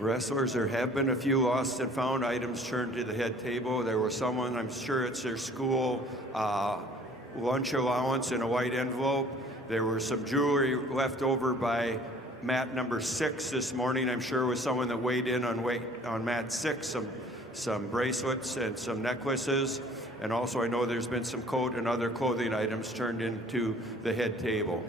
Wrestlers, there have been a few lost and found items turned to the head table. There was someone, I'm sure it's their school lunch allowance in a white envelope. There was some jewelry left over by mat number 6 this morning. I'm sure it was someone that weighed in on mat 6, some bracelets and some necklaces. And also I know there's been some coat and other clothing items turned into the head table.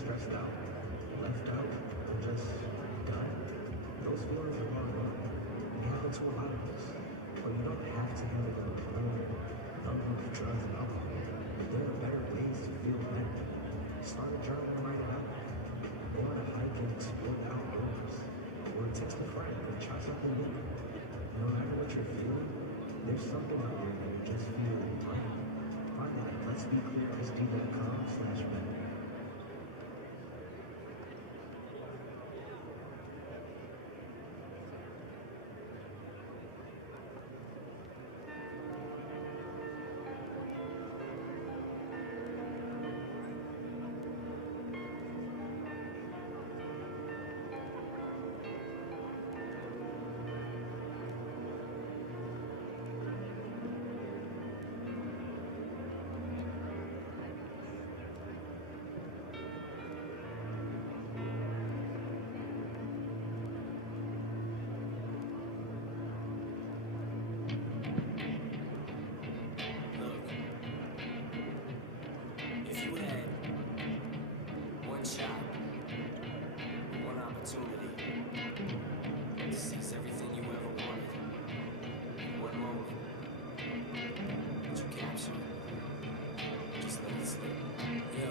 stressed out, left out, or just done. Those feelings are part of life. They happen to a lot of us. But you don't have to handle them alone. Unhealthy drugs and alcohol. There are better ways to feel better. Start a journal and write it out. Go on a hike and explore the outdoors. Or text a friend and try something new. No matter what you're feeling, there's something out there that you just feel right. Find it at letsbeclearsd.com/better. If you had one shot, one opportunity to seize everything you ever wanted, one moment, would you capture it? Just let it slip. Yo.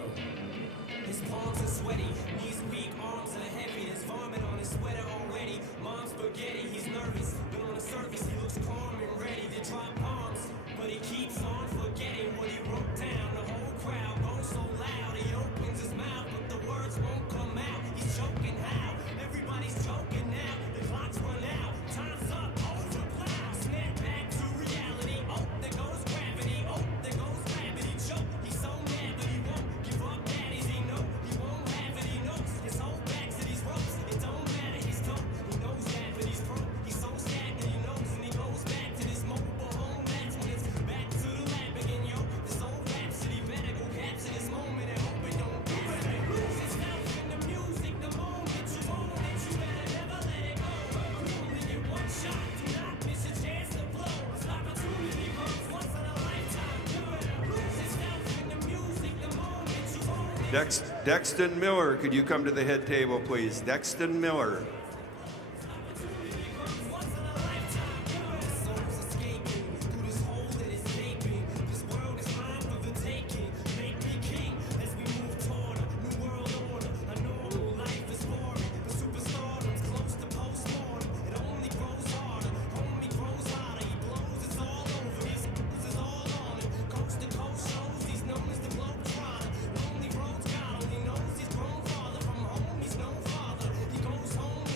His palms are sweaty, knees weak, arms are heavy. There's vomit on his sweater already. Mom's spaghetti, he's nervous, but on the surface he looks calm and ready to drop bombs. But he keeps on forgetting what he wrote down. The whole crowd goes so loud, he opens his mouth, but the words won't come out. He's choking how? Everybody's choking now. The clock's run out, time's up, over plow. Snap back to reality. Oh, there goes gravity. Oh, there goes gravity. Choke. He's so mad, but he won't give up. Daddies, he know he won't have it. He knows his whole back to these ropes. It don't matter. He's dope. He knows that, but he's broke. He's so stagnant. He knows, and he goes back to this mobile home. That's when it's back to the lab again, yo. This old rhapsody better go capture this moment and hope it don't do it. Lose yourself in the music, the moment you own it. You better never let it go. You only get one shot. Do not miss a chance to blow. This opportunity comes once in a lifetime. You better lose yourself in the music, the moment you own it. Dexton Miller, could you come to the head table, please? Dexton Miller. He goes home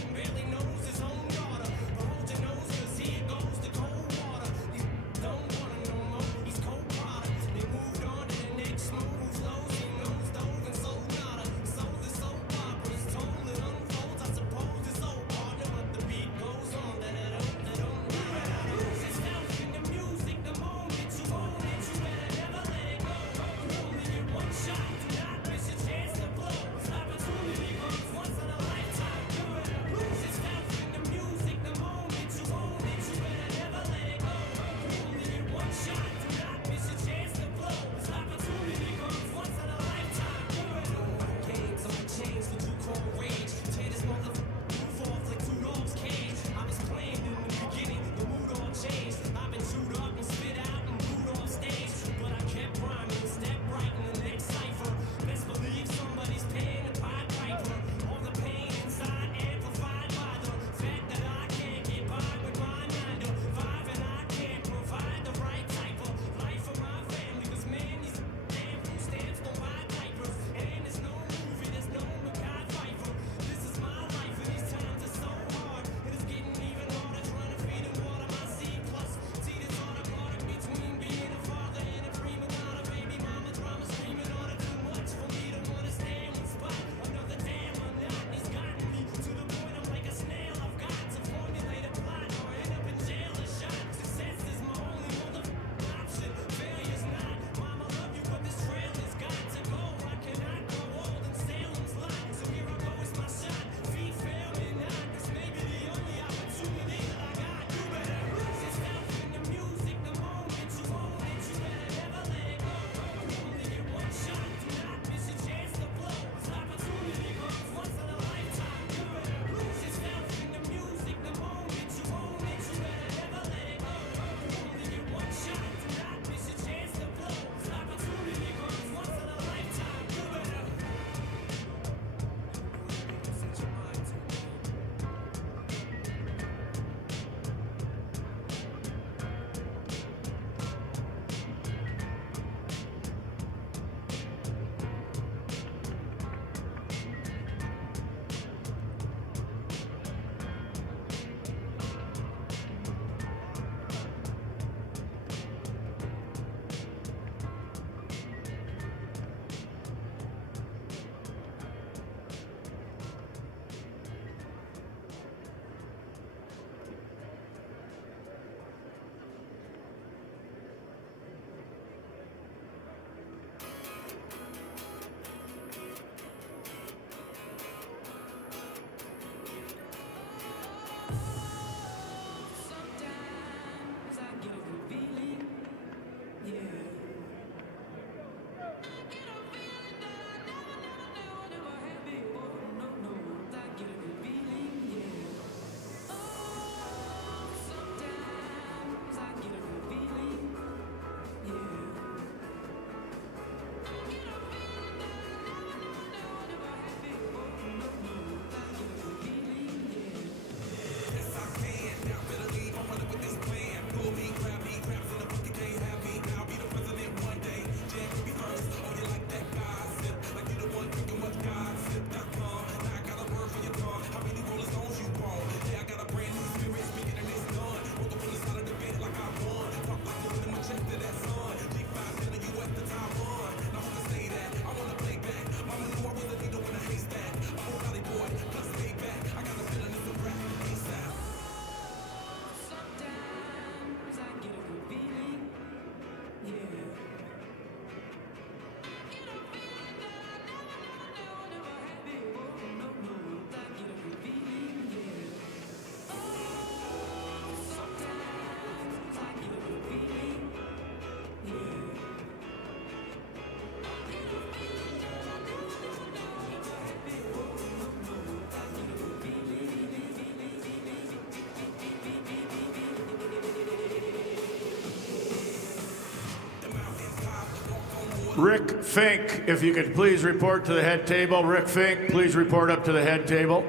Rick Fink, if you could please report to the head table. Rick Fink, please report up to the head table.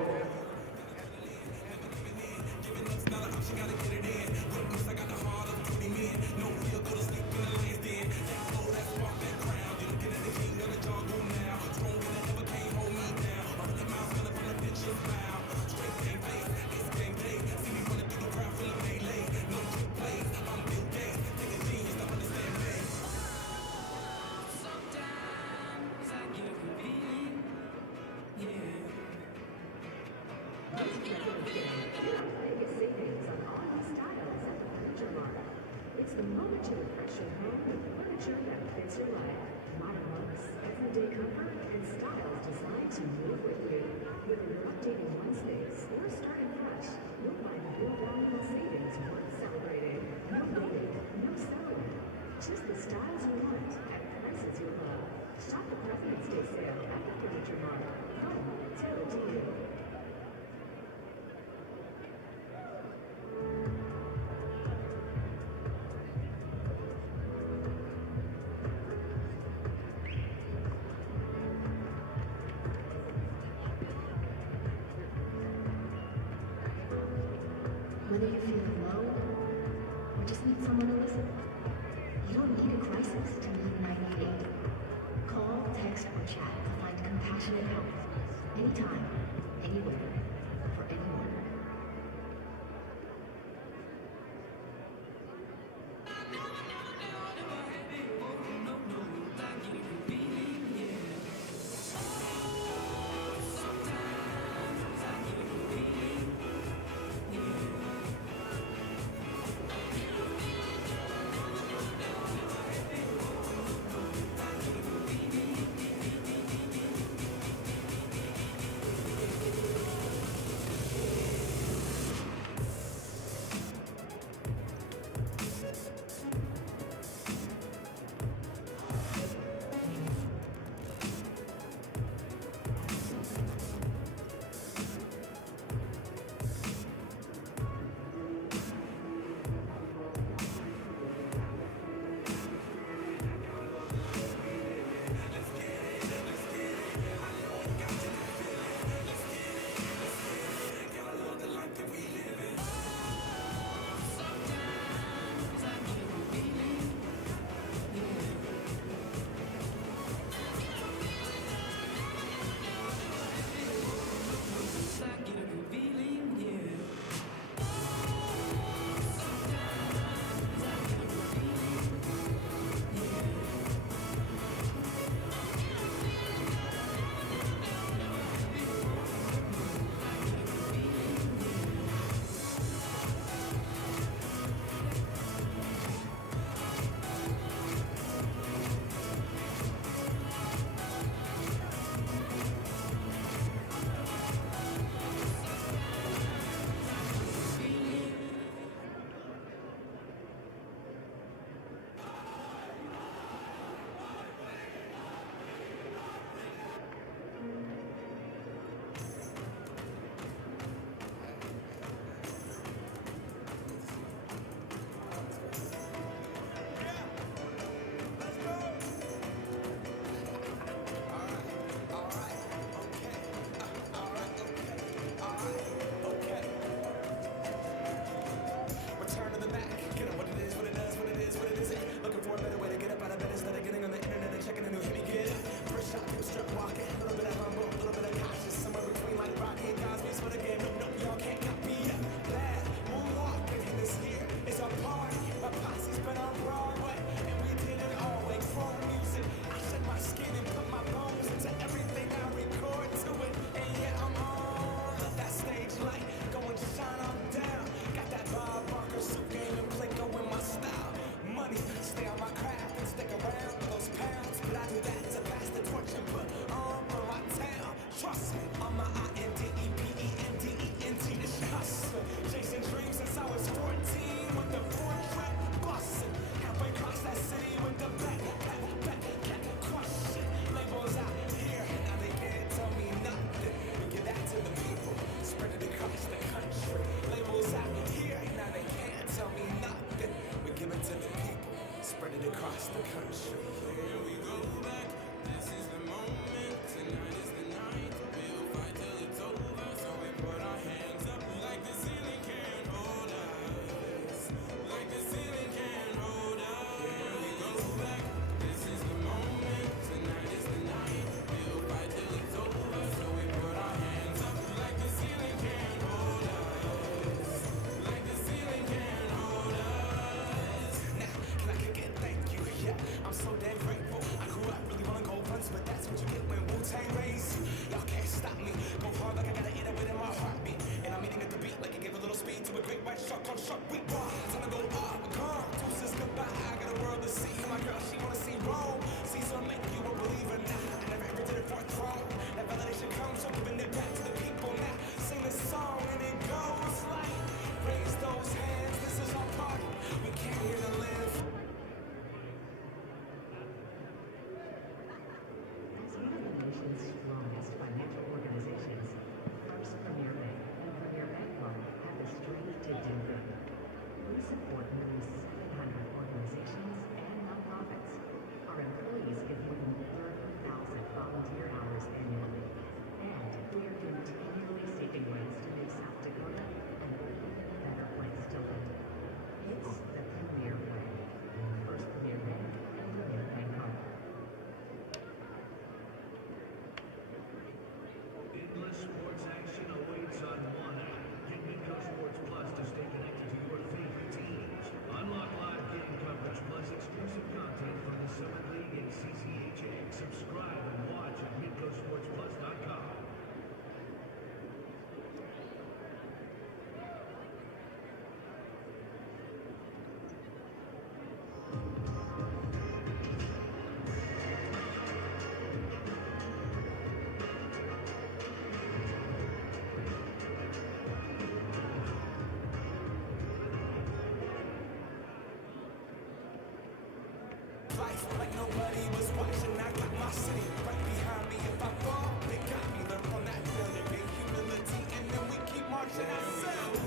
It's the moment to refresh your home with furniture that fits your life. Modern Monks, everyday comfort and styles designed to move with you. Whether you're updating one space or starting fresh, you'll find real valuable savings worth celebrating. No waiting, no selling. Choose the styles you want at prices you love. Shop the President's Day sale at the Furniture Mart. Home tailored to you. Whether you're feeling low or just need someone to listen, you don't need a crisis to need 988. Call, text, or chat to find compassionate help. Anytime, anywhere, for anyone. Spread it across the country. Here we go. I'm so damn grateful. I grew up really wanna go once, but that's what you get when Wu-Tang raised you. Y'all can't stop me. Go hard like I gotta eat it within my heartbeat. And I'm eating at the beat like it gave a little speed to a great white shark on Shark Week. Time to go up, come, deuces goodbye. I got a world to see. My girl, she wanna see Rome. Caesar make you a believer now. I never ever did it for a throne. That validation comes from giving it back to the people now. Sing this song and it goes like, raise those hands. This is our party. We came here to live. As one of the nation's strongest financial organizations, First Premier Bank and Premier Bank Loan have the strength to do good. We support nearly 700 organizations and nonprofits. Our employees give more than 30,000 volunteer hours annually. And we are continually seeking ways to make South Dakota an even better place to live. It's the Premier Way. First Premier Bank and Premier Bank Loan. Endless sports action awaits on one app. Get Midco Sports Plus to stay connected to your favorite teams. Unlock live game coverage plus exclusive content from the Summit League and CCHA. Subscribe and watch at MidcoSportsPlus.com. Life like nobody was watching. I got my city right behind me. If I fall, they got me. Learn from that failure, gain humility, and then we keep marching ourselves.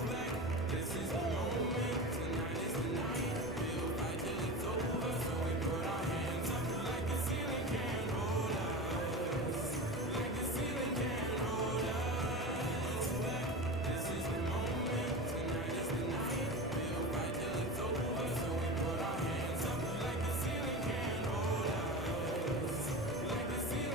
This is the moment. Tonight is the night. We'll fight till it's over. So we put our hands up like the ceiling can't hold us. Like the ceiling can't hold us. This is the moment. Tonight is the night. We'll fight till it's over. So we put our hands up like the ceiling can't hold us. Like the ceiling.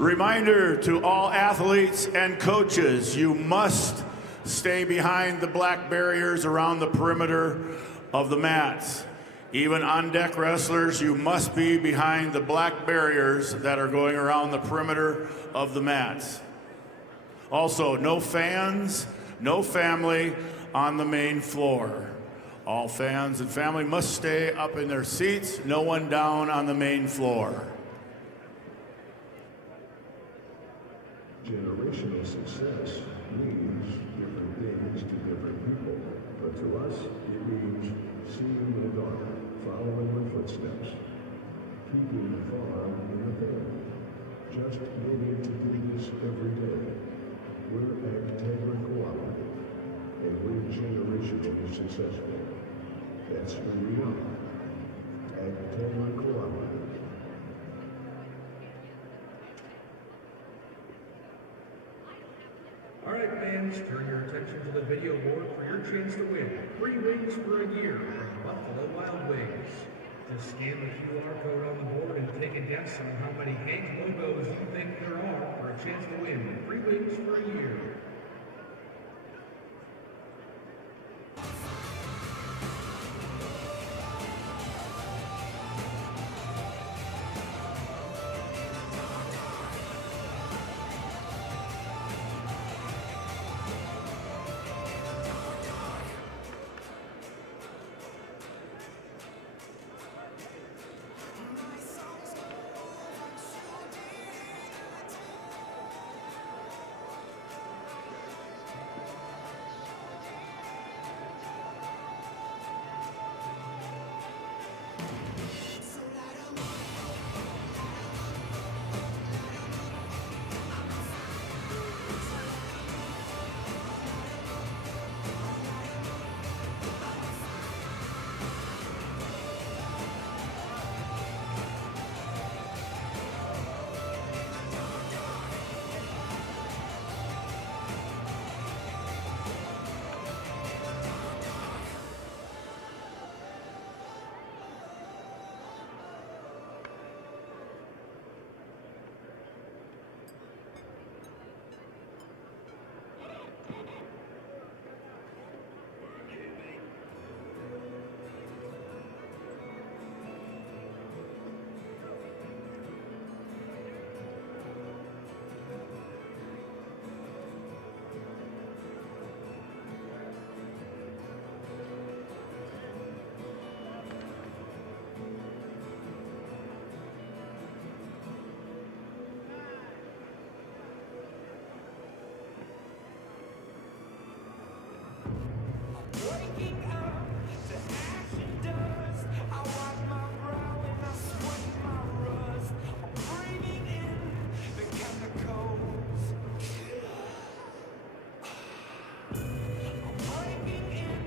Reminder to all athletes and coaches, you must stay behind the black barriers around the perimeter of the mats. Even on-deck wrestlers, you must be behind the black barriers that are going around the perimeter of the mats. Also, no fans, no family on the main floor. All fans and family must stay up in their seats, no one down on the main floor. Generational success means different things to different people, but to us, it means seeing the dark, following the footsteps, keeping the farm in the family, just needing to do this every day. We're Agtegra Cooperative, and we're generationally successful. That's who we are. Agtegra Cooperative. All right, fans, turn your attention to the video board for your chance to win 3 wings for a year from Buffalo Wild Wings. Just scan the QR code on the board and take a guess on how many Hank logos you think there are for a chance to win 3 wings for a year. Waking up to ash and dust. I wipe my brow and I sweat my rust. I'm breathing in the chemicals. I'm breaking in,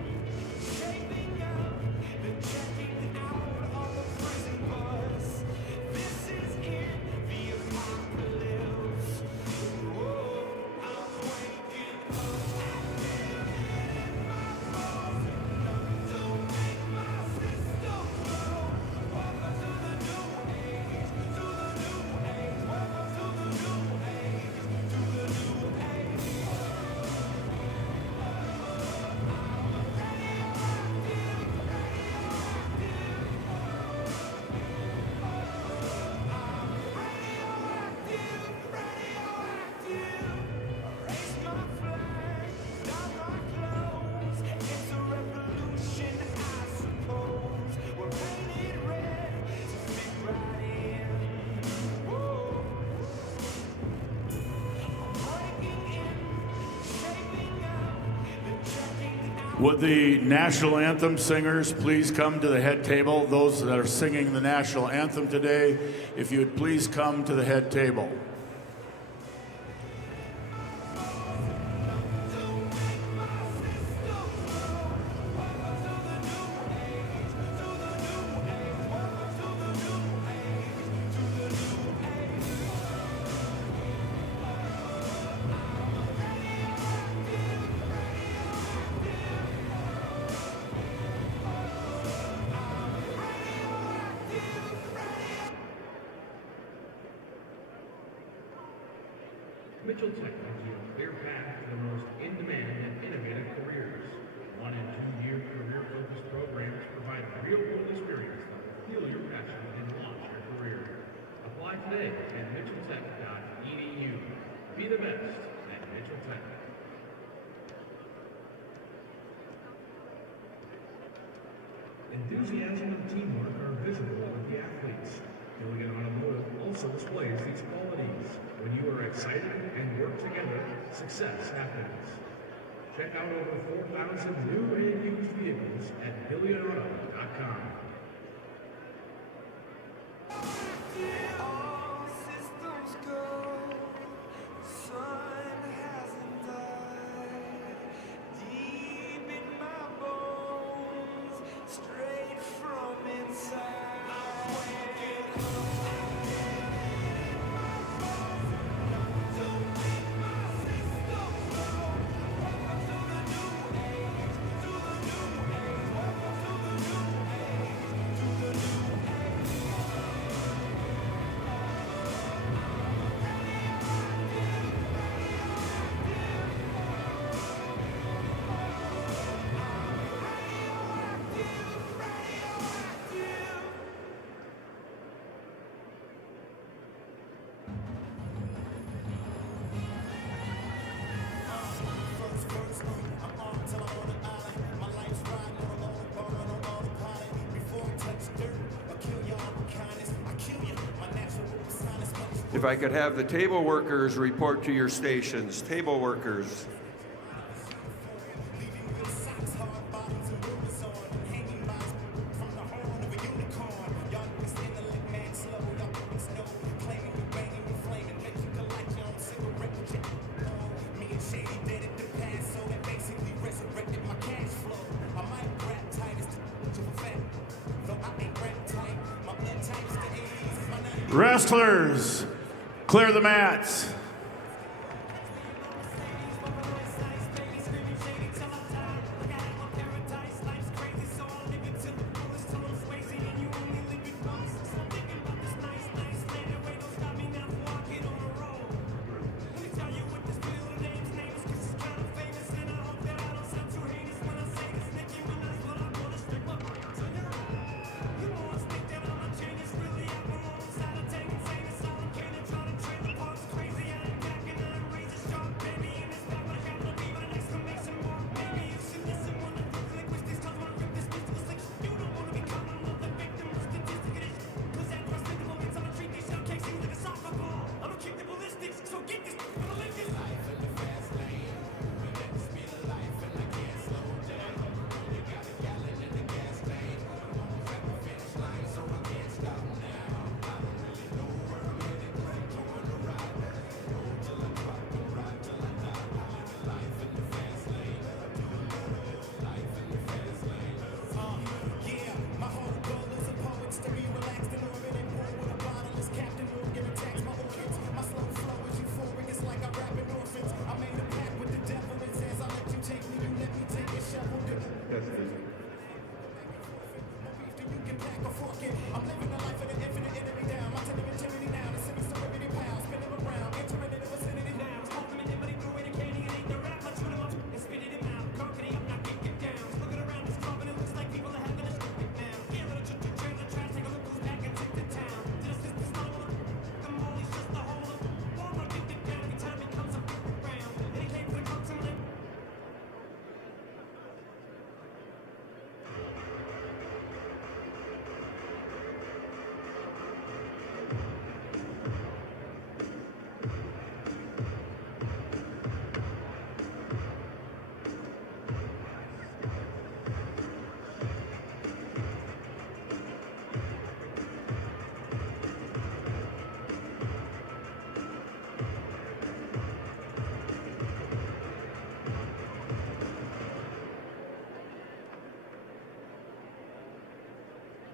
shaping up, then checking out on the prison bus. This is it, the apocalypse. Whoa, I'm waking up. Would the national anthem singers please come to the head table? Those that are singing the national anthem today, if you would please come to the head table. Mitchell Tech gives you a clear path to the most in-demand and innovative careers. 1 and 2 year career-focused programs provide real-world experience that will fuel your passion and launch your career. Apply today at mitchelltech.edu. Be the best at Mitchell Tech. Enthusiasm and teamwork are visible with the athletes. Gilligan Automotive also displays these qualities. When you are excited and work together, success happens. Check out over 4,000 new and used vehicles at GilliganAuto.com. All systems go, sun hasn't died. Deep in my bones, straight from inside. If I could have the table workers report to your stations. Table workers. Wrestlers, clear the mats.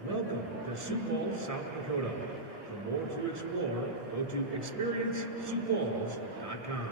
Welcome to Sioux Falls, South Dakota. For more to explore, go to experienceSiouxFalls.com.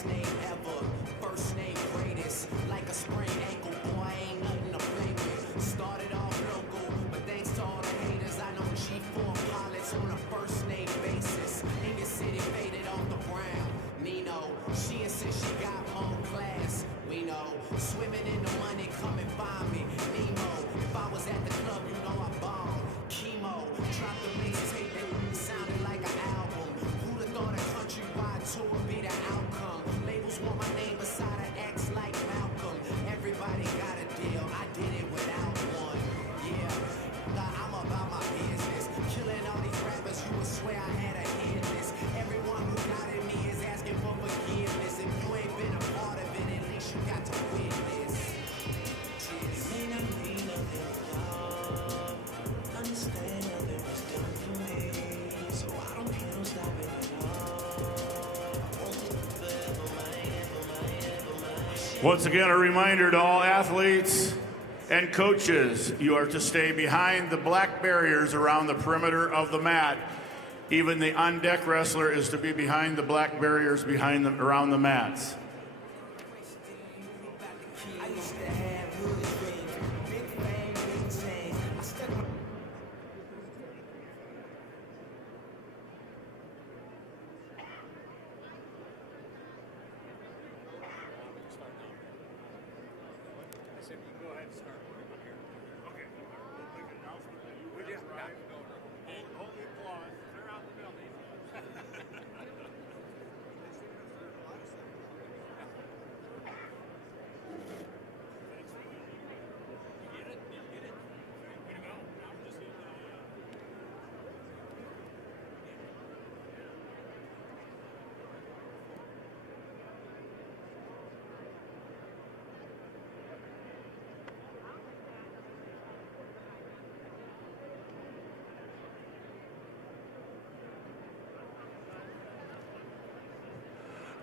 best name ever. First name greatest, like a sprained ankle. Boy, ain't nothing to play with. Started off local, but thanks to all the haters, I know G4 pilots on a first name basis. In your city, faded off the ground. Nino, she insists she got more class. We know, swimming in the money, come and find me. Nemo, if I was at the club, you know I balled. Chemo, dropped the mixtape that sounded like an album. Who'da thought a countrywide tour would be the outcome? Labels want my name beside an X like Malcolm. Everybody got a deal, I did it without one. Yeah, I'm about my business. Killing all these rappers, you would swear I had a hit list. Everyone who doubted me is asking for forgiveness. If you ain't been a part of it, at least you got to witness. Cheers. May not mean nothing to y'all. Understand nothing was done for me. So I don't care, don't stop it at all. I want it forever, mine. Once again, a reminder to all athletes and coaches, you are to stay behind the black barriers around the perimeter of the mat. Even the on-deck wrestler is to be behind the black barriers behind them around the mats. I used to have hood dreams, big fame, big chains. I stuck my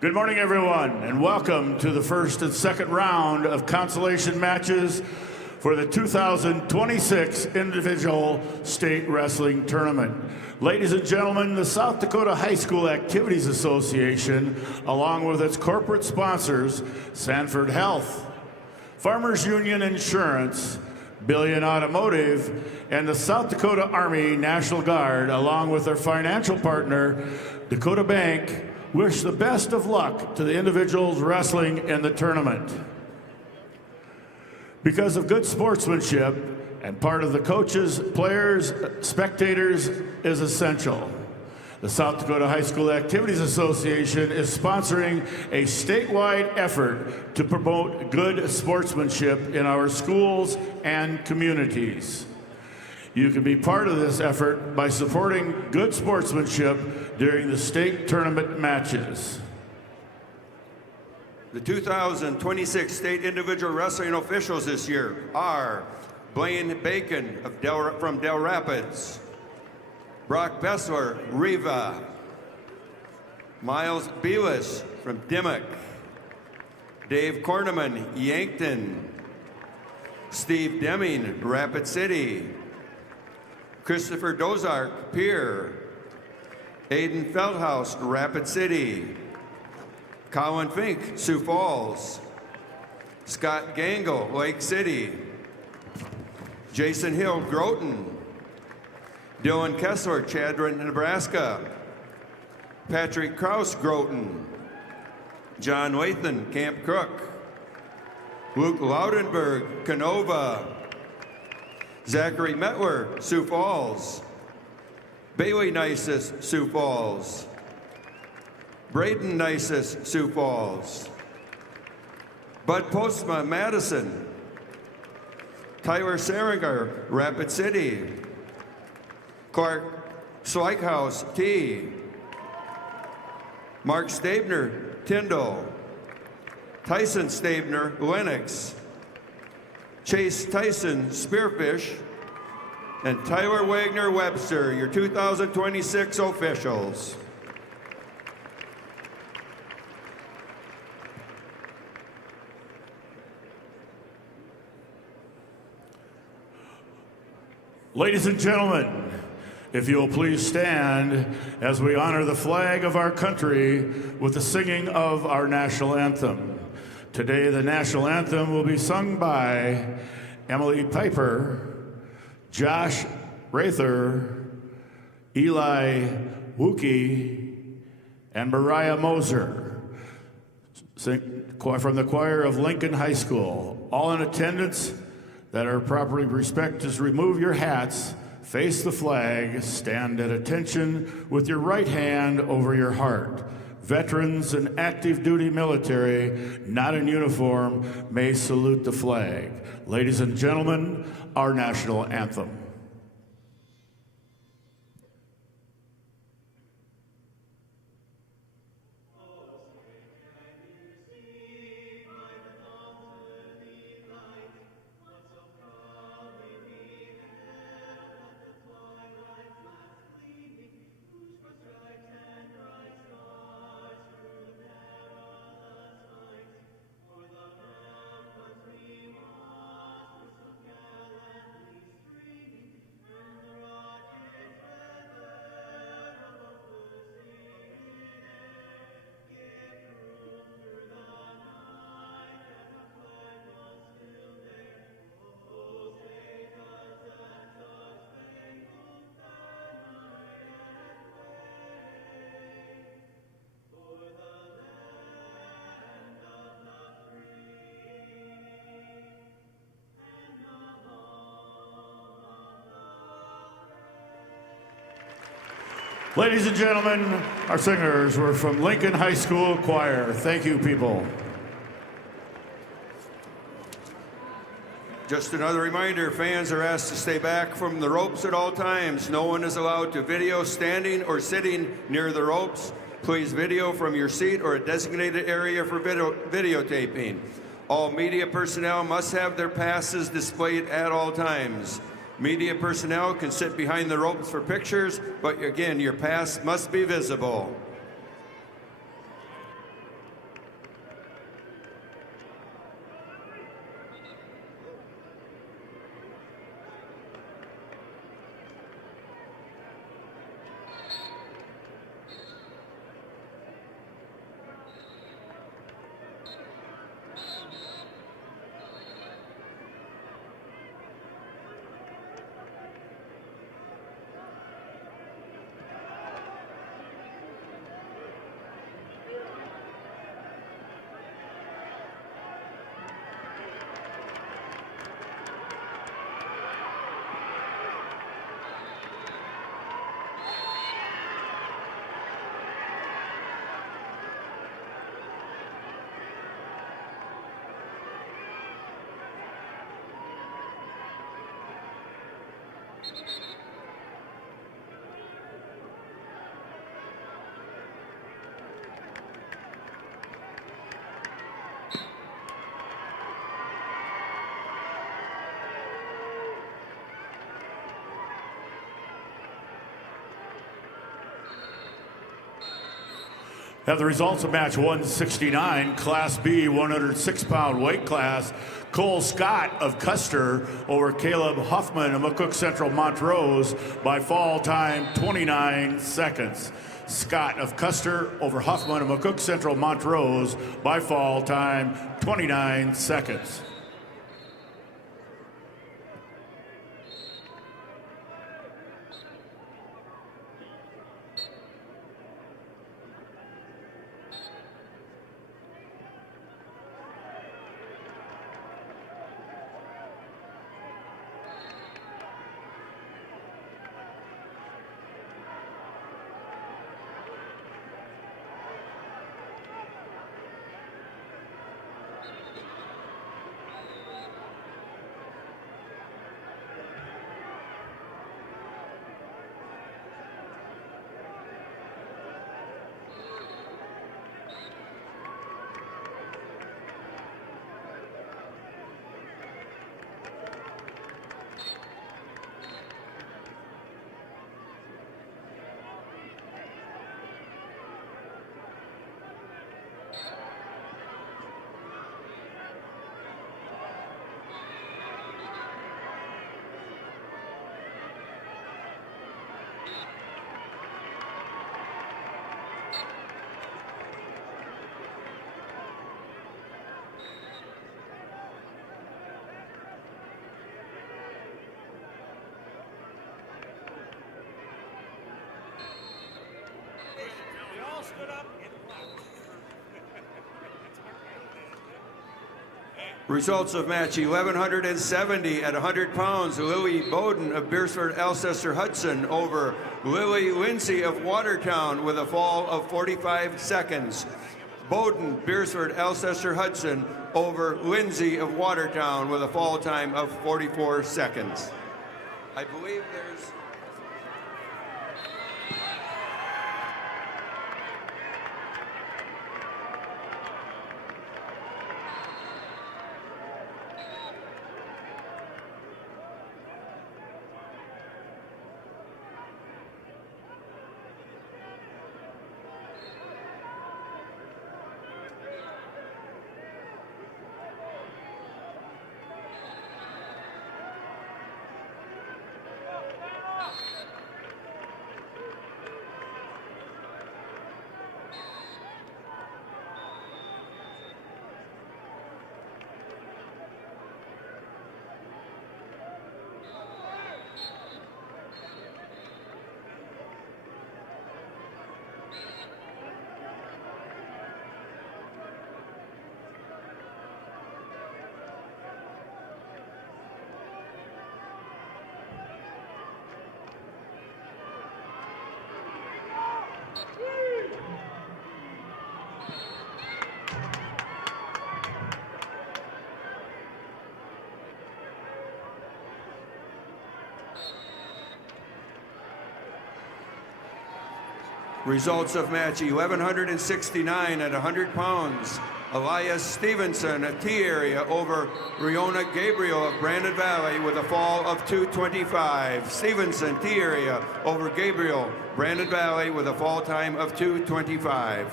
Good morning, everyone, and welcome to the first and second round of consolation matches for the 2026 Individual State Wrestling Tournament. Ladies and gentlemen, the South Dakota High School Activities Association, along with its corporate sponsors, Sanford Health, Farmers Union Insurance, Billion Automotive, and the South Dakota Army National Guard, along with their financial partner, Dakota Bank, wish the best of luck to the individuals wrestling in the tournament. Because of good sportsmanship and part of the coaches, players, spectators is essential. The South Dakota High School Activities Association is sponsoring a statewide effort to promote good sportsmanship in our schools and communities. You can be part of this effort by supporting good sportsmanship during the state tournament matches. The 2026 state individual wrestling officials this year are Blaine Bacon from Del Rapids, Brock Bessler, Riva, Miles Belis from Dimmock, Dave Korneman, Yankton, Steve Deming, Rapid City, Christopher Dozark, Pierre, Aiden Feldhaus, Rapid City, Colin Fink, Sioux Falls, Scott Gangle, Lake City, Jason Hill, Groton, Dylan Kessler, Chadron, Nebraska, Patrick Kraus, Groton, John Wathan, Camp Cook, Luke Laudenberg, Canova, Zachary Metler, Sioux Falls, Bailey Nisus, Sioux Falls, Braden Nisus, Sioux Falls, Bud Postma, Madison, Tyler Seringer, Rapid City, Clark Slykehouse, T, Mark Stabner, Tyndall, Tyson Stabner, Lennox, Chase Tyson, Spearfish, and Tyler Wagner Webster, your 2026 officials. Ladies and gentlemen, If you'll please stand as we honor the flag of our country with the singing of our national anthem. Today, the national anthem will be sung by Emily Piper, Josh Rather, Eli Wookie, and Mariah Moser from the choir of Lincoln High School. All in attendance that are properly respected, remove your hats, face the flag, stand at attention with your right hand over your heart. Veterans and active duty military, not in uniform, may salute the flag. Ladies and gentlemen, our national anthem. Ladies and gentlemen, our singers were from Lincoln High School Choir. Thank you, people. Just another reminder, fans are asked to stay back from the ropes at all times. No one is allowed to video standing or sitting near the ropes. Please video from your seat or a designated area for videotaping. All media personnel must have their passes displayed at all times. Media personnel can sit behind the ropes for pictures, but again, your pass must be visible. Have the results of match 169, Class B, 106-pound weight class. Cole Scott of Custer over Caleb Huffman of McCook Central Montrose by fall time 29 seconds. Scott of Custer over Huffman of McCook Central Montrose by fall time 29 seconds. Results of match 1170 at 100 pounds. Lily Bowden of Beersford Alcester Hudson over Lily Lindsay of Watertown with a fall of 45 seconds. Bowden, Beersford Alcester Hudson over Lindsay of Watertown with a fall time of 44 seconds. I believe there's... Results of match 1169 at 100 pounds. Elias Stevenson at T area over Riona Gabriel of Brandon Valley with a fall of 225. Stevenson T area over Gabriel, Brandon Valley with a fall time of 225.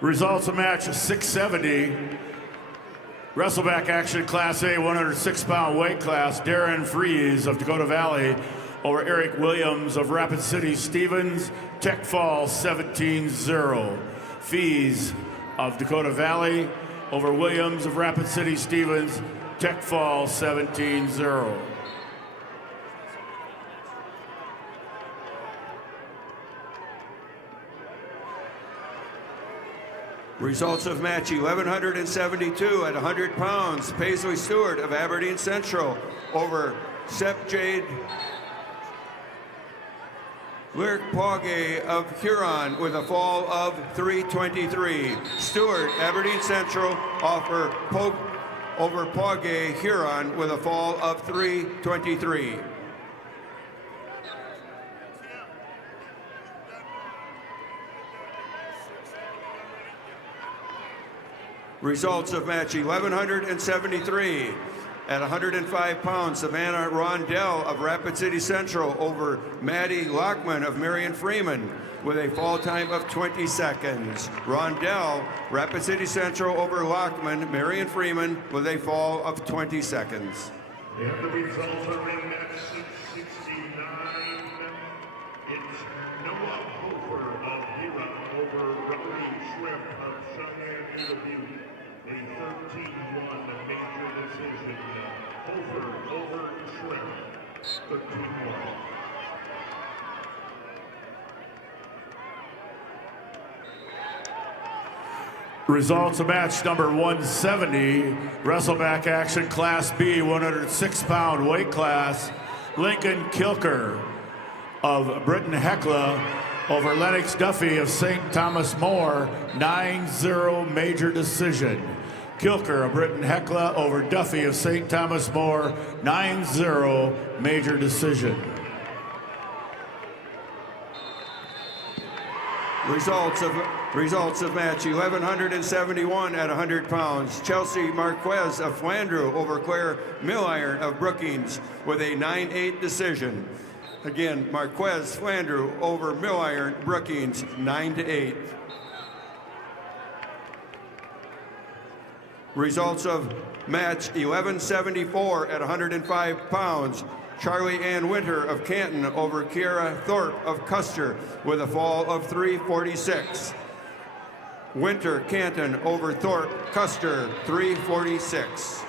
Results of match 670. Wrestleback action, Class A, 106-pound weight class. Darren Fries of Dakota Valley over Eric Williams of Rapid City Stevens. Tech fall 17-0. Fees of Dakota Valley over Williams of Rapid City Stevens. Tech fall 17-0. Results of match 1172 at 100 pounds. Paisley Stewart of Aberdeen Central over Sep Jade Lyric Pauge of Huron with a fall of 323. Stewart, Aberdeen Central over Pauge, Huron with a fall of 323. Results of match 1173 at 105 pounds. Savannah Rondell of Rapid City Central over Maddie Lockman of Marion Freeman with a fall time of 20 seconds. Rondell, Rapid City Central over Lockman, Marion Freeman with a fall of 20 seconds. And the results are in match 669. It's Noah Hofer of Huron over Rowdy Shrimp of Cheyenne Butte. A 13-1 major decision. Hofer over Shrimp. 13-1. Results of match number 170, wrestleback action, Class B, 106-pound weight class. Lincoln Kilker of Britton Hecla over Lennox Duffy of St. Thomas More, 9-0 major decision. Kilker of Britton Hecla over Duffy of St. Thomas More, 9-0 major decision. Results of match 1171 at 100 pounds. Chelsea Marquez of Flandreau over Claire Milliron of Brookings with a 9-8 decision. Again, Marquez Flandreau over Mill Iron Brookings 9-8. Results of match 1174 at 105 pounds. Charlie Ann Winter of Canton over Kiera Thorpe of Custer with a fall of 346. Winter Canton over Thorpe Custer 346.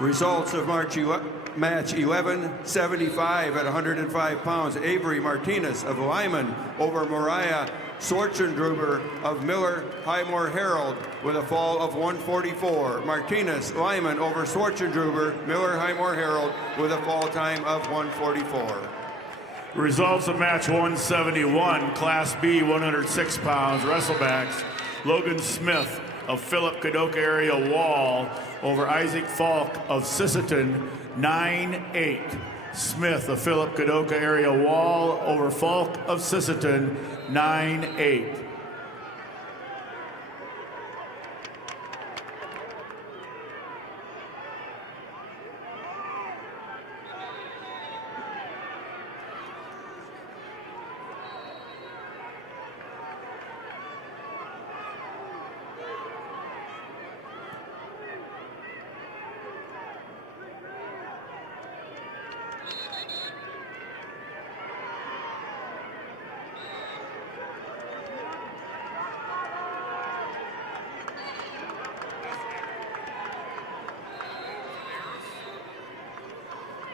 Results of match 1175 at 105 pounds. Avery Martinez of Lyman over Mariah Sorchendruber of Miller Highmore Herald with a fall of 144. Martinez Lyman over Sorchendruber, Miller Highmore Herald with a fall time of 144. Results of match 171, Class B, 106 pounds, wrestlebacks. Logan Smith of Philip Kadoka area Wall over Isaac Falk of Sisseton, 9-8. Smith of Philip Kadoka area Wall over Falk of Sisseton, 9-8.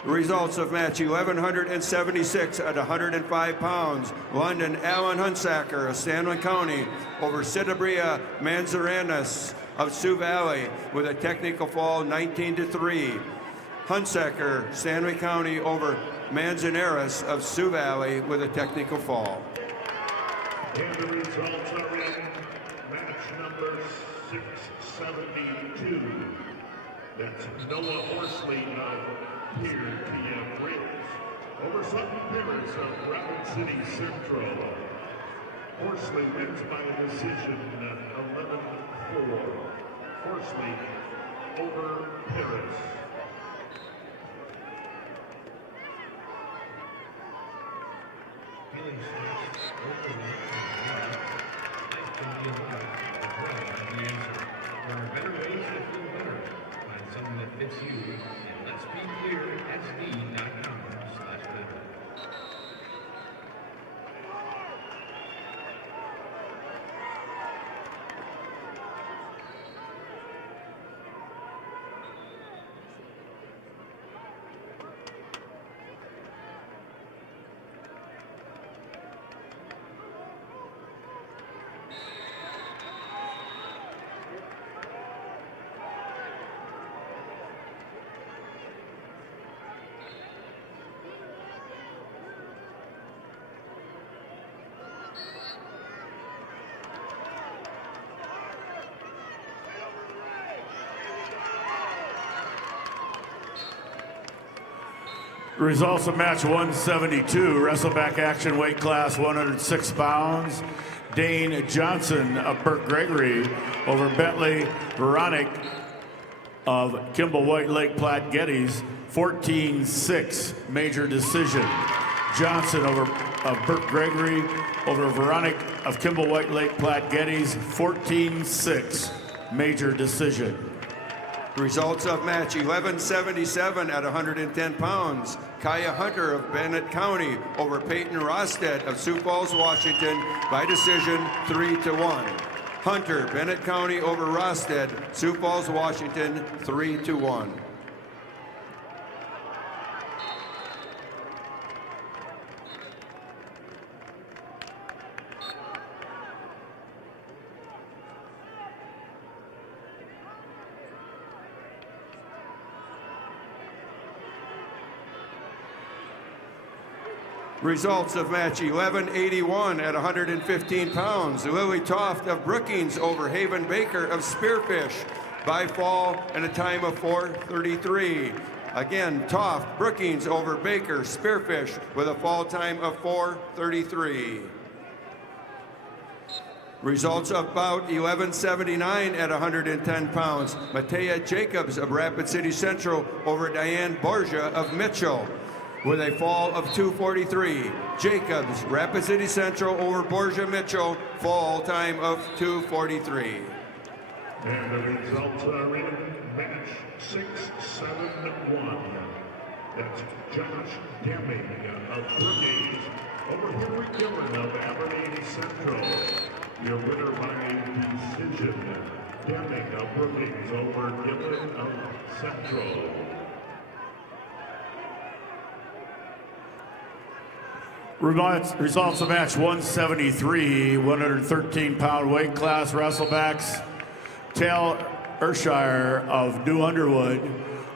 Results of match 1176 at 105 pounds. London Alan Hunsacker of Stanley County over Citabria Manzaranas of Sioux Valley with a technical fall 19-3. Hunsacker, Stanley County over Manzanares of Sioux Valley with a technical fall. And the results are in match number 672. That's Noah Horsley of Pier TM Rails over Sutton Pimmers of Rapid City Central. Horsley wins by a decision 11-4. Horsley over Paris. Feeling stressed, overwhelmed, life can be a lot. Well, the answer. There are better ways to feel better. Find something that fits you at Let's Be Clear SD.com/better. Results of match 172, wrestleback action, weight class 106 pounds. Dane Johnson of Burke Gregory over Bentley Veronic of Kimball White Lake Platte Geddes, 14-6 major decision. Johnson of Burke Gregory over Veronic of Kimball White Lake Platte Geddes, 14-6 major decision. Results of match 1177 at 110 pounds. Kaya Hunter of Bennett County over Peyton Rosted of Sioux Falls, Washington by decision 3-1. Hunter, Bennett County over Rosted, Sioux Falls, Washington, 3-1. Results of match 1181 at 115 pounds. Lily Toft of Brookings over Haven Baker of Spearfish by fall and a time of 4:33. Again, Toft, Brookings over Baker, Spearfish with a fall time of 4:33. Results of bout 1179 at 110 pounds. Matea Jacobs of Rapid City Central over Diane Borgia of Mitchell with a fall of 2:43. Jacobs, Rapid City Central over Borgia Mitchell, fall time of 2:43. And the results are in match 6-7-1. That's Josh Deming of Brookings over Henry Gillen of Aberdeen Central. Your winner by decision, Deming of Brookings over Gillen of Central. Results of match 173, 113-pound weight class wrestlebacks. Tal Ershire of New Underwood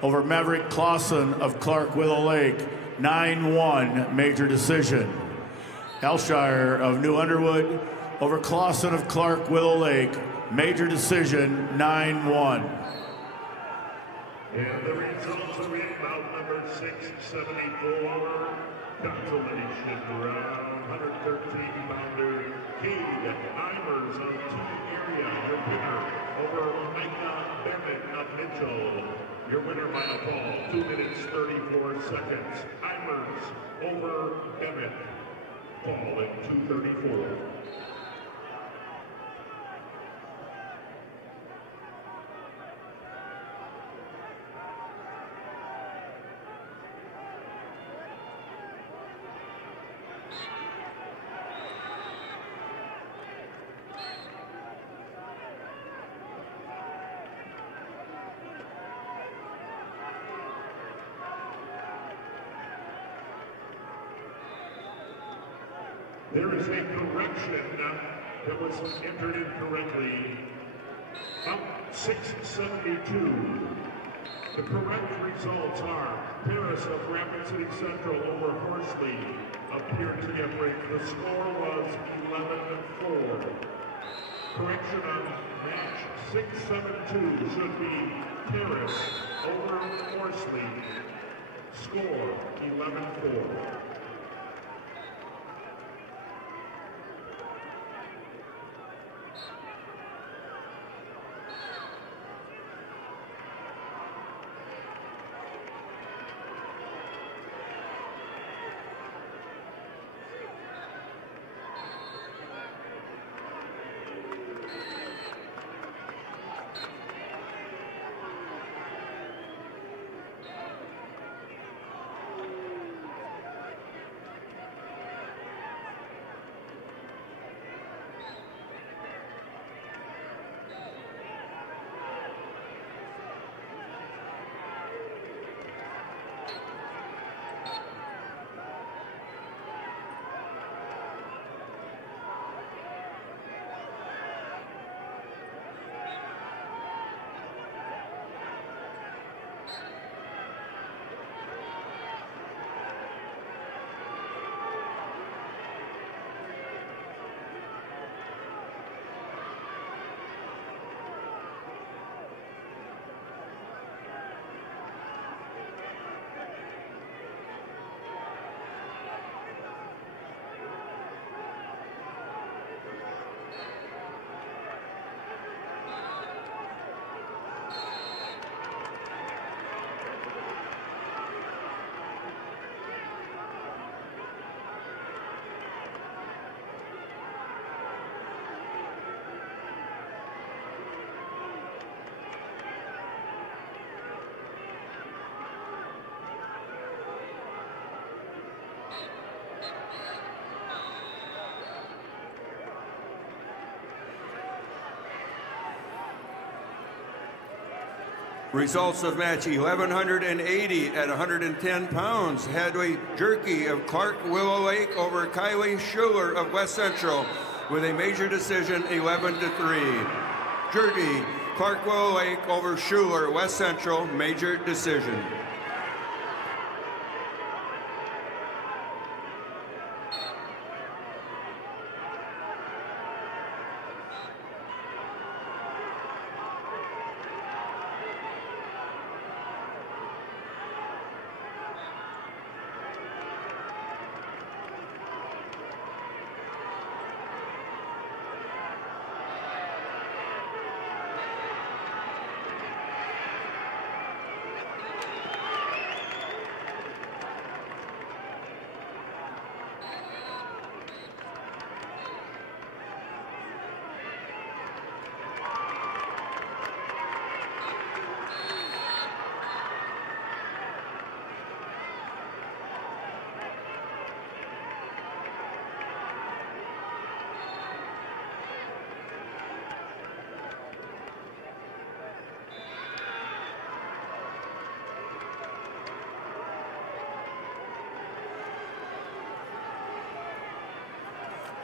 over Maverick Clausen of Clark Willow Lake, 9-1 major decision. Elshire of New Underwood over Clausen of Clark Willow Lake, major decision, 9-1. And the results are in bout number 674. Consolation round, 113-pounder Cade Imers of Team Area, your winner over Micah Bennett of Mitchell. Your winner by a fall, 2 minutes 34 seconds. Imers over Bennett, fall at 2:34. There is a correction that was entered incorrectly. Up 672. The correct results are Paris of Rapid City Central over Horsley appeared to get break. The score was 11-4. Correction on match 672 should be Paris over Horsley. Score 11-4. Results of match 1180 at 110 pounds. Hadley Jerky of Clark Willow Lake over Kylie Schuler of West Central with a major decision 11-3. Jerky, Clark Willow Lake over Schuler, West Central, major decision.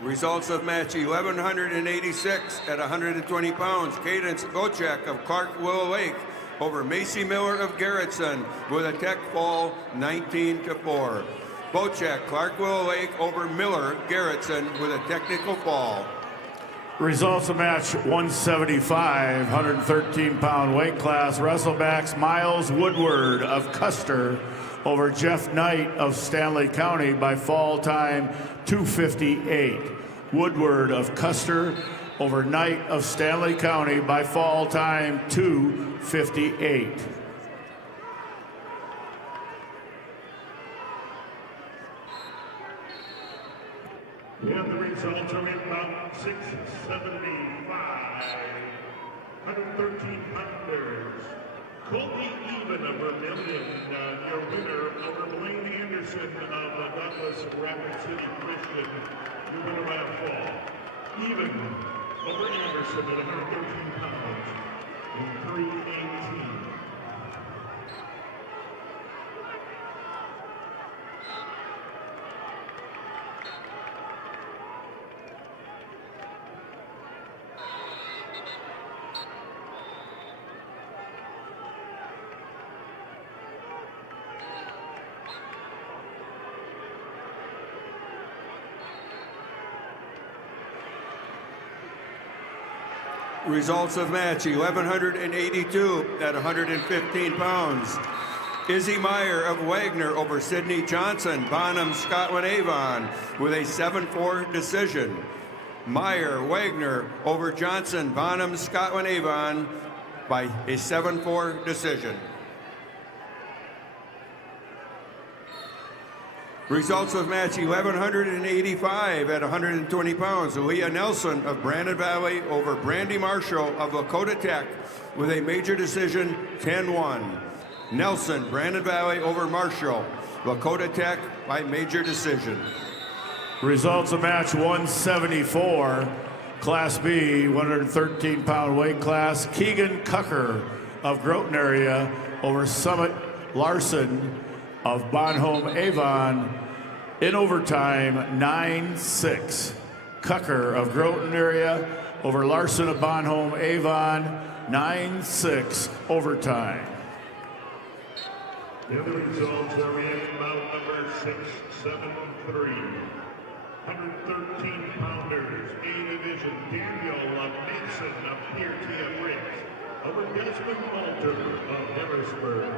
Results of match 1186 at 120 pounds. Cadence Bochek of Clark Willow Lake over Macy Miller of Garrettson with a tech fall 19-4. Bochek, Clark Willow Lake over Miller, Garrettson with a technical fall. Results of match 175, 113-pound weight class. Wrestlebacks Miles Woodward of Custer over Jeff Knight of Stanley County by fall time 2:58. Woodward of Custer over Knight of Stanley County by fall time 2:58. And the results are in bout 675. 113-pounders. Colby Even of Vermillion, your winner over Blaine Anderson of Douglas Rapid City Christian. You win around fall. Even over Anderson at 113 pounds in 3:18. Results of match 1182 at 115 pounds. Izzy Meyer of Wagner over Sydney Johnson, Bonham, Scotland Avon with a 7-4 decision. Meyer, Wagner over Johnson, Bonham, Scotland Avon by a 7-4 decision. Results of match 1185 at 120 pounds. Leah Nelson of Brandon Valley over Brandy Marshall of Lakota Tech with a major decision 10-1. Nelson, Brandon Valley over Marshall, Lakota Tech by major decision. Results of match 174, Class B, 113-pound weight class. Keegan Cucker of Groton area over Summit Larson of Bonhomme Avon in overtime 9-6. Cucker of Groton area over Larson of Bonhomme Avon 9-6 overtime. The other results are in bout number 673. 113-pounders, A Division, Daniel Mason of PRTF Briggs over Desmond Walter of Harrisburg.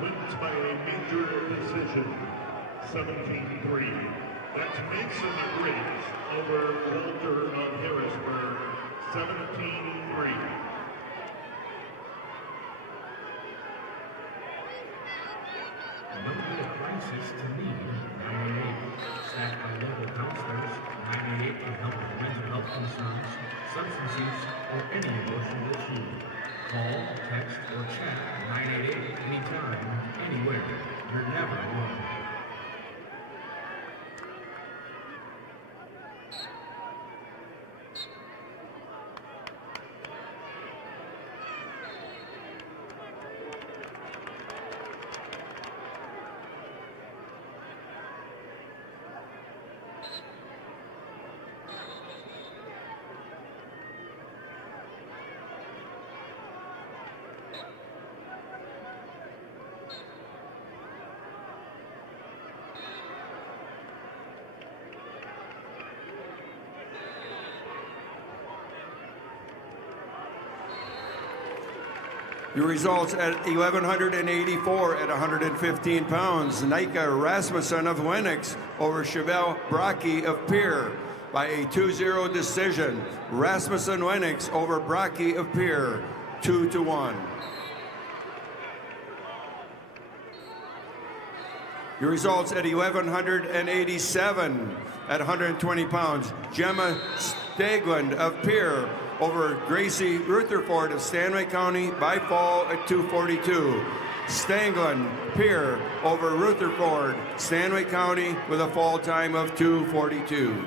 Wins by a major decision, 17-3. That's Mason of Briggs over Walter of Harrisburg, 17-3. Don't be a crisis to me. 988. Staffed by local counselors. 988 can help with mental health concerns, substance use, or any emotional issue. Call, text, or chat 988 anytime, anywhere. You're never alone. Your results at 1,184 at 115 pounds. Nika Rasmussen of Lennox over Chevelle Brocky of Pierre by a 2-0 decision. Rasmussen Lennox over Brocky of Pierre, 2-1. Your results at 1,187 at 120 pounds. Gemma Stagland of Pierre over Gracie Rutherford of Stanley County by fall at 242. Stangland, Pierre over Rutherford, Stanley County with a fall time of 2:42.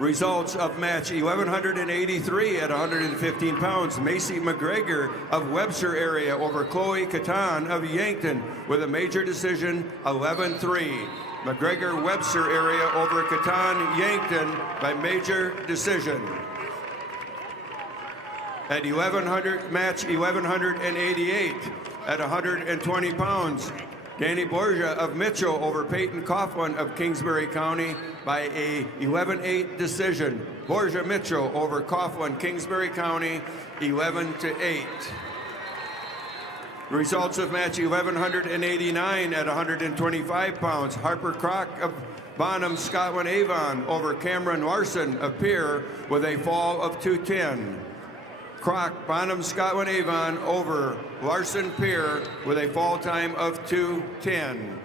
Results of match 1,183 at 115 pounds. Macy McGregor of Webster area over Chloe Catan of Yankton with a major decision, 11-3. McGregor Webster area over Catan Yankton by major decision. At 1,100, match 1,188 at 120 pounds. Danny Borgia of Mitchell over Peyton Coughlin of Kingsbury County by a 11-8 decision. Borgia Mitchell over Coughlin, Kingsbury County, 11-8. Results of match 1,189 at 125 pounds. Harper Crock of Bonham, Scotland Avon over Cameron Larson of Pierre with a fall of 210. Crock, Bonham, Scotland Avon over Larson Pier with a fall time of 2:10.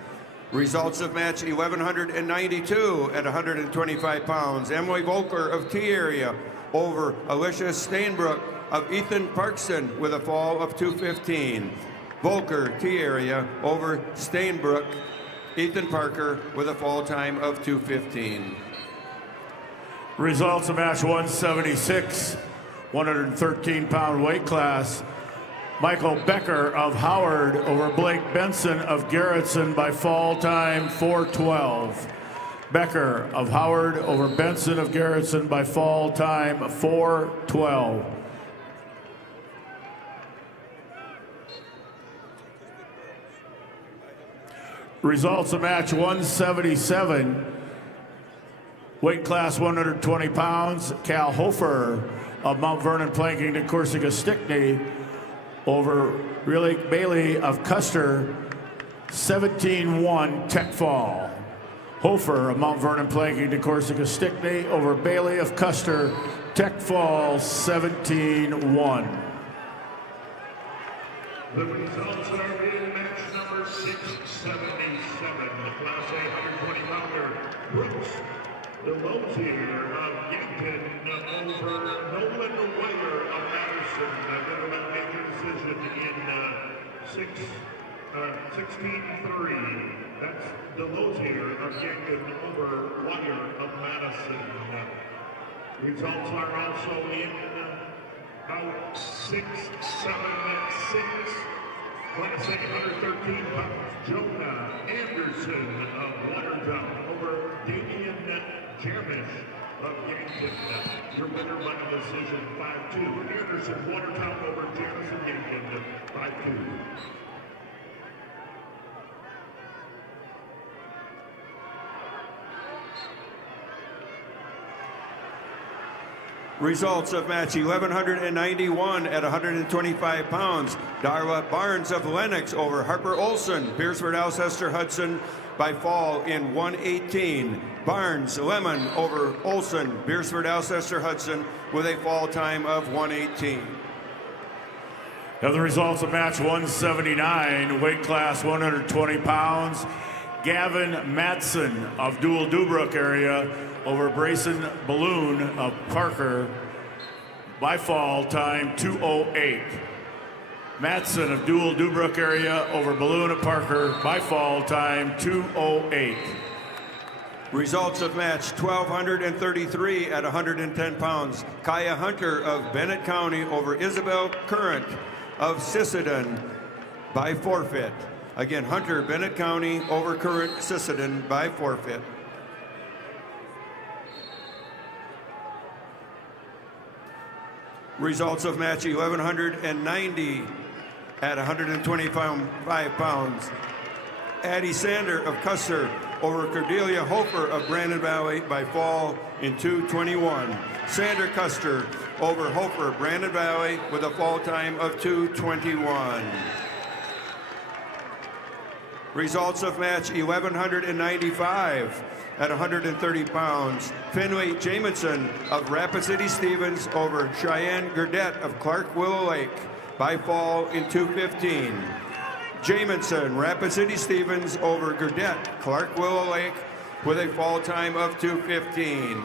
Results of match 1,192 at 125 pounds. Emily Volker of T area over Alicia Stainbrook of Ethan Parkson with a fall of 2:15. Volker T area over Stainbrook, Ethan Parker with a fall time of 2:15. Results of match 176. 113-pound weight class. Michael Becker of Howard over Blake Benson of Garrettson by fall time 4:12. Becker of Howard over Benson of Garrettson by fall time 4:12. Results of match 177. Weight class 120 pounds. Cal Hofer of Mount Vernon Planking to Corsica Stickney over Riley Bailey of Custer, 17-1 tech fall. Hofer of Mount Vernon Planking to Corsica Stickney over Bailey of Custer, tech fall 17-1. The results are in match number 677, the Class A 120-pounder, Brooks Delosier of Yankton over Nolan Wire of Madison. They're going to make a decision in 16-3. That's Delosier of Yankton over Wire of Madison. Results are also in out 676. Class A 113 pounds, Jonah Anderson of Watertown over Damian Jamish of Yankton. Your winner by decision 5-2. Anderson, Watertown over Jamison Yankton 5-2. Results of match 1191 at 125 pounds. Darla Barnes of Lennox over Harper Olson. Beersford Alcester Hudson by fall in 118. Barnes Lemon over Olson. Beersford Alcester Hudson with a fall time of 118. Now the results of match 179, weight class 120 pounds. Gavin Matson of Dual Dubrook area over Brayson Balloon of Parker by fall time 2:08. Matson of Dual Dubrook area over Balloon of Parker by fall time 2:08. Results of match 1233 at 110 pounds. Kaya Hunter of Bennett County over Isabel Current of Sisseton by forfeit. Again, Hunter, Bennett County over Current, Sisseton by forfeit. Results of match 1190 at 125 pounds. Addie Sander of Custer over Cordelia Hofer of Brandon Valley by fall in 2:21. Sander Custer over Hofer, Brandon Valley with a fall time of 2:21. Results of match 1195 at 130 pounds. Finley Jamison of Rapid City Stevens over Cheyenne Gurdett of Clark Willow Lake by fall in 2:15. Jamison, Rapid City Stevens over Gurdett, Clark Willow Lake with a fall time of 2:15.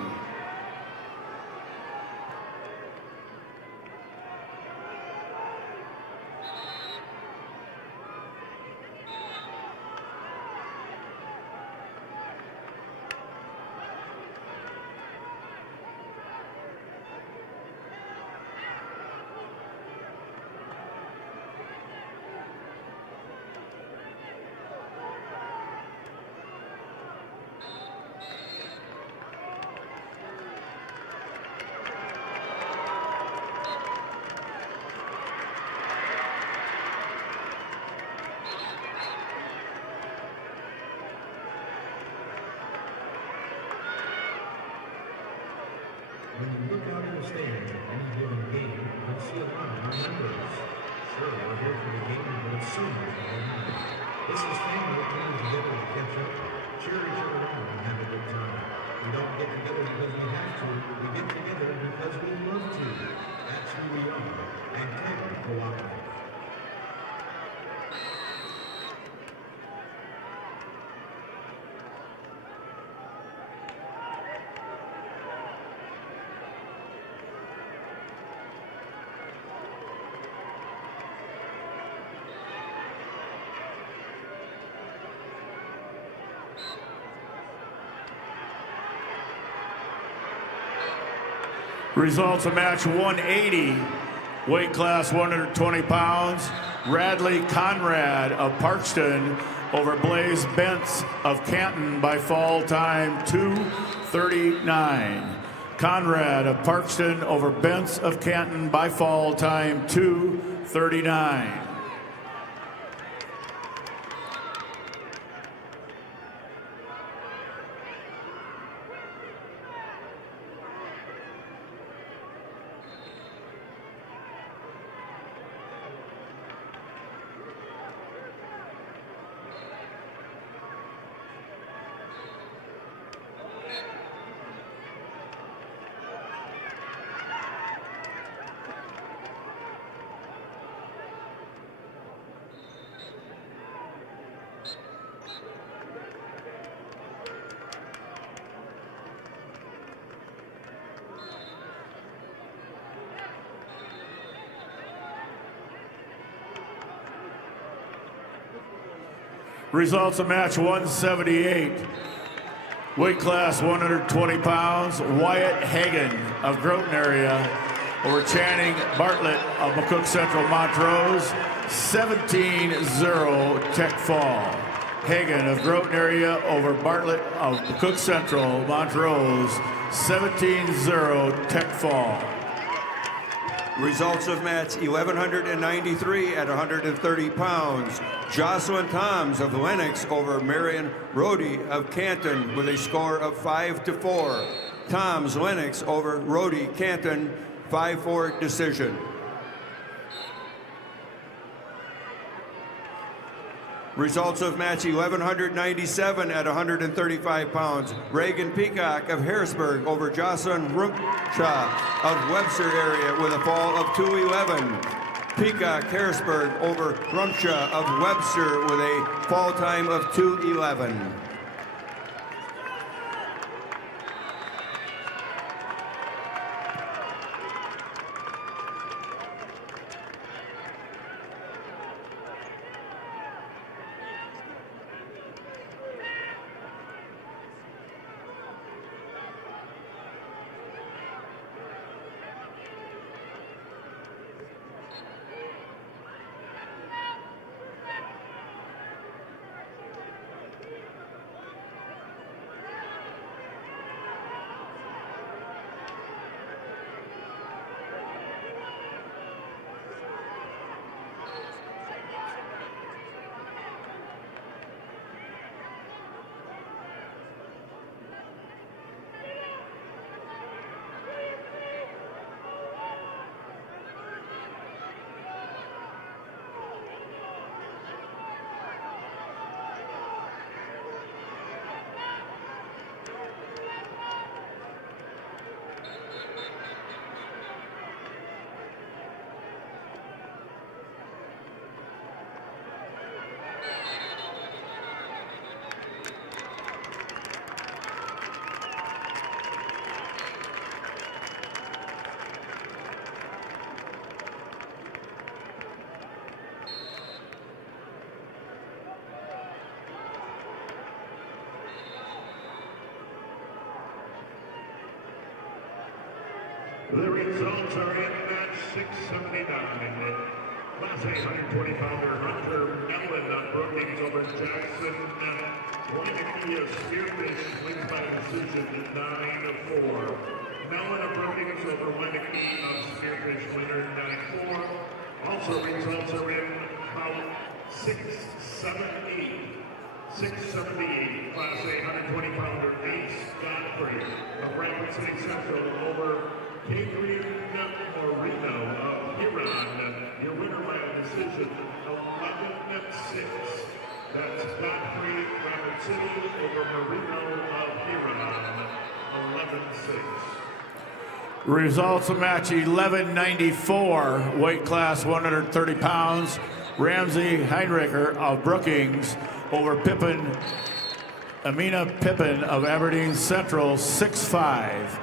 When you look out in the stands at any given game, you'll see a lot of our members. Sure, we're here for the game, but it's so much more than that. This is family coming together to catch up, cheer each other on, and have a good time. We don't get together because we have to. We get together because we love to. That's who we are. And Taylor Cooperative. Results of match 180, weight class 120 pounds. Radley Conrad of Parkston over Blaze Bentz of Canton by fall time 2:39. Conrad of Parkston over Bentz of Canton by fall time 2:39. Results of match 178. Weight class 120 pounds. Wyatt Hagan of Groton area over Channing Bartlett of McCook Central Montrose. 17-0 Tech Fall. Hagan of Groton area over Bartlett of McCook Central Montrose. 17-0 Tech Fall. Results of match 1193 at 130 pounds. Jocelyn Toms of Lennox over Marion Rhodey of Canton with a score of 5-4. Toms Lennox over Rhodey Canton 5-4 decision. Results of match 1197 at 135 pounds. Reagan Peacock of Harrisburg over Jocelyn Rumcha of Webster area with a fall of 2:11. Peacock Harrisburg over Rumcha of Webster with a fall time of 2:11. The results are in match 679. Class A 120-pounder Hunter Ellen on Brookings over Jackson Wanakia Spearfish wins by decision 9-4. Mellon of Brookings over Wanakia of Spearfish winner 9-4. Also results are in about 678. 678, Class A 120-pounder Ace Godfrey of Rapid City Central over Adrian Moreno of Huron. Your winner by a decision 11-6. That's Godfrey Rapid City over Moreno of Huron. 11-6. Results of match 1194, weight class 130 pounds. Ramsey Heinricher of Brookings over Amina Pippin of Aberdeen Central, 6-5.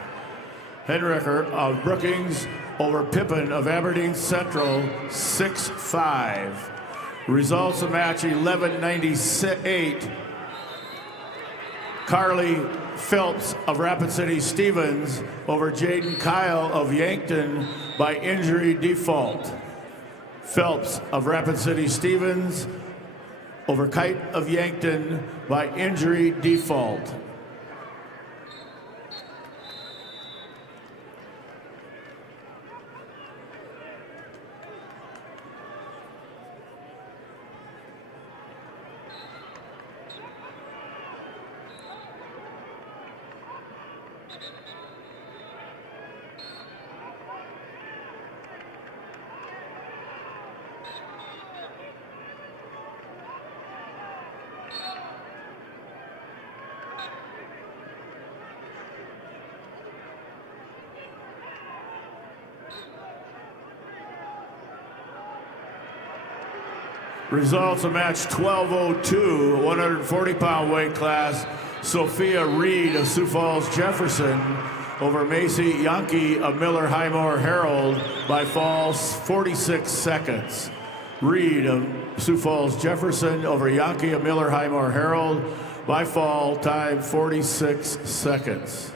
Heinricher of Brookings over Pippin of Aberdeen Central, 6-5. Results of match 1198. Carly Phelps of Rapid City Stevens over Jaden Kyle of Yankton by injury default. Phelps of Rapid City Stevens over Kite of Yankton by injury default. Results of match 1202, 140-pound weight class. Sophia Reed of Sioux Falls Jefferson over Macy Yankee of Miller Highmore Herald by falls 46 seconds. Reed of Sioux Falls Jefferson over Yankee of Miller Highmore Herald by fall time 46 seconds.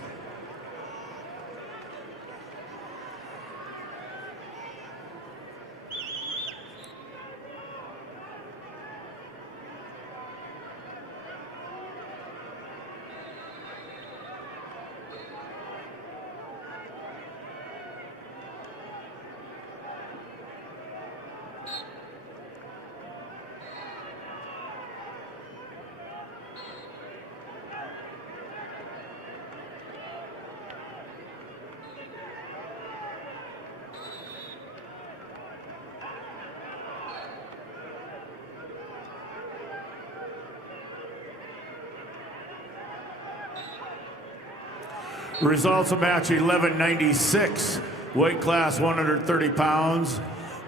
Results of match 1196, weight class 130 pounds.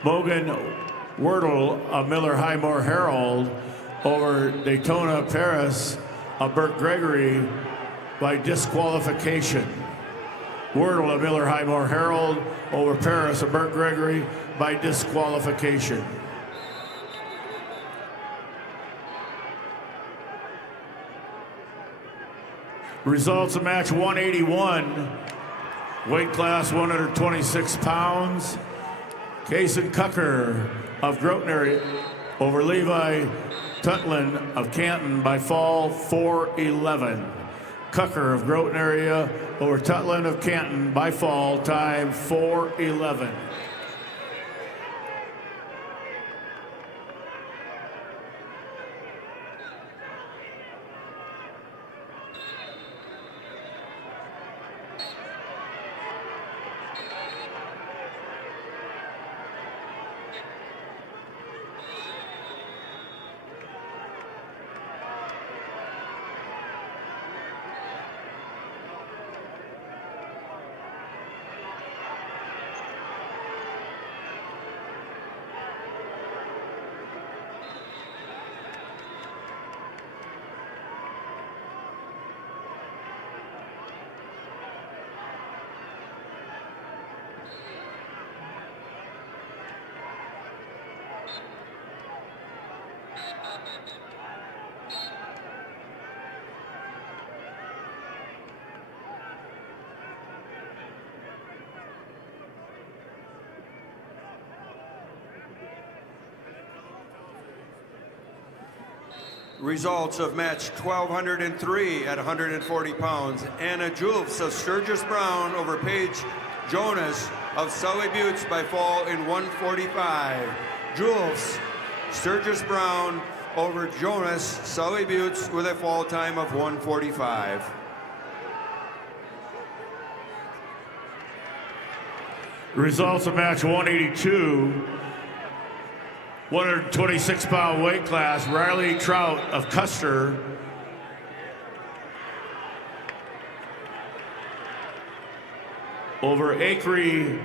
Mogan Wordle of Miller Highmore Herald over Daytona Paris of Burt Gregory by disqualification. Wordle of Miller Highmore Herald over Paris of Burt Gregory by disqualification. Results of match 181, weight class 126 pounds. Kason Cucker of Grotner over Levi Tutlin of Canton by fall 4:11. Cucker of Groton area over Tutlin of Canton by fall time 4:11. Results of match 1203 at 140 pounds. Anna Julfs of Sturgis Brown over Paige Jonas of Sully Buttes by fall in 145. Julfs, Sturgis Brown over Jonas, Sully Buttes with a fall time of 145. Results of match 182, 126-pound weight class. Riley Trout of Custer over Acre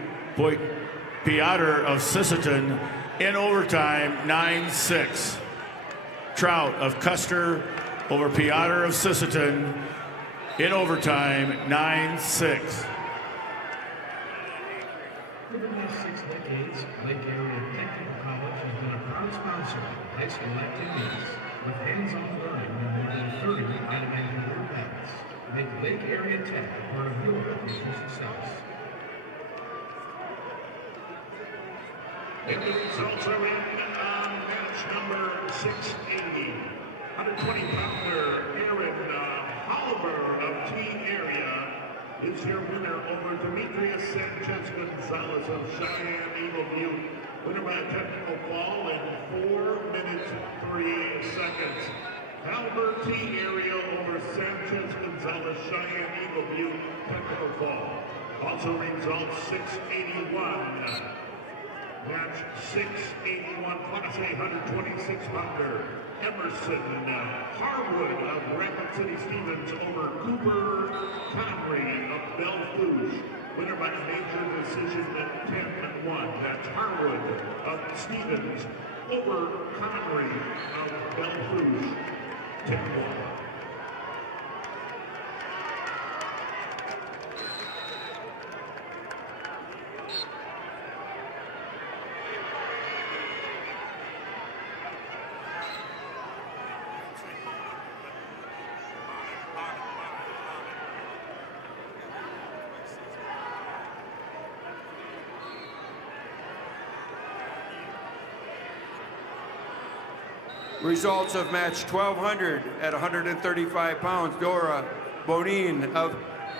Piotr of Sisseton in overtime 9-6. Trout of Custer over Piotr of Sisseton in overtime 9-6. For the last 6 decades, Lake Area Technical College has been a proud sponsor of high school activities with hands-on learning in more than 30 animated career paths. Make Lake Area Tech a part of your future success. And the results are in on match number 680. 120-pounder Aaron Oliver of T Area is your winner over Demetrius Sanchez Gonzalez of Cheyenne Eagle Butte. Winner by technical fall in 4 minutes 3 seconds. Albert T Area over Sanchez Gonzalez, Cheyenne Eagle Butte, technical fall. Also results 681. Match 681, Class A 126-pounder. Emerson Harwood of Rapid City Stevens over Cooper Connery of Belle-Fourche. Winner by major decision at 10-1. That's Harwood of Stevens over Connery of Belle-Fourche. 10-1. Results of match 1200 at 135 pounds. Dora Bonin of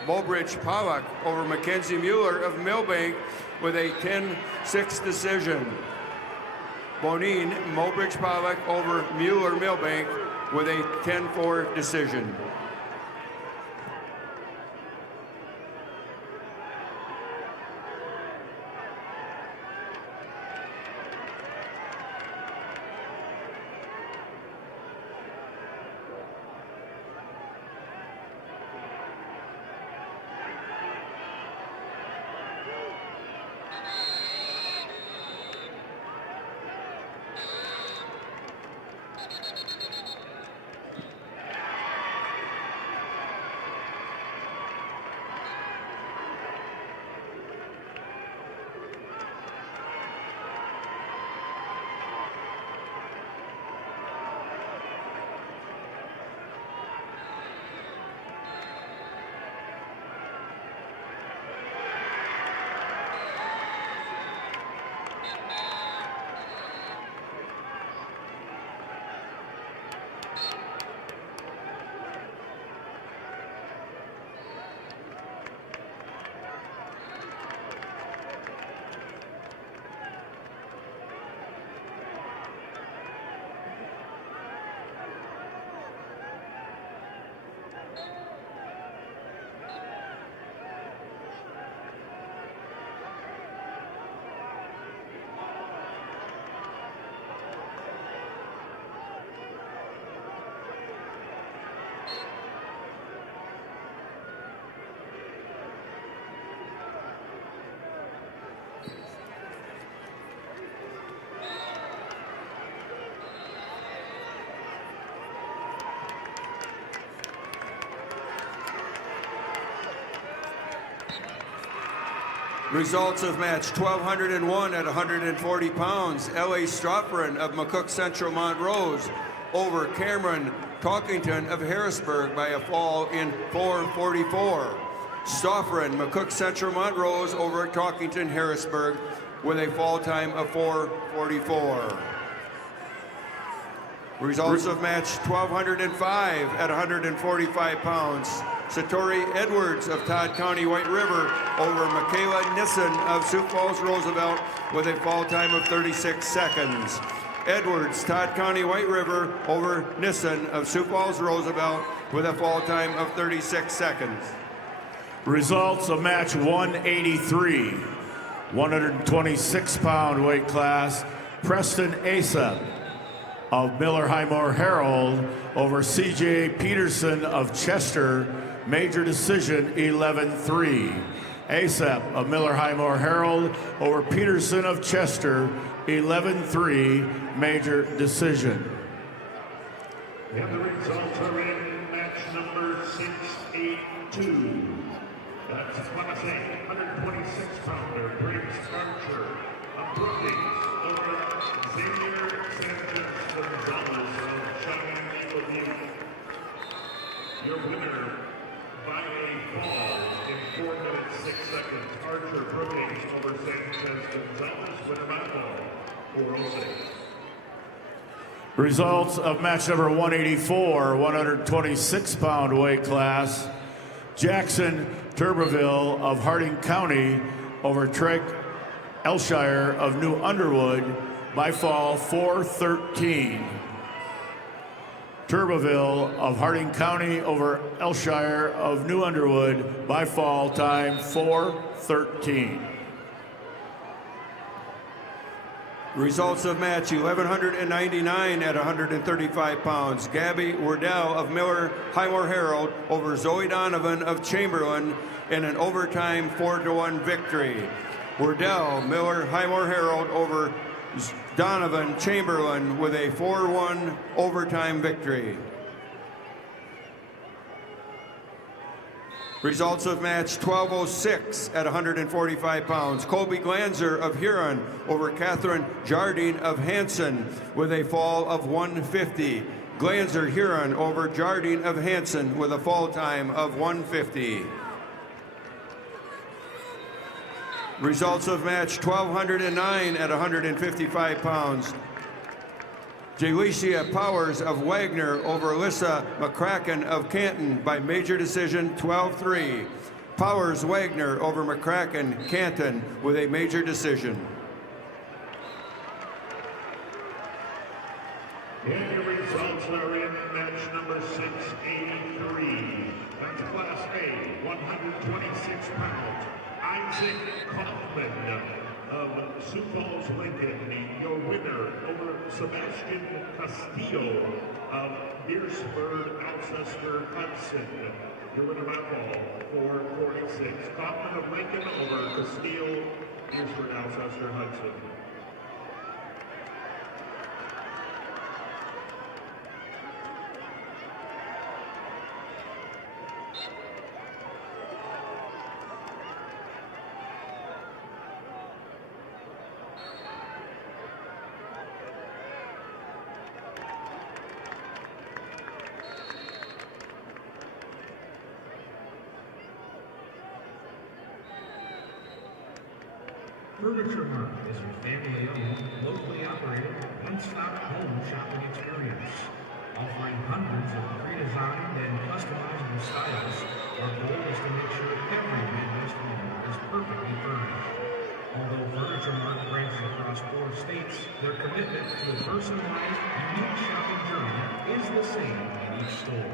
Mobridge Pollock over Mackenzie Mueller of Millbank with a 10-6 decision. Bonin, Mobridge Pollock over Mueller Millbank with a 10-4 decision. Results of match 1201 at 140 pounds. L.A. Strophren of McCook Central Montrose over Cameron Talkington of Harrisburg by a fall in 4:44. Strophren, McCook Central Montrose over Talkington Harrisburg with a fall time of 4:44. Results of match 1205 at 145 pounds. Satori Edwards of Todd County White River over Michaela Nissen of Sioux Falls Roosevelt with a fall time of 36 seconds. Edwards, Todd County White River over Nissen of Sioux Falls Roosevelt with a fall time of 36 seconds. Results of match 183, 126-pound weight class. Preston Asa of Miller Highmore Herald over C.J. Peterson of Chester, major decision 11-3. ASAP of Miller Highmore Herald over Peterson of Chester, 11-3, major decision. And the results are in match number 682. That's Class A, 126-pounder, Briggs Archer of Brookings over Xavier Sanchez Gonzalez of Cheyenne Eagle. Your winner by a fall in 4 minutes 6 seconds. Archer Brookings over Sanchez Gonzalez, winner by fall, 406. Results of match number 184, 126-pound weight class. Jackson Turbeville of Harding County over Treg Elshire of New Underwood by fall 4-13. Turbeville of Harding County over Elshire of New Underwood by fall time 4-13. Results of match 1199 at 135 pounds. Gabby Wardell of Miller Highmore Herald over Zoe Donovan of Chamberlain in an overtime 4-1 victory. Wardell, Miller Highmore Herald over Donovan Chamberlain with a 4-1 overtime victory. Results of match 1206 at 145 pounds. Colby Glanzer of Huron over Catherine Jardine of Hanson with a fall of 150. Glanzer Huron over Jardine of Hanson with a fall time of 150. Results of match 1209 at 155 pounds. Jalicia Powers of Wagner over Alyssa McCracken of Canton by major decision 12-3. Powers Wagner over McCracken Canton with a major decision. And your results are in match number 683. That's Class A, 126 pounds. Isaac Kaufman of Sioux Falls, Lincoln, your winner over Sebastian Castillo of Deersburg, Alcester, Hudson. Your winner by fall, 446. Kaufman of Lincoln over Castillo, Deersburg, Alcester, Hudson. Furniture Mart is your family-owned, locally operated, one-stop home shopping experience. Offering hundreds of pre-designed and customizable styles, our goal is to make sure every Midwest home is perfectly furnished. Although Furniture Mart branches across 4 states, their commitment to a personalized, unique shopping journey is the same in each store.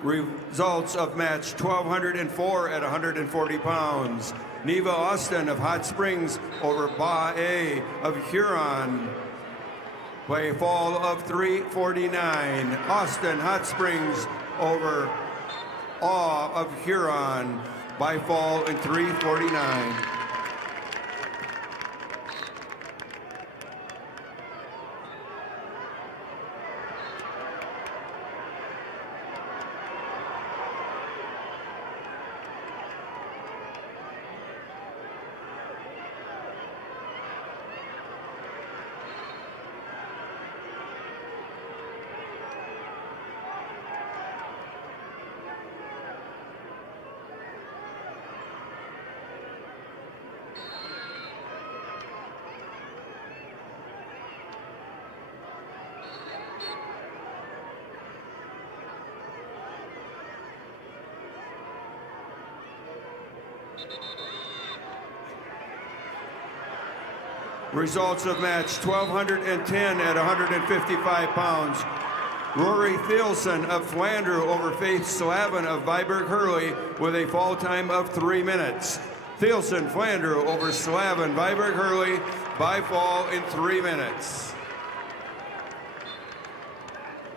Results of match 1204 at 140 pounds. Neva Austin of Hot Springs over Ba A of Huron by a fall of 349. Austin Hot Springs over Awe of Huron by fall in 349. Results of match 1210 at 155 pounds. Rory Thielson of Flandreau over Faith Slavin of Viborg Hurley with a fall time of 3 minutes. Thielson Flandreau over Slavin Viborg Hurley by fall in 3 minutes.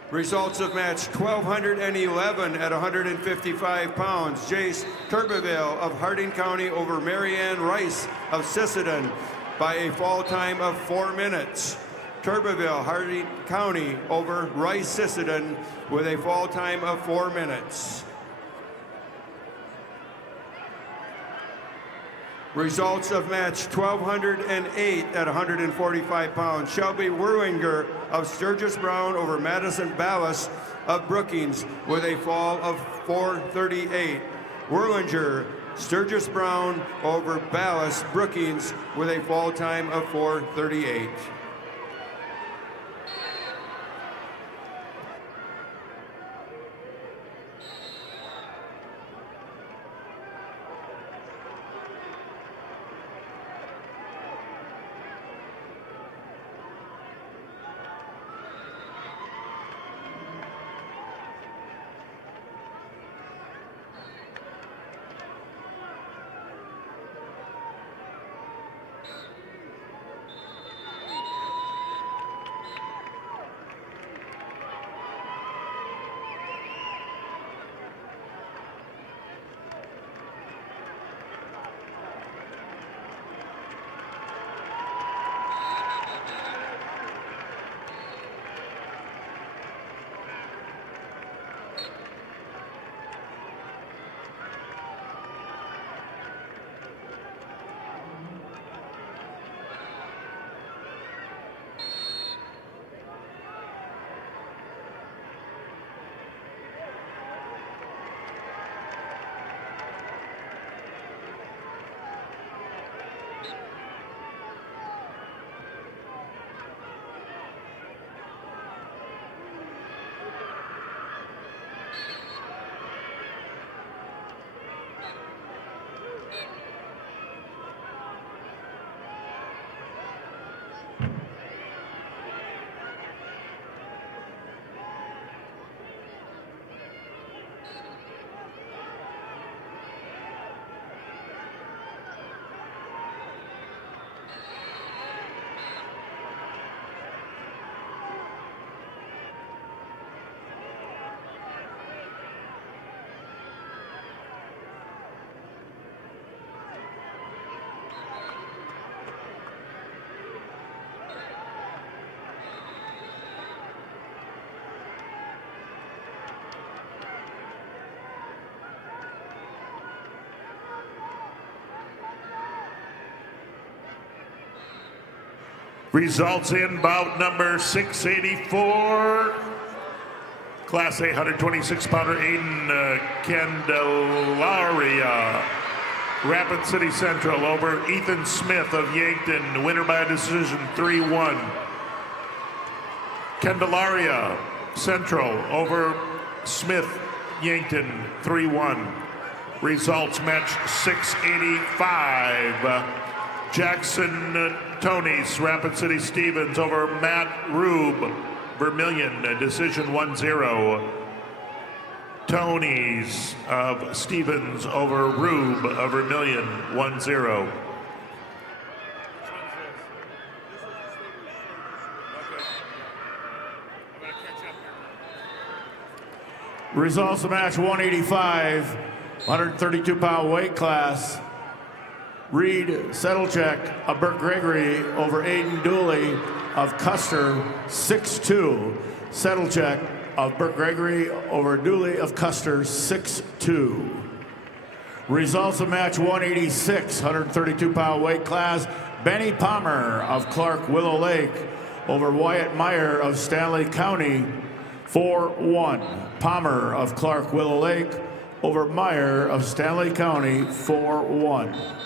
Results of match 1211 at 155 pounds. Jace Turbeville of Harding County over Marianne Rice of Sisseton by a fall time of 4 minutes. Turbeville, Harding County over Rice Sisseton with a fall time of 4 minutes. Results of match 1208 at 145 pounds. Shelby Werlinger of Sturgis Brown over Madison Ballas of Brookings with a fall of 438. Werlinger, Sturgis Brown over Ballas Brookings with a fall time of 438. Results in bout number 684. Class A 126-pounder Aiden Candelaria. Rapid City Central over Ethan Smith of Yankton. Winner by decision 3-1. Candelaria Central over Smith Yankton 3-1. Results match 685. Jackson Tonys, Rapid City Stevens over Matt Rube, Vermillion, decision 1-0. Tonys of Stevens over Rube of Vermillion, 1-0. Results of match 185, 132-pound weight class. Reed Settlecheck of Burt Gregory over Aiden Dooley of Custer, 6-2. Settlecheck of Burt Gregory over Dooley of Custer, 6-2. Results of match 186, 132-pound weight class. Benny Palmer of Clark Willow Lake over Wyatt Meyer of Stanley County, 4-1. Palmer of Clark Willow Lake over Meyer of Stanley County, 4-1.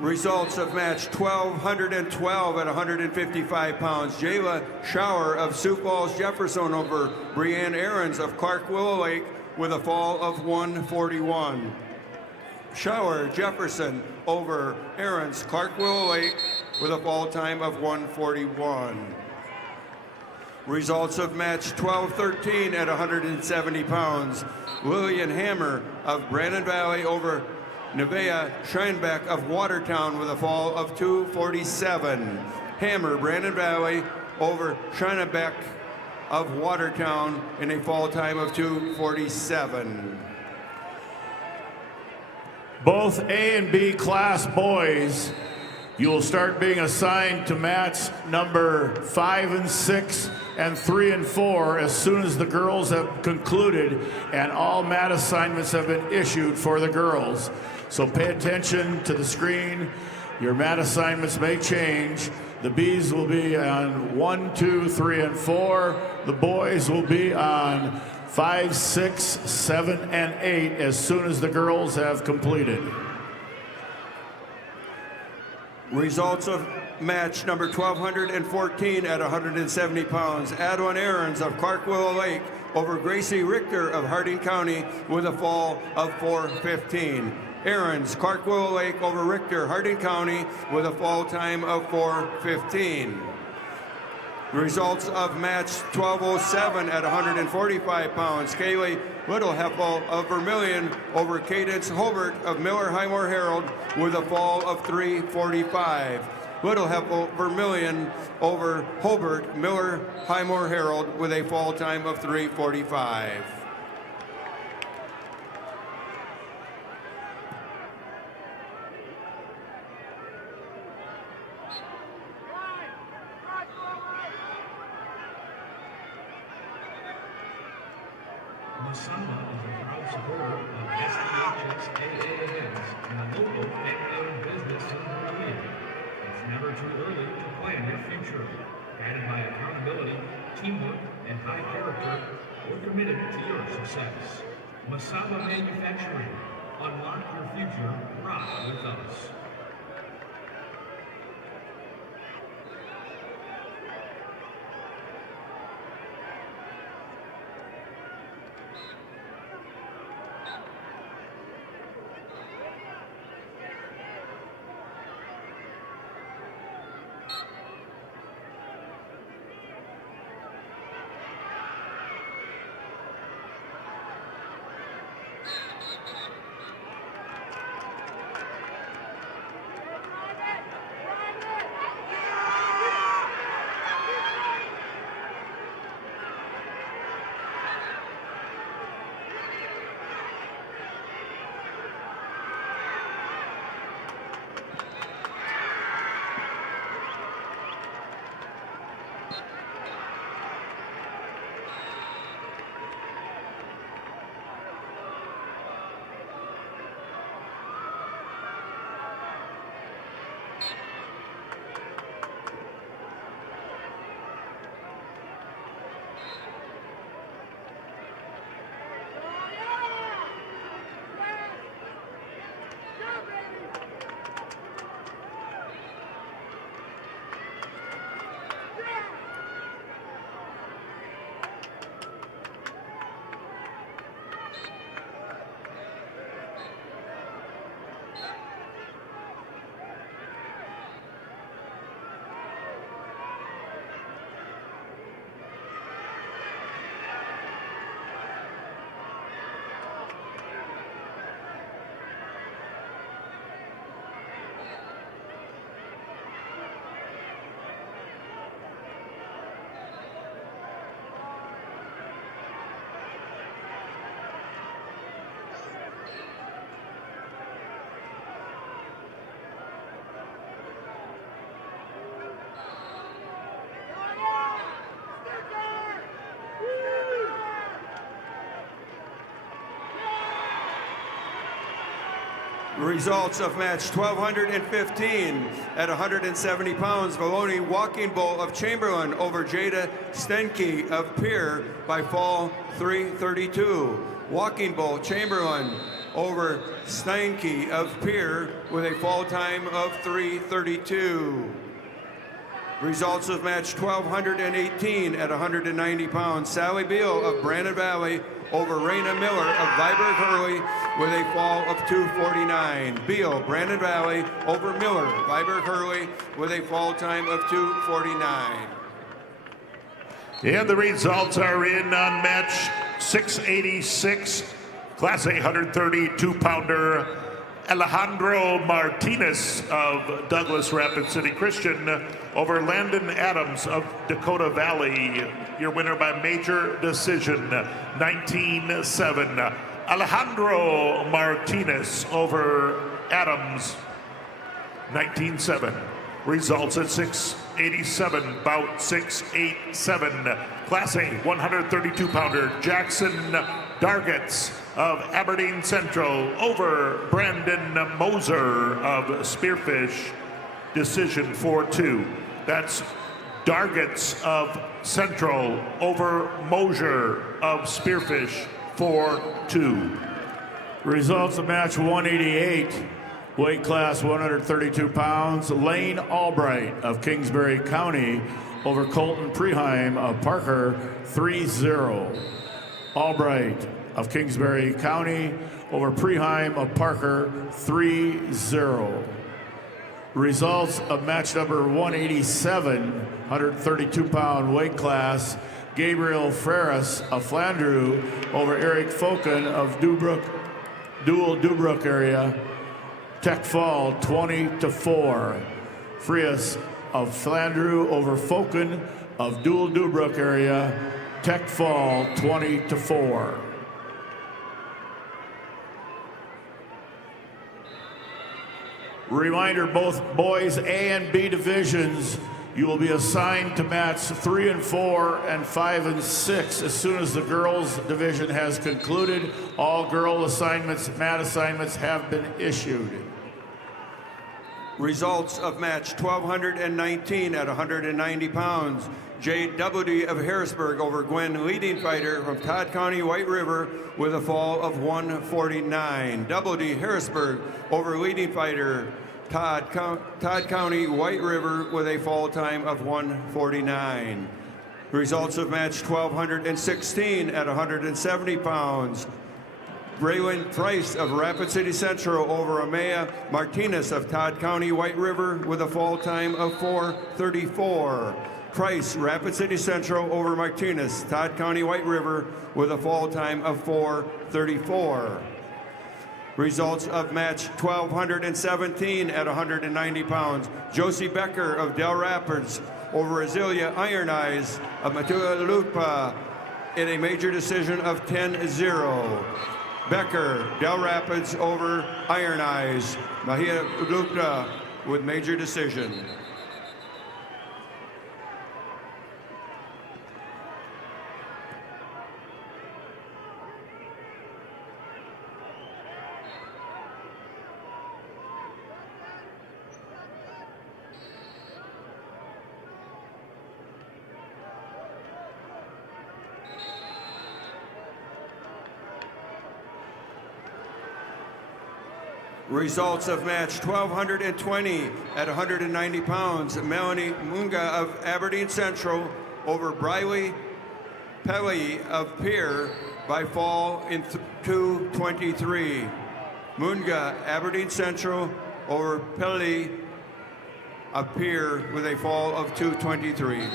Results of match 1212 at 155 pounds. Jayla Shower of Sioux Falls Jefferson over Brianne Aarons of Clark Willow Lake with a fall of 141. Shower Jefferson over Aarons Clark Willow Lake with a fall time of 141. Results of match 1213 at 170 pounds. Lillian Hammer of Brandon Valley over Nevaeh Scheinbeck of Watertown with a fall of 247. Hammer, Brandon Valley over Scheinbeck of Watertown in a fall time of 247. Both A and B class boys, you will start being assigned to match number 5 and 6 and 3 and 4 as soon as the girls have concluded and all mat assignments have been issued for the girls. So pay attention to the screen. Your mat assignments may change. The B's will be on 1, 2, 3, and 4. The boys will be on 5, 6, 7, and 8 as soon as the girls have completed. Results of match number 1214 at 170 pounds. Adwin Aarons of Clark Willow Lake over Gracie Richter of Harding County with a fall of 415. Aarons, Clark Willow Lake over Richter, Harding County with a fall time of 4:15. Results of match 1207 at 145 pounds. Kaylee Littleheffel of Vermillion over Cadence Hobart of Miller Highmore Herald with a fall of 3:45. Littleheffel Vermillion over Hobart Miller Highmore Herald with a fall time of 3:45. Masamba is a proud supporter of SPHS-AAAS and a local family-owned business in Vermillion. It's never too early to plan your future. Guided by accountability, teamwork, and high character, we're committed to your success. Masamba Manufacturing. Unlock your future. Ride with us. Results of match 1215 at 170 pounds. Maloney Walking Bull of Chamberlain over Jada Stenke of Pier by fall 332. Walking Bull Chamberlain over Steinke of Pier with a fall time of 332. Results of match 1218 at 190 pounds. Sally Beal of Brandon Valley over Raina Miller of Viborg Hurley with a fall of 249. Beal, Brandon Valley over Miller, Viborg Hurley with a fall time of 249. And the results are in on match 686, Class A 132-pounder. Alejandro Martinez of Douglas Rapid City Christian over Landon Adams of Dakota Valley. Your winner by major decision, 19-7. Alejandro Martinez over Adams, 19-7. Results at 687, bout 687. Class A 132-pounder Jackson Dargets of Aberdeen Central over Brandon Moser of Spearfish, decision 4-2. That's Dargets of Central over Moser of Spearfish, 4-2. Results of match 188, weight class 132 pounds. Lane Albright of Kingsbury County over Colton Preheim of Parker, 3-0. Albright of Kingsbury County over Preheim of Parker, 3-0. Results of match number 187, 132-pound weight class. Gabriel Ferris of Flandreau over Eric Foken of Dual-Dubrook area. Tech fall 20-4. Frias of Flandreau over Foken of Dual-Dubrook area. Tech fall 20-4. Reminder, both boys A and B divisions, you will be assigned to match 3 and 4 and 5 and 6 as soon as the girls division has concluded. All girl assignments, mat assignments have been issued. Results of match 1219 at 190 pounds. Jade Doubleday of Harrisburg over Gwen Leading Fighter from Todd County, White River with a fall of 149. Doubleday Harrisburg over Leading Fighter Todd County, White River with a fall time of 149. Results of match 1216 at 170 pounds. Braylon Price of Rapid City Central over Amaya Martinez of Todd County, White River with a fall time of 4:34. Price, Rapid City Central over Martinez, Todd County, White River with a fall time of 4:34. Results of match 1217 at 190 pounds. Josie Becker of Del Rapids over Azealia Iron Eyes of Matualupa in a major decision of 10-0. Becker, Del Rapids over Iron Eyes. Mahia Gupta with major decision. Results of match 1220 at 190 pounds. Melanie Munga of Aberdeen Central over Briley Pelly of Pier by fall in 2:23. Munga, Aberdeen Central over Pelly of Pier with a fall of 2:23.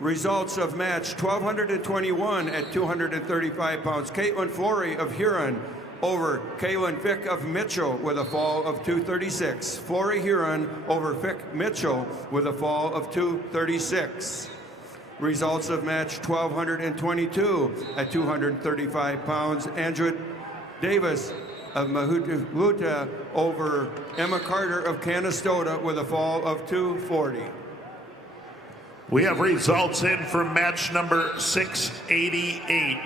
Results of match 1221 at 235 pounds. Caitlin Flory of Huron over Kaylin Fick of Mitchell with a fall of 236. Flory Huron over Fick Mitchell with a fall of 236. Results of match 1222 at 235 pounds. Andrew Davis of Mahuta over Emma Carter of Canastota with a fall of 240. We have results in from match number 688.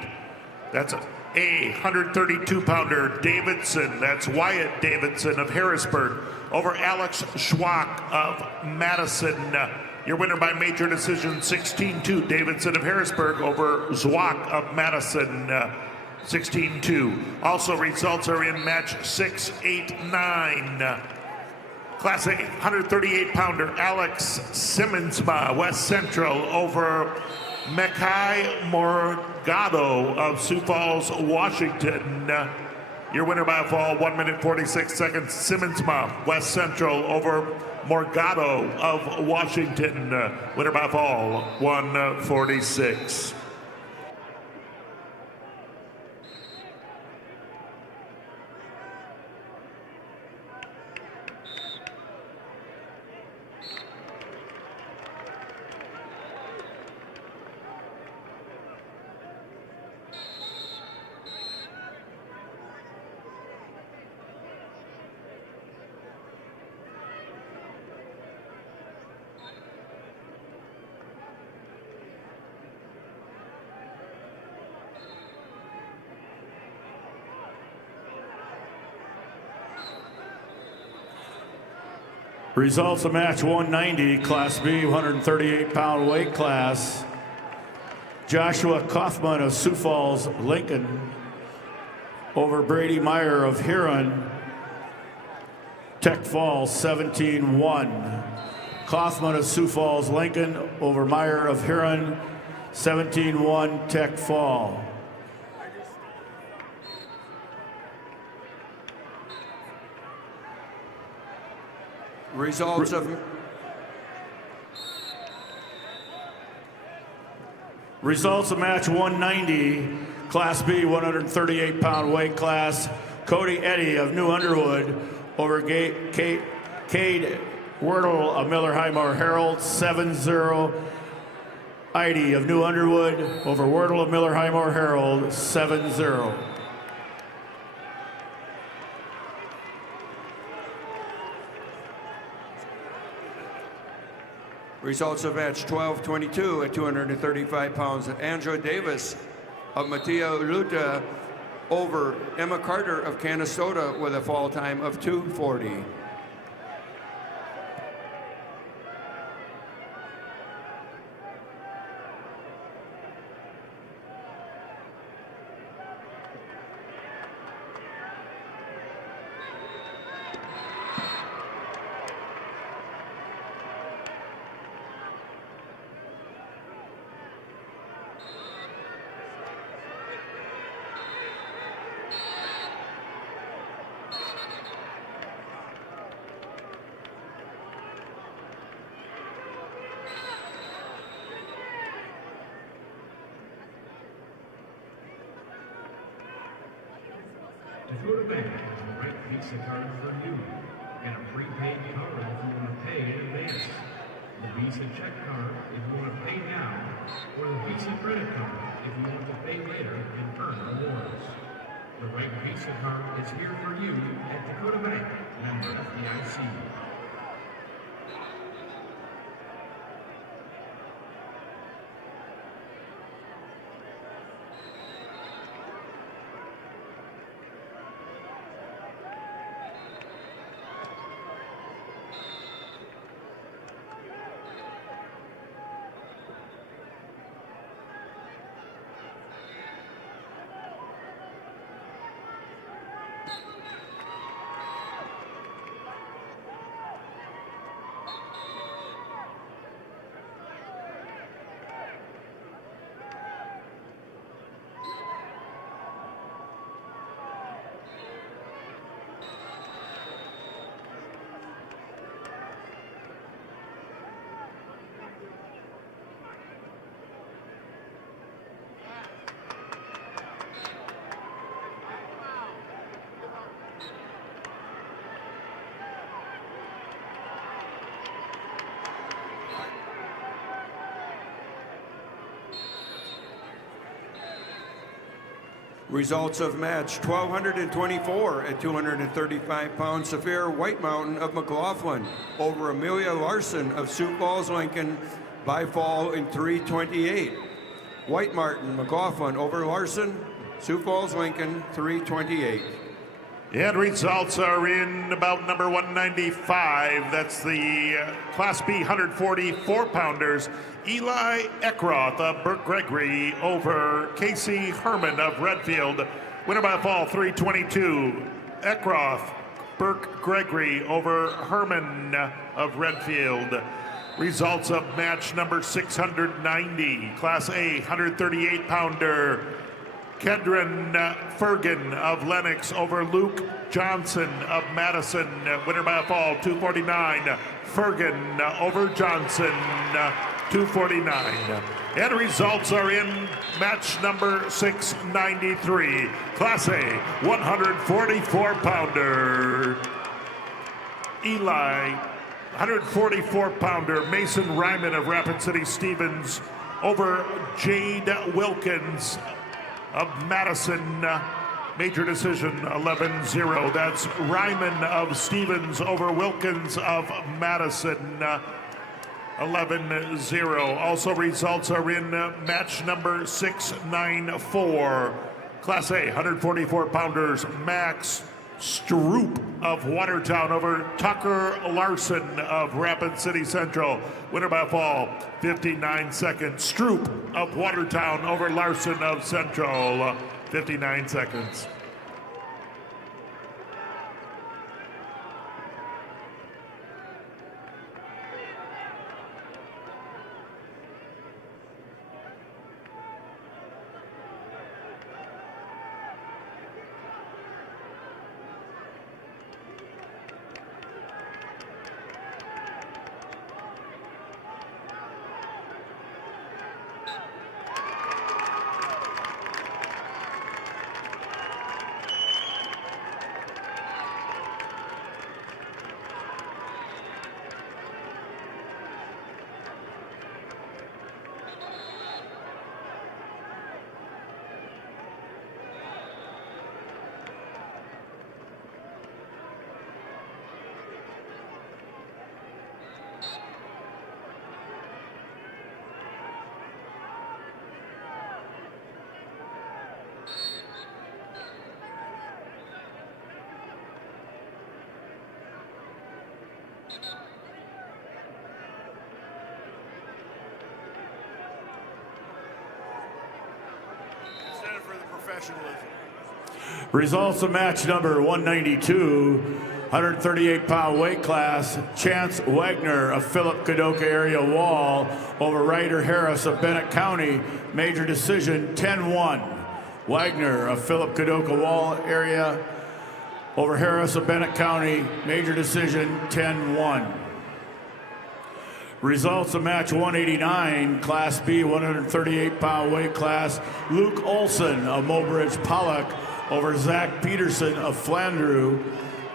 That's a 132-pounder Davidson. That's Wyatt Davidson of Harrisburg over Alex Schwach of Madison. Your winner by major decision, 16-2. Davidson of Harrisburg over Schwach of Madison, 16-2. Also, results are in match 689. Class A 138-pounder Alex Simmonsma, West Central over Mekai Morgado of Sioux Falls, Washington. Your winner by a fall, 1 minute 46 seconds. Simmonsma, West Central over Morgado of Washington. Winner by a fall, 1:46. Results of match 190, Class B, 138-pound weight class. Joshua Kaufman of Sioux Falls, Lincoln, over Brady Meyer of Huron, Tech Falls, 17-1. Kaufman of Sioux Falls, Lincoln, over Meyer of Huron, 17-1, Tech Fall. Results of match 190, Class B, 138-pound weight class. Cody Eddy of New Underwood over Cade Wordle of Miller Highmore Herald, 7-0. Eddy of New Underwood over Wordle of Miller Highmore Herald, 7-0. Results of match 1222 at 235 pounds. Andrew Davis of Mattia Luta over Emma Carter of Canastota with a fall time of 2:40. Dakota Bank has the right Visa card for you, and a prepaid card if you want to pay in advance. The Visa check card if you want to pay now, or the Visa credit card if you want to pay later and earn rewards. The right Visa card is here for you at Dakota Bank, member FDIC. Results of match 1,224 at 235 pounds. Saphir White Mountain of McLaughlin over Amelia Larson of Sioux Falls, Lincoln by fall in 3:28. White Martin McLaughlin over Larson, Sioux Falls, Lincoln 3:28. And results are in about number 195. That's the Class B 144-pounders. Eli Eckroth of Burke Gregory over Casey Herman of Redfield. Winner by fall 3:22. Eckroth, Burke Gregory over Herman of Redfield. Results of match number 690. Class A 138-pounder. Kedron Fergan of Lennox over Luke Johnson of Madison. Winner by a fall, 249. Fergan over Johnson, 249. And results are in match number 693. Class A 144-pounder. Eli, 144-pounder. Mason Ryman of Rapid City Stevens over Jade Wilkins of Madison, major decision 11-0. That's Ryman of Stevens over Wilkins of Madison, 11-0. Also results are in match number 694. Class A 144-pounders. Max Stroop of Watertown over Tucker Larson of Rapid City Central. Winner by fall, 59 seconds. Stroop of Watertown over Larson of Central, 59 seconds. Results of match number 192, 138-pound weight class. Chance Wagner of Philip Kadoka area Wall over Ryder Harris of Bennett County. Major decision 10-1. Wagner of Philip Kadoka Wall area over Harris of Bennett County. Major decision 10-1. Results of match 189, Class B 138-pound weight class. Luke Olson of Mobridge Pollock over Zach Peterson of Flandreau,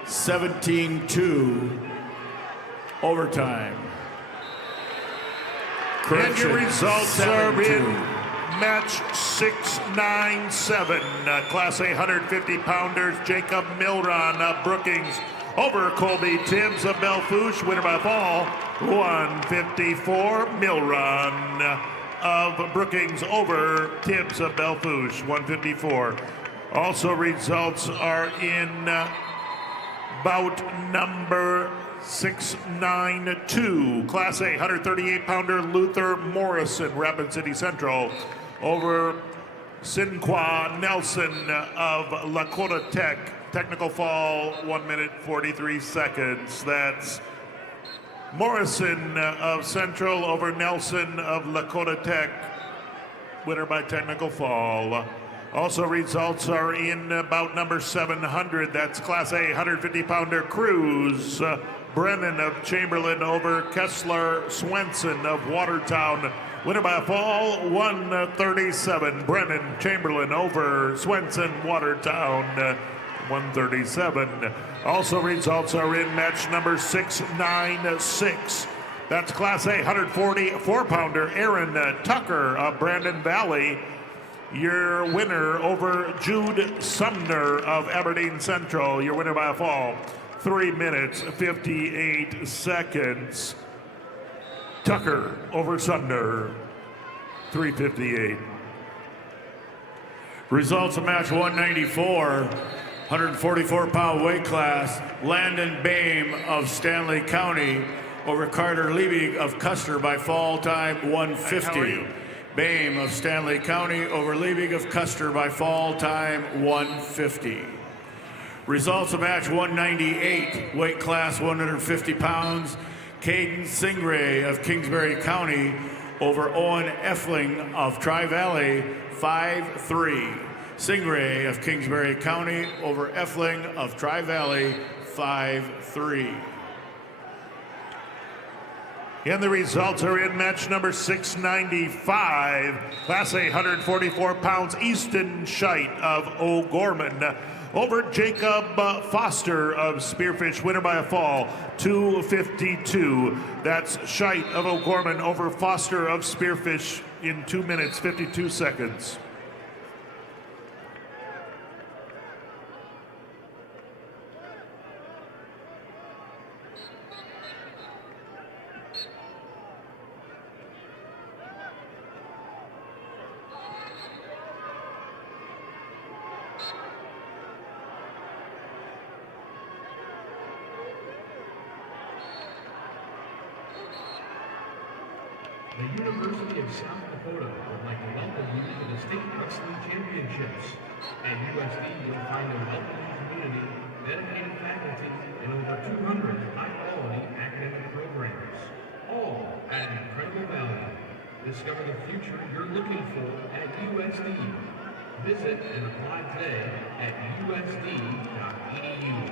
17-2, overtime. And your results are in 7-2. match 697. Class A 150-pounders. Jacob Milron of Brookings over Colby Tibbs of Belfouche. Winner by fall, 154. Milron of Brookings over Tibbs of Belfouche, 154. Also results are in bout number 692. Class A 138-pounder Luther Morrison, Rapid City Central over Sinqua Nelson of Lakota Tech. Technical fall, 1 minute 43 seconds. That's Morrison of Central over Nelson of Lakota Tech. Winner by technical fall. Also results are in bout number 700. That's Class A 150-pounder Cruz. Brennan of Chamberlain over Kessler Swenson of Watertown. Winner by a fall, 137. Brennan Chamberlain over Swenson Watertown, 137. Also results are in match number 696. That's Class A 144-pounder Aaron Tucker of Brandon Valley Your winner over Jude Sumner of Aberdeen Central. Your winner by a fall, 3 minutes, 58 seconds. Tucker over Sumner, 3:58. Results of match 194, 144-pound weight class. Landon Bame of Stanley County over Carter Liebig of Custer by fall time 150. Bame of Stanley County over Liebig of Custer by fall time 150. Results of match 198, weight class 150 pounds. Caden Singray of Kingsbury County over Owen Effling of Tri-Valley, 5-3. Singray of Kingsbury County over Effling of Tri-Valley, 5-3. And the results are in match number 695, Class A, 144 pounds, Easton Scheit of O'Gorman over Jacob Foster of Spearfish, winner by a fall, 2:52. That's Scheit of O'Gorman over Foster of Spearfish in 2 minutes, 52 seconds. The University of South Dakota would like to welcome you to the State Wrestling Championships. At USD, you'll find a welcoming community, dedicated faculty, and over 200 high-quality academic programs, all at an incredible value. Discover the future you're looking for at USD. Visit and apply today at usd.edu.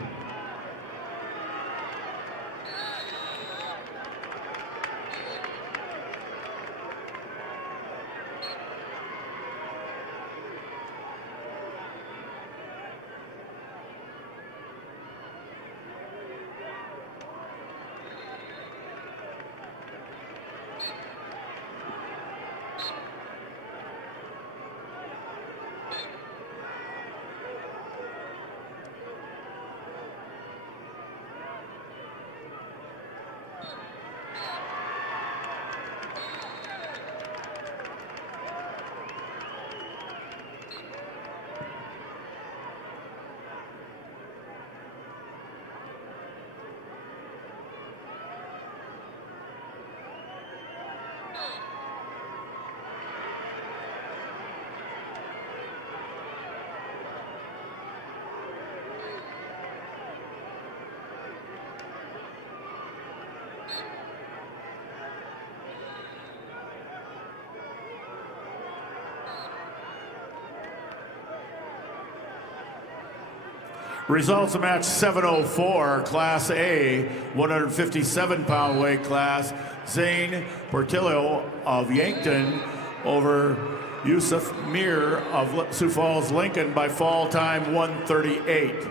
Results of match 704, Class A, 157-pound weight class. Zane Portillo of Yankton over Yusuf Mir of Sioux Falls, Lincoln by fall time 138.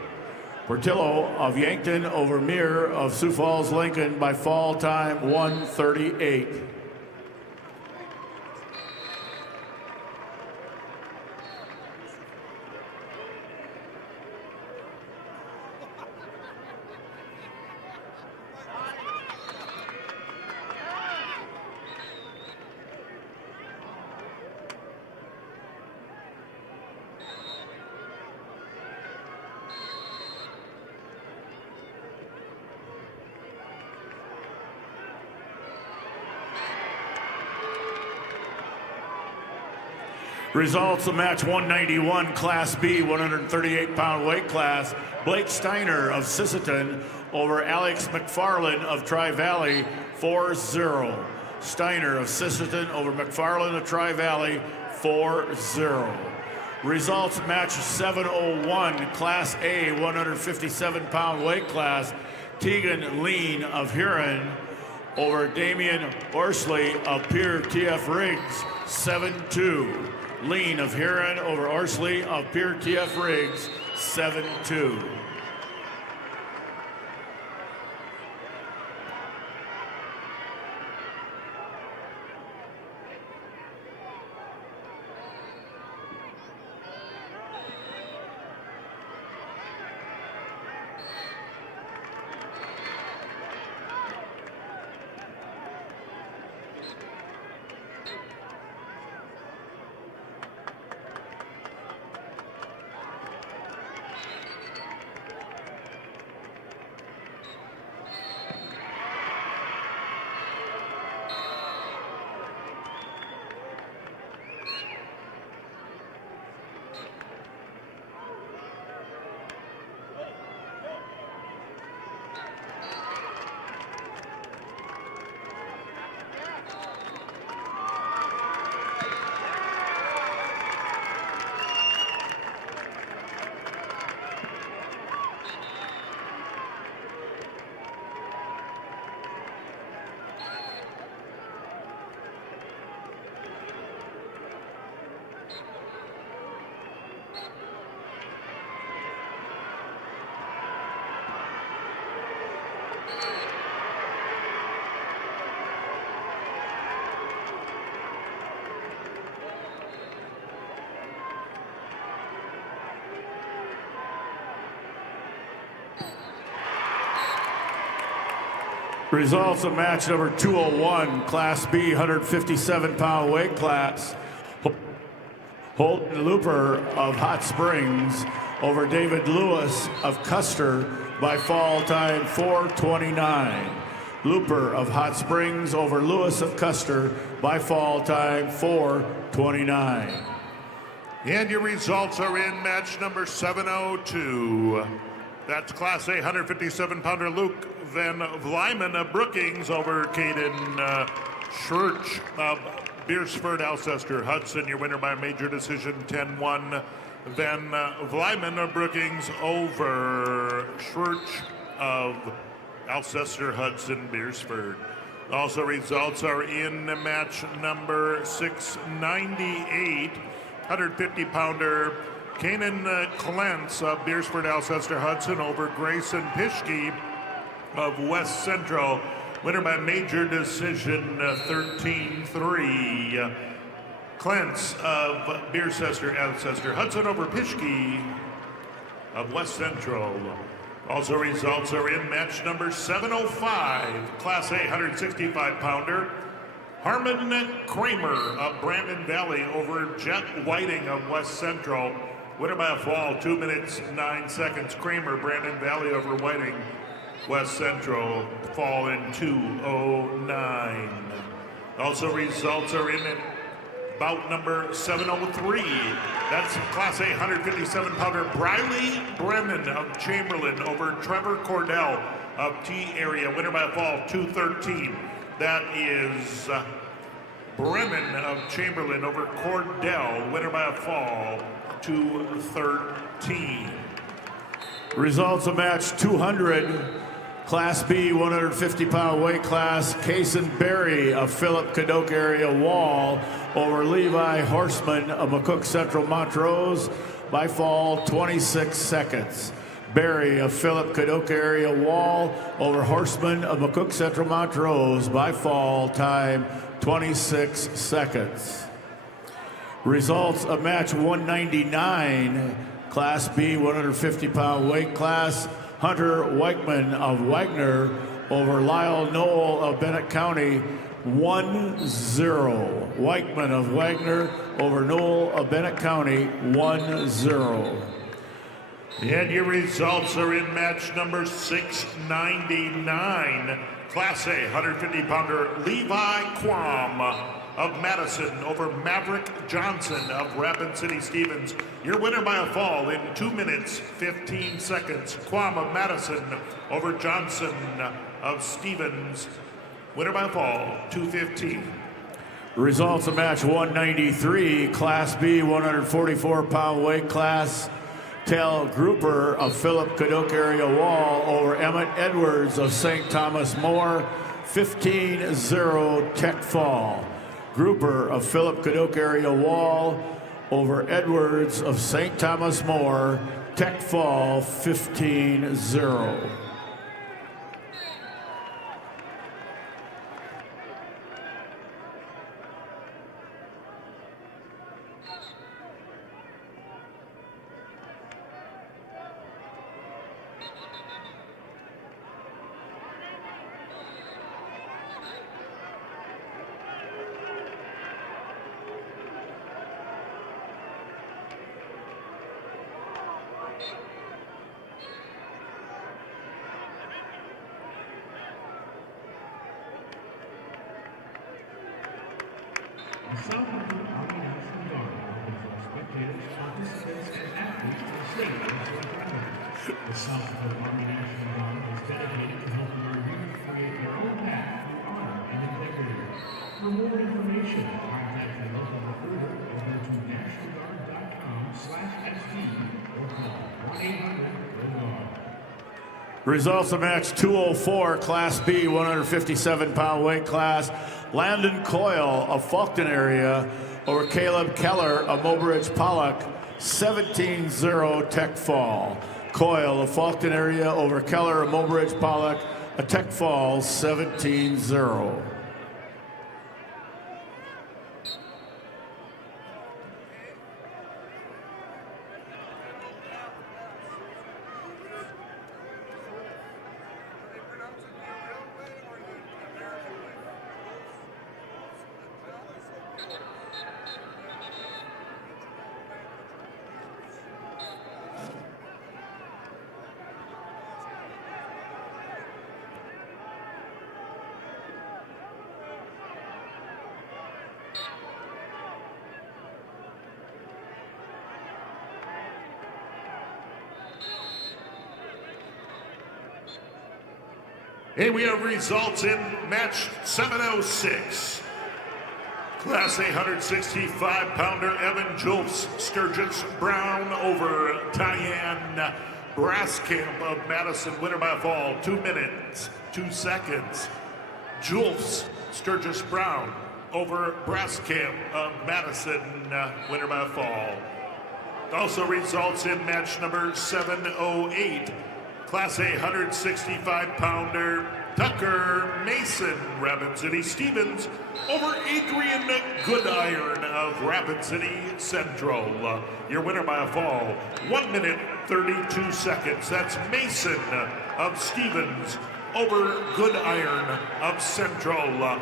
Portillo of Yankton over Mir of Sioux Falls, Lincoln by fall time 138. Results of match 191, Class B, 138-pound weight class. Blake Steiner of Sisseton over Alex McFarland of Tri-Valley, 4-0. Steiner of Sisseton over McFarland of Tri-Valley, 4-0. Results match 701, Class A, 157-pound weight class. Tegan Lean of Huron over Damian Orsley of Pierre TF Riggs, 7-2. Lean of Huron over Orsley of Pierre TF Riggs, 7-2. Results of match number 201, Class B, 157-pound weight class. Holden Looper of Hot Springs over David Lewis of Custer by fall time 4:29. Looper of Hot Springs over Lewis of Custer by fall time 4:29. And your results are in match number 702. That's Class A 157-pounder Luke Van Vlyman of Brookings over Caden Schurch of Beersford, Alcester, Hudson. Your winner by major decision 10-1. Van Vlyman of Brookings over Schurch of Alcester, Hudson, Beersford. Also results are in match number 698. 150-pounder Kanan Clance of Beersford, Alcester, Hudson over Grayson Pischke of West Central. Winner by major decision 13-3. Clance of Beercester, Alcester, Hudson over Pischke of West Central. Also results are in match number 705. Class A 165-pounder. Harmon Kramer of Brandon Valley over Jet Whiting of West Central. Winner by a fall, 2 minutes, 9 seconds. Kramer, Brandon Valley over Whiting, West Central, fall in 2:09. Also results are in bout number 703. That's Class A 157-pounder Briley Brennan of Chamberlain over Trevor Cordell of T area. Winner by a fall, 2:13. That is Brennan of Chamberlain over Cordell. Winner by a fall, 2:13. Results of match 200, Class B 150-pound weight class, Kason Berry of Philip Cadoc area Wall over Levi Horseman of McCook Central Montrose by fall 26 seconds. Berry of Philip Cadoc area Wall over Horseman of McCook Central Montrose by fall time 26 seconds. Results of match 199, Class B 150-pound weight class, Hunter Weichman of Wagner over Lyle Knoll of Bennett County, 1-0. Weichman of Wagner over Knoll of Bennett County, 1-0. And your results are in match number 699. Class A 150-pounder Levi Quam of Madison over Maverick Johnson of Rapid City Stevens. Your winner by a fall in 2 minutes, 15 seconds. Quam of Madison over Johnson of Stevens. Winner by a fall, 2:15. Results of match 193, Class B 144-pound weight class, Tel Grouper of Philip Cadoc area Wall over Emmett Edwards of St. Thomas More, 15-0 tech fall. Grouper of Philip Cadoc area Wall over Edwards of St. Thomas More, tech fall 15-0. The Southern Army National Guard opens for spectators, participants, and athletes to the state of North Carolina. The Southern Army National Guard is dedicated to helping our youth create their own path through honor and integrity. For more information, contact your local recruiter or go to nationalguard.com/SD or call 1-800-GO-GUARD. Results of match 204, Class B 157-pound weight class, Landon Coyle of Faulkton area over Caleb Keller of Mobridge Pollock, 17-0 tech fall. Coyle of Faulkton area over Keller of Mobridge Pollock, a tech fall 17-0. And we have results in match 706. Class A 165-pounder Evan Julfs Sturgis Brown over Diane Braskamp of Madison, winner by fall, 2 minutes, 2 seconds. Julfs Sturgis Brown over Braskamp of Madison, winner by fall. Also results in match number 708. Class A 165-pounder Tucker Mason, Rapid City Stevens, over Adrian Goodiron of Rapid City Central. Your winner by a fall, 1 minute, 32 seconds. That's Mason of Stevens over Goodiron of Central.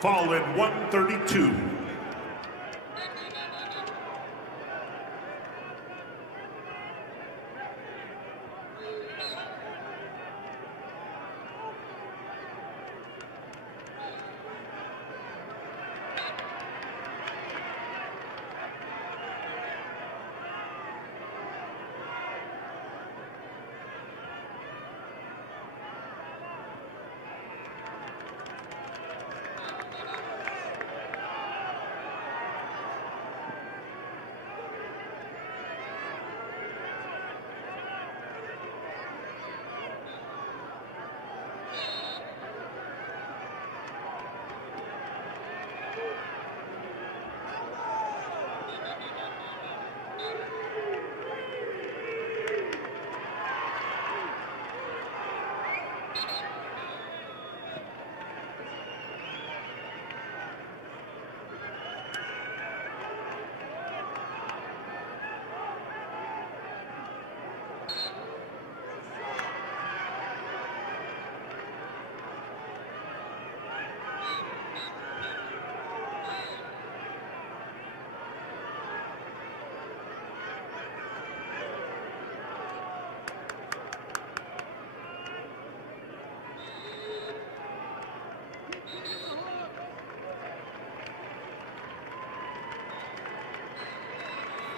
Fall in 132.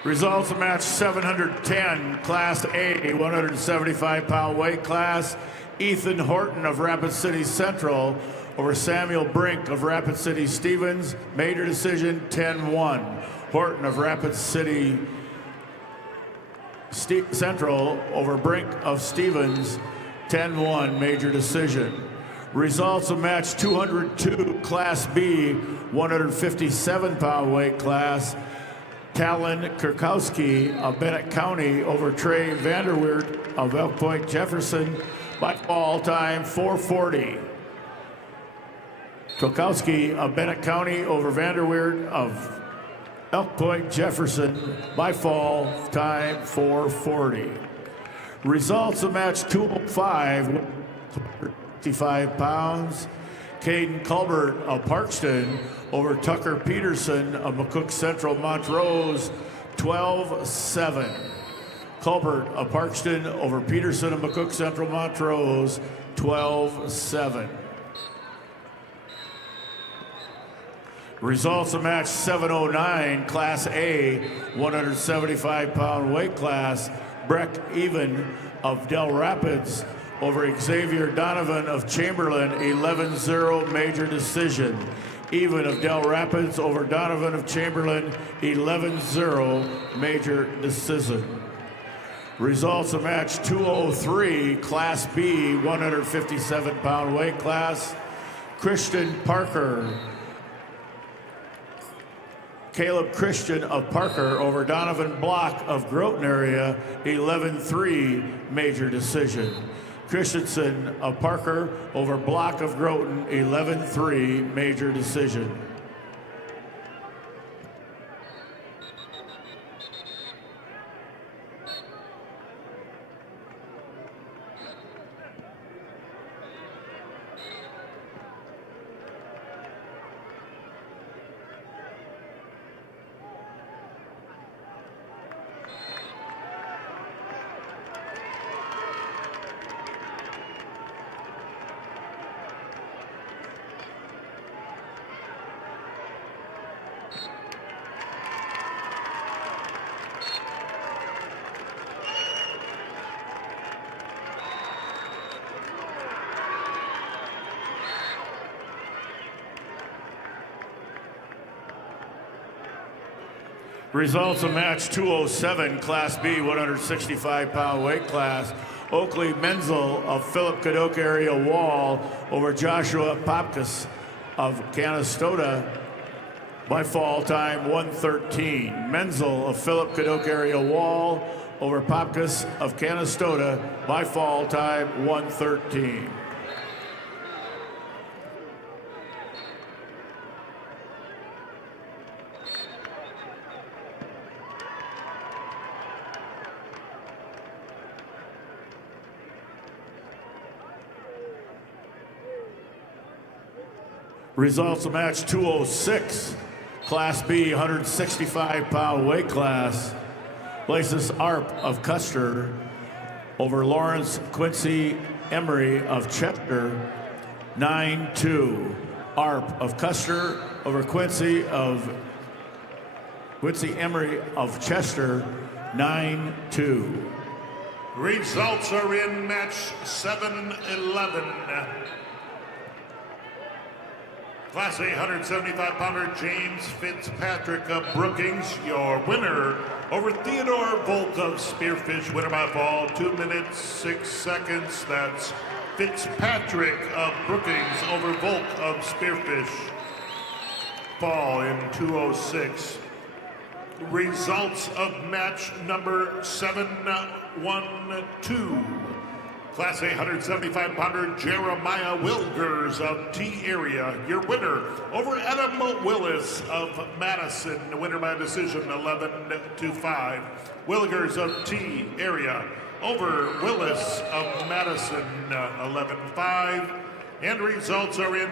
Results of match 710, Class A, 175-pound weight class. Ethan Horton of Rapid City Central over Samuel Brink of Rapid City Stevens. Major decision 10-1. Horton of Rapid City Central over Brink of Stevens. 10-1, major decision. Results of match 202, Class B, 157-pound weight class. Talon Kurkowski of Bennett County over Trey Vanderweert of Elk Point Jefferson by fall time 4:40. Kurkowski of Bennett County over Vanderweert of Elk Point Jefferson by fall time 4:40. Results of match 205, 55 pounds. Caden Culbert of Parkston over Tucker Peterson of McCook Central Montrose, 12-7. Culbert of Parkston over Peterson of McCook Central Montrose, 12-7. Results of match 709, Class A, 175-pound weight class. Breck Even of Del Rapids over Xavier Donovan of Chamberlain, 11-0 major decision. Even of Del Rapids over Donovan of Chamberlain, 11-0 major decision. Results of match 203, Class B, 157-pound weight class. Christian Parker, Caleb Christian of Parker over Donovan Block of Groton area, 11-3 major decision. Christensen of Parker over Block of Groton, 11-3 major decision. Results of match 207, Class B, 165-pound weight class. Oakley Menzel of Philip Cadoc area Wall over Joshua Popkus of Canastota by fall time 113. Menzel of Philip Cadoc area Wall over Popkus of Canastota by fall time 113. Results of match 206, Class B, 165-pound weight class. Places Arp of Custer over Lawrence Quincy Emery of Chester, 9-2. Arp of Custer over Quincy Emery of Chester, 9-2. Results are in match 7-11. Class A 175-pounder James Fitzpatrick of Brookings, your winner over Theodore Volk of Spearfish, winner by fall, 2 minutes, 6 seconds. That's Fitzpatrick of Brookings over Volk of Spearfish. Fall in 206. Results of match number 7-1-2. Class A 175-pounder Jeremiah Wilgers of T area, your winner over Adam Willis of Madison, winner by decision 11-5. Wilgers of T area over Willis of Madison 11-5. And results are in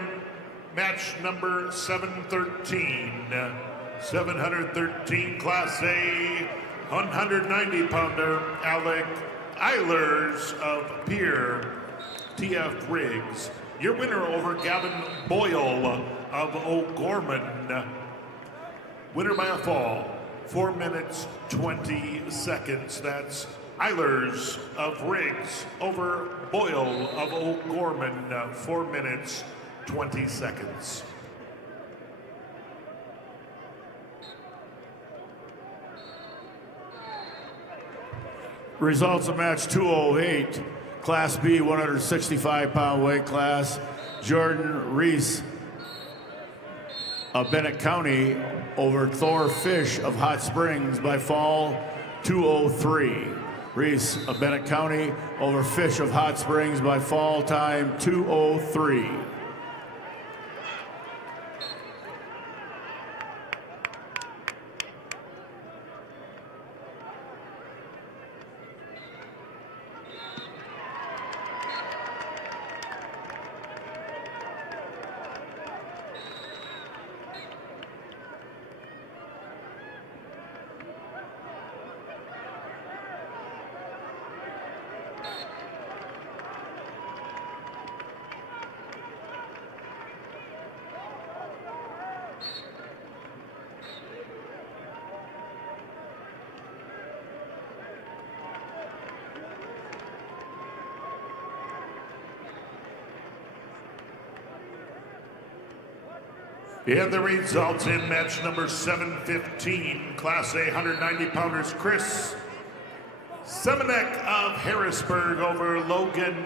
match number 713. 713 Class A 190-pounder Alec Eilers of Pier TF Riggs, your winner over Gavin Boyle of O'Gorman, winner by a fall, 4 minutes 20 seconds. That's Eilers of Riggs over Boyle of O'Gorman, 4 minutes 20 seconds. Results of match 208, Class B, 165-pound weight class. Jordan Reese of Bennett County over Thor Fish of Hot Springs by fall 203. Reese of Bennett County over Fish of Hot Springs by fall time 203. And the results in match number 715, Class A 190-pounders Chris Semenek of Harrisburg over Logan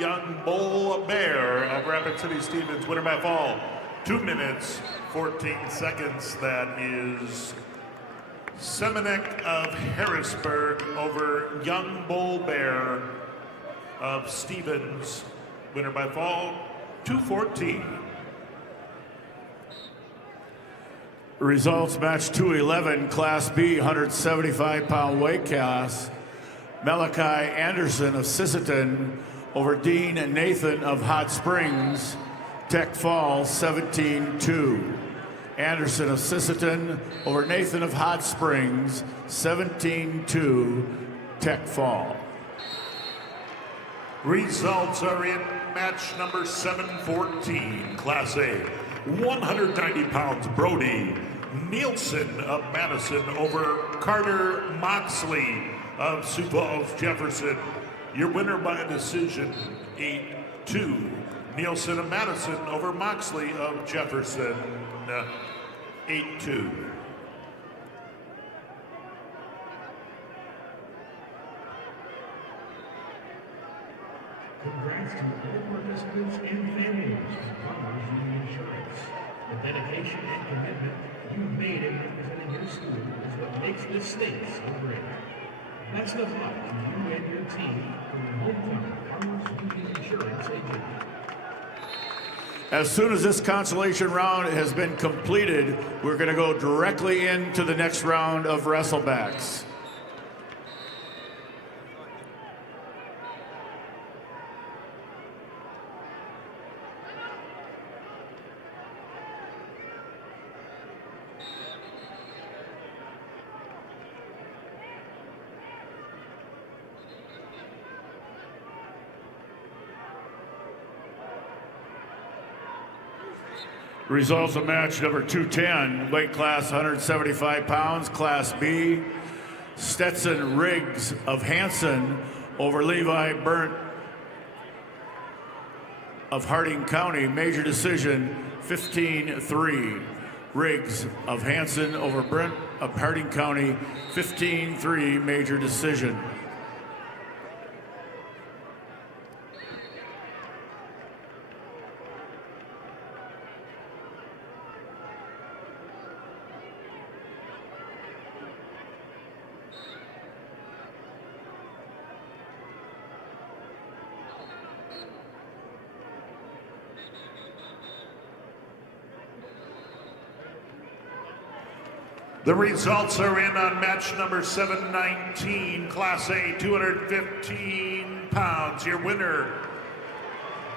Young Bull Bear of Rapid City Stevens, winner by fall, 2 minutes, 14 seconds. That is Semenek of Harrisburg over Young Bull Bear of Stevens, winner by fall, 2:14. Results match 211, Class B, 175-pound weight class. Malachi Anderson of Sisseton over Dean and Nathan of Hot Springs, Tech Falls 17-2. Anderson of Sisseton over Nathan of Hot Springs 17-2, Tech Fall. Results are in match number 714, Class A, 190 pounds Brody Nielsen of Madison over Carter Moxley of Sioux Falls Jefferson. Your winner by a decision, 8-2. Nielsen of Madison over Moxley of Jefferson, 8-2. Congrats to all participants and families of Farmers Union Insurance. The dedication and commitment you've made in representing your school is what makes this state so great. Best of luck to you and your team from the hometown Farmers Union Insurance agent. As soon as this consolation round has been completed, we're going to go directly into the next round of wrestlebacks. Results of match number 210, weight class 175 pounds, Class B. Stetson Riggs of Hanson over Levi Burnt of Harding County, major decision 15-3. Riggs of Hanson over Burnt of Harding County, 15-3, major decision. The results are in on match number 719, Class A, 215 pounds. Your winner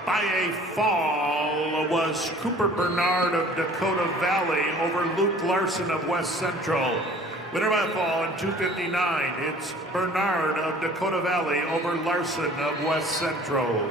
by a fall was Cooper Bernard of Dakota Valley over Luke Larson of West Central. Winner by a fall in 259, it's Bernard of Dakota Valley over Larson of West Central.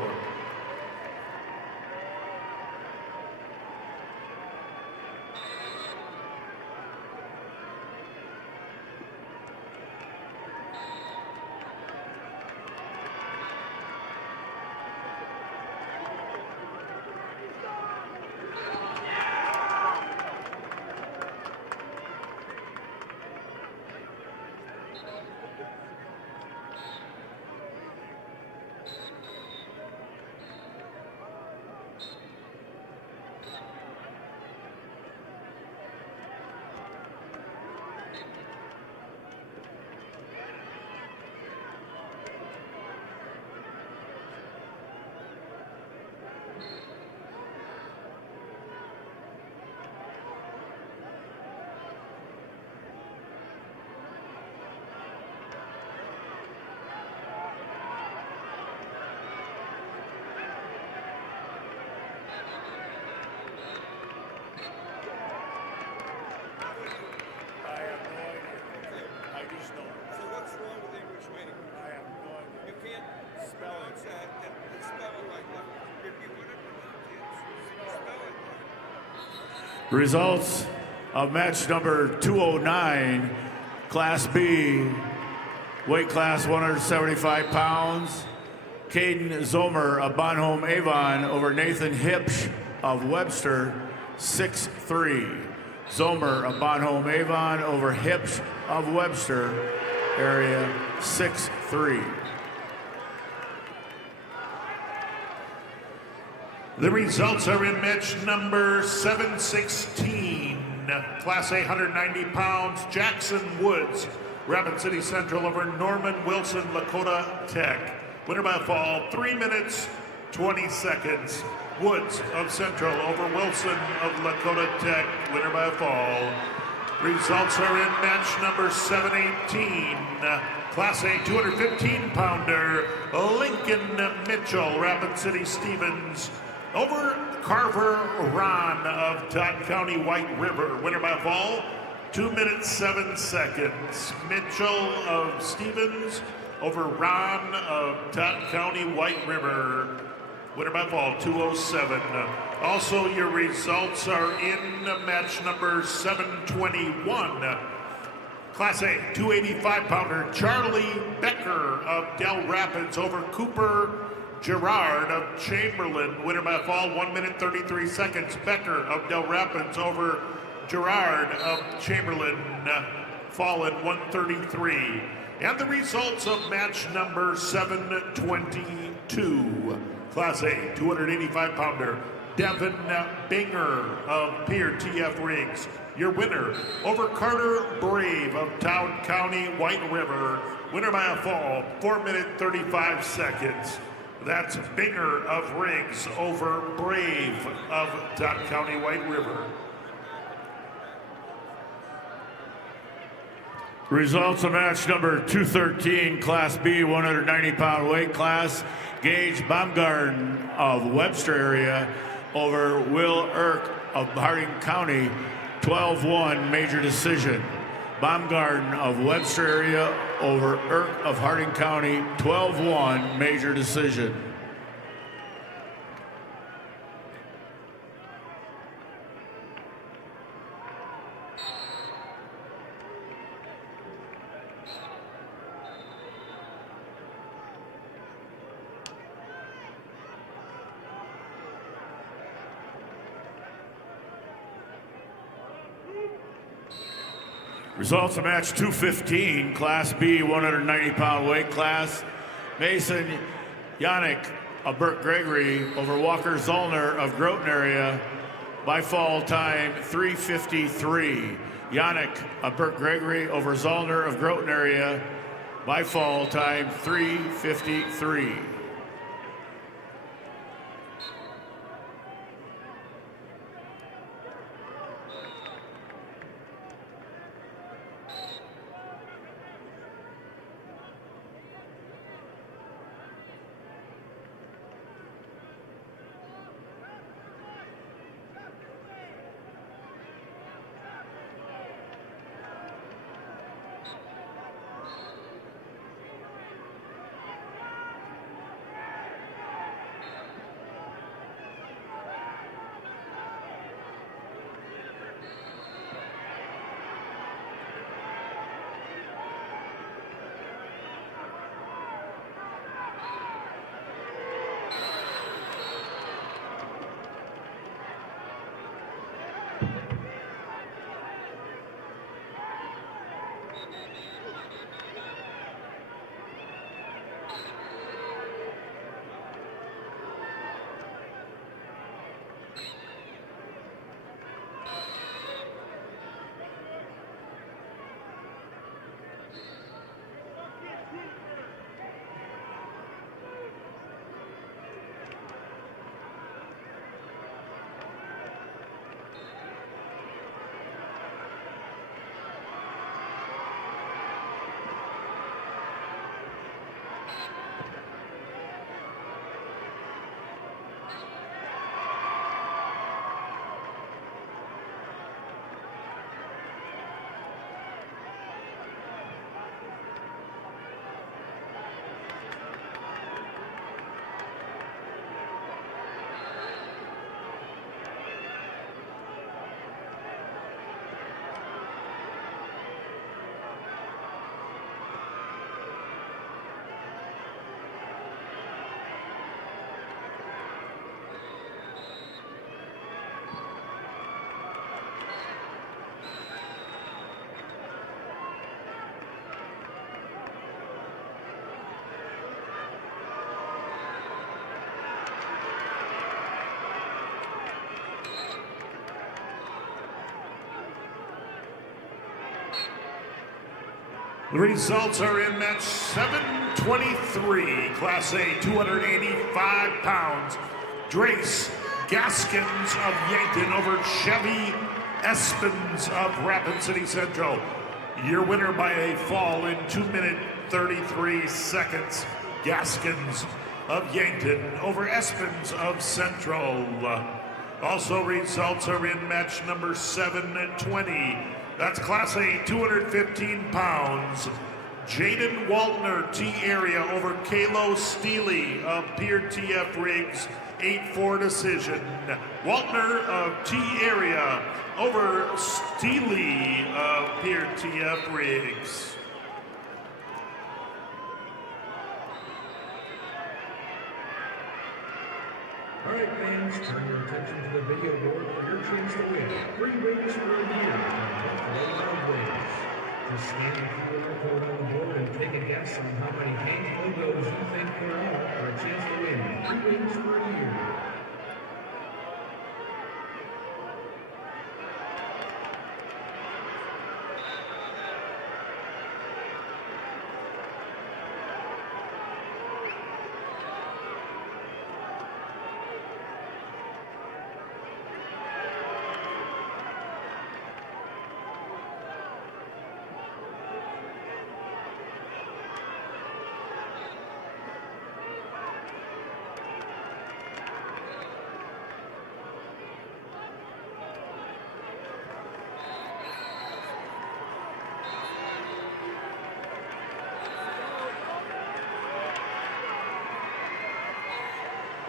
Results of match number 209, Class B, weight class 175 pounds. Caden Zomer of Bonhomme Avon over Nathan Hipsch of Webster, 6-3. Zomer of Bonhomme Avon over Hipsch of Webster, area 6-3. The results are in match number 716, Class A, 190 pounds, Jackson Woods, Rapid City Central over Norman Wilson, Lakota Tech. Winner by fall, 3 minutes, 20 seconds. Woods of Central over Wilson of Lakota Tech. Winner by fall. Results are in match number 718, Class A, 215-pounder, Lincoln Mitchell, Rapid City Stevens, over Carver Ron of Todd County White River. Winner by fall, 2 minutes, 7 seconds. Mitchell of Stevens over Ron of Todd County White River. Winner by fall, 2:07. Also, your results are in match number 721. Class A, 285-pounder, Charlie Becker of Del Rapids over Cooper Gerard of Chamberlain. Winner by fall, 1 minute, 33 seconds. Becker of Del Rapids over Gerard of Chamberlain, fall in 1:33. And the results of match number 722. 2. Class A 285-pounder Devin Binger of Pier TF Rigs. Your winner over Carter Brave of Town County White River. Winner by a fall, 4 minutes 35 seconds. That's Binger of Riggs over Brave of Town County White River. Results of match number 213, Class B, 190-pound weight class. Gage Baumgarten of Webster area over Will Irk of Harding County, 12-1 major decision. Baumgarten of Webster area over Irk of Harding County, 12-1 major decision. Results of match 215, Class B, 190-pound weight class. Mason Yannick of Burt Gregory over Walker Zollner of Groton area by fall time 3:53. Yannick of Burt Gregory over Zollner of Groton area by fall time 3:53. The results are in match 723, Class A, 285 pounds. Drace Gaskins of Yankton over Chevy Espins of Rapid City Central. Your winner by a fall in 2 minutes 33 seconds. Gaskins of Yankton over Espins of Central. Also, results are in match number 720. That's Class A, 215 pounds. Jaden Waltner, T area over Kalo Steely of Pier TF Rigs, 8-4 decision. Waltner of T area over Steely of Pier TF Rigs. All right, fans, turn your attention to the video board for your chance to win 3 wings for a year from Buffalo Wild Wings. Just scan the QR code on the board and take a guess on how many Hank logos you think there are for a chance to win wings for a year.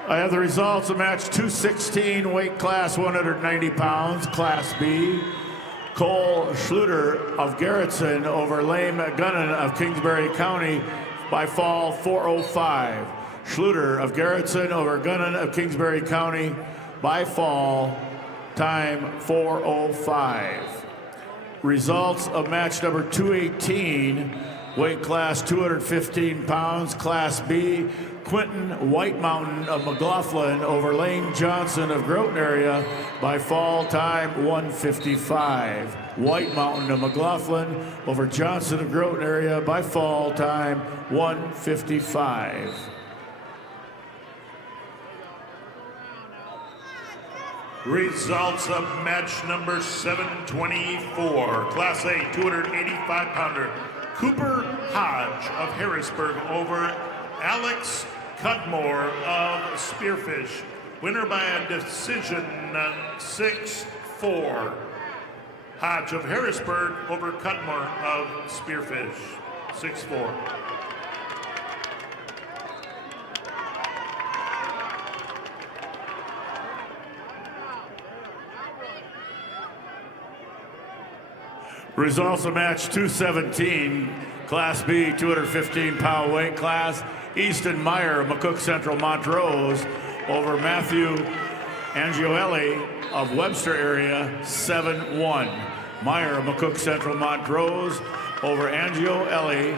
I have the results of match 216, weight class 190 pounds, Class B. Cole Schluter of Garrettson over Lame Gunnan of Kingsbury County by fall 4:05. Schluter of Garrettson over Gunnan of Kingsbury County by fall time 4:05. Results of match number 218, weight class 215 pounds, Class B. Quentin White Mountain of McLaughlin over Lane Johnson of Groton area by fall time 1:55. White Mountain of McLaughlin over Johnson of Groton area by fall time 1:55. Results of match number 724, Class A 285-pounder. Cooper Hodge of Harrisburg over Alex Cudmore of Spearfish. Winner by a decision 6-4. Hodge of Harrisburg over Cudmore of Spearfish. 6-4. Results of match 217, Class B 215-pound weight class. Easton Meyer of McCook Central Montrose over Matthew Angioelli of Webster area 7-1. Meyer of McCook Central Montrose over Angioelli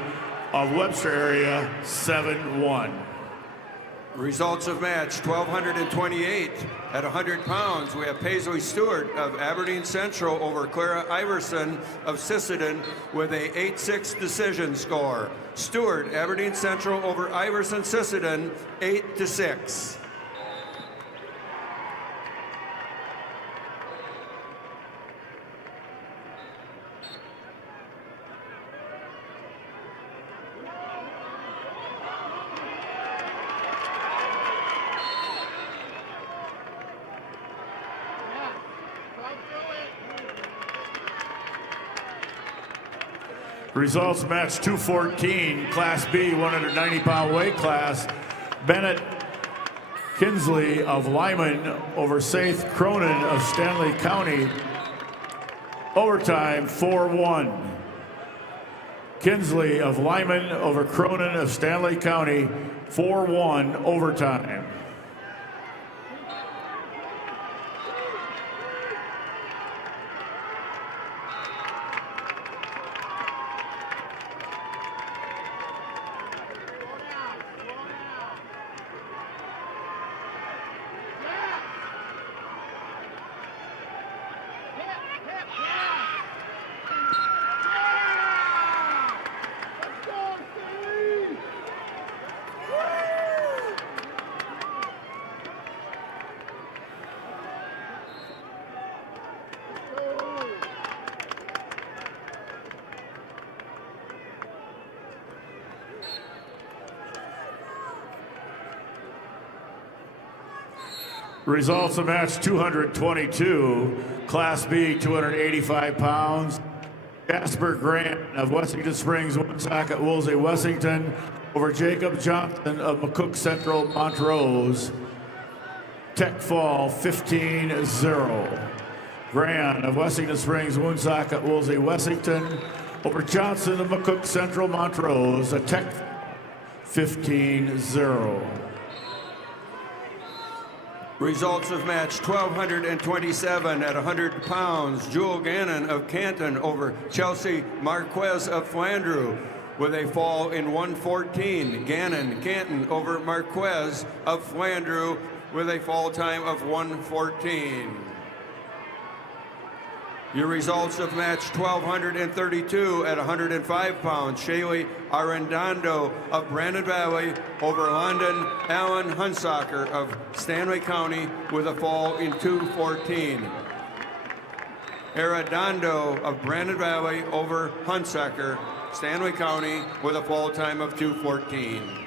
of Webster area 7-1. Results of match 1,228 at 100 pounds. We have Paisley Stewart of Aberdeen Central over Clara Iverson of Sisseton with a 8-6 decision score. Stewart, Aberdeen Central over Iverson Sisseton, 8-6. Results match 214, Class B 190-pound weight class. Bennett Kinsley of Lyman over Saith Cronin of Stanley County. Overtime 4-1. Kinsley of Lyman over Cronin of Stanley County, 4-1 overtime. Results of match 222, Class B 285 pounds. Jasper Grant of Wessington Springs, Woonsocket, Woolsey, Wessington over Jacob Johnson of McCook Central, Montrose. Tech fall 15-0. Grant of Wessington Springs, Woonsocket, Woolsey, Wessington over Johnson of McCook Central, Montrose. A Tech 15-0. Results of match 1,227 at 100 pounds. Jewel Gannon of Canton over Chelsea Marquez of Flandreau. with a fall in 1:14. Gannon Canton over Marquez of Flandreau with a fall time of 1:14. Your results of match 1232 at 105 pounds. Shaylee Arredondo of Brandon Valley over London Allen Hunsaker of Stanley County with a fall in 2:14. Arredondo of Brandon Valley over Hunsaker, Stanley County with a fall time of 2:14.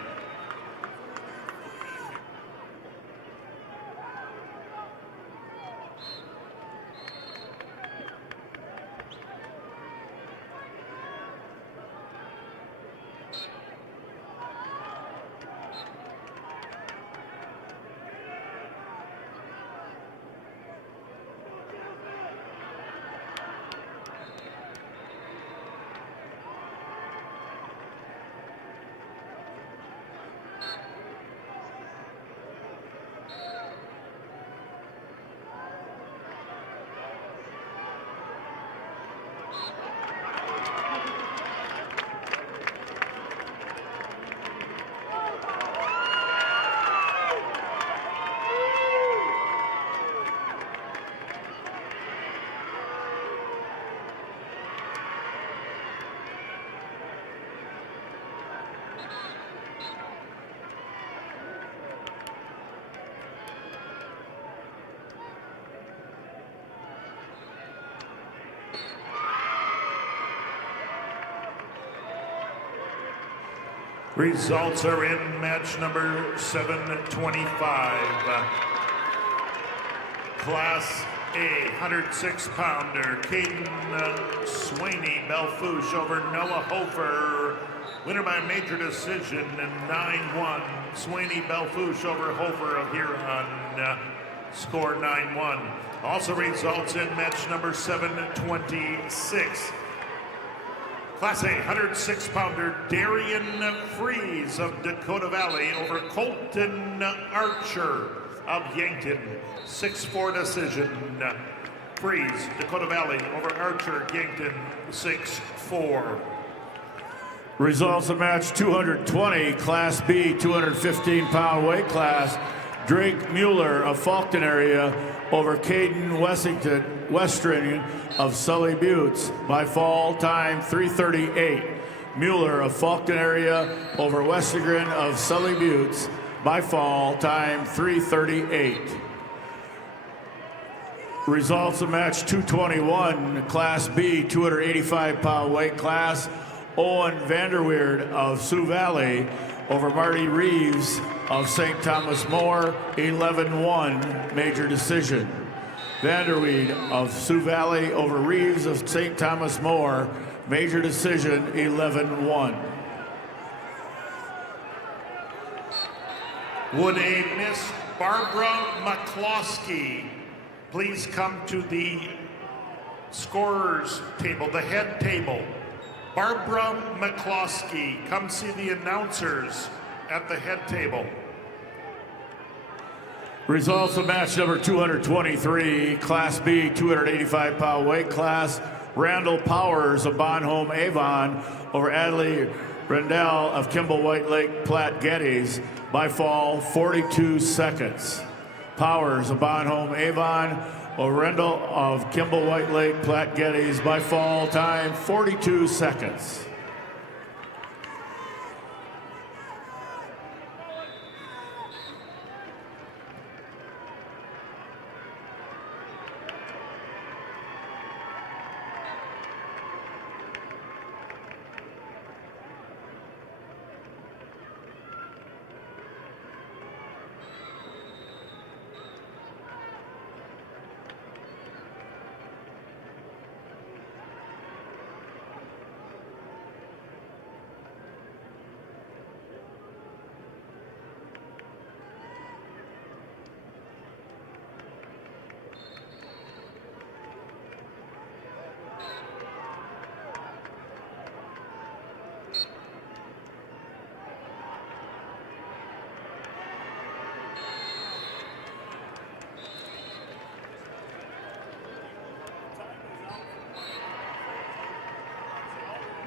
Results are in match number 725. Class A, 106-pounder, Caden Swaney Belfouche over Noah Hofer. Winner by major decision, 9-1. Swaney Belfouche over Hofer of Huron, score 9-1. Also results in match number 726. Class A 106-pounder Darian Freeze of Dakota Valley over Colton Archer of Yankton. 6-4 decision. Freeze, Dakota Valley over Archer, Yankton, 6-4. Results of match 220, Class B, 215-pound weight class. Drake Mueller of Faulkton area over Caden Westring of Sully Buttes by fall time 3:38. Mueller of Faulkton area over Westergren of Sully Buttes by fall time 3:38. Results of match 221, Class B, 285-pound weight class. Owen Vanderweerd of Sioux Valley over Marty Reeves of St. Thomas More, 11-1, major decision. Vanderweed of Sioux Valley over Reeves of St. Thomas More, major decision, 11-1. Would a Miss Barbara McCloskey please come to the scorers table, the head table? Barbara McCloskey, come see the announcers at the head table. Results of match number 223, Class B, 285-pound weight class. Randall Powers of Bonhomme Avon over Adley Rendell of Kimball White Lake Platte Geddes by fall 42 seconds. Powers of Bonhomme Avon over Rendell of Kimball White Lake Platte Geddes by fall time 42 seconds.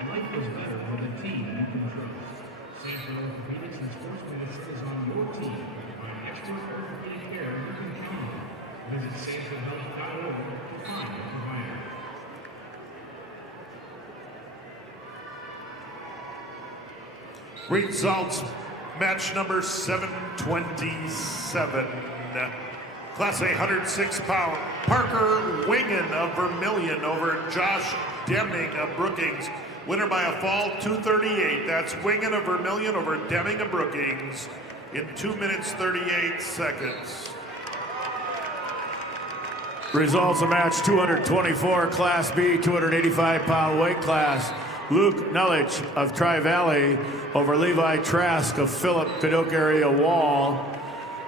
Life was better with a team you can trust. Sanford Orthopedics and Sports Medicine is on your team. Find expert orthopedic care you can count on. Visit sanfordhealth.org to find a provider. Results, match number 727. Class A 106-pound, Parker Wingen of Vermillion over Josh Deming of Brookings. Winner by a fall, 2:38. That's Wingen of Vermillion over Deming of Brookings in 2 minutes 38 seconds. Results of match 224, Class B, 285-pound weight class. Luke Nullich of Tri-Valley over Levi Trask of Philip Cadoc area Wall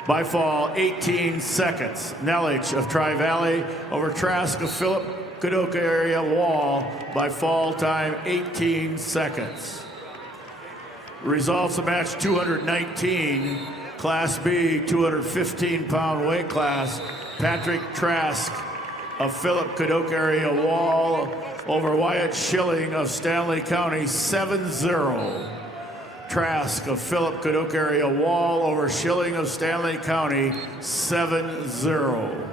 by fall 18 seconds. Nullich of Tri-Valley over Trask of Philip Cadoc area Wall by fall time 18 seconds. Results of match 219, Class B, 215-pound weight class. Patrick Trask of Philip Cadoc area Wall over Wyatt Schilling of Stanley County 7-0. Trask of Philip Cadoc area Wall over Schilling of Stanley County 7-0.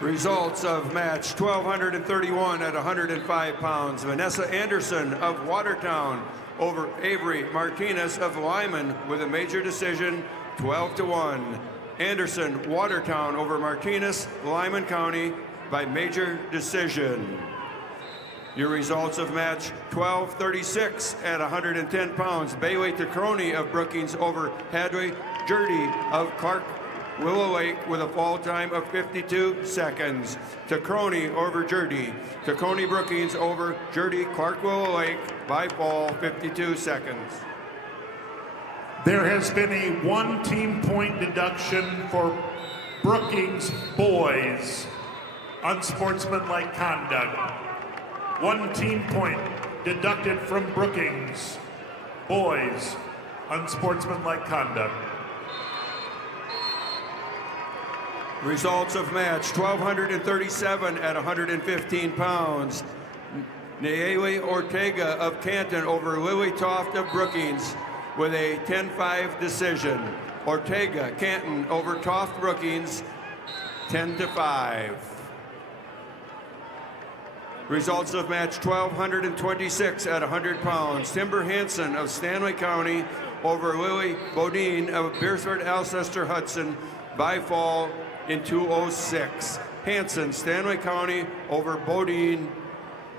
Results of match 1231 at 105 pounds. Vanessa Anderson of Watertown over Avery Martinez of Lyman with a major decision, 12-1. Anderson, Watertown over Martinez, Lyman County by major decision. Your results of match 1236 at 110 pounds. Bailey Tacroni of Brookings over Hadley Jurdy of Clark Willow Lake with a fall time of 52 seconds. Tacroni over Jurdy. Tacroni Brookings over Jurdy Clark Willow Lake by fall 52 seconds. There has been a 1 team point deduction for Brookings boys. Unsportsmanlike conduct. 1 team point deducted from Brookings boys. Unsportsmanlike conduct. Results of match 1237 at 115 pounds. Nayeli Ortega of Canton over Lily Toft of Brookings with a 10-5 decision. Ortega, Canton over Toft Brookings, 10-5. Results of match 1226 at 100 pounds. Timber Hansen of Stanley County over Lily Bodine of Beersford Alcester Hudson by fall in 206. Hansen, Stanley County over Bodine,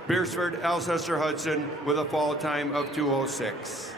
Beersford Alcester Hudson with a fall time of 206.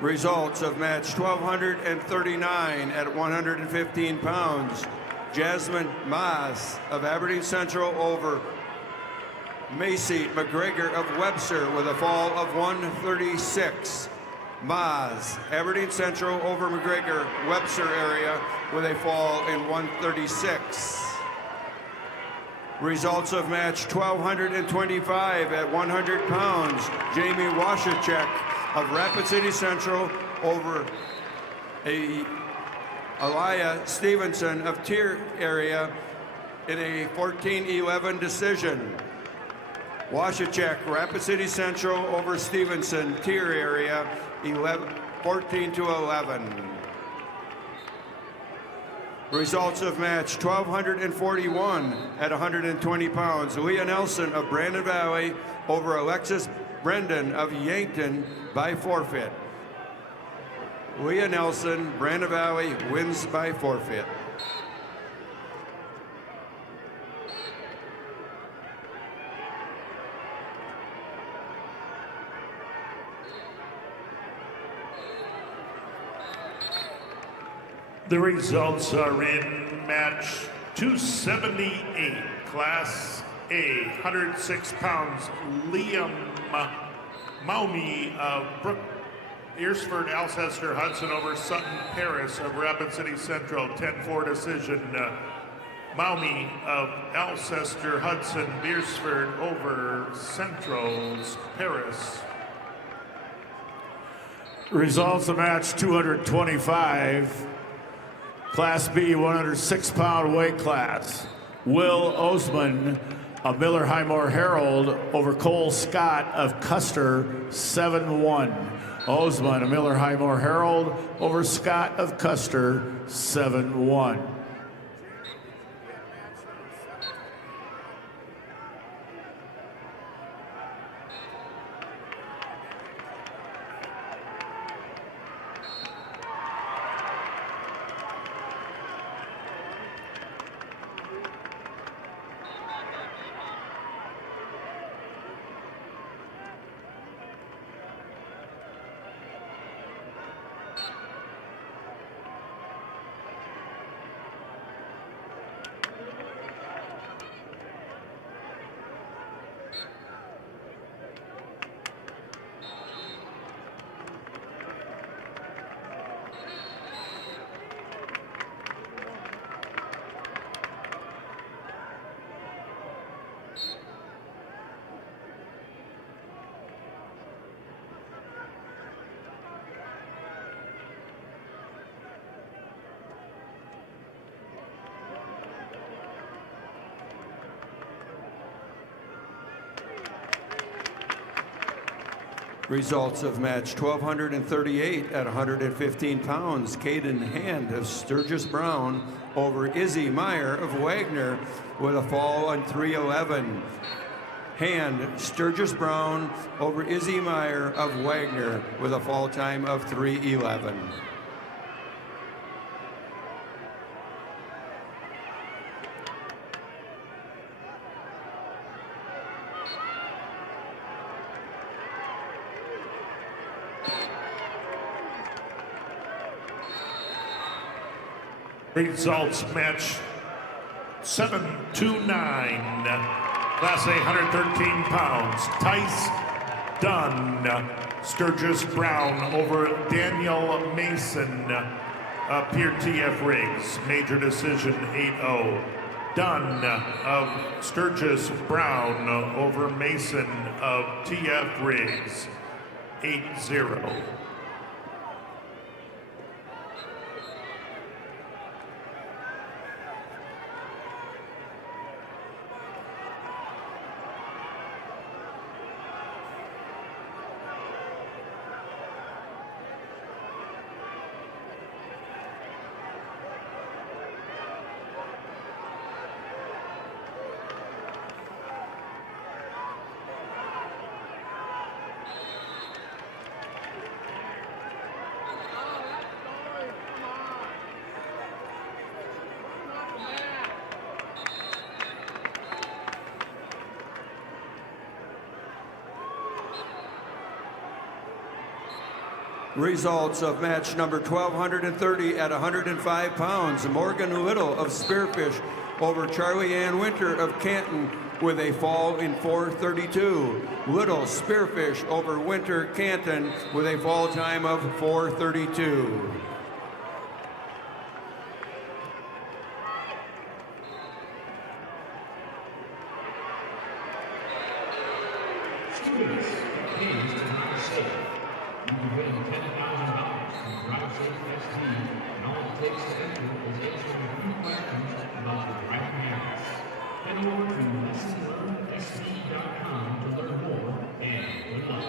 Results of match 1239 at 115 pounds. Jasmine Maas of Aberdeen Central over Macy McGregor of Webster with a fall of 136. Maas, Aberdeen Central over McGregor, Webster area with a fall in 136. Results of match 1225 at 100 pounds. Jamie Washachek of Rapid City Central over Aliyah Stevenson of Tier area in a 14-11 decision. Washachek, Rapid City Central over Stevenson, tier area, 14-11. Results of match 1,241 at 120 pounds. Leah Nelson of Brandon Valley over Alexis Brendan of Yankton by forfeit. Leah Nelson, Brandon Valley wins by forfeit. The results are in match 278, Class A, 106 pounds. Liam Maumee of Brook Earsford, Alcester Hudson over Sutton Paris of Rapid City Central, 10-4 decision. Maumee of Alcester Hudson, Beersford over Central's Paris. Results of match 225. Class B, 106-pound weight class. Will Osman of Miller Highmore Herald over Cole Scott of Custer, 7-1. Osman of Miller Highmore Herald over Scott of Custer, 7-1. Results of match 1,238 at 115 pounds. Caden Hand of Sturgis Brown over Izzy Meyer of Wagner with a fall on 3:11. Hand, Sturgis Brown over Izzy Meyer of Wagner with a fall time of 3:11. Results match 7-9, Class A, 113 pounds. Tice Dunn, Sturgis Brown over Daniel Mason, Pier TF Riggs. Major decision 8-0. Dunn of Sturgis Brown over Mason of TF Riggs, 8-0. Results of match number 1,230 at 105 pounds. Morgan Little of Spearfish over Charlie Ann Winter of Canton with a fall in 4:32. Little Spearfish over Winter Canton with a fall time of 4:32. Students, please to drive safe. You can win $10,000 from Drive Safe ST and all it takes to enter is answering a few questions about the Black Mats. Head over to lessonlearnedsc.com to learn more, and good luck.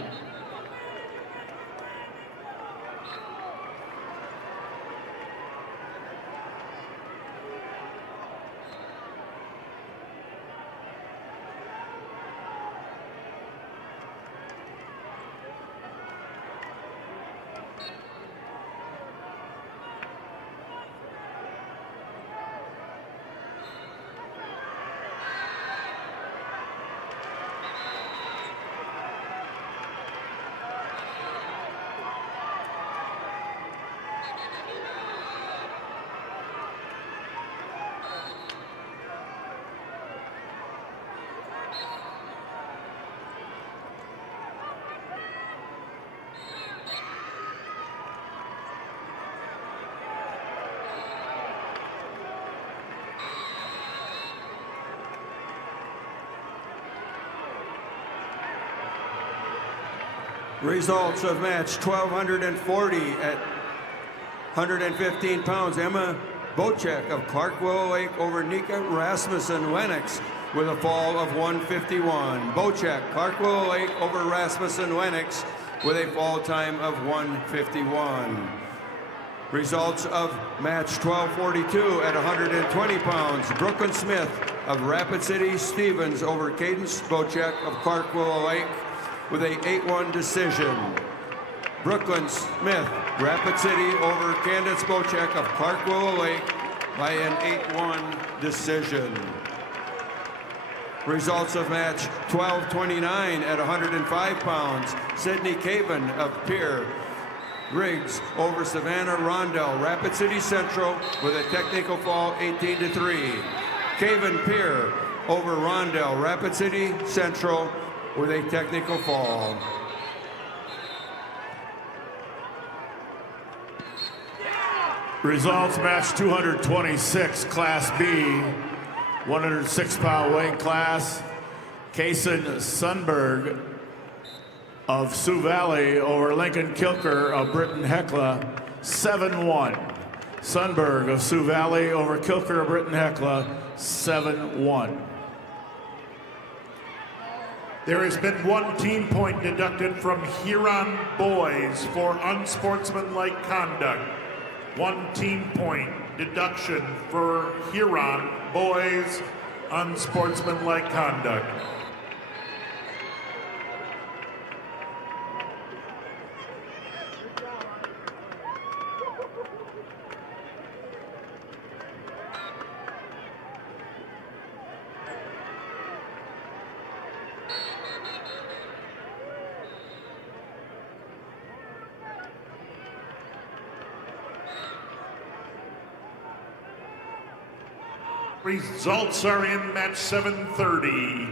Results of match 1240 at 115 pounds. Emma Bocek of Clark Willow Lake over Nika Rasmussen Lennox with a fall of 151. Bocek, Clark Willow Lake over Rasmussen Lennox with a fall time of 151. Results of match 1242 at 120 pounds. Brooklyn Smith of Rapid City Stevens over Cadence Bocek of Clark Willow Lake with a 8-1 decision. Brooklyn Smith, Rapid City over Candace Bocek of Clark Willow Lake by an 8-1 decision. Results of match 1229 at 105 pounds. Sydney Caven of Pierre Riggs over Savannah Rondell, Rapid City Central with a technical fall 18-3. Caven Pierre over Rondell, Rapid City Central with a technical fall. Results match 226, Class B, 106-pound weight class. Kason Sundberg of Sioux Valley over Lincoln Kilker of Britton Hecla, 7-1. Sundberg of Sioux Valley over Kilker of Britton Hecla, 7-1. There has been 1 team point deducted from Huron boys for unsportsmanlike conduct. 1 team point deduction for Huron boys unsportsmanlike conduct. Results are in match 730.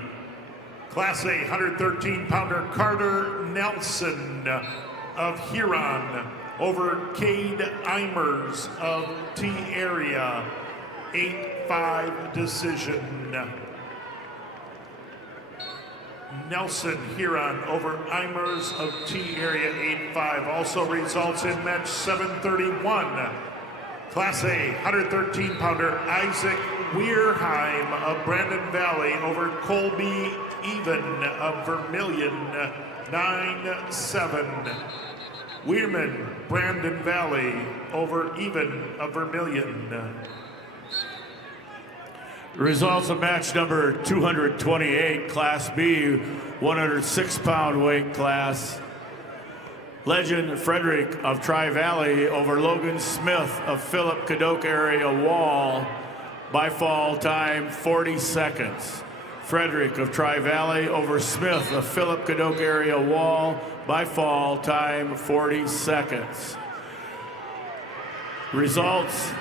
Class A 113-pounder Carter Nelson of Huron over Cade Eimers of T Area, 8-5 decision. Nelson Huron over Eimers of T Area, 8-5. Also results in match 731. Class A 113-pounder Isaac Weirheim of Brandon Valley over Colby Even of Vermilion, 9-7. Weirman, Brandon Valley over Even of Vermilion. Results of match number 228, Class B, 106-pound weight class. Legend Frederick of Tri-Valley over Logan Smith of Philip Cadoc Area Wall by fall time 40 seconds. Frederick of Tri-Valley over Smith of Philip Cadoc Area Wall by fall time 40 seconds. Results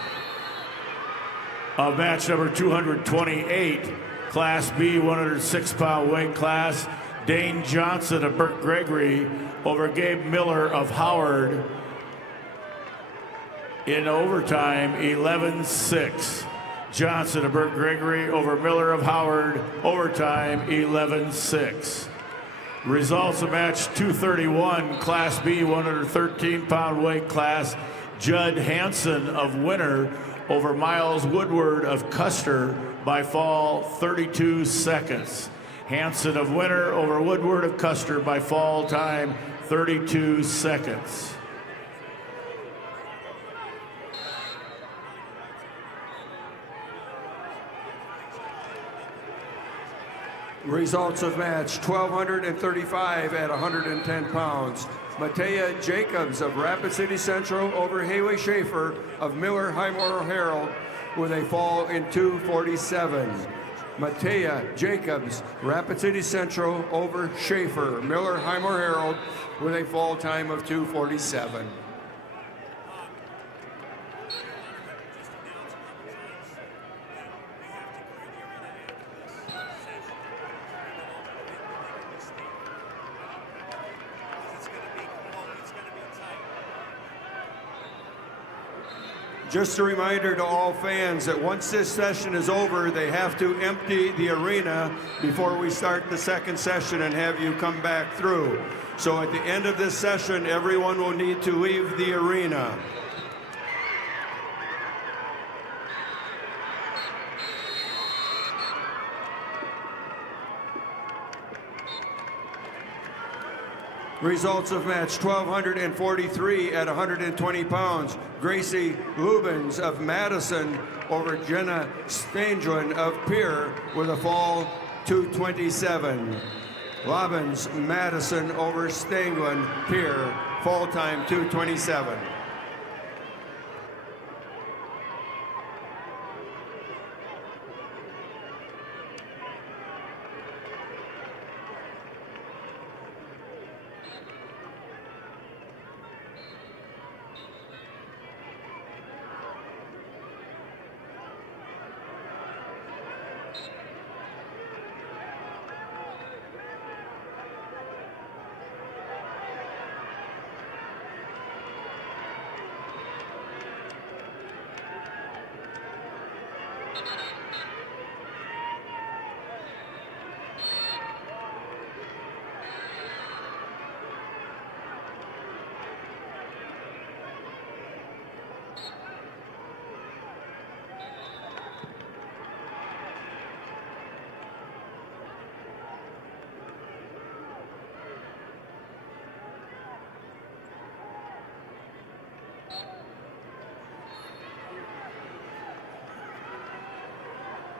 of match number 228, Class B, 106-pound weight class. Dane Johnson of Burt Gregory over Gabe Miller of Howard in overtime, 11-6. Johnson of Burt Gregory over Miller of Howard, overtime, 11-6. Results of match 231, Class B, 113-pound weight class. Judd Hansen of Winter over Miles Woodward of Custer by fall 32 seconds. Hansen of Winter over Woodward of Custer by fall time 32 seconds. Results of match 1,235 at 110 pounds. Matea Jacobs of Rapid City Central over Haley Schaefer of Miller Highmore Herald with a fall in 2:47. Matea Jacobs, Rapid City Central over Schaefer, Miller Highmore Herald with a fall time of 2:47. Just a reminder to all fans that once this session is over, they have to empty the arena before we start the second session and have you come back through. So at the end of this session, everyone will need to leave the arena. Results of match 1,243 at 120 pounds. Gracie Lubens of Madison over Jenna Stanglin of Pierre with a fall 2:27. Lubens, Madison over Stanglin, Pierre, fall time 2:27.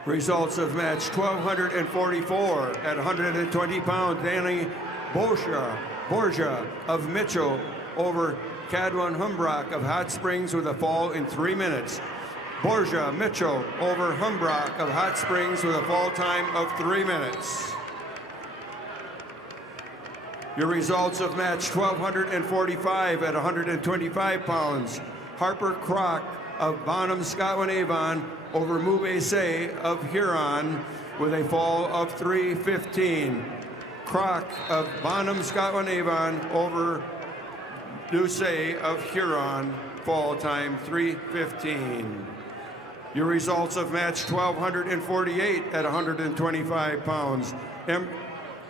Results of match 1,244 at 120 pounds. Danny Borgia of Mitchell over Cadwan Humbrock of Hot Springs with a fall in 3 minutes. Borgia Mitchell over Humbrock of Hot Springs with a fall time of 3 minutes. Your results of match 1,245 at 125 pounds. Harper Crock of Bonham, Scotland Avon over Mubese of Huron with a fall of 3:15. Crock of Bonham, Scotland Avon over Doucet of Huron, fall time 3:15. Your results of match 1,248 at 125 pounds.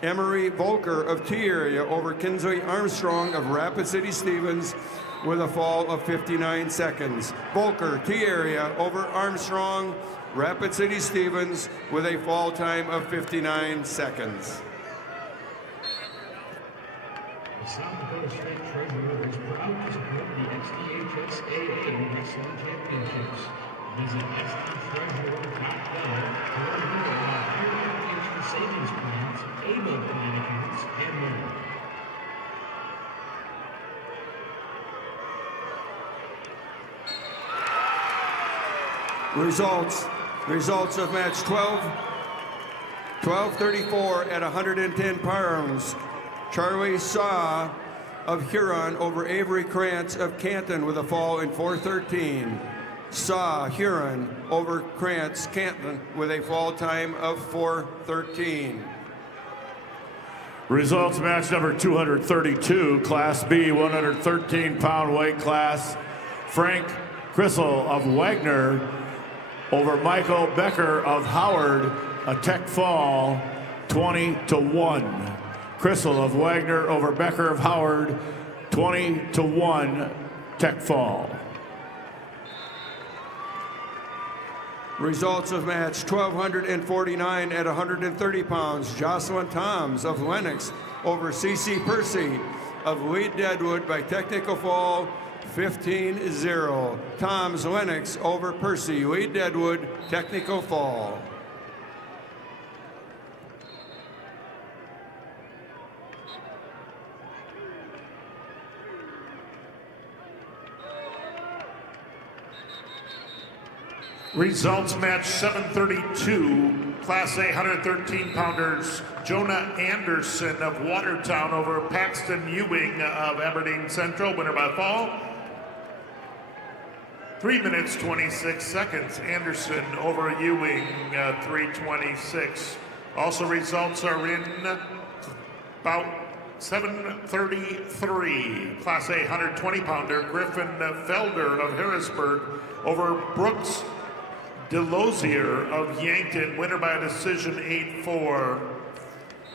Emery Volker of T Area over Kinsley Armstrong of Rapid City Stevens with a fall of 59 seconds. Volker, T Area over Armstrong, Rapid City Stevens with a fall time of 59 seconds. The South Dakota State Treasurer is proud to support the SDHSAA Wrestling Championships. Visit SDTreasurer.com to learn more about periodic future savings plans, ABLE plan accounts, and more. Results of match 1234 at 110 pounds. Charlie Saw of Huron over Avery Krantz of Canton with a fall in 4:13. Saw Huron over Krantz Canton with a fall time of 4:13. Results match number 232, Class B, 113-pound weight class. Frank Crissel of Wagner over Michael Becker of Howard, a tech fall, 20-1. Crissel of Wagner over Becker of Howard, 20-1 tech fall. Results of match 1,249 at 130 pounds. Jocelyn Toms of Lennox over CC Percy of Wade Deadwood by technical fall 15-0. Toms Lennox over Percy. Wade Deadwood technical fall. Results match 732, Class A 113-pounders. Jonah Anderson of Watertown over Paxton Ewing of Aberdeen Central, winner by fall. 3 minutes, 26 seconds. Anderson over Ewing, 3:26. Also results are in about 7:33. Class A 120-pounder Griffin Felder of Harrisburg over Brooks Delosier of Yankton, winner by decision 8-4.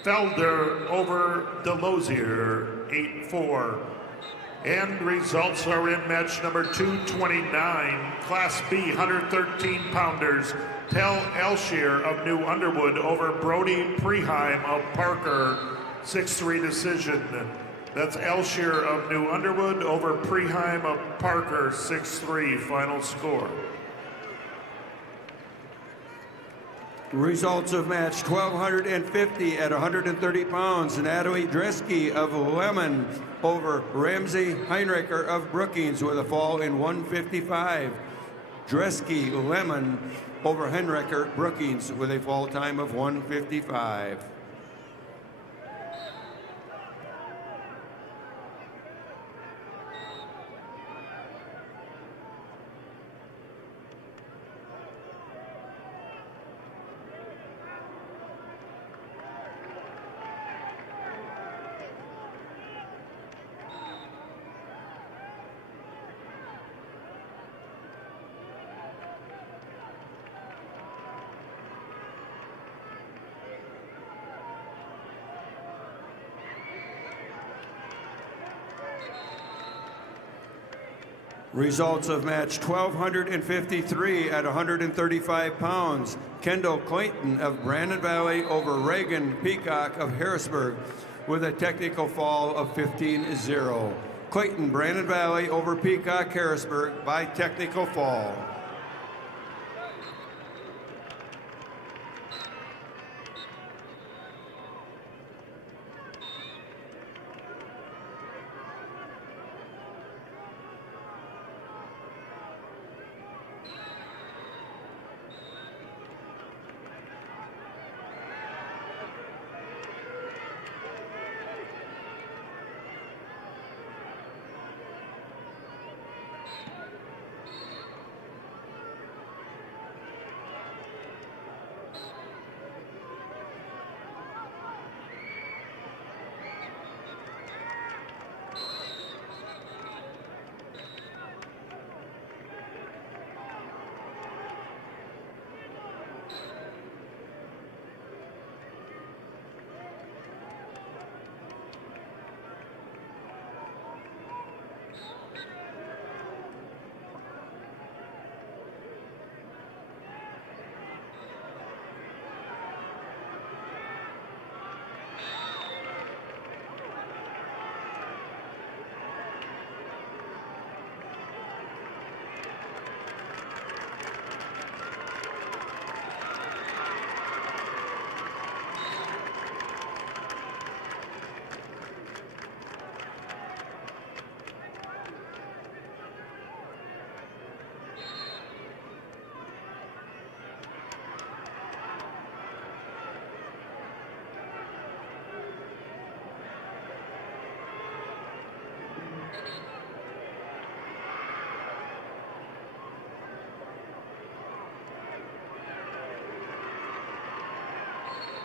Felder over Delosier, 8-4. And results are in match number 229, Class B 113-pounders. Tel Elshier of New Underwood over Brody Preheim of Parker, 6-3 decision. That's Elshier of New Underwood over Preheim of Parker, 6-3 final score. Results of match 1,250 at 130 pounds. Natalie Dresky of Lemon over Ramsey Heinricher of Brookings with a fall in 1:55. Dresky Lemon over Heinricher Brookings with a fall time of 1:55. Results of match 1,253 at 135 pounds. Kendall Clayton of Brandon Valley over Reagan Peacock of Harrisburg with a technical fall of 15-0. Clayton, Brandon Valley over Peacock, Harrisburg by technical fall.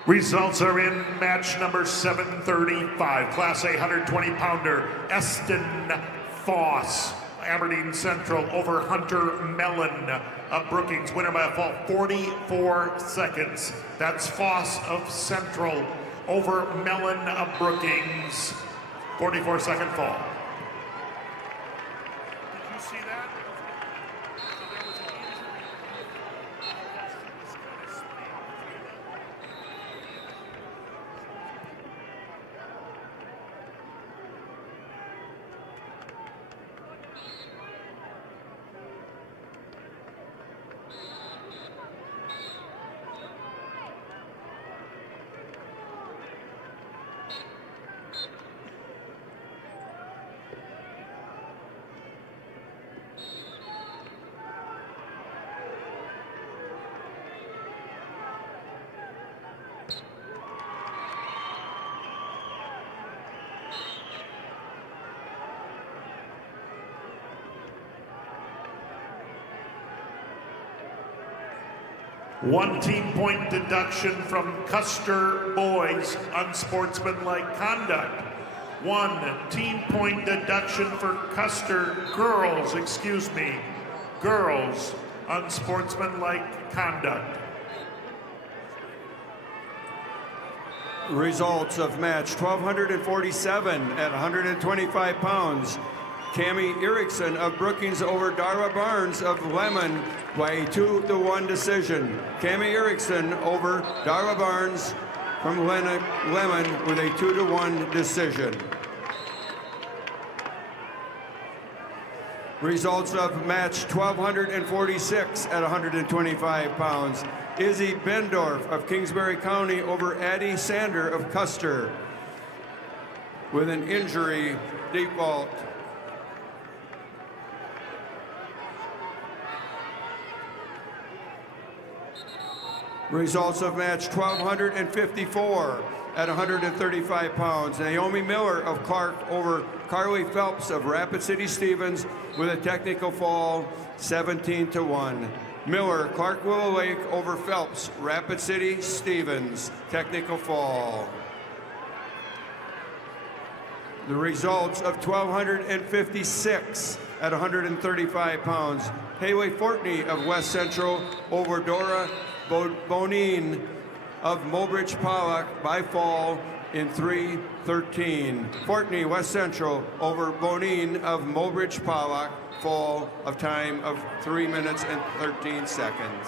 Results are in match number 735, Class A 120-pounder, Eston Foss, Aberdeen Central over Hunter Mellon of Brookings, winner by a fall 44 seconds. That's Foss of Central over Mellon of Brookings, 44-second fall. Did you see that? 1 team point deduction from Custer boys, unsportsmanlike conduct. 1 team point deduction for Custer girls, girls, unsportsmanlike conduct. Results of match 1247 at 125 pounds. Cami Erickson of Brookings over Dara Barnes of Lemon by a 2-1 decision. Cami Erickson over Dara Barnes from Lemon with a 2-1 decision. Results of match 1246 at 125 pounds. Izzy Bendorf of Kingsbury County over Addie Sander of Custer with an injury default. Results of match 1254 at 135 pounds. Naomi Miller of Clark over Carly Phelps of Rapid City Stevens with a technical fall, 17-1. Miller, Clark Willow Lake over Phelps, Rapid City Stevens, technical fall. The results of 1256 at 135 pounds. Haley Fortney of West Central over Dora Bonin of Mobridge Pollock by fall in 3:13. Fortney, West Central over Bonin of Mobridge Pollock, fall of time of 3 minutes and 13 seconds.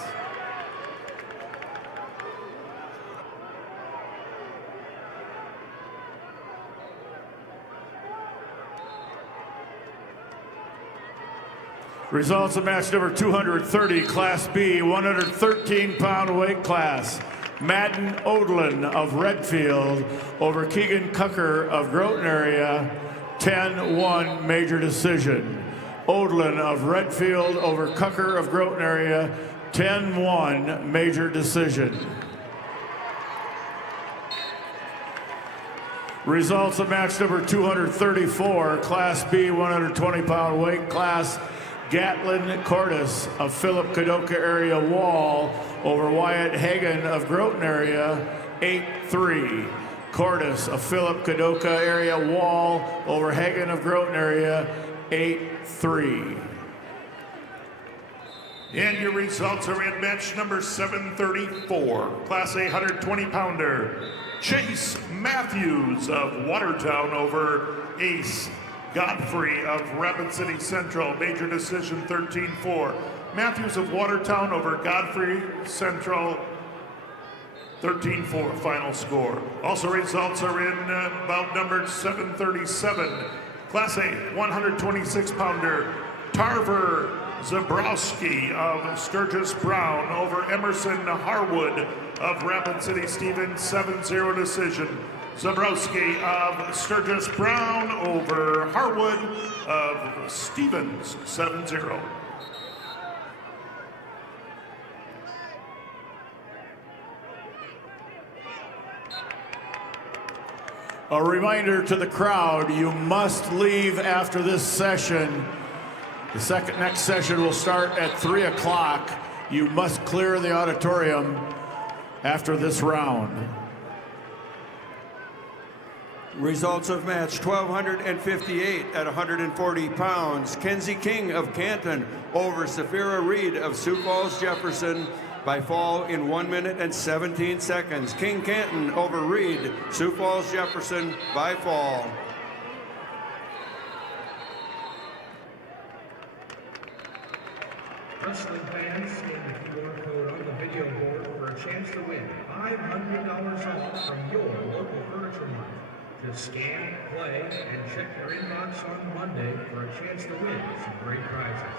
Results of match number 230, Class B, 113-pound weight class. Madden Odlin of Redfield over Keegan Cucker of Groton area, 10-1 major decision. Odlin of Redfield over Cucker of Groton area, 10-1 major decision. Results of match number 234, Class B, 120-pound weight class. Gatlin Cordes of Philip Kadoka area Wall over Wyatt Hagan of Groton area, 8-3. Cordes of Philip Kadoka area Wall over Hagan of Groton area, 8-3. And your results are in match number 734, Class A 120-pounder. Chase Matthews of Watertown over Ace Godfrey of Rapid City Central, major decision 13-4. Matthews of Watertown over Godfrey Central, 13-4 final score. Also results are in bout number 737, Class A 126-pounder. Tarver Zabrowski of Sturgis Brown over Emerson Harwood of Rapid City Stevens, 7-0 decision. Zabrowski of Sturgis Brown over Harwood of Stevens, 7-0. A reminder to the crowd, you must leave after this session. The next session will start at 3 o'clock. You must clear the auditorium after this round. Results of match 1258 at 140 pounds. Kenzie King of Canton over Safira Reed of Sioux Falls Jefferson by fall in 1 minute and 17 seconds. King Canton over Reed, Sioux Falls Jefferson by fall. Wrestling fans, scan the QR code on the video board for a chance to win $500 off from your local Furniture Mart. Just scan, play, and check your inbox on Monday for a chance to win some great prizes.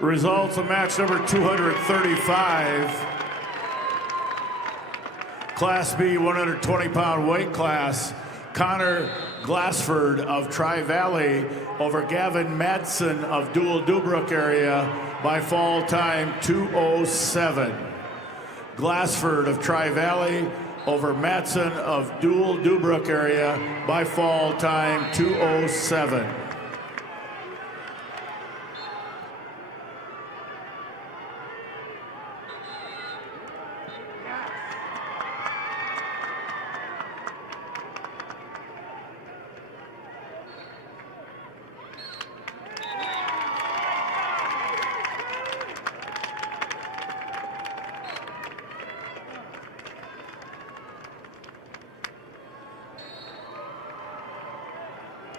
Results of match number 235. Class B 120-pound weight class. Connor Glassford of Tri-Valley over Gavin Madsen of Dual Dubrook area by fall time 2:07. Glassford of Tri-Valley over Madsen of Dual Dubrook area by fall time 2:07.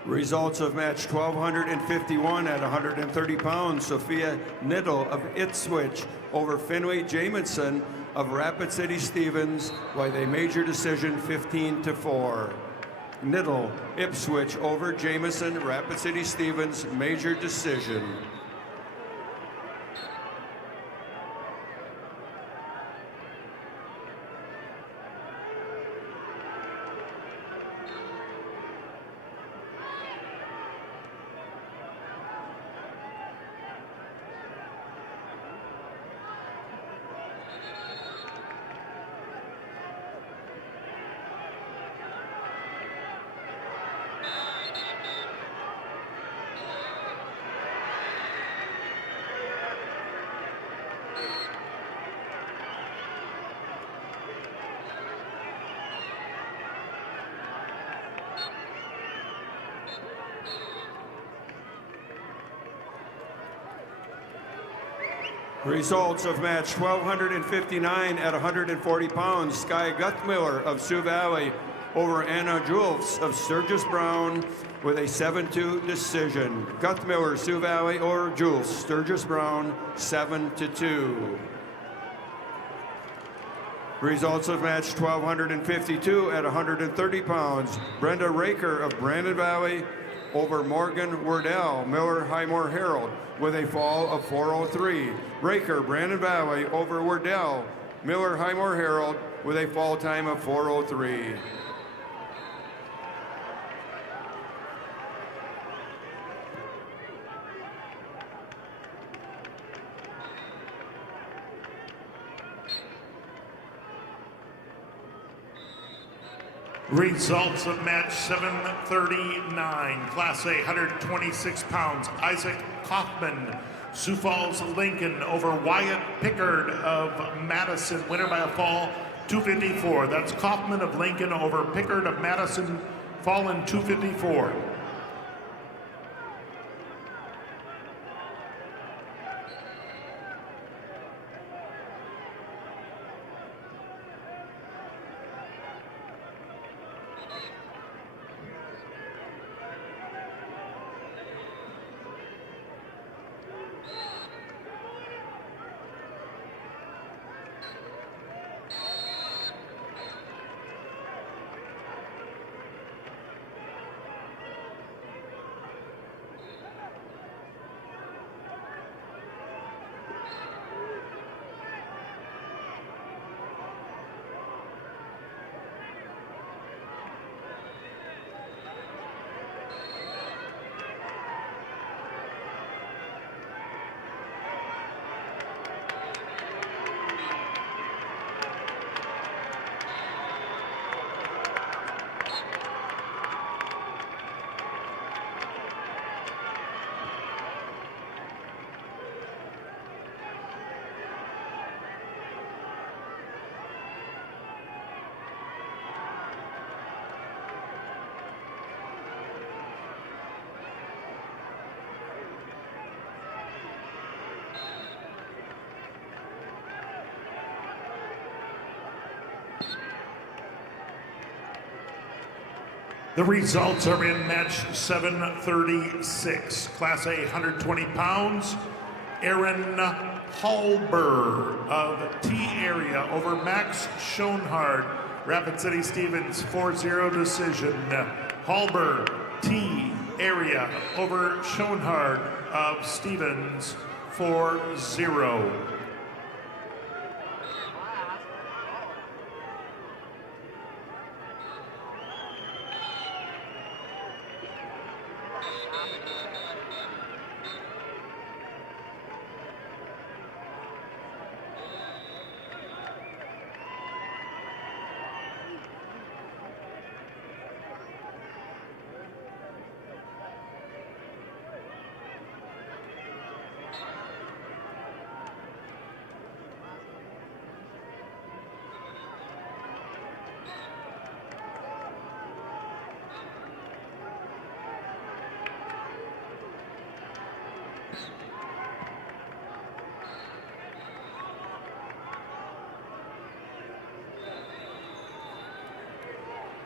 Results of match 1251 at 130 pounds. Sophia Niddle of Ipswich over Finway Jamison of Rapid City Stevens by a major decision 15-4. Niddle, Ipswich over Jamison, Rapid City Stevens, major decision. Results of match 1259 at 140 pounds. Sky Guthmiller of Sioux Valley over Anna Jules of Sturgis Brown with a 7-2 decision. Guthmiller, Sioux Valley, or Jules, Sturgis Brown, 7-2. Results of match 1252 at 130 pounds. Brenda Raker of Brandon Valley over Morgan Wardell, Miller Highmore Herald, with a fall of 403. Raker, Brandon Valley over Wardell, Miller Highmore Herald, with a fall time of 403. Results of match 739, Class A, 126 pounds. Isaac Kaufman, Sioux Falls, Lincoln, over Wyatt Pickard of Madison, winner by a fall 254. That's Kaufman of Lincoln over Pickard of Madison, fall in 254. The results are in match 736, Class A, 120 pounds. Aaron Halber of T area over Max Schoenhard, Rapid City Stevens, 4-0 decision. Halber, T area over Schoenhard of Stevens, 4-0.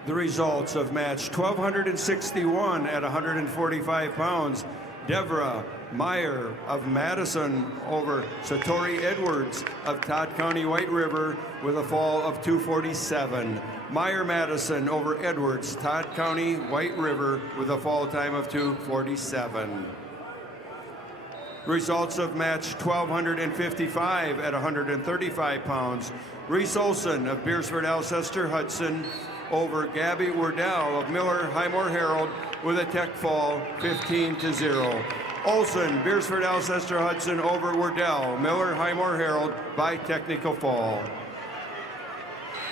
The results of match 1261 at 145 pounds. Deborah Meyer of Madison over Satori Edwards of Todd County White River with a fall of 247. Meyer Madison over Edwards, Todd County White River with a fall time of 247. Results of match 1255 at 135 pounds. Reese Olson of Beersford Alcester Hudson over Gabby Wardell of Miller Highmore Herald with a tech fall 15-0. Olson, Beersford Alcester Hudson over Wardell, Miller Highmore Herald by technical fall.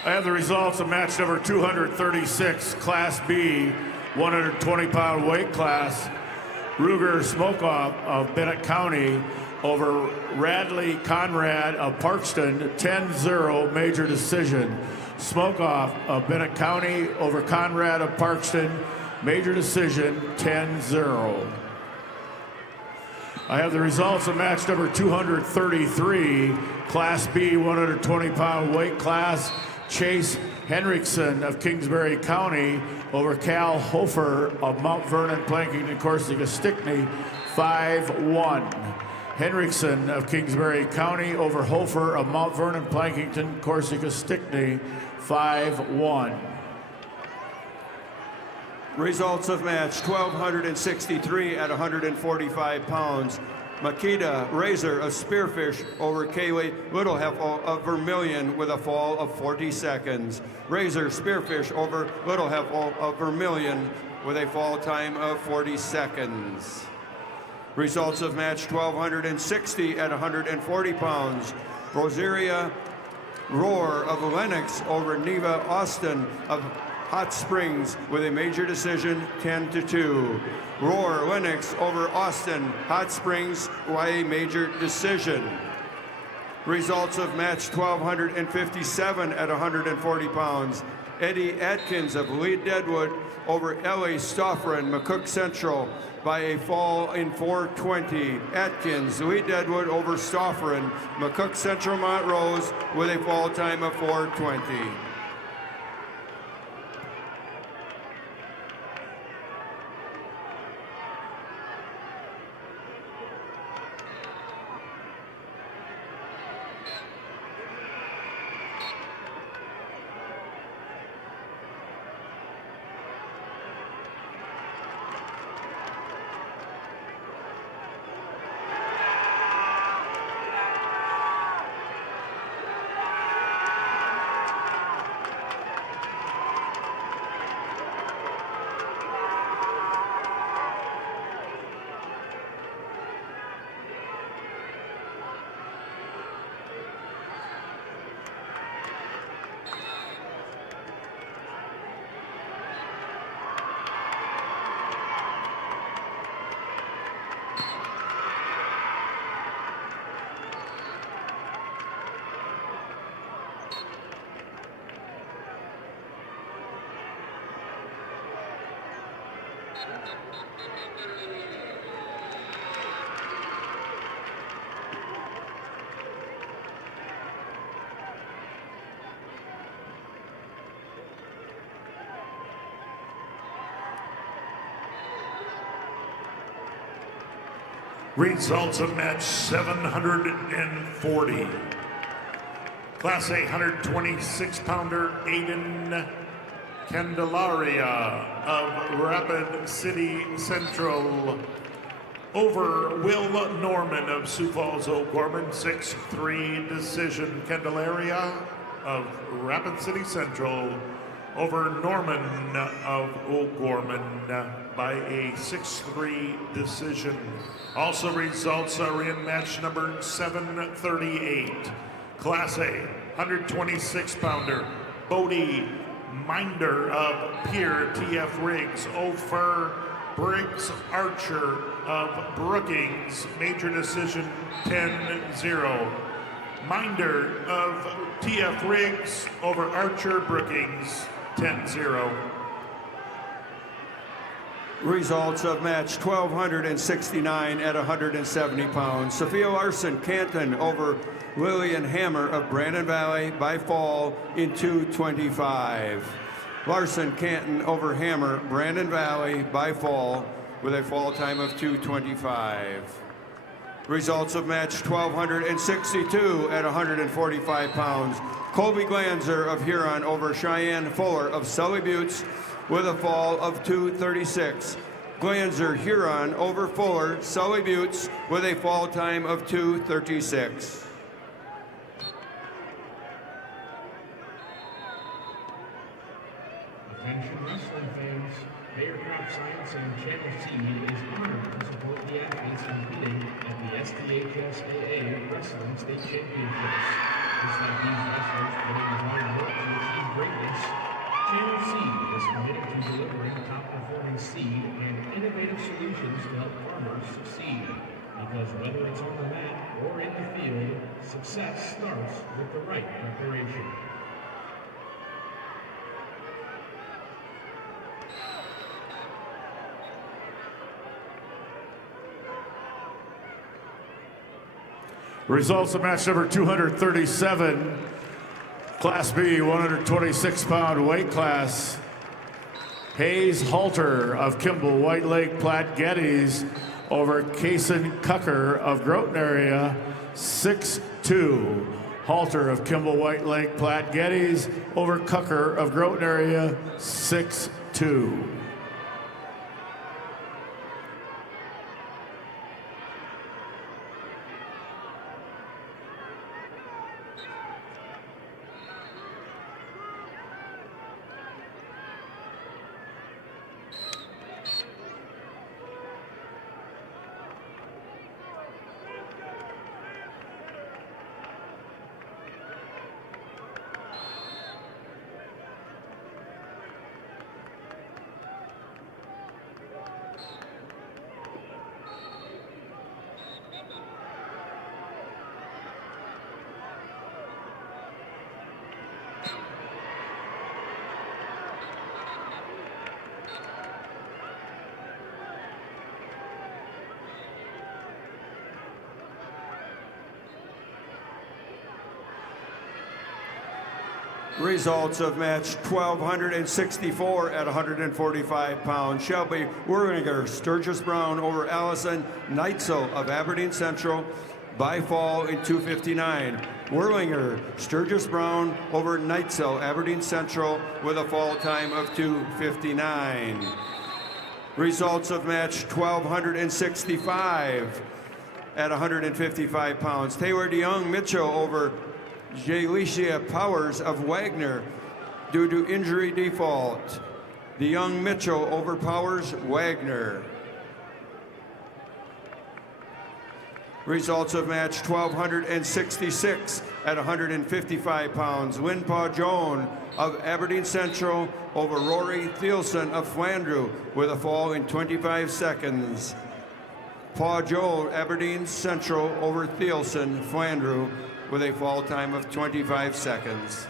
I have the results of match number 236, Class B, 120-pound weight class. Ruger Smokeoff of Bennett County over Radley Conrad of Parkston, 10-0 major decision. Smokeoff of Bennett County over Conrad of Parkston, major decision, 10-0. I have the results of match number 233, Class B, 120-pound weight class. Chase Henriksen of Kingsbury County over Cal Hofer of Mount Vernon, Plankington, Corsica, Stickney, 5-1. Henriksen of Kingsbury County over Hofer of Mount Vernon, Plankington, Corsica, Stickney, 5-1. Results of match 1263 at 145 pounds. Makita Razor of Spearfish over Kaylee Littleheffel of Vermilion with a fall of 40 seconds. Razor Spearfish over Littleheffel of Vermilion with a fall time of 40 seconds. Results of match 1260 at 140 pounds. Rosaria Roar of Lennox over Neva Austin of Hot Springs with a major decision, 10-2. Roar Lennox over Austin Hot Springs by a major decision. Results of match 1257 at 140 pounds. Eddie Atkins of Lee Deadwood over Ellie Stoffren, McCook Central by a fall in 420. Atkins, Lee Deadwood over Stoffren, McCook Central Montrose with a fall time of 420. Results of match 740. Class A 126-pounder Aiden Candelaria of Rapid City Central over Will Norman of Sioux Falls O'Gorman, 6-3 decision. Candelaria of Rapid City Central over Norman of O'Gorman by a 6-3 decision. Also results are in match number 738. Class A, 126-pounder, Bodie Minder of Pier TF Riggs over Briggs Archer of Brookings, major decision 10-0. Minder of TF Riggs over Archer Brookings, 10-0. Results of match 1269 at 170 pounds. Sophia Larson Canton over Lillian Hammer of Brandon Valley by fall in 2:25. Larson Canton over Hammer, Brandon Valley by fall with a fall time of 2:25. Results of match 1262 at 145 pounds. Colby Glanzer of Huron over Cheyenne Fuller of Sully Buttes with a fall of 2:36. Glanzer Huron over Fuller, Sully Buttes with a fall time of 2:36. Attention wrestling fans, Bayer Crop Science and Channel C is honored to support the athletes competing at the SDHSAA Wrestling State Championships. Just like these wrestlers putting in hard work to achieve greatness, Channel C is committed to delivering top-performing seed and innovative solutions to help farmers succeed. Because whether it's on the mat or in the field, success starts with the right preparation. Results of match number 237, Class B, 126-pound weight class. Hayes Halter of Kimball White Lake Platte Geddes over Kaysen Cucker of Groton area, 6-2. Halter of Kimball White Lake Platte Geddes over Cucker of Groton area, 6-2. Results of match 1264 at 145 pounds. Shelby Werlinger Sturgis Brown over Allison Neitzel of Aberdeen Central by fall in 2:59. Werlinger Sturgis Brown over Neitzel, Aberdeen Central with a fall time of 2:59. Results of match 1265 at 155 pounds. Taylor DeYoung Mitchell over Jalicia Powers of Wagner due to injury default. DeYoung Mitchell over Powers Wagner. Results of match 1266 at 155 pounds. Lynn Pajon of Aberdeen Central over Rory Thielsen of Flandreau with a fall in 25 seconds. Pajon, Aberdeen Central over Thielsen, Flandreau with a fall time of 25 seconds.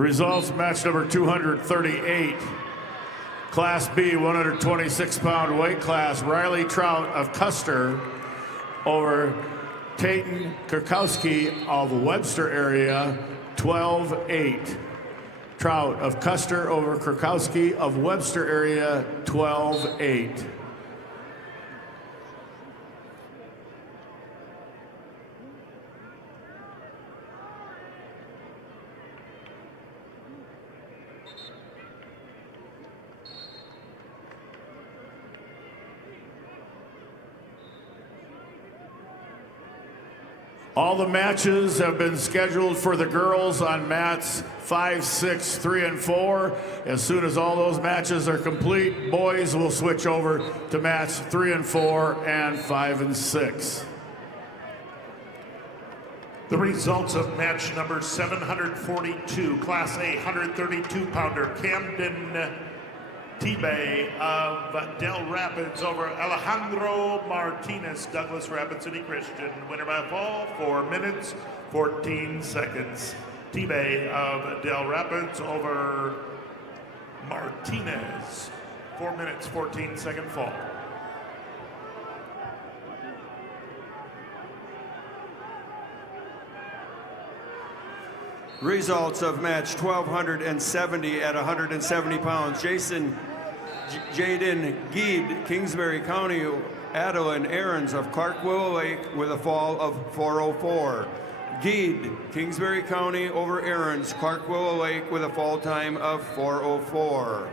Results, match number 238. Class B, 126-pound weight class, Riley Trout of Custer over Tayton Kurkowski of Webster area, 12-8. Trout of Custer over Kurkowski of Webster area, 12-8. All the matches have been scheduled for the girls on mats 5, 6, 3, and 4. As soon as all those matches are complete, boys will switch over to mats 3 and 4 and 5 and 6. The results of match number 742, Class A 132-pounder, Camden T-Bay of Del Rapids over Alejandro Martinez, Douglas Rapid City Christian. Winner by fall, 4 minutes, 14 seconds. T-Bay of Del Rapids over Martinez, 4 minutes, 14-second fall. Results of match 1270 at 170 pounds. Jaden Geed, Kingsbury County, Adeline Aarons of Clark Willow Lake with a fall of 4:04. Geed, Kingsbury County over Aarons, Clark Willow Lake with a fall time of 4:04.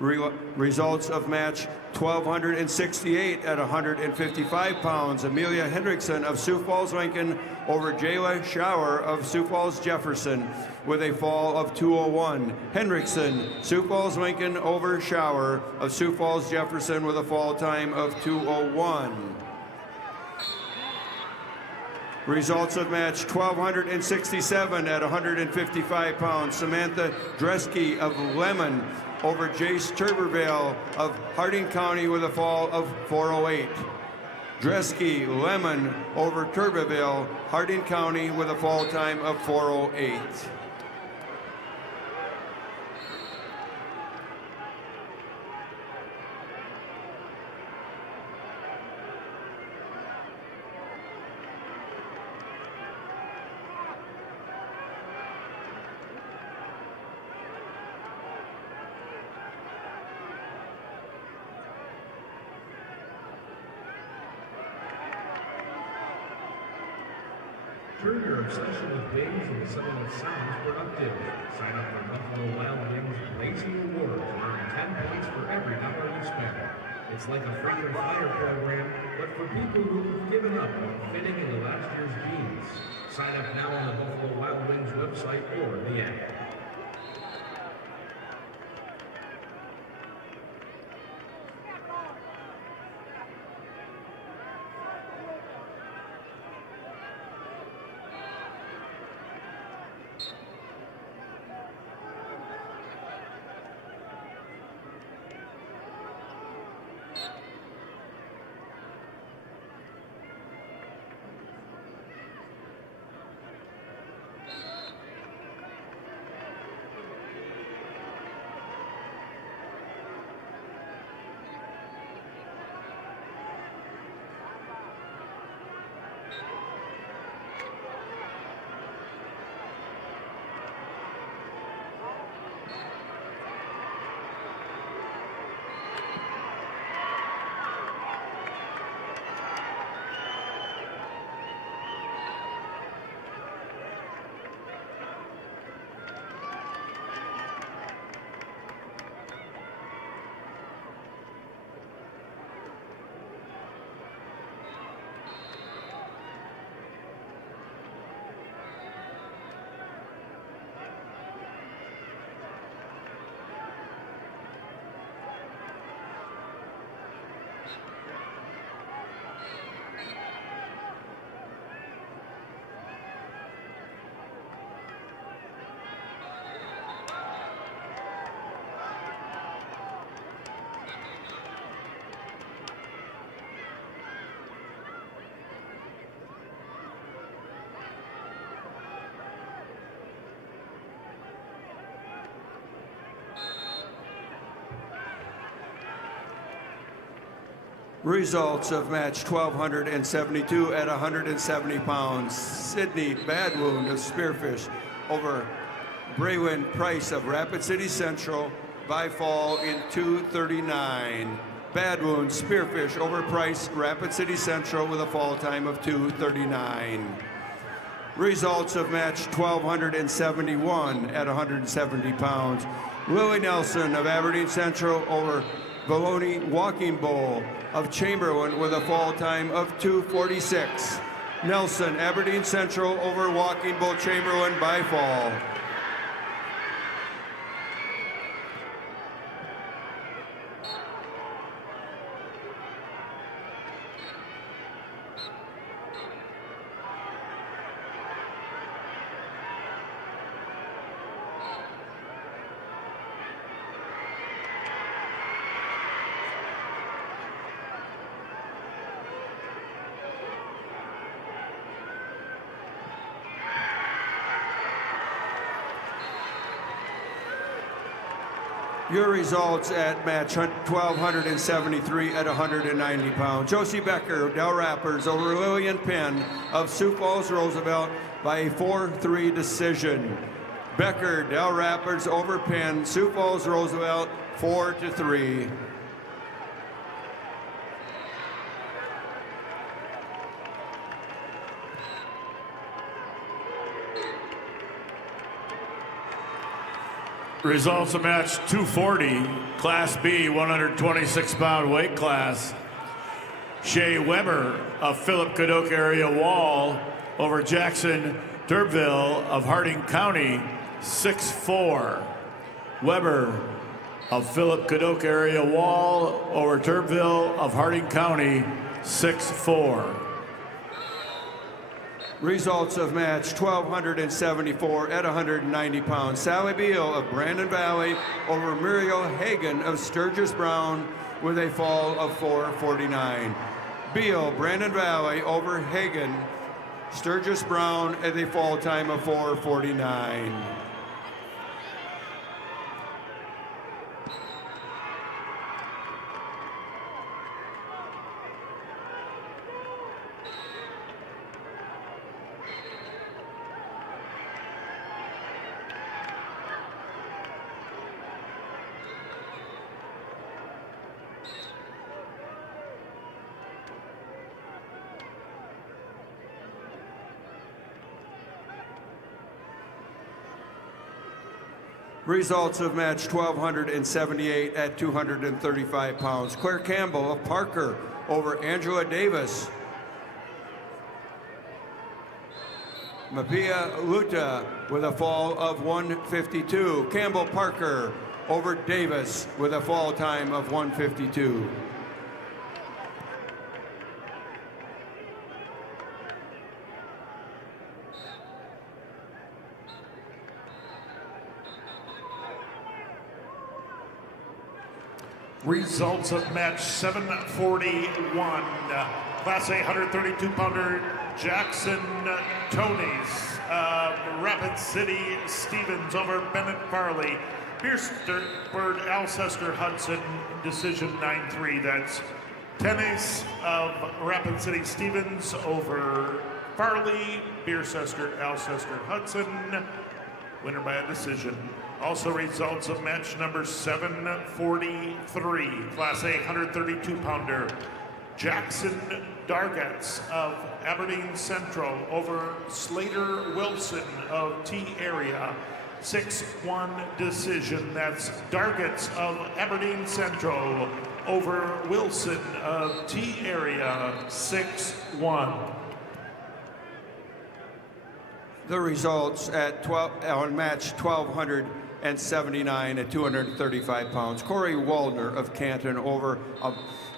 Results of match 1268 at 155 pounds. Amelia Hendrickson of Sioux Falls, Lincoln over Jayla Shower of Sioux Falls, Jefferson with a fall of 2:01. Hendrickson, Sioux Falls, Lincoln over Shower of Sioux Falls, Jefferson with a fall time of 2:01. Results of match 1267 at 155 pounds. Samantha Dresky of Lemon over Jace Turbervale of Harding County with a fall of 4:08. Dresky, Lemon over Turbervale, Harding County with a fall time of 4:08. Turn your obsession with wings into something that sounds productive. Sign up for Buffalo Wild Wings Lazy Rewards and earn 10 points for every dollar you spend. It's like a frequent flyer program, but for people who've given up on fitting into last year's jeans. Sign up now on the Buffalo Wild Wings website or the app. Results of match 1272 at 170 pounds. Sydney Badwound of Spearfish over Braywin Price of Rapid City Central by fall in 2:39. Badwound Spearfish over Price Rapid City Central with a fall time of 2:39. Results of match 1271 at 170 pounds. Lily Nelson of Aberdeen Central over Baloney Walking Bowl of Chamberlain with a fall time of 2:46. Nelson, Aberdeen Central over Walking Bowl Chamberlain by fall. Your results at match 1273 at 190 pounds. Josie Becker, Del Rappers over Lillian Penn of Sioux Falls Roosevelt by a 4-3 decision. Becker, Del Rappers over Penn, Sioux Falls Roosevelt 4-3. Results of match 240, Class B, 126-pound weight class. Shea Weber of Philip Cadoc Area Wall over Jackson Turbeville of Harding County, 6'4". Weber of Philip Cadoc Area Wall over Turbeville of Harding County, 6'4". Results of match 1274 at 190 pounds. Sally Beal of Brandon Valley over Muriel Hagan of Sturgis Brown with a fall of 4:49. Beal, Brandon Valley over Hagan, Sturgis Brown at a fall time of 4:49. Results of match 1278 at 235 pounds. Claire Campbell of Parker over Angela Davis. Mapia Luta with a fall of 152. Campbell Parker over Davis with a fall time of 152. Results of match 741. Class A 132-pounder Jackson Tonys of Rapid City Stevens over Bennett Farley. Beersford Alcester Hudson, decision 9-3. That's Tennis of Rapid City Stevens over Farley. Beersford Alcester Hudson, winner by a decision. Also results of match number 743, Class A 132-pounder, Jackson Dargetts of Aberdeen Central over Slater Wilson of T Area, 6-1 decision. That's Dargetts of Aberdeen Central over Wilson of T Area, 6-1. The results at on match 1279 at 235 pounds. Corey Waldner of Canton over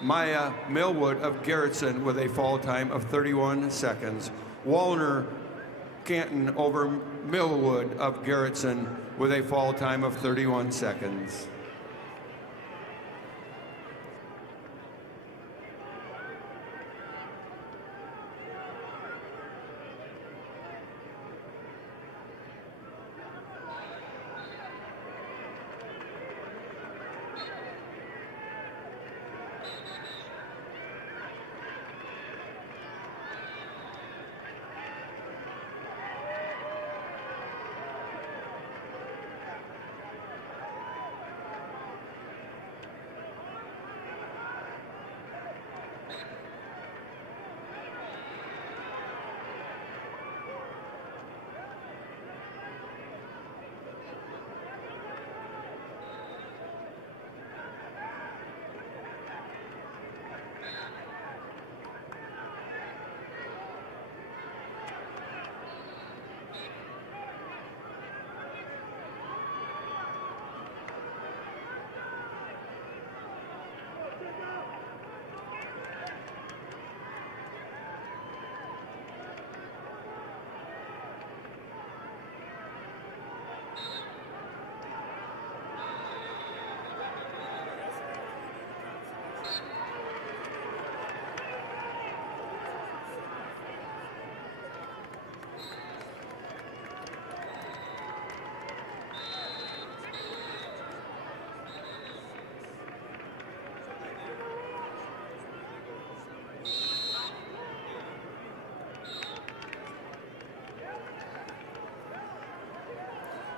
Maya Millwood of Garrettson with a fall time of 31 seconds. Waldner Canton over Millwood of Garrettson with a fall time of 31 seconds.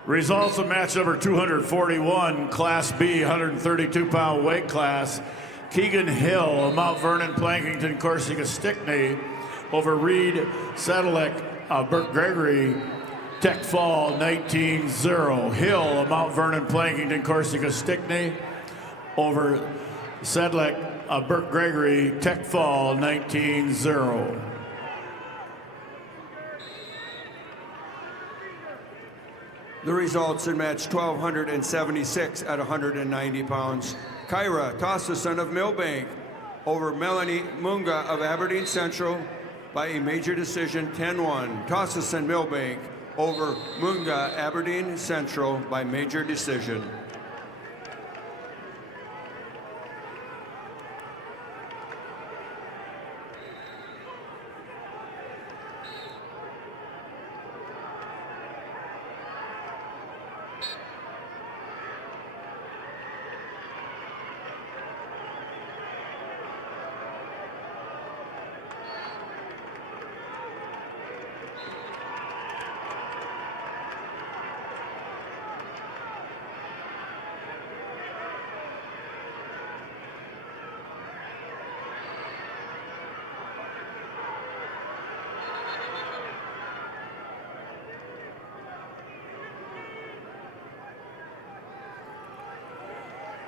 Results of match number 241, Class B, 132-pound weight class. Keegan Hill of Mount Vernon, Plankington, Corsica, Stickney over Reed Sedlec of Burke Gregory, Tech Fall, 19-0. Hill of Mount Vernon, Plankington, Corsica, Stickney over Sedlec of Burke Gregory, Tech Fall, 19-0. The results in match 1276 at 190 pounds. Kyra Tossison of Millbank over Melanie Munga of Aberdeen Central by a major decision 10-1. Tossison Millbank over Munga Aberdeen Central by major decision.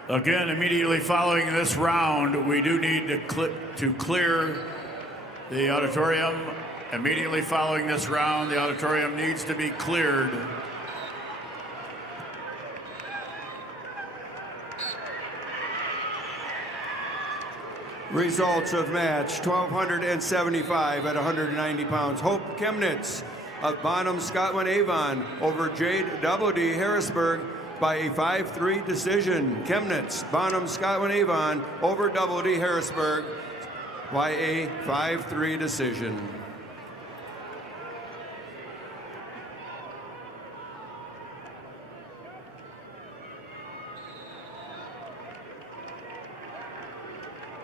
Again, immediately following this round, we do need to clear the auditorium. Immediately following this round, the auditorium needs to be cleared. Results of match 1275 at 190 pounds. Hope Chemnitz of Bonham, Scotland, Avon over Jade Doubledy, Harrisburg by a 5-3 decision. Chemnitz, Bonham, Scotland, Avon over Doubledy, Harrisburg by a 5-3 decision.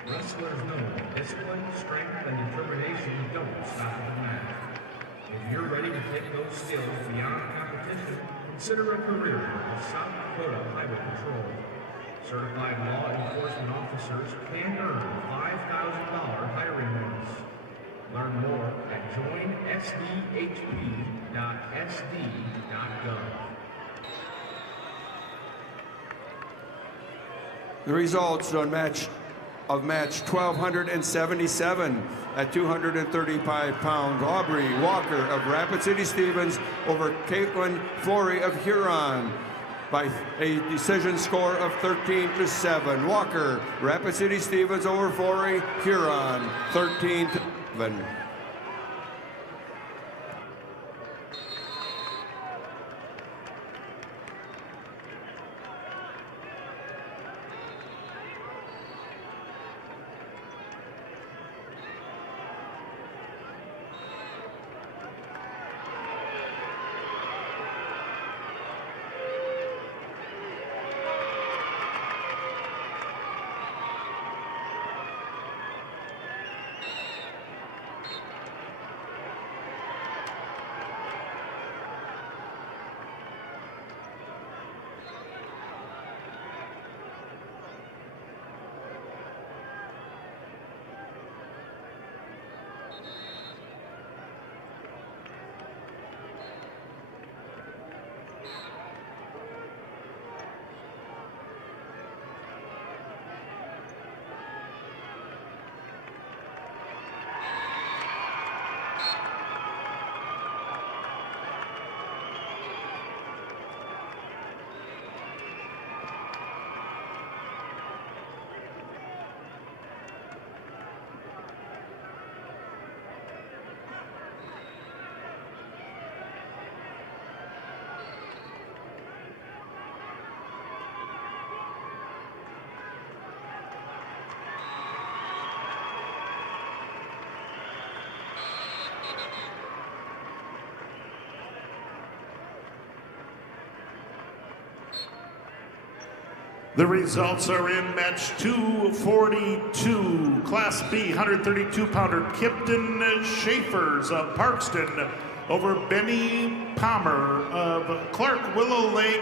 Wrestlers know discipline, strength, and determination don't stop at the mat. If you're ready to take those skills beyond competition, consider a career with South Dakota Highway Patrol. Certified law enforcement officers can earn $5,000 hiring bonus. Learn more at joinsdhp.sd.gov. The results on match 1277 at 235 pounds. Aubrey Walker of Rapid City Stevens over Caitlin Flory of Huron by a decision score of 13-7. Walker, Rapid City Stevens over Flory, Huron, 13-7. The results are in match 242, Class B, 132-pounder, Kipton Schaefers of Parkston over Benny Palmer of Clark Willow Lake.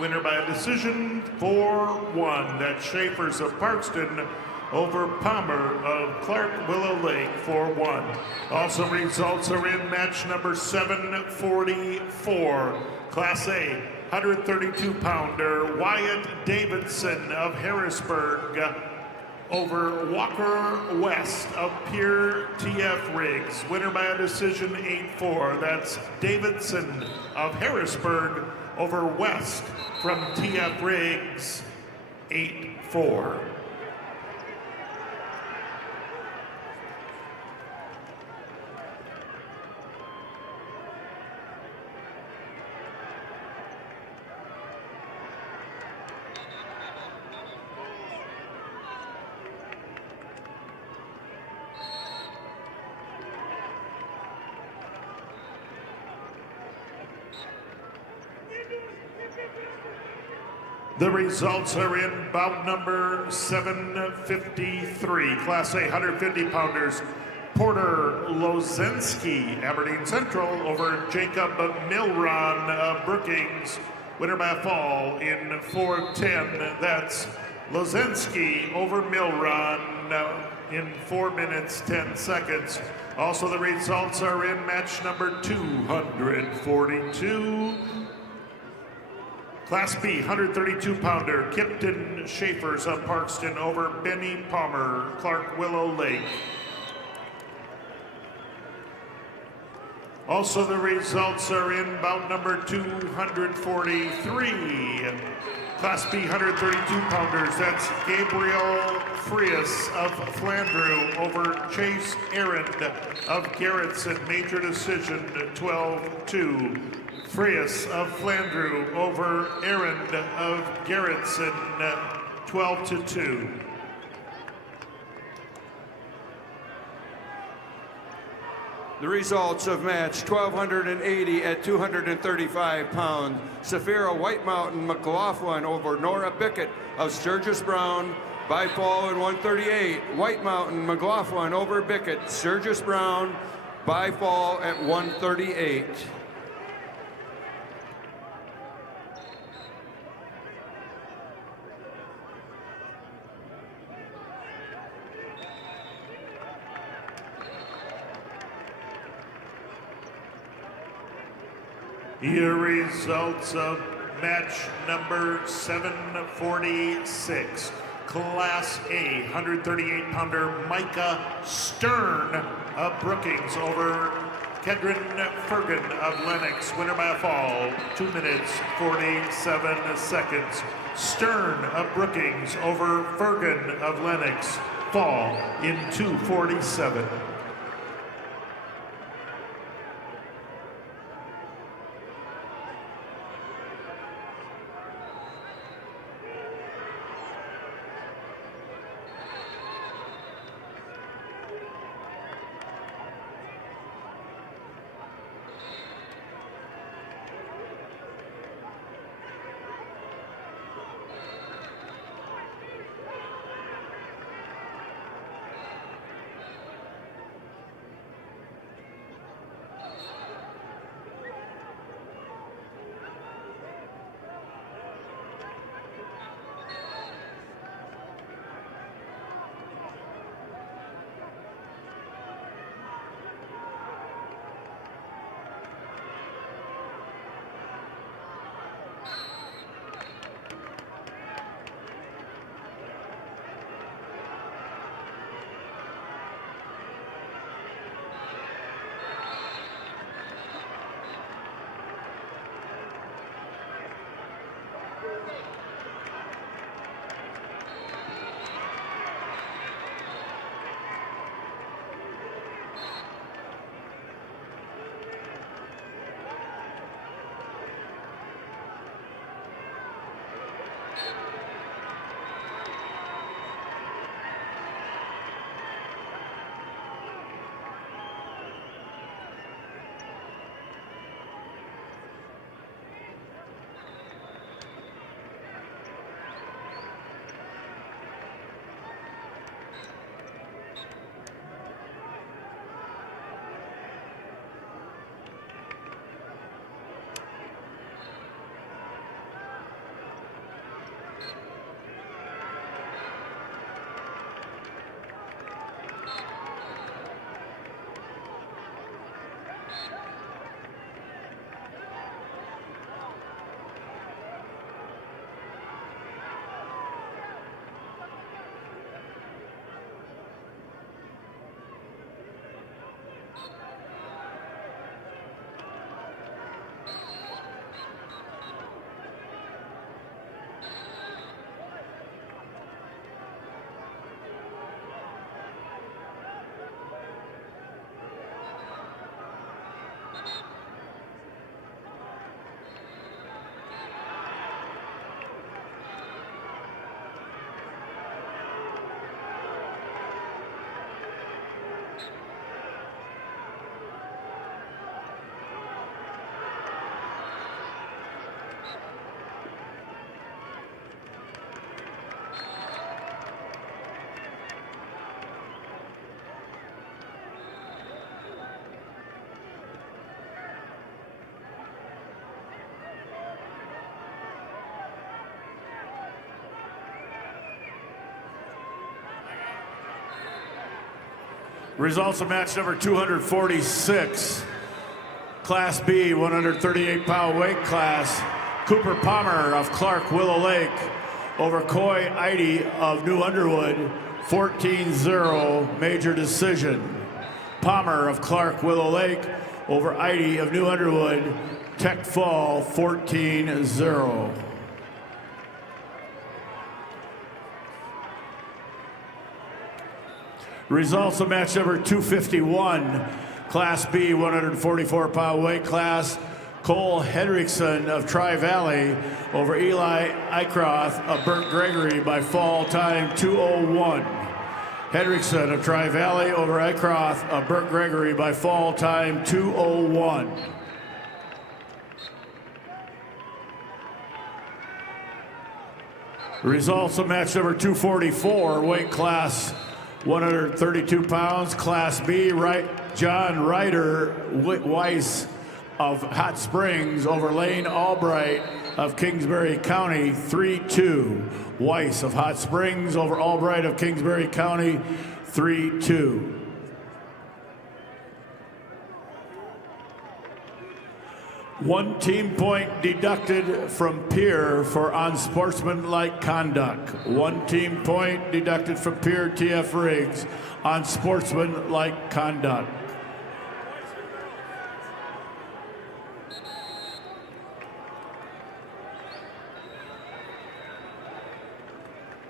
Winner by a decision 4-1. That's Schaefer's of Parkston over Palmer of Clark Willow Lake 4-1. Also results are in match number 744. Class A 132-pounder Wyatt Davidson of Harrisburg over Walker West of Pier TF Riggs. Winner by a decision 8-4. That's Davidson of Harrisburg over West from TF Riggs 8-4. The results are in bout number 753. Class A 150-pounders. Porter Lozensky, Aberdeen Central, over Jacob Milron of Brookings. Winner by a fall in 4:10. That's Lozensky over Milron in 4 minutes 10 seconds. Also, the results are in match number 242. Class B 132-pounder Kipton Schaefer's of Parkston over Benny Palmer, Clark Willow Lake. Also, the results are in bout number 243. Class B 132-pounders, that's Gabriel Frias of Flandreau over Chase Arend of Garrettson. Major decision 12-2. Frias of Flandreau over Arend of Garrettson 12-2. The results of match 1280 at 235 pounds. Safira White Mountain McLaughlin over Nora Bickett of Sturgis Brown by fall in 138. White Mountain McLaughlin over Bickett, Sturgis Brown by fall at 138. Your results of match number 746. Class A 138-pounder Micah Stern of Brookings over Kedron Fergan of Lennox. Winner by a fall, 2 minutes 47 seconds. Stern of Brookings over Fergan of Lennox. Fall in 2:47. Results of match number 246. Class B, 138-pound weight class. Cooper Palmer of Clark Willow Lake over Coy Eide of New Underwood, 14-0 major decision. Palmer of Clark Willow Lake over Eide of New Underwood, Tech Fall, 14-0. Results of match number 251, Class B, 144-pound weight class. Cole Henriksen of Tri-Valley over Eli Eichroth of Burt Gregory by fall time 2:01. Henriksen of Tri-Valley over Eichroth of Burt Gregory by fall time 2:01. Results of match number 244, weight class 132 pounds, Class B, John Ryder Weiss of Hot Springs over Lane Albright of Kingsbury County, 3-2. Weiss of Hot Springs over Albright of Kingsbury County, 3-2. One team point deducted from peer for unsportsmanlike conduct. One team point deducted from peer TF Riggs on sportsmanlike conduct.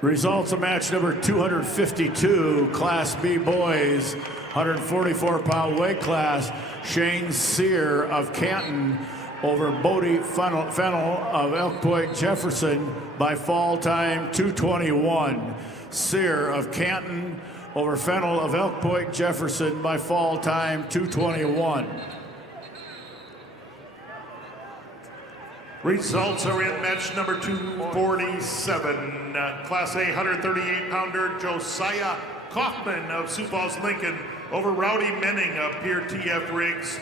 Results of match number 252, Class B boys, 144-pound weight class. Shane Sear of Canton over Bodie Fennel of Elk Point Jefferson by fall time 2:21. Sear of Canton over Fennel of Elk Point Jefferson by fall time 2:21. Results are in match number 247. Class A 138-pounder Josiah Kaufman of Sioux Falls Lincoln over Rowdy Menning of Pierre TF Riggs.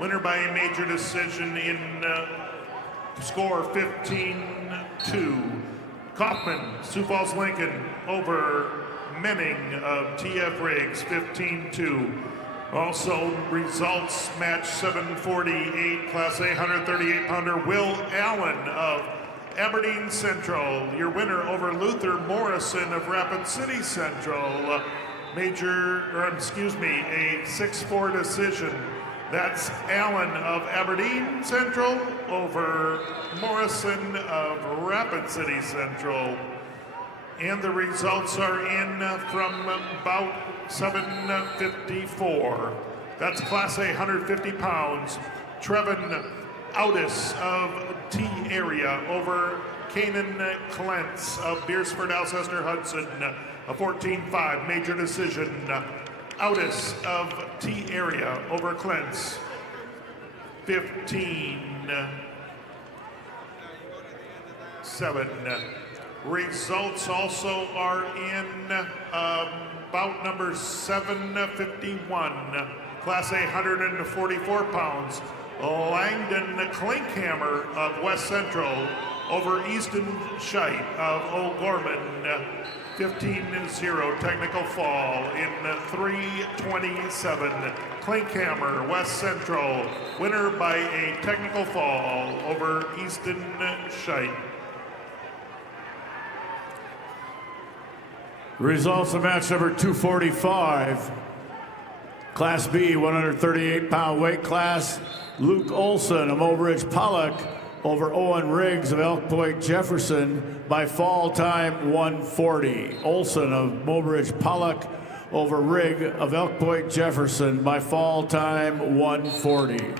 Winner by a major decision in score 15-2. Kaufman, Sioux Falls Lincoln over Menning of TF Riggs, 15-2. Also, results match 748, Class A 138-pounder Will Allen of Aberdeen Central. Your winner over Luther Morrison of Rapid City Central. A 6-4 decision. That's Allen of Aberdeen Central over Morrison of Rapid City Central. And the results are in from about 7:54. That's Class A 150 pounds. Trevin Audis of T area over Kanan Clentz of Beersford Alcester Hudson. A 14-5 major decision. Audis of T area over Clentz. 15-7. Results also are in bout number 751, Class A 144 pounds. Langdon Klinkhammer of West Central over Easton Scheit of O'Gorman. 15-0 technical fall in 3:27. Klinkhammer, West Central, winner by a technical fall over Easton Scheit. Results of match number 245. Class B, 138-pound weight class. Luke Olson of Mobridge Pollock over Owen Riggs of Elk Point Jefferson by fall time 1:40. Olson of Mobridge Pollock over Rigg of Elk Point Jefferson by fall time 1:40.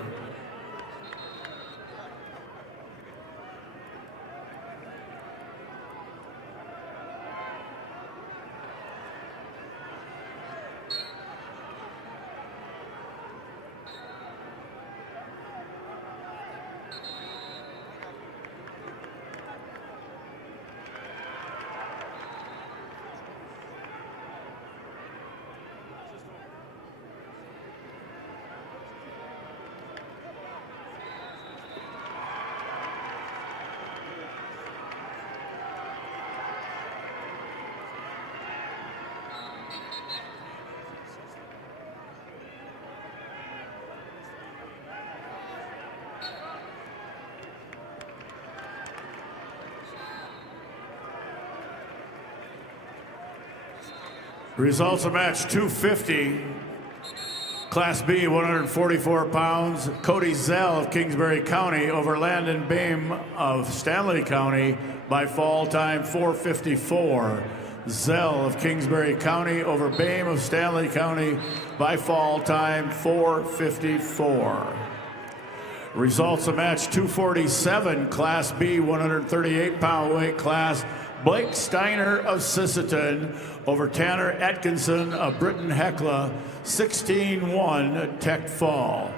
Results of match 250. Class B, 144 pounds. Cody Zell of Kingsbury County over Landon Bame of Stanley County by fall time 4:54. Zell of Kingsbury County over Bame of Stanley County by fall time 4:54. Results of match 247, Class B, 138-pound weight class. Blake Steiner of Sisseton over Tanner Atkinson of Britton Hecla, 16-1 Tech fall.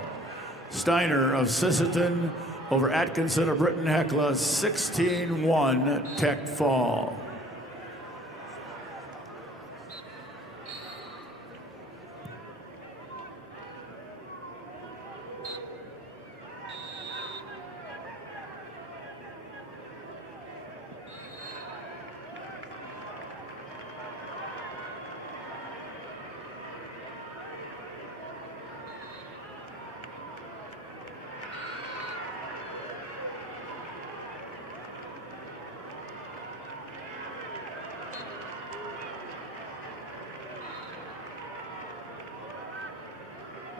Steiner of Sisseton over Atkinson of Britton Hecla, 16-1 Tech fall.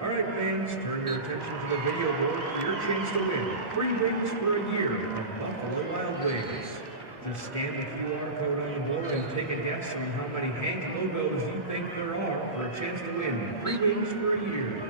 All right, fans, turn your attention to the video board for your chance to win 3 rings for a year from Buffalo Wild Wings. Just scan the QR code on the board and take a guess on how many Hank logos you think there are for a chance to win 3 rings for a year.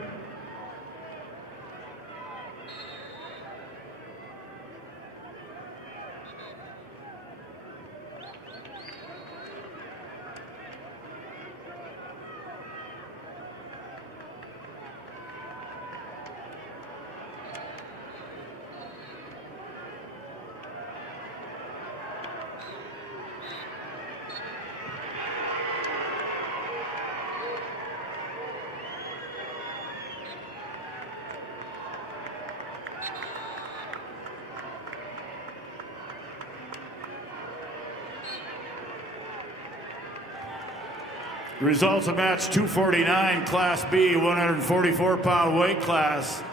Results of match 249, Class B, 144-pound weight class.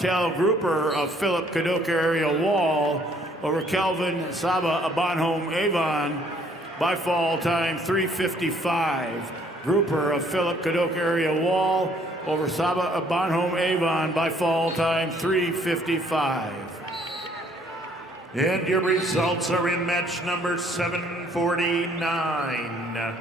Cal Grouper of Philip Cadoka Area Wall over Calvin Saba of Bonhomme Avon by fall time 3:55. Grouper of Philip Cadoka Area Wall over Saba of Bonhomme Avon by fall time 3:55. And your results are in match number 749.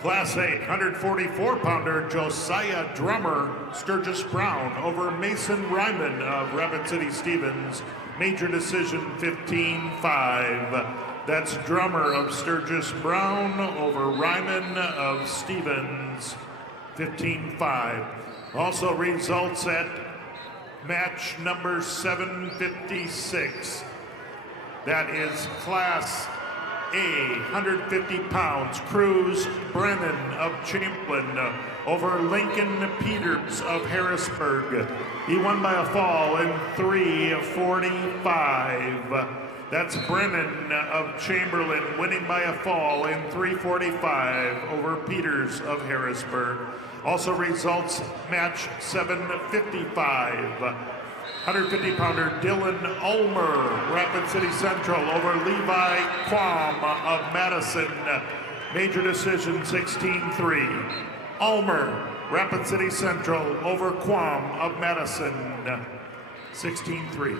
Class A, 144-pounder Josiah Drummer, Sturgis Brown over Mason Ryman of Rapid City Stevens. Major decision 15-5. That's Drummer of Sturgis Brown over Ryman of Stevens, 15-5. Also results at match number 756. That is Class A, 150 pounds, Cruz Brennan of Champlin over Lincoln Peters of Harrisburg. He won by a fall in 3:45. That's Brennan of Chamberlain winning by a fall in 3:45 over Peters of Harrisburg. Also results match 755. 150-pounder Dylan Ulmer, Rapid City Central over Levi Quam of Madison. Major decision 16-3. Ulmer, Rapid City Central over Quam of Madison, 16-3.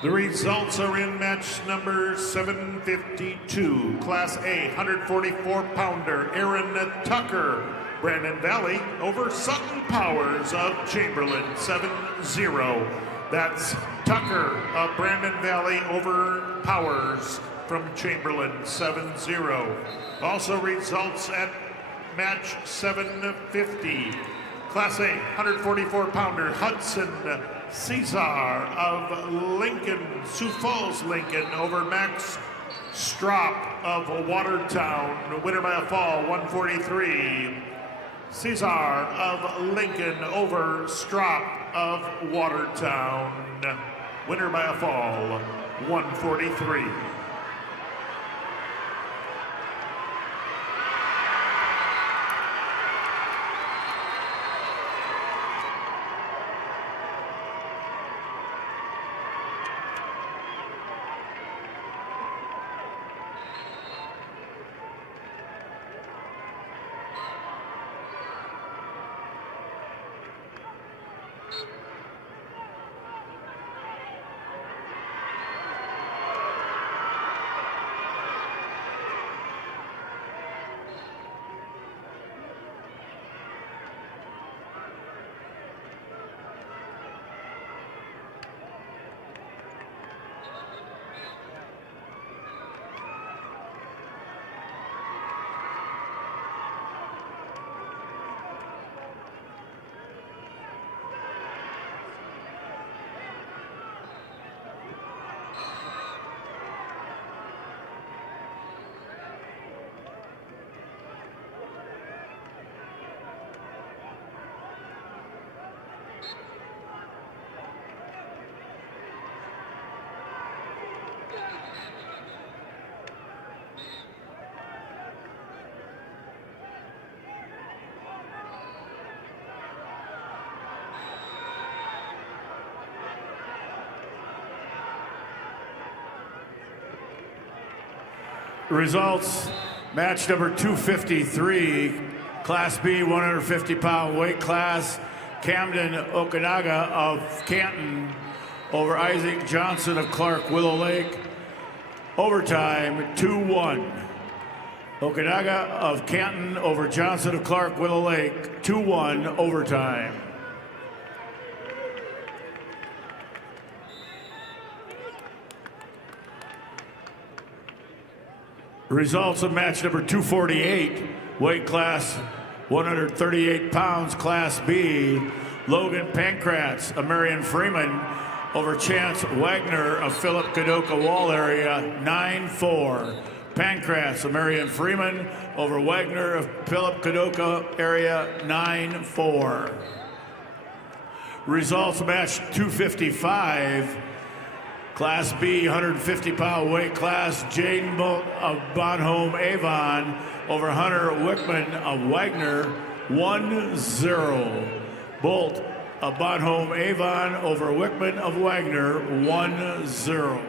The results are in match number 752. Class A, 144-pounder Aaron Tucker, Brandon Valley over Sutton Powers of Chamberlain, 7-0. That's Tucker of Brandon Valley over Powers from Chamberlain, 7-0. Also results at match 750. Class A, 144-pounder Hudson Cesar of Lincoln, Sioux Falls, Lincoln over Max Strop of Watertown, winner by a fall, 143. Cesar of Lincoln over Strop of Watertown, winner by a fall, 143. Results, match number 253, Class B 150-pound weight class, Camden Okanaga of Canton over Isaac Johnson of Clark Willow Lake. Overtime, 2-1. Okanaga of Canton over Johnson of Clark Willow Lake, 2-1 overtime. Results of match number 248, weight class 138 pounds, Class B. Logan Pankratz of Marion Freeman over Chance Wagner of Philip Kadoka Wall area, 9-4. Pankratz of Marion Freeman over Wagner of Philip Kadoka area, 9-4. Results of match 255, Class B, 150-pound weight class, Jaden Bolt of Bonhomme Avon over Hunter Wickman of Wagner, 1-0. Bolt of Bonhomme Avon over Wickman of Wagner, 1-0.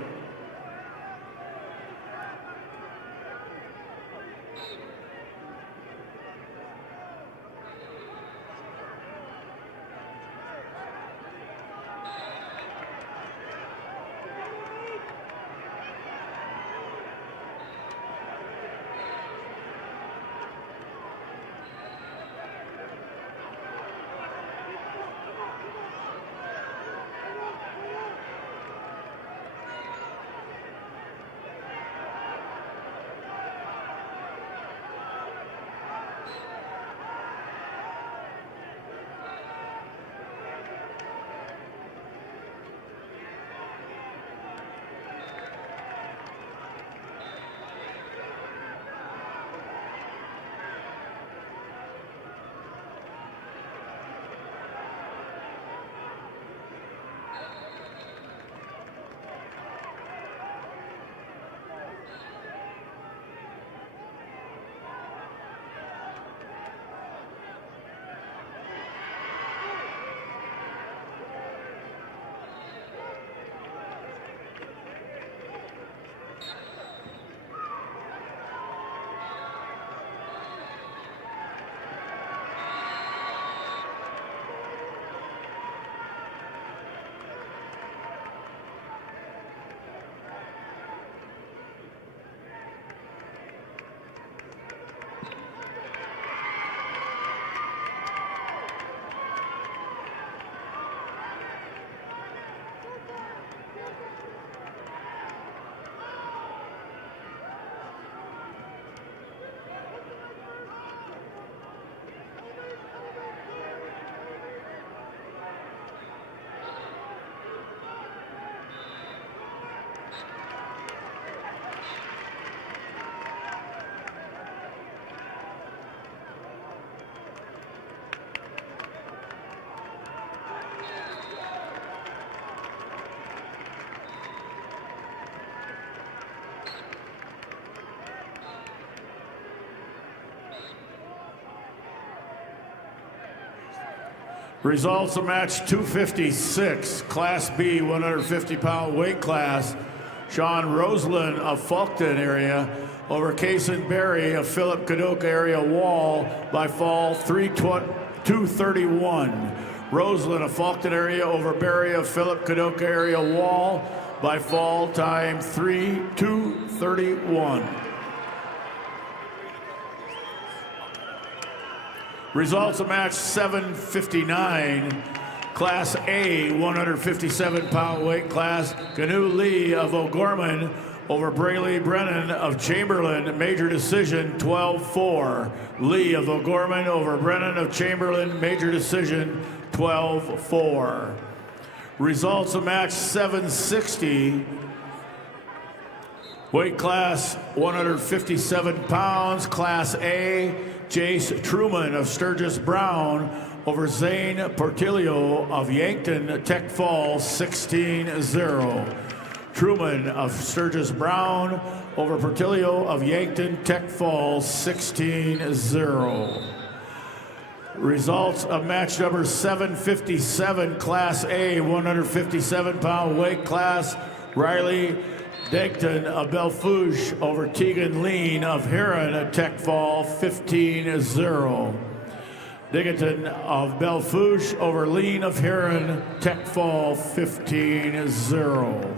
Results of match 256, Class B, 150-pound weight class. Sean Roseland of Fulton area over Kason Berry of Philip Kadoka area Wall by fall 231. Roseland of Fulton area over Berry of Philip Kadoka area Wall by fall time 231. Results of match 759, Class A, 157-pound weight class. Canoe Lee of O'Gorman over Brayley Brennan of Chamberlain, major decision 12-4. Lee of O'Gorman over Brennan of Chamberlain, major decision 12-4. Results of match 760, weight class 157 pounds, Class A. Jace Truman of Sturgis Brown over Zane Portillo of Yankton Tech Falls 16-0. Truman of Sturgis Brown over Portillo of Yankton Tech Falls 16-0. Results of match number 757, Class A, 157-pound weight class. Riley Degton of Belfouche over Tegan Lean of Heron at Tech Fall 15-0. Degton of Belfouche over Lean of Heron, Tech Fall 15-0.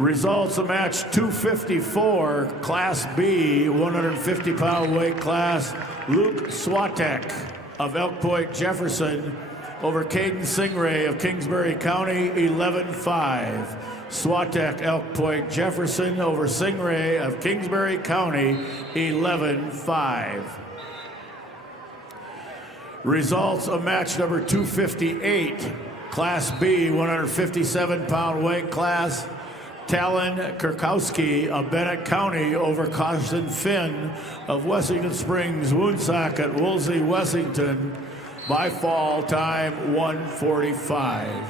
Results of match 254, Class B, 150-pound weight class. Luke Swatek of Elk Point Jefferson over Caden Singray of Kingsbury County 11-5. Swatek Elk Point Jefferson over Singray of Kingsbury County 11-5. Results of match number 258, Class B, 157-pound weight class. Talon Kurkowski of Bennett County over Carson Finn of Wessington Springs, Woonsocket, Woolsey, Wessington by fall time 1:45.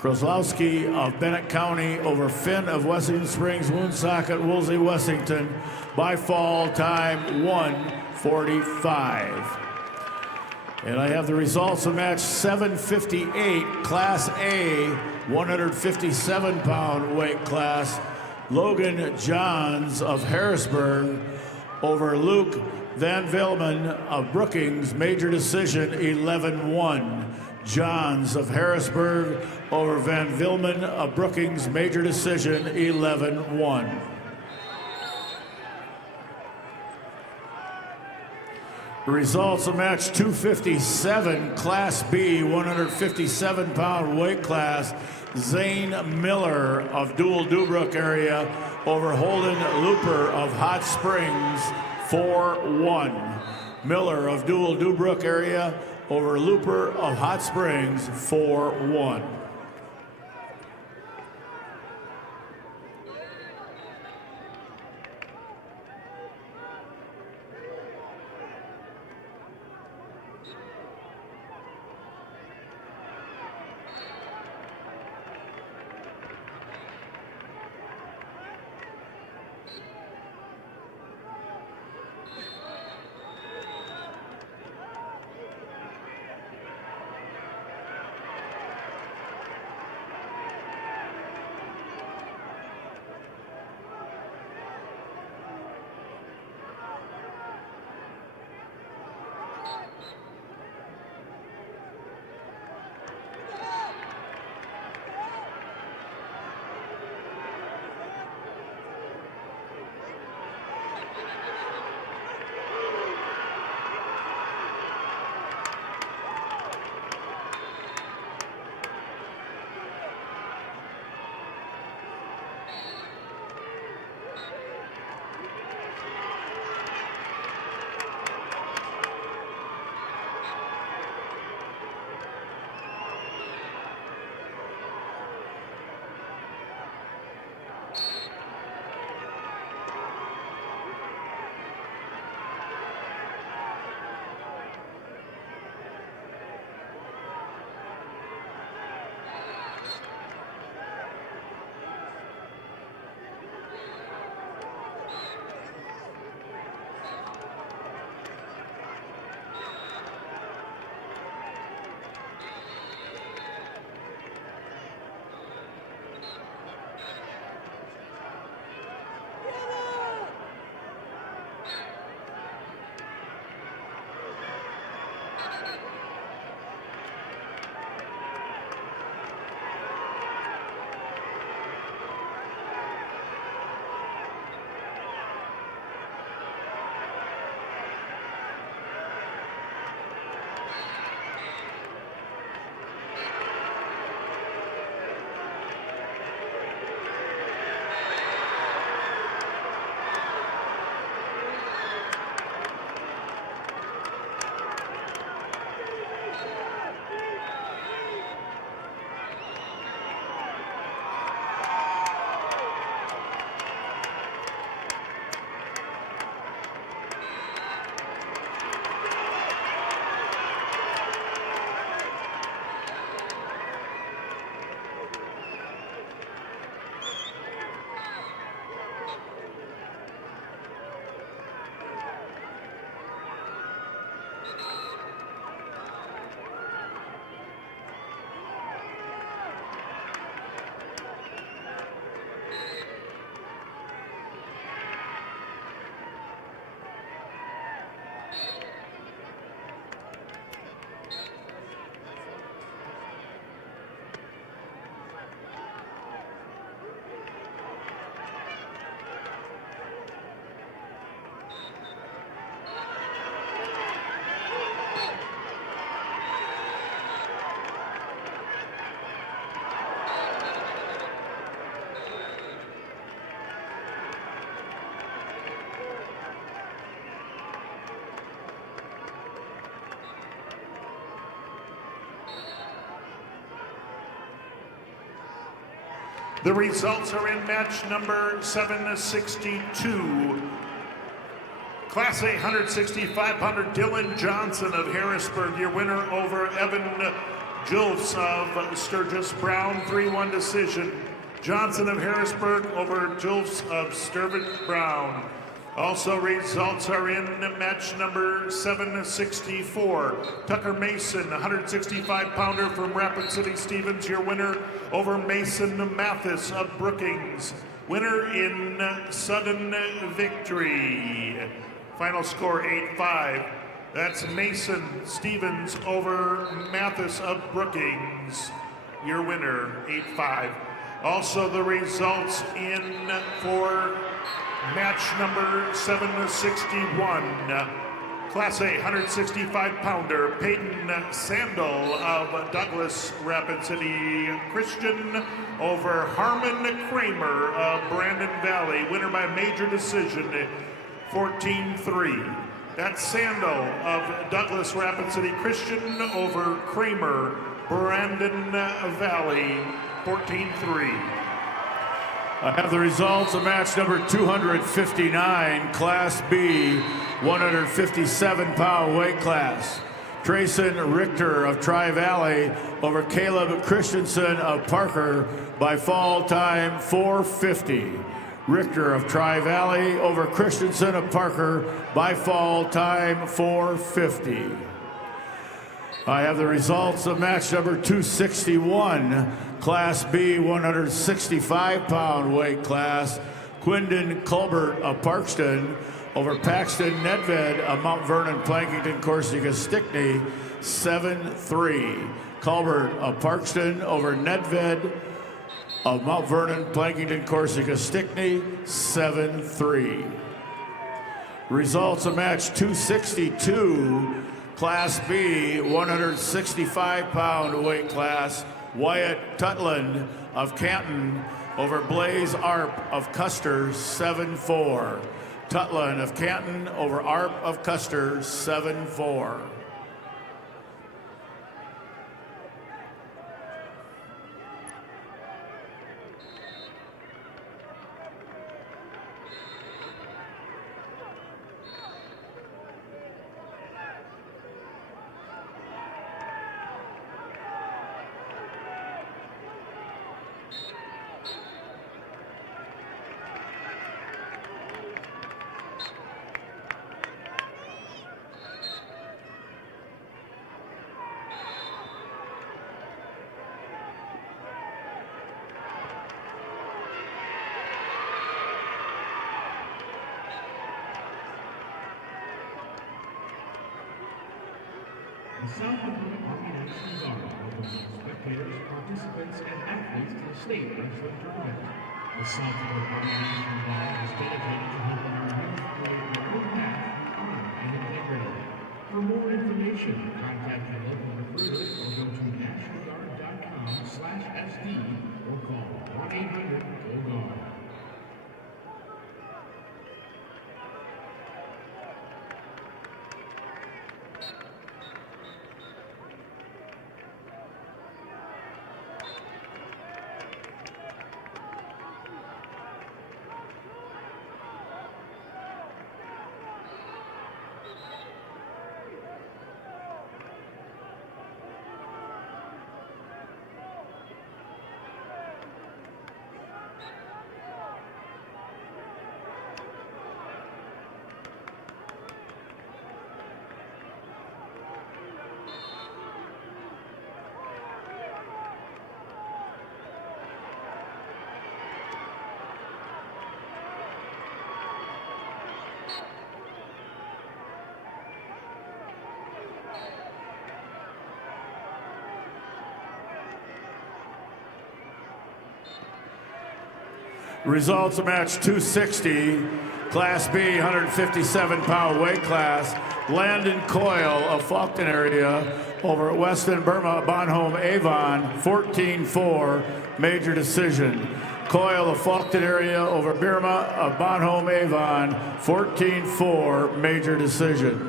Krozlowski of Bennett County over Finn of Wessington Springs, Woonsocket, Woolsey, Wessington by fall time 1:45. And I have the results of match 758, Class A, 157-pound weight class. Logan Johns of Harrisburg over Luke Van Vilman of Brookings, major decision 11-1. Johns of Harrisburg over Van Vilman of Brookings, major decision 11-1. The results of match 257, Class B, 157-pound weight class. Zane Miller of Dual Dubrook area over Holden Looper of Hot Springs 4-1. Miller of Dual Dubrook area over Looper of Hot Springs 4-1. The results are in match number 762. Class A 165-pounder Dylan Johnson of Harrisburg, your winner over Evan Julfs of Sturgis Brown, 3-1 decision. Johnson of Harrisburg over Julfs of Sturgis Brown. Also, results are in match number 764. Tucker Mason, 165-pounder from Rapid City Stevens, your winner over Mason Mathis of Brookings. Winner in sudden victory. Final score 8-5. That's Mason Stevens over Mathis of Brookings. Your winner, 8-5. Also the results in for match number 761. Class A 165-pounder Peyton Sandel of Douglas Rapid City Christian over Harmon Kramer of Brandon Valley. Winner by major decision, 14-3. That's Sandel of Douglas Rapid City Christian over Kramer, Brandon Valley, 14-3. I have the results of match number 259, Class B, 157-pound weight class. Trayson Richter of Tri-Valley over Caleb Christensen of Parker by fall time 4:50. Richter of Tri-Valley over Christensen of Parker by fall time 4:50. I have the results of match number 261, Class B 165-pound weight class. Quindon Colbert of Parkston over Paxton Nedved of Mount Vernon, Plankington, Corsica, Stickney, 7-3. Colbert of Parkston over Nedved of Mount Vernon, Plankington, Corsica, Stickney, 7-3. Results of match 262, Class B, 165-pound weight class. Wyatt Tutland of Canton over Blaze Arp of Custer, 7-4. Tutland of Canton over Arp of Custer, 7-4. The South Dakota Army National Guard welcomes spectators, participants, and athletes to the state wrestling tournament. The South Dakota Army National Guard is dedicated to helping our youth create their own path through honor and integrity. For more information, contact your local recruiter or go to nationalguard.com/SD or call 1-800-GO-GUARD. Results of match 260, Class B, 157-pound weight class. Landon Coyle of Faulkton area over Weston Burma Bonhomme Avon, 14-4, major decision. Coyle of Faulkton area over Burma of Bonhomme Avon, 14-4, major decision.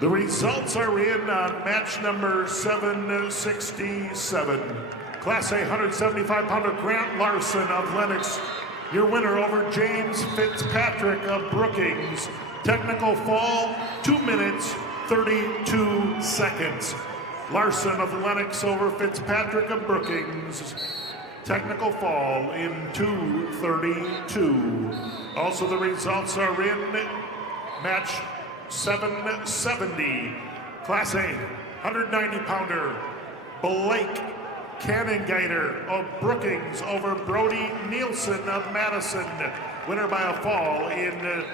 The results are in on match number 767. Class A 175-pounder Grant Larson of Lenox, your winner over James Fitzpatrick of Brookings. Technical fall, 2 minutes, 32 seconds. Larson of Lenox over Fitzpatrick of Brookings. Technical fall in 2:32. Also, the results are in match 770. Class A 190-pounder Blake Cannongater of Brookings over Brody Nielsen of Madison. Winner by a fall in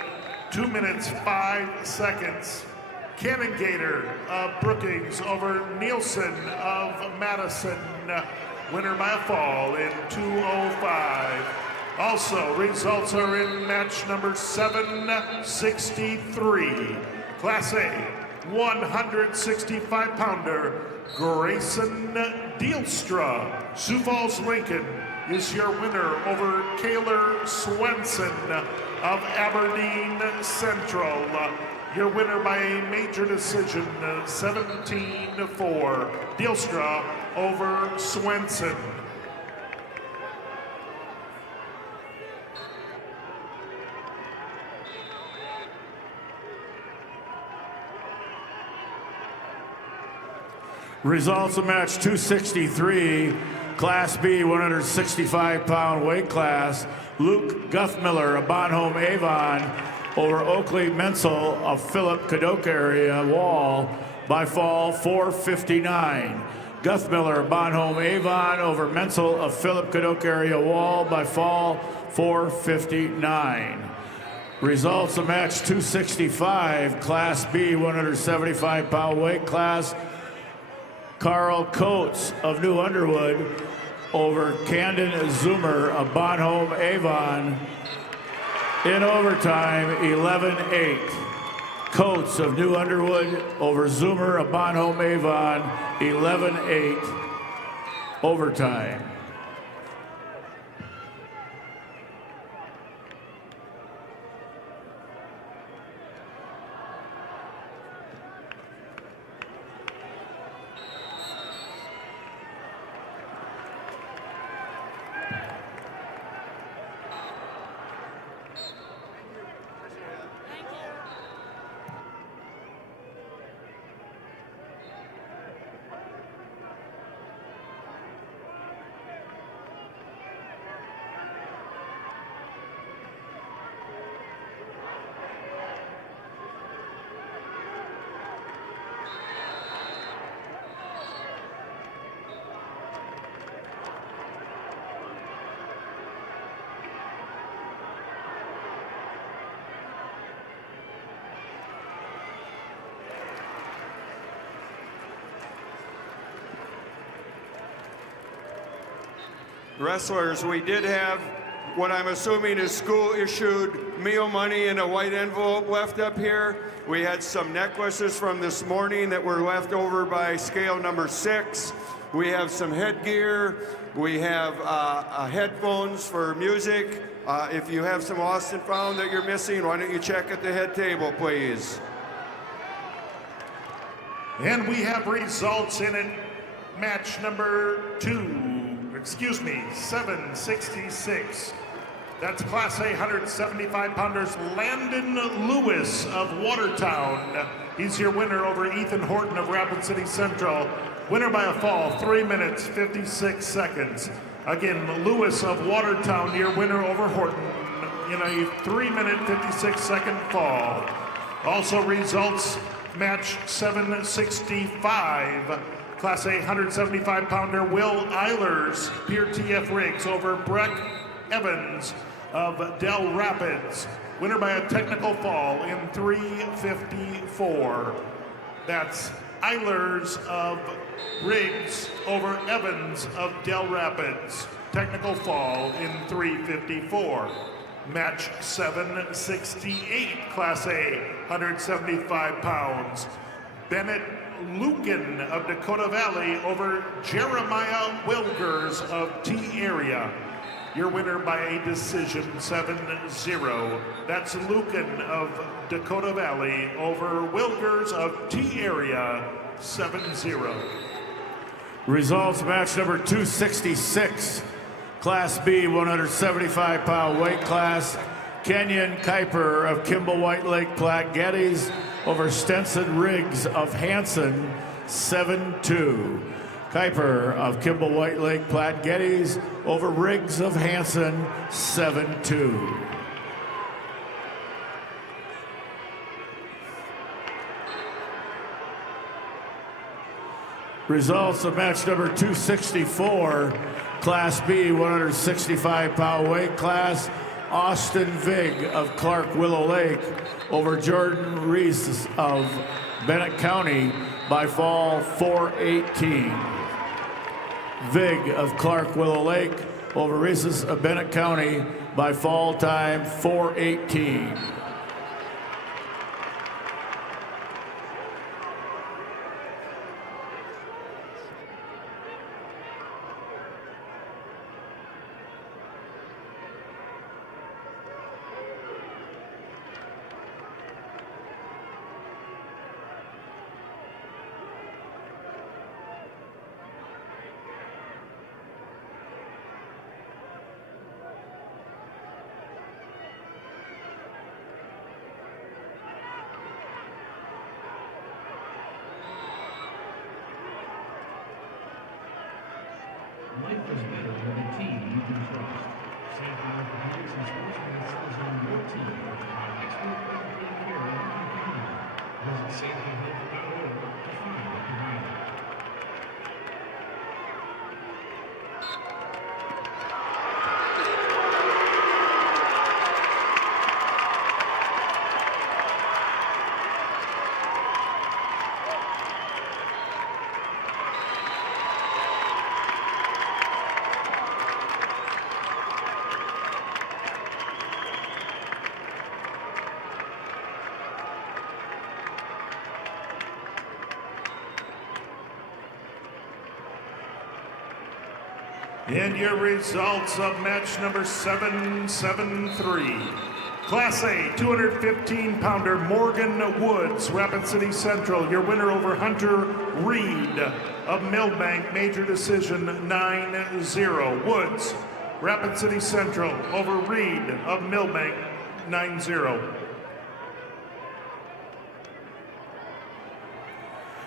2 minutes, 5 seconds. Cannongater of Brookings over Nielsen of Madison. Winner by a fall in 2:05. Also, results are in match number 763. Class A 165-pounder Grayson Dealstra, Sioux Falls, Lincoln, is your winner over Kaylor Swenson of Aberdeen Central. Your winner by a major decision, 17-4. Dealstra over Swenson. Results of match 263, Class B 165-pound weight class. Luke Guthmiller of Bonhomme Avon over Oakley Menzel of Philip Kadoka area Wall by fall 4:59. Guthmiller, Bonhomme Avon over Menzel of Philip Kadoka area Wall by fall 4:59. Results of match 265, Class B 175-pound weight class. Carl Coates of New Underwood over Camden Zoomer of Bonhomme Avon in overtime, 11-8. Coates of New Underwood over Zoomer of Bonhomme Avon, 11-8, overtime. Wrestlers, we did have what I'm assuming is school-issued meal money in a white envelope left up here. We had some necklaces from this morning that were left over by scale number 6. We have some headgear. We have headphones for music. If you have some lost and found that you're missing, why don't you check at the head table, please? And we have results in it. Match number 766. That's Class A 175-pounders Landon Lewis of Watertown. He's your winner over Ethan Horton of Rapid City Central. Winner by a fall, 3 minutes, 56 seconds. Again, Lewis of Watertown, your winner over Horton in a 3-minute, 56-second fall. Also results, match 765. Class A 175-pounder Will Eilers, Pier TF Riggs over Breck Evans of Del Rapids. Winner by a technical fall in 3:54. That's Eilers of Riggs over Evans of Del Rapids. Technical fall in 3:54. Match 768, Class A, 175 pounds. Bennett Lucan of Dakota Valley over Jeremiah Wilgers of T Area. your winner by a decision 7-0. That's Lucan of Dakota Valley over Wilgers of T-Area 7-0. Results match number 266, Class B 175-pound weight class. Kenyon Kuiper of Kimball White Lake Platte Geddes over Stenson Riggs of Hanson 7-2. Kuiper of Kimball White Lake Platte Geddes over Riggs of Hanson 7-2. Results of match number 264, Class B 165-pound weight class. Austin Vig of Clark Willow Lake over Jordan Reese of Bennett County by fall 4-18. Vig of Clark Willow Lake over Reese of Bennett County by fall time 4-18. Life is better with a team you can trust. Safety orthopedics and sports medicine is on your team. Expert orthopedic care in Lincoln County. Visit safetyhealth.org to find a provider. And your results of match number 773. Class A 215-pounder Morgan Woods, Rapid City Central, your winner over Hunter Reed of Millbank, major decision 9-0. Woods, Rapid City Central over Reed of Millbank 9-0.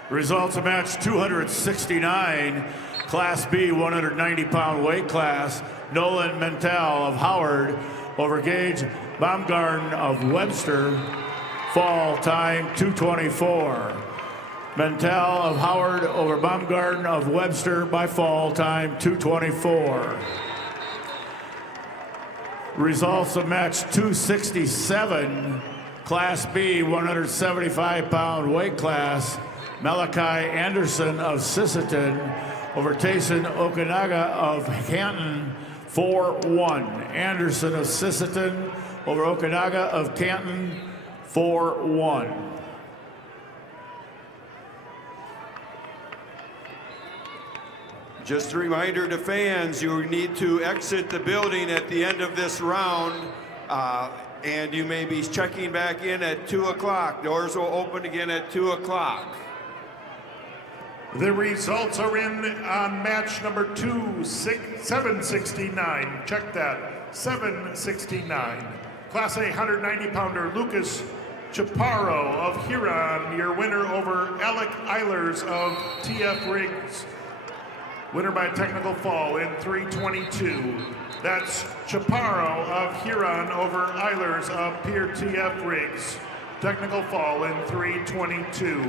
Results of match 269, Class B 190-pound weight class. Nolan Mentel of Howard over Gage Baumgarten of Webster. Fall time 2:24. Mentel of Howard over Baumgarten of Webster by fall time 2:24. Results of match 267, Class B 175-pound weight class. Malachi Anderson of Sisseton over Tayson Okanaga of Canton 4-1. Anderson of Sisseton over Okanaga of Canton 4-1. Just a reminder to fans, you need to exit the building at the end of this round, and you may be checking back in at 2 o'clock. Doors will open again at 2 o'clock. The results are in on match number 769. Check that, 769. Class A 190-pounder Lucas Chaparro of Huron, your winner over Alec Eilers of TF Riggs. Winner by technical fall in 3:22. That's Chaparro of Huron over Eilers of Pier TF Riggs. Technical fall in 3:22.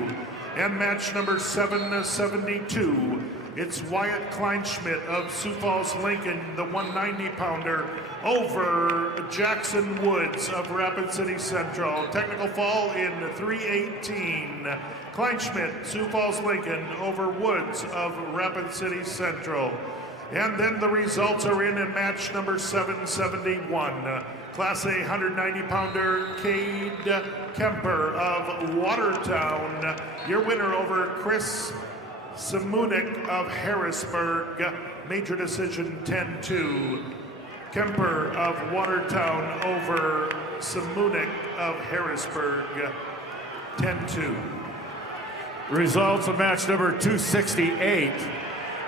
And match number 772, it's Wyatt Kleinschmidt of Sioux Falls, Lincoln, the 190-pounder, over Jackson Woods of Rapid City Central. Technical fall in 3:18. Kleinschmidt, Sioux Falls, Lincoln, over Woods of Rapid City Central. And then the results are in match number 771. Class A 190-pounder Cade Kemper of Watertown, your winner over Chris Simunik of Harrisburg, major decision 10-2. Kemper of Watertown over Simunik of Harrisburg, 10-2. Results of match number 268,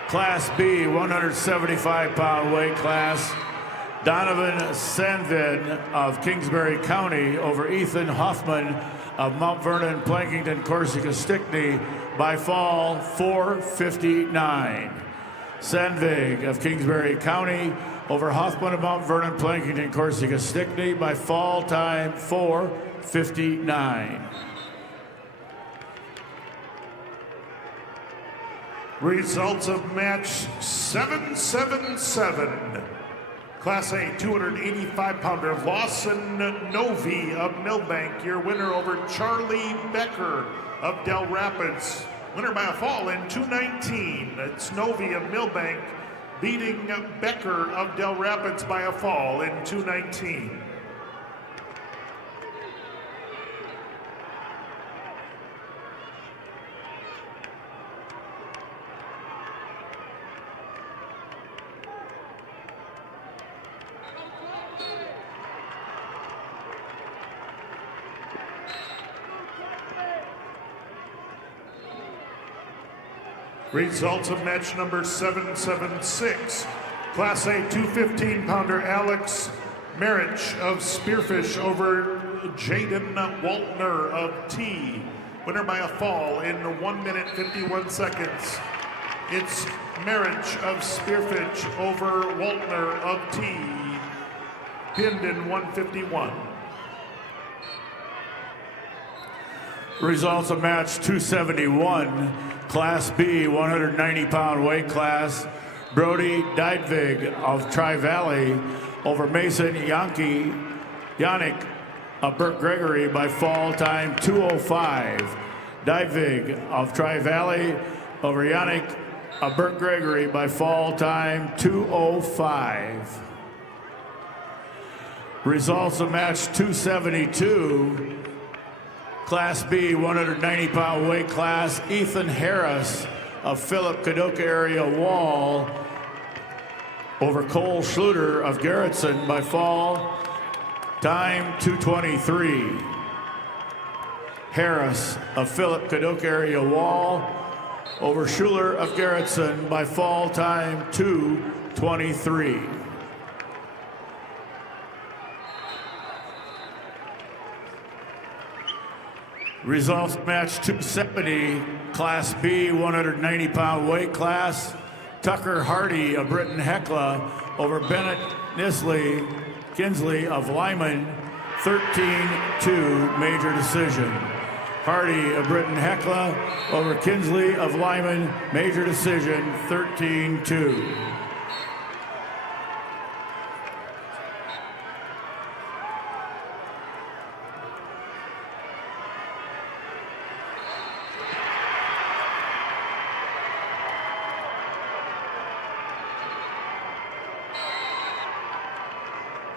Class B, 175-pound weight class. Donovan Sandvin of Kingsbury County over Ethan Hoffman of Mount Vernon, Plankington, Corsica, Stickney by fall 4:59. Sandvig of Kingsbury County over Hoffman of Mount Vernon, Plankington, Corsica, Stickney by fall time 4:59. Results of match 777. Class A 285-pounder Lawson Novi of Millbank, your winner over Charlie Becker of Del Rapids. Winner by a fall in 2:19. It's Novi of Millbank beating Becker of Del Rapids by a fall in 2:19. Results of match number 776. Class A 215-pounder Alex Marich of Spearfish over Jaden Waltner of T. Winner by a fall in 1 minute 51 seconds. It's Marich of Spearfish over Waltner of T. Pinned in 151. Results of match 271, Class B, 190-pound weight class. Brody Dydvig of Tri-Valley over Mason Yannick of Burke Gregory by fall time 2:05. Dydvig of Tri-Valley over Yannick of Burke Gregory by fall time 2:05. Results of match 272. Class B, 190-pound weight class. Ethan Harris of Philip Kadoka area Wall over Cole Schluter of Garrettson by fall time 2:23. Harris of Philip Kadoka area Wall over Schuler of Garrettson by fall time 2:23. Results match 270, Class B, 190-pound weight class. Tucker Hardy of Britton Hecla over Bennett Kinsley of Lyman, 13-2 major decision. Hardy of Britton Hecla over Kinsley of Lyman, major decision, 13-2.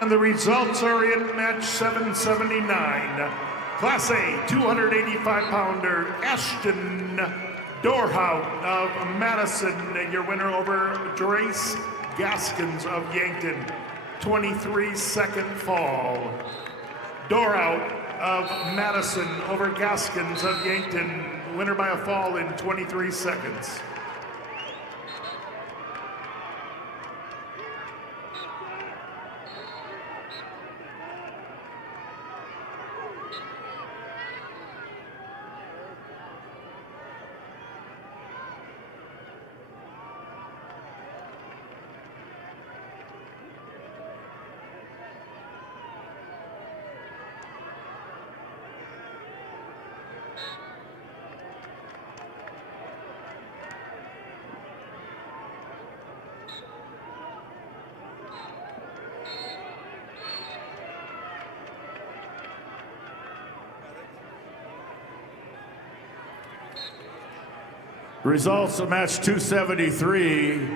And the results are in match 779. Class A 285-pounder Ashton Dorhout of Madison, your winner over Drace Gaskins of Yankton, 23-second fall. Dorhout of Madison over Gaskins of Yankton, winner by a fall in 23 seconds. Results of match 273,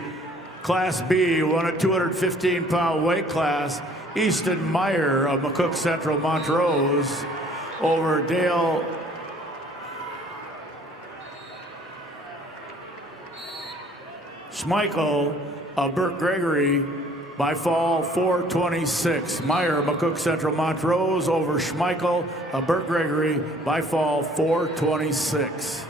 Class B, 215-pound weight class. Easton Meyer of McCook Central Montrose over Dale Schmeichel of Burke Gregory by fall 426. Meyer, McCook Central Montrose over Schmeichel of Burt Gregory by fall 426.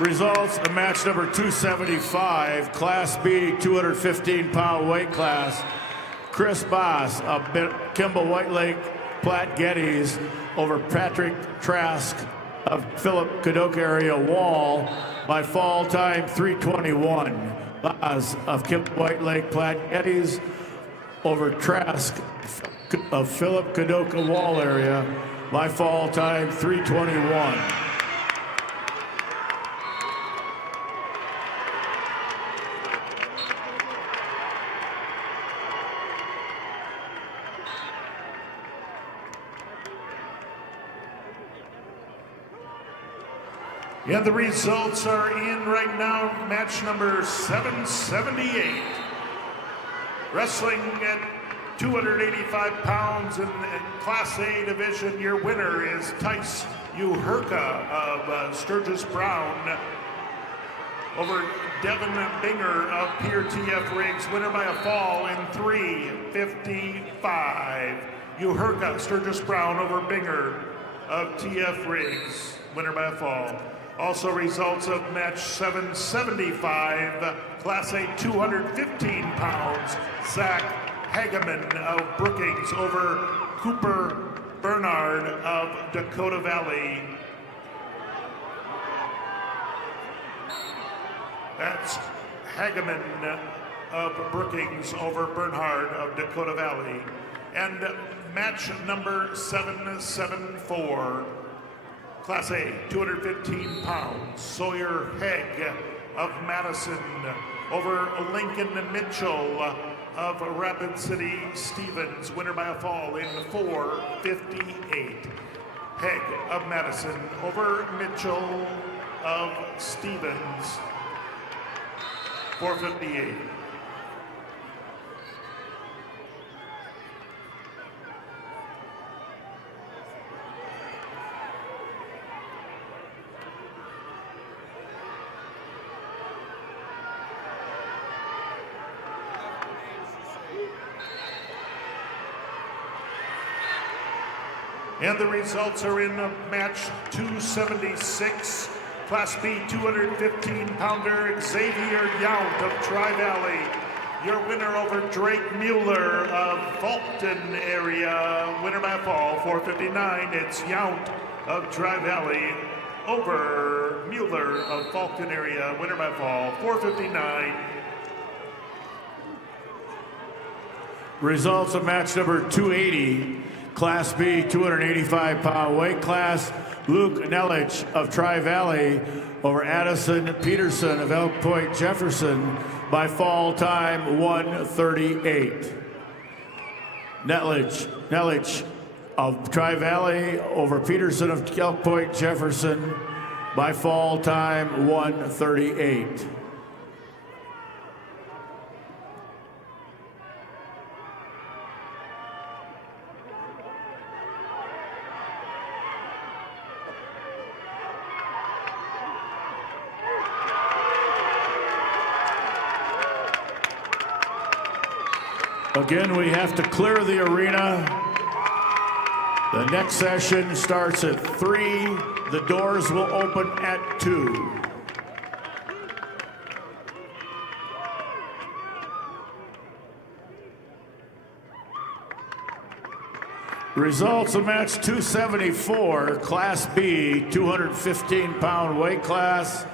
Results of match number 275, Class B 215-pound weight class. Chris Boss of Kimball White Lake Platte Geddes over Patrick Trask of Philip Kadoka area Wall by fall time 3:21. Boss of Kimball White Lake Platte Geddes over Trask of Philip Kadoka Wall area by fall time 3:21. And the results are in right now. Match number 778. Wrestling at 285 pounds in Class A division. Your winner is Tice Uherka of Sturgis Brown over Devin Binger of Pier TF Riggs. Winner by a fall in 3:55. Uherka, Sturgis Brown over Binger of TF Riggs. Winner by a fall. Also results of match 775, Class A 215 pounds, Zach Hageman of Brookings over Cooper Bernard of Dakota Valley. That's Hageman of Brookings over Bernhard of Dakota Valley. And match number 774, Class A, 215 pounds, Sawyer Hegg of Madison over Lincoln Mitchell of Rapid City Stevens. Winner by a fall in 4:58. Hegg of Madison over Mitchell of Stevens, 4:58. And the results are in match 276, Class B 215-pounder Xavier Yount of Tri-Valley Your winner over Drake Mueller of Fulton area, winner by fall, 459. It's Yount of Tri-Valley over Mueller of Fulton area, winner by fall, 459. Results of match number 280, Class B, 285-pound weight class. Luke Nelich of Tri-Valley over Addison Peterson of Elk Point Jefferson by fall time 1:38. Nelich of Tri-Valley over Peterson of Elk Point Jefferson by fall time 1:38. Again, we have to clear the arena. The next session starts at 3. The doors will open at 2. Results of match 274, Class B, 215-pound weight class.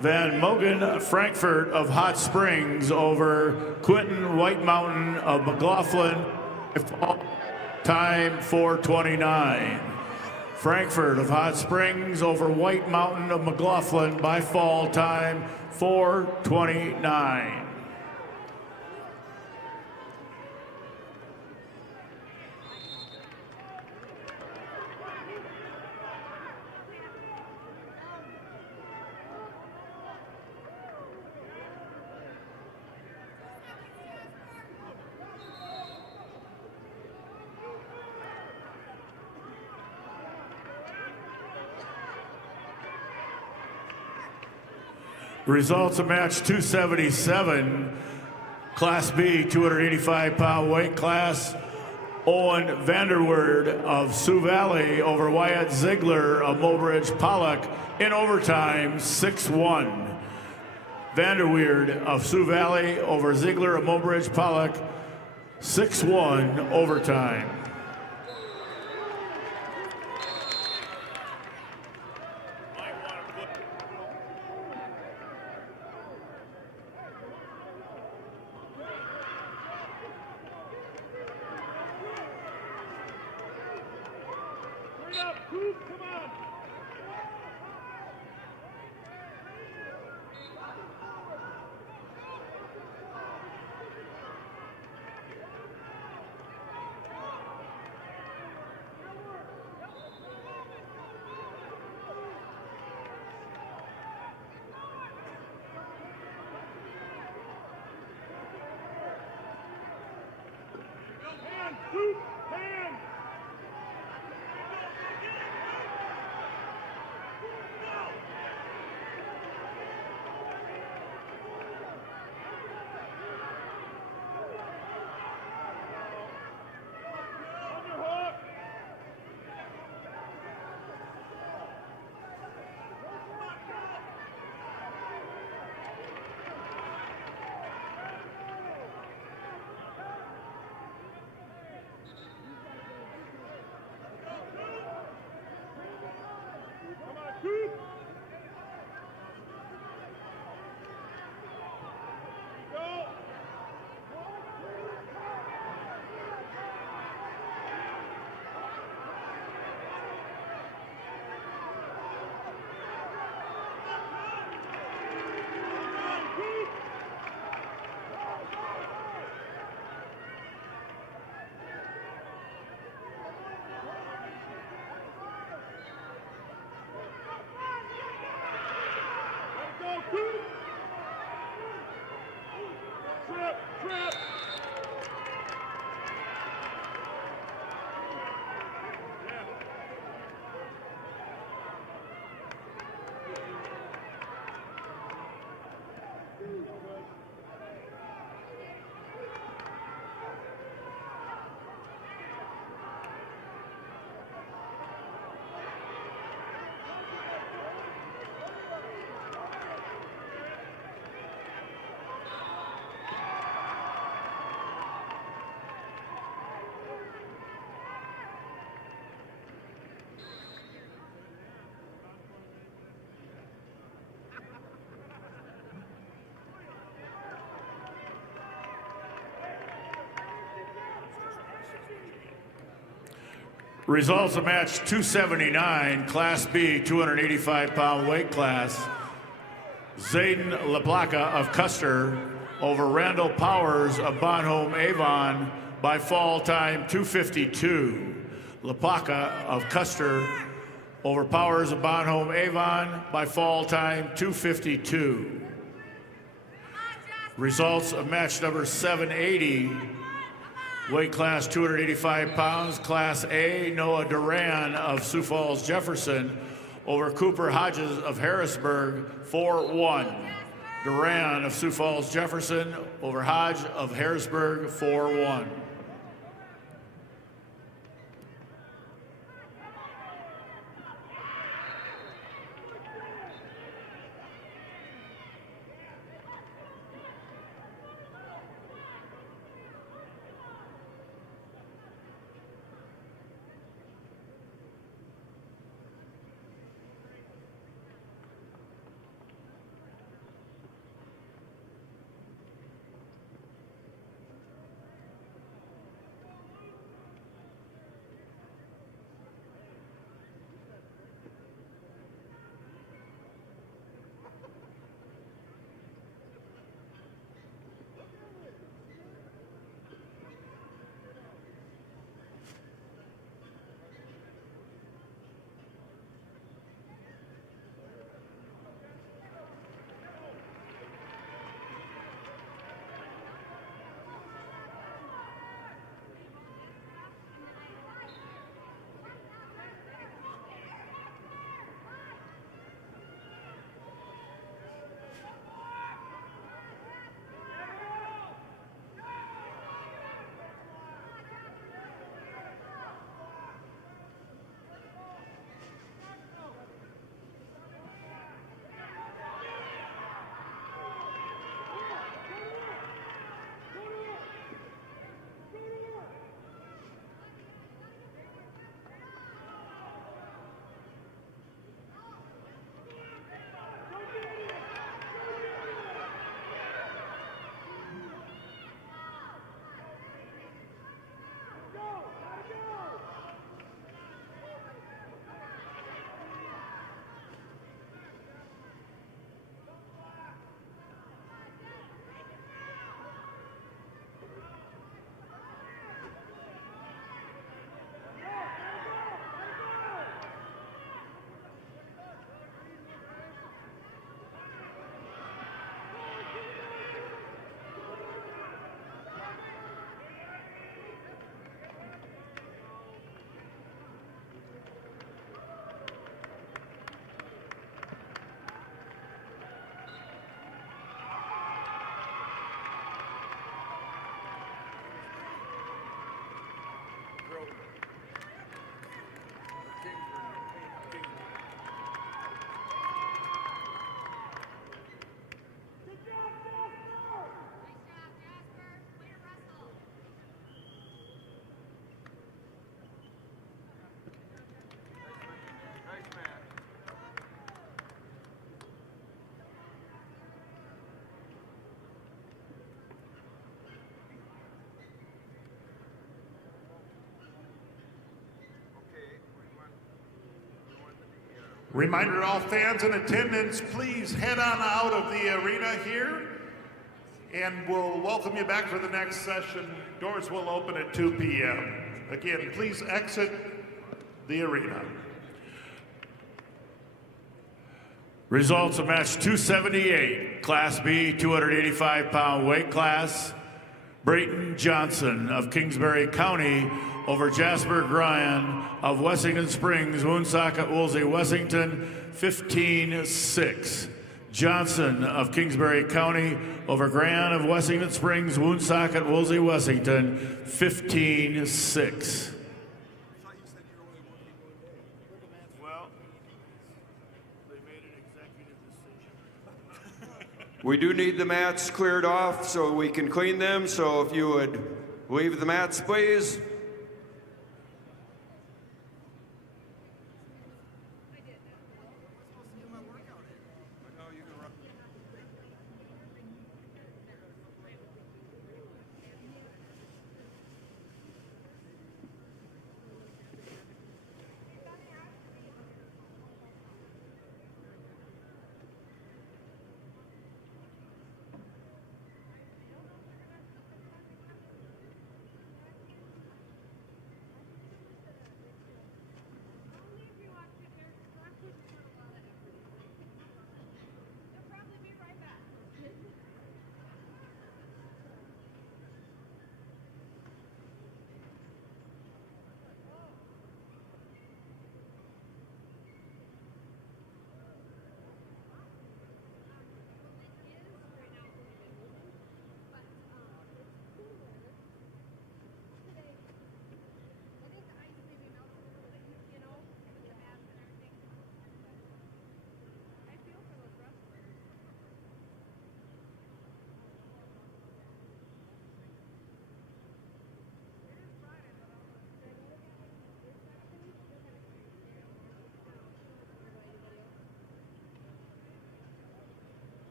Van Mogen Frankfurt of Hot Springs over Quentin White Mountain of McLaughlin, time 4:29. Frankfurt of Hot Springs over White Mountain of McLaughlin by fall time 4:29. Results of match 277, Class B, 285-pound weight class. Owen Vanderweerd of Sioux Valley over Wyatt Ziegler of Mobridge Pollock in overtime, 6-1. Vanderweerd of Sioux Valley over Ziegler of Mobridge Pollock, 6-1 overtime. Results of match 279, Class B, 285-pound weight class. Zayden LaPlaca of Custer over Randall Powers of Bonhomme Avon by fall time 252. LaPlaca of Custer over Powers of Bonhomme Avon by fall time 252. Results of match number 780, weight class 285 pounds, Class A, Noah Duran of Sioux Falls Jefferson over Cooper Hodges of Harrisburg, 4-1. Duran of Sioux Falls Jefferson over Hodge of Harrisburg, 4-1. Reminder to all fans in attendance, please head on out of the arena here, and we'll welcome you back for the next session. Doors will open at 2 p.m. Again, please exit the arena. Results of match 278, Class B, 285-pound weight class. Brayton Johnson of Kingsbury County over Jasper Gryan of Wessington Springs, Woonsocket, Woolsey, Wessington, 15-6. Johnson of Kingsbury County over Gryan of Wessington Springs, Woonsocket, Woolsey, Wessington, 15-6. We do need the mats cleared off so we can clean them, so if you would leave the mats, please.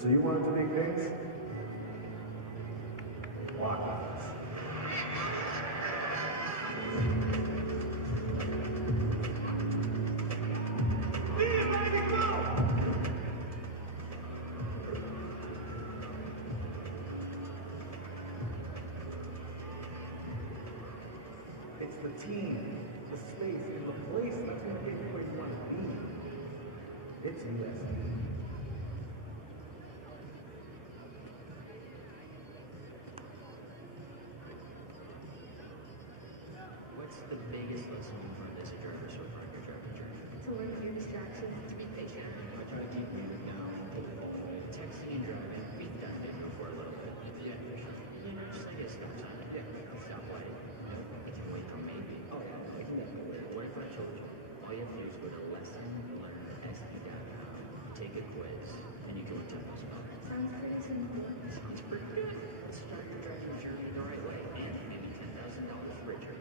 So you wanted to make things? Walk on us. It's the team, the space, and the place that's gonna get you where you want to be. It's USD. What's the biggest lesson you learned as a driver so far in your driving journey? To learn your distractions, to be patient. I try to keep moving now. Texting and driving, we've done it before a little bit. Yeah, you know, just like a stop sign. Yeah, a stoplight. I can wait from maybe. Oh, yeah, I can definitely. What if I told you all you have to do is go to lessonlearnsd.com, take a quiz, and you can tell us about it. Sounds pretty simple. Sounds pretty good. Let's start your driving journey the right way, and give me $10,000 for a trade.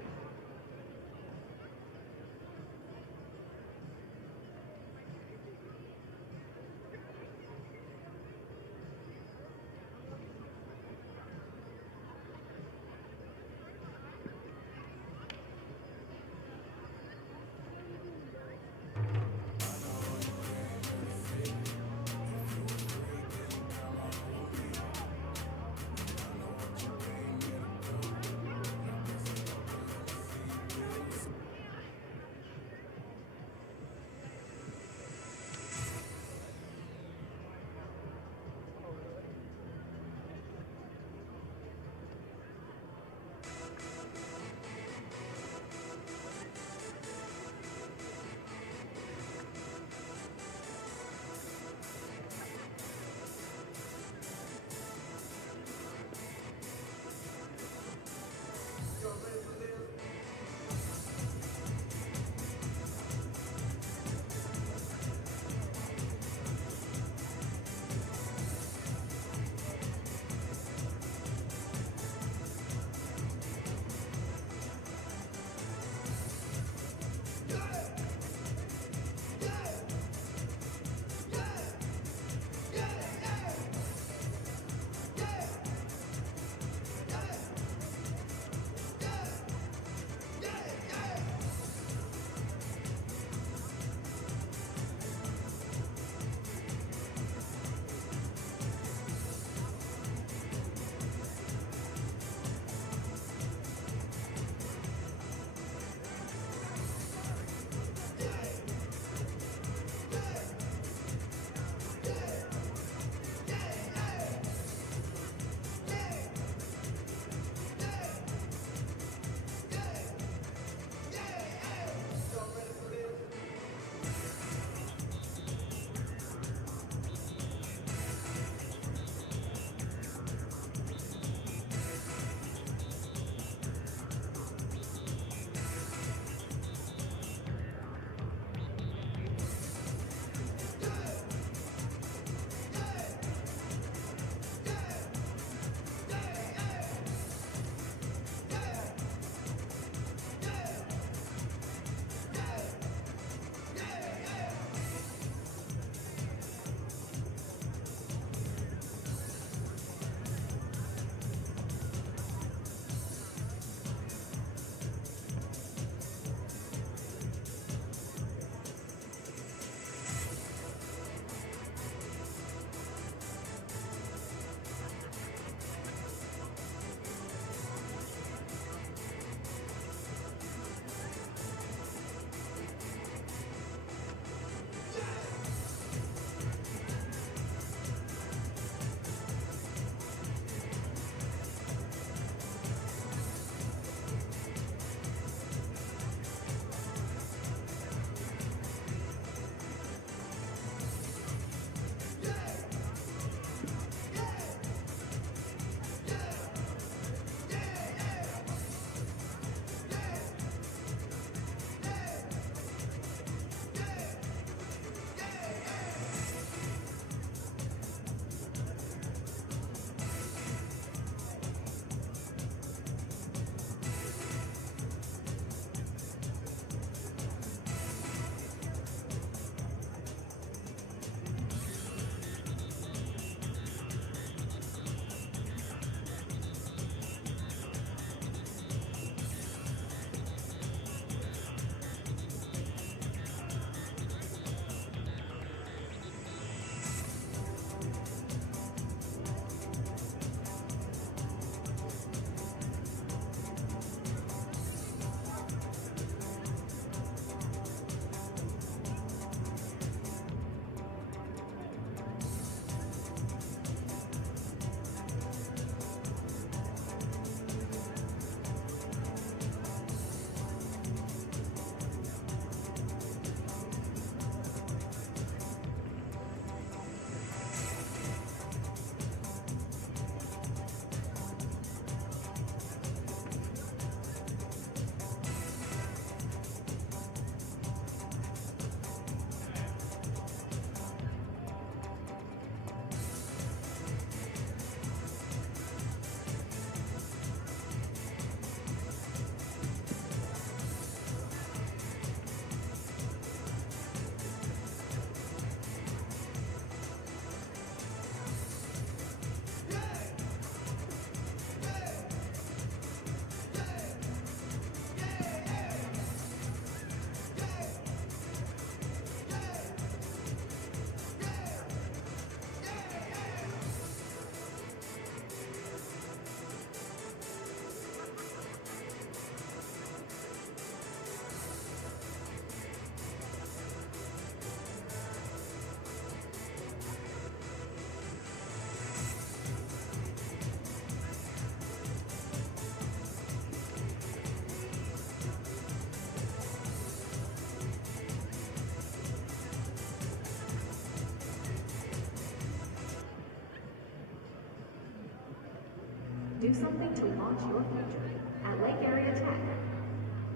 Do something to launch your future at Lake Area Tech.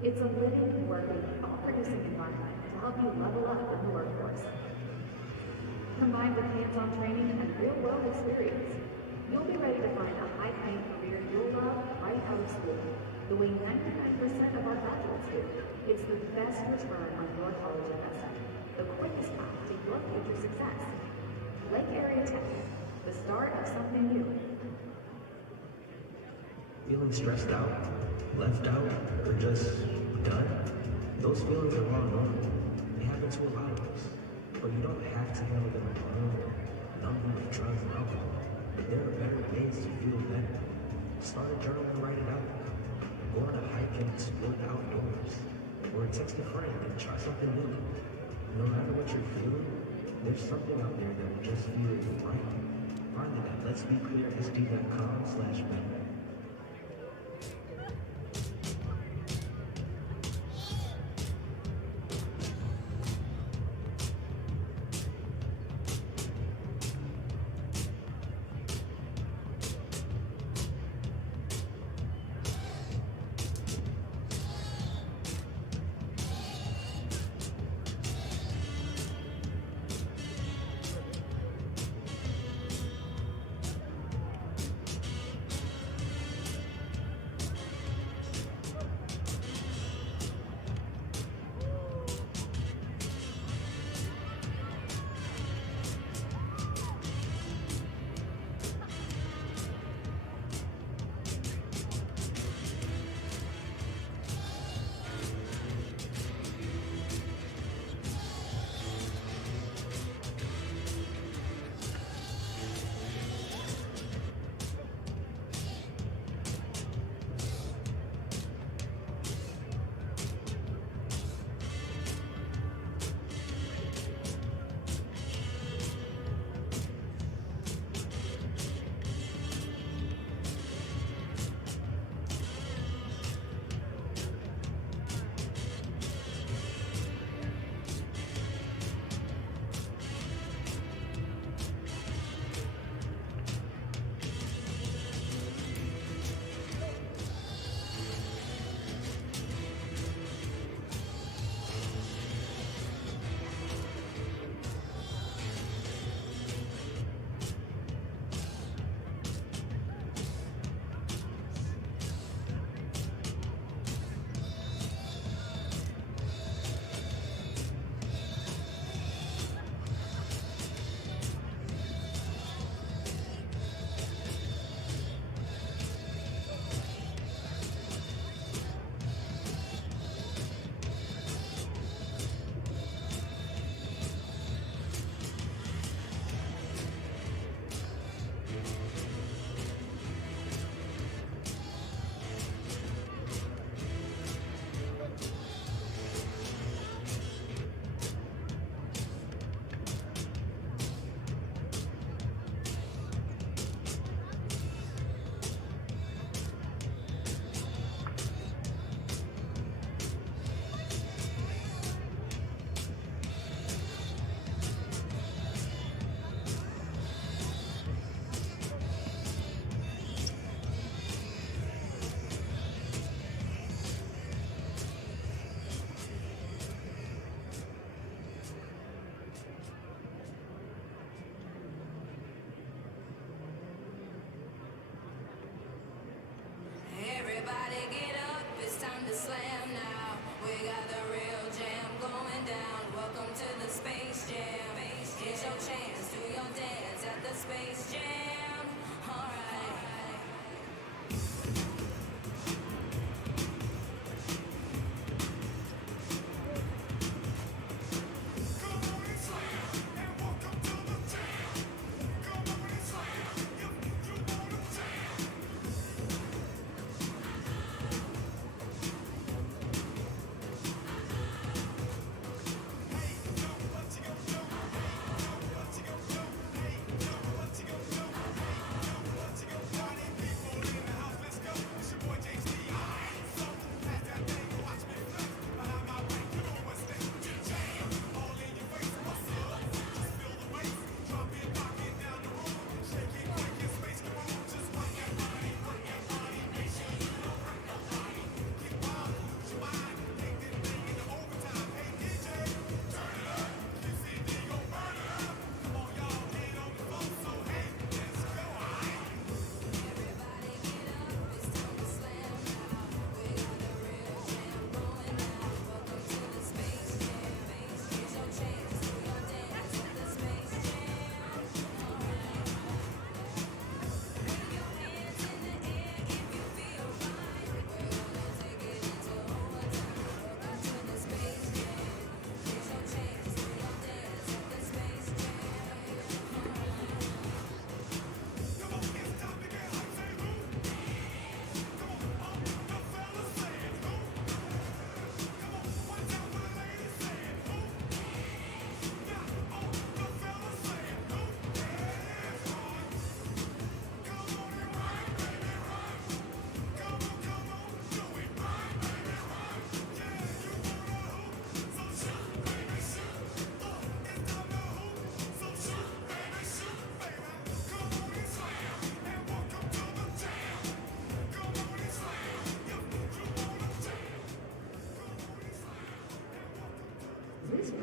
It's a living, working, all-producing environment to help you level up in the workforce. Combined with hands-on training and real-world experience, you'll be ready to find a high-paying career you'll love right out of school. The way 99% of our graduates do, it's the best return on your college investment. The quickest path to your future success. Lake Area Tech, the start of something new. Feeling stressed out, left out, or just done? Those feelings are all normal. They happen to a lot of us. But you don't have to handle them alone or numb them with drugs and alcohol. There are better ways to feel better. Start a journal and write it out. Go on a hike and explore the outdoors. Or text a friend and try something new. No matter what you're feeling, there's something out there that will just feel right. Find it at letsbeclearsd.com/better.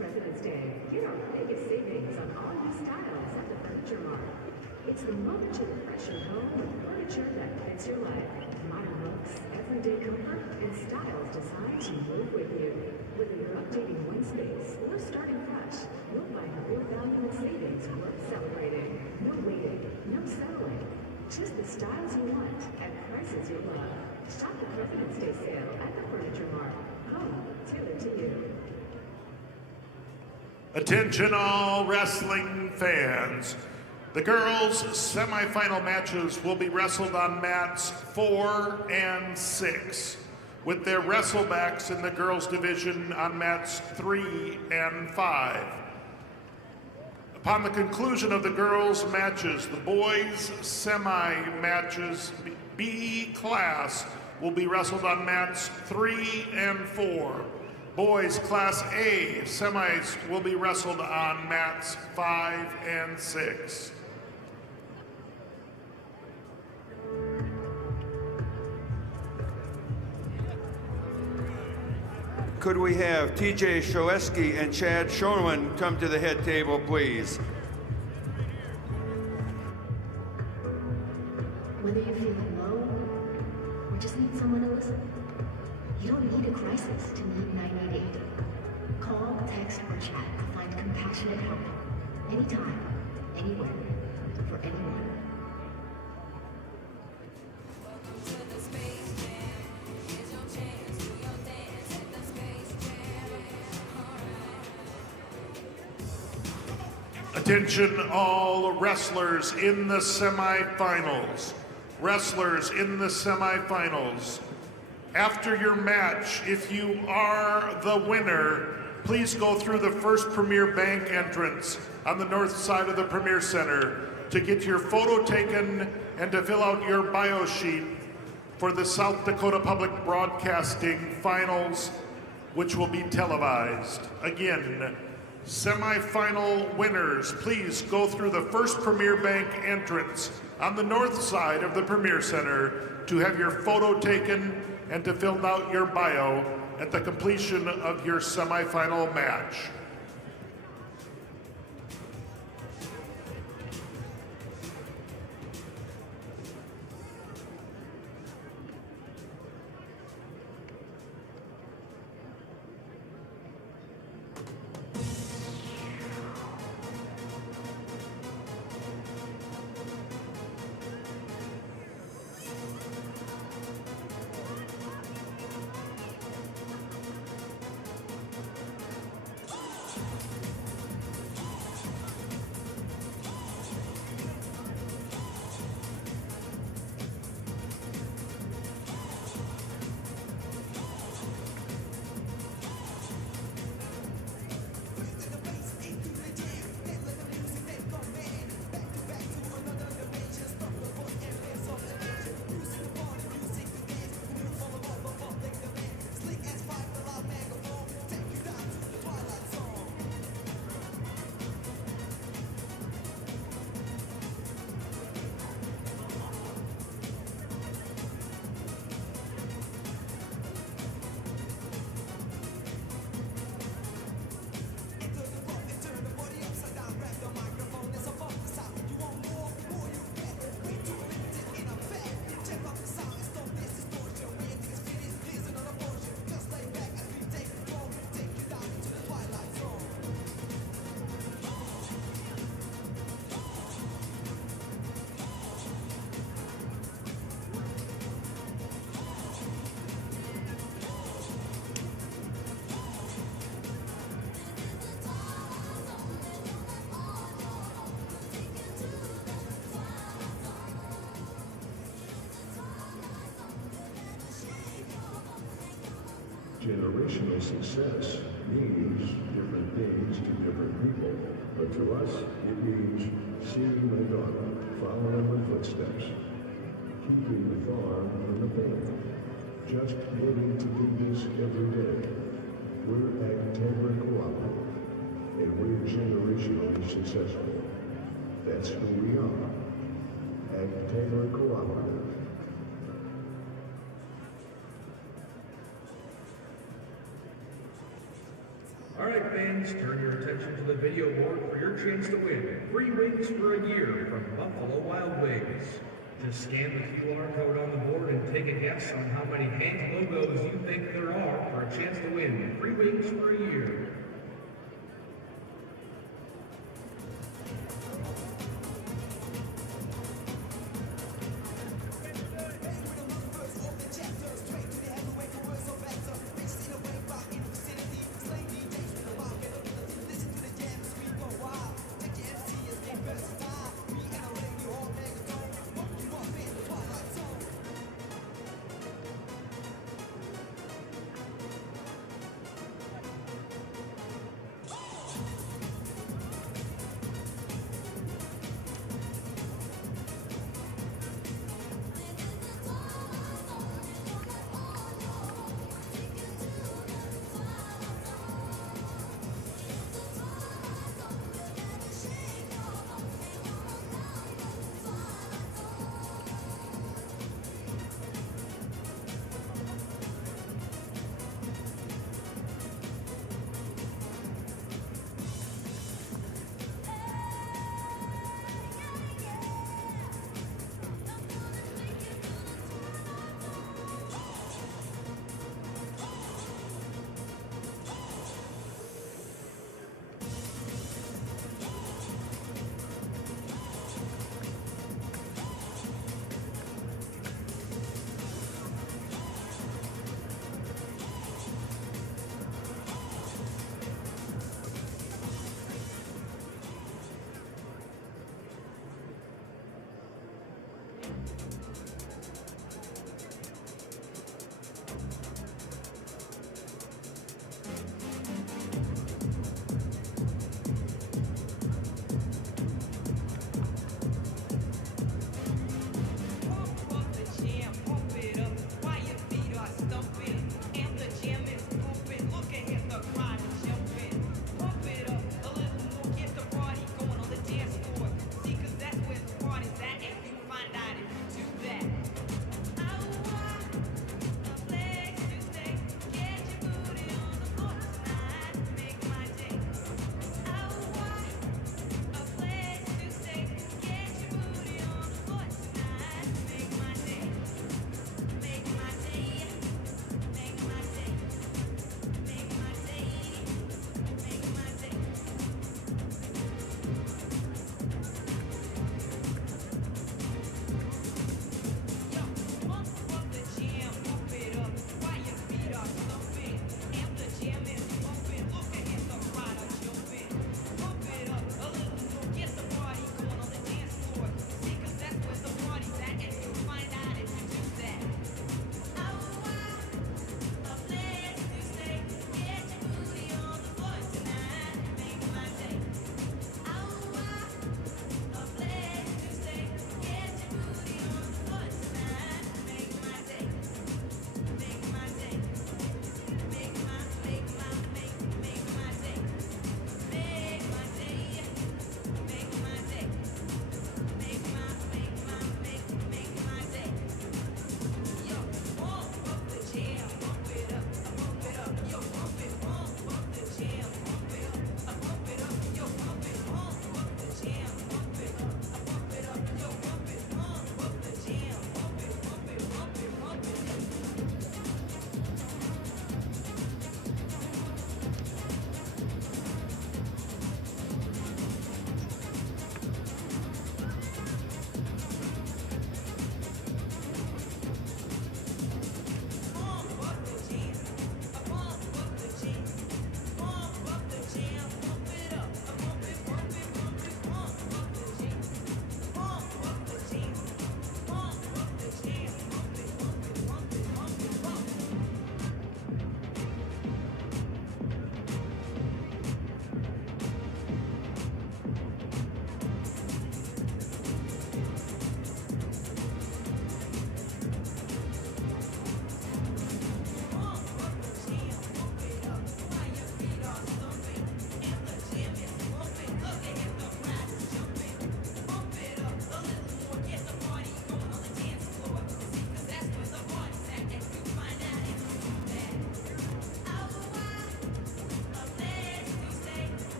President's Day, get our biggest savings on all new styles at the Furniture Mart. It's the moment to refresh your home with furniture that fits your life. Modern looks, everyday comfort, and styles designed to move with you. Whether you're updating one space or starting fresh, you'll find real value and savings worth celebrating. No waiting, no settling. Just the styles you want at prices you love. Shop the President's Day sale at the Furniture Mart. Home, tailored to you. Attention all wrestling fans. The girls' semifinal matches will be wrestled on mats 4 and 6, with their wrestlebacks in the girls' division on mats 3 and 5. Upon the conclusion of the girls' matches, the boys' semi-matches B class will be wrestled on mats 3 and 4. Boys' Class A semis will be wrestled on mats 5 and 6. Could we have TJ Sholeski and Chad Schoenman come to the head table, please? Whether you're feeling low or just need someone to listen, you don't need a crisis to need 988. Call, text, or chat to find compassionate help. Anytime, anywhere, for anyone. Attention all wrestlers in the semifinals. Wrestlers in the semifinals. After your match, if you are the winner, please go through the first Premier Bank entrance on the north side of the Premier Center to get your photo taken and to fill out your bio sheet for the South Dakota Public Broadcasting Finals, which will be televised. Again, semifinal winners, please go through the first Premier Bank entrance on the north side of the Premier Center to have your photo taken and to fill out your bio at the completion of your semifinal match. Generational success means different things to different people, but to us, it means seeing my daughter follow in my footsteps, keeping the farm in the family, just getting to do this every day. We're Agtegra Cooperative, and we're generationally successful. That's who we are. Agtegra Cooperative. All right, fans, turn your attention to the video board for your chance to win free wings for a year from Buffalo Wild Wings. Just scan the QR code on the board and take a guess on how many Hank logos you think there are for a chance to win free wings for a year.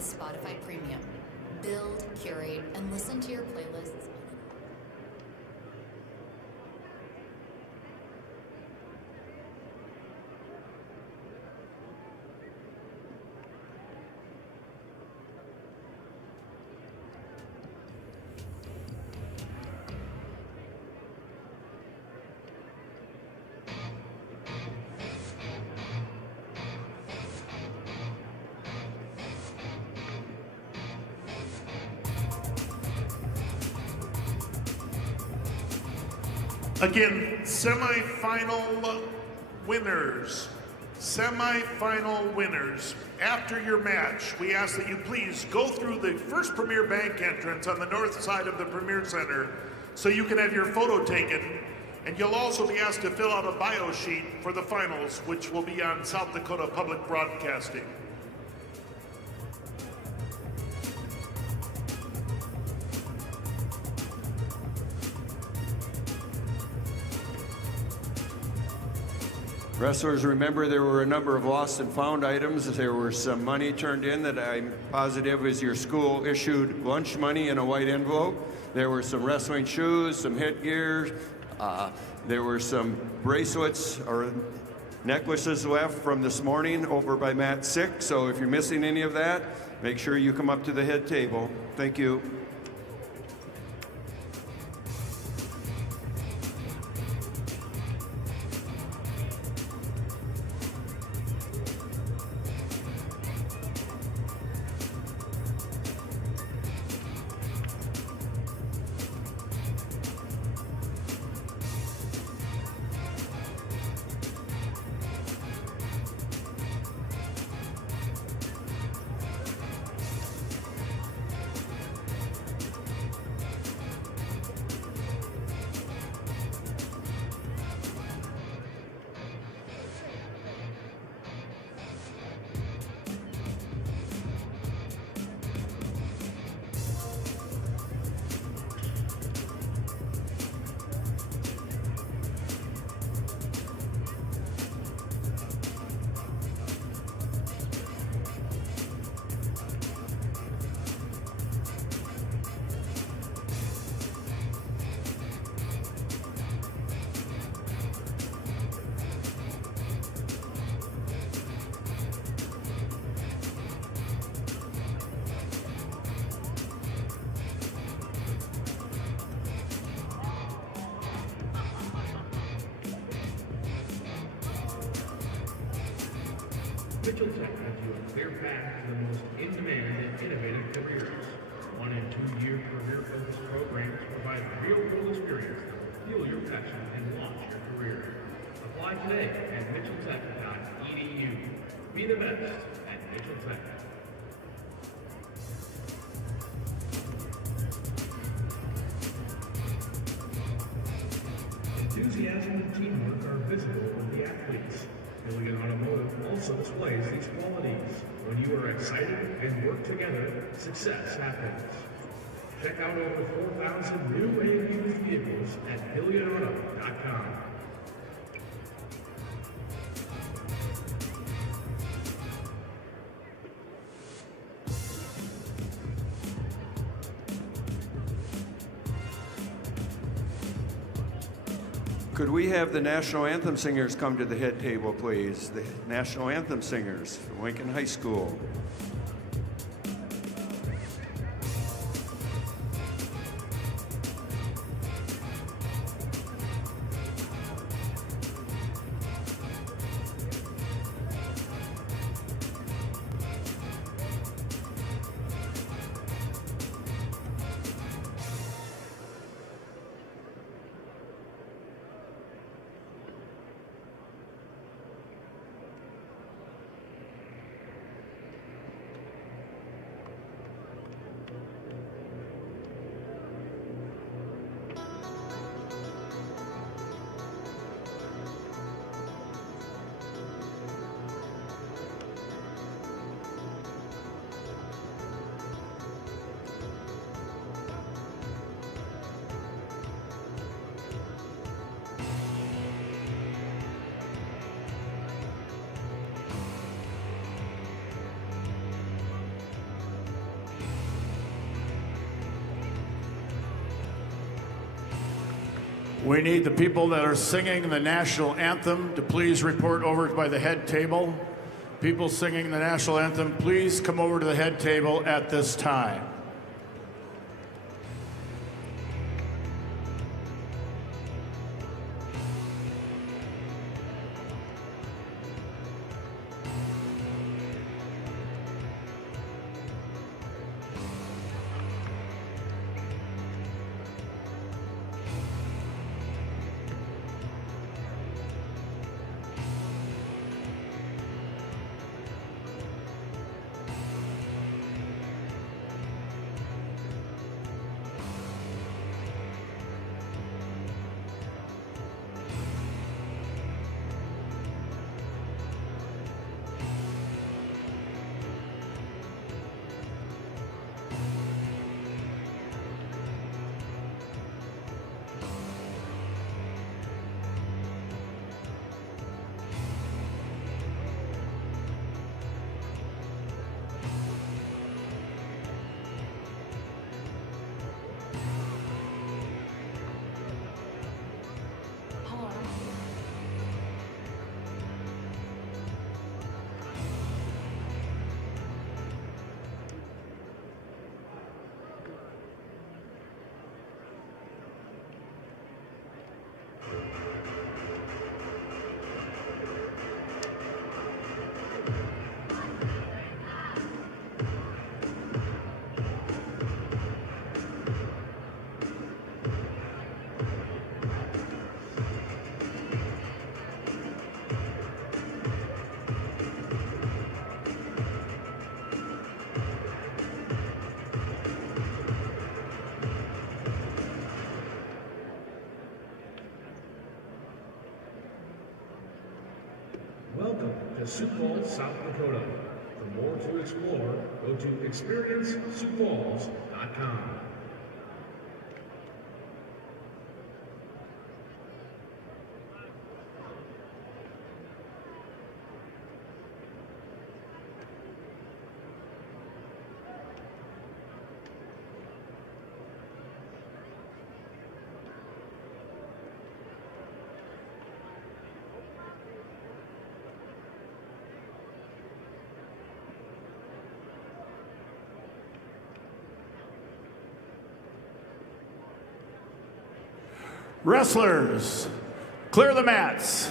with Spotify Premium. Build, curate, and listen to your playlists. Again, semifinal winners. Semifinal winners. After your match, we ask that you please go through the first Premier Bank entrance on the north side of the Premier Center so you can have your photo taken. And you'll also be asked to fill out a bio sheet for the finals, which will be on South Dakota Public Broadcasting. Wrestlers, remember there were a number of lost and found items. There was some money turned in that I'm positive is your school issued lunch money in a white envelope. There were some wrestling shoes, some headgear. There were some bracelets or necklaces left from this morning over by mat 6. So if you're missing any of that, make sure you come up to the head table. Thank you. Mitchell Tech has you a clear path to the most in-demand and innovative careers. 1 and 2 year career-focused programs provide real-world experience that will fuel your passion and launch your career. Apply today at mitchelltech.edu. Be the best at Mitchell Tech. Enthusiasm and teamwork are visible in the athletes. Milligan Automotive also displays these qualities. When you are excited and work together, success happens. Check out over 4,000 new and used vehicles at PillionAuto.com. Could we have the national anthem singers come to the head table, please? The national anthem singers from Lincoln High School. We need the people that are singing the national anthem to please report over by the head table. People singing the national anthem, please come over to the head table at this time. Welcome to Sioux Falls, South Dakota. For more to explore, go to experienceSiouxFalls.com. Wrestlers, clear the mats.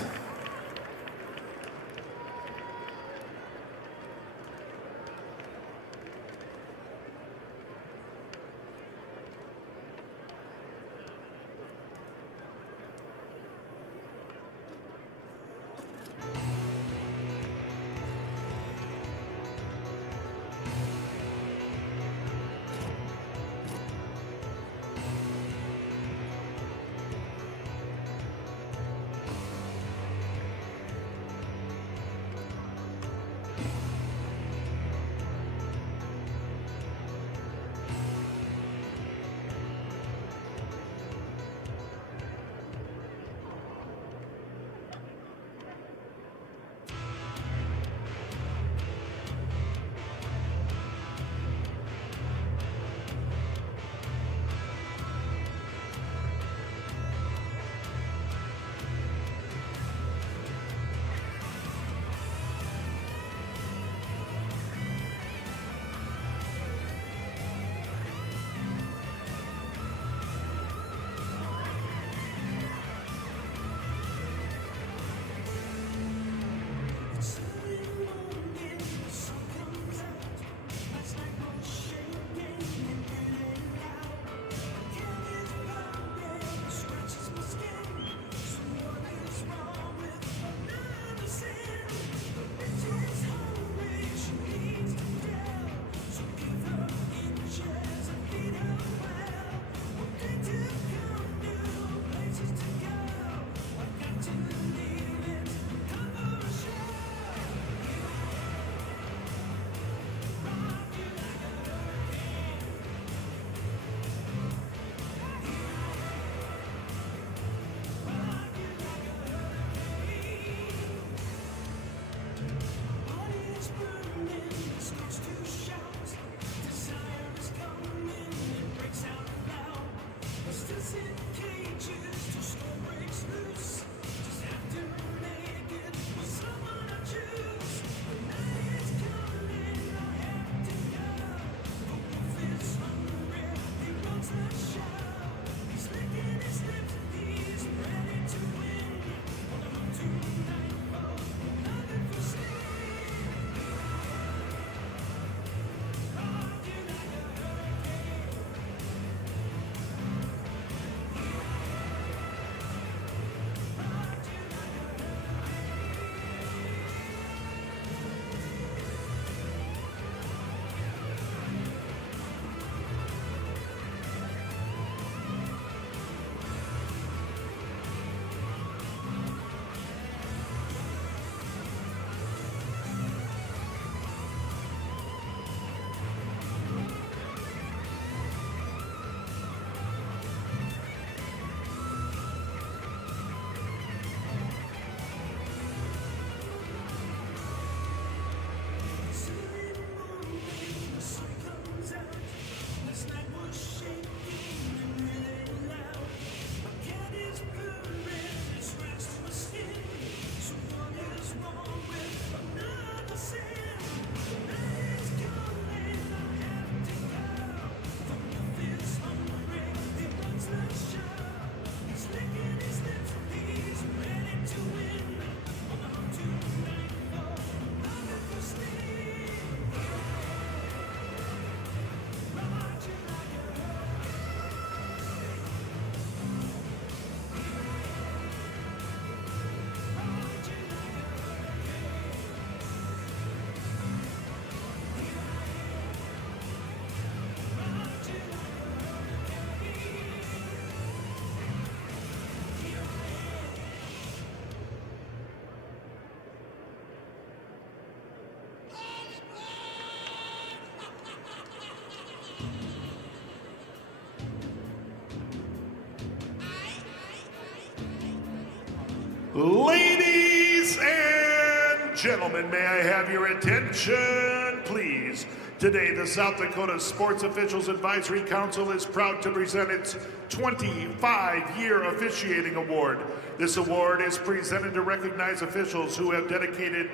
gentlemen, may I have your attention, please? Today, the South Dakota Sports Officials Advisory Council is proud to present its 25-year officiating award. This award is presented to recognize officials who have dedicated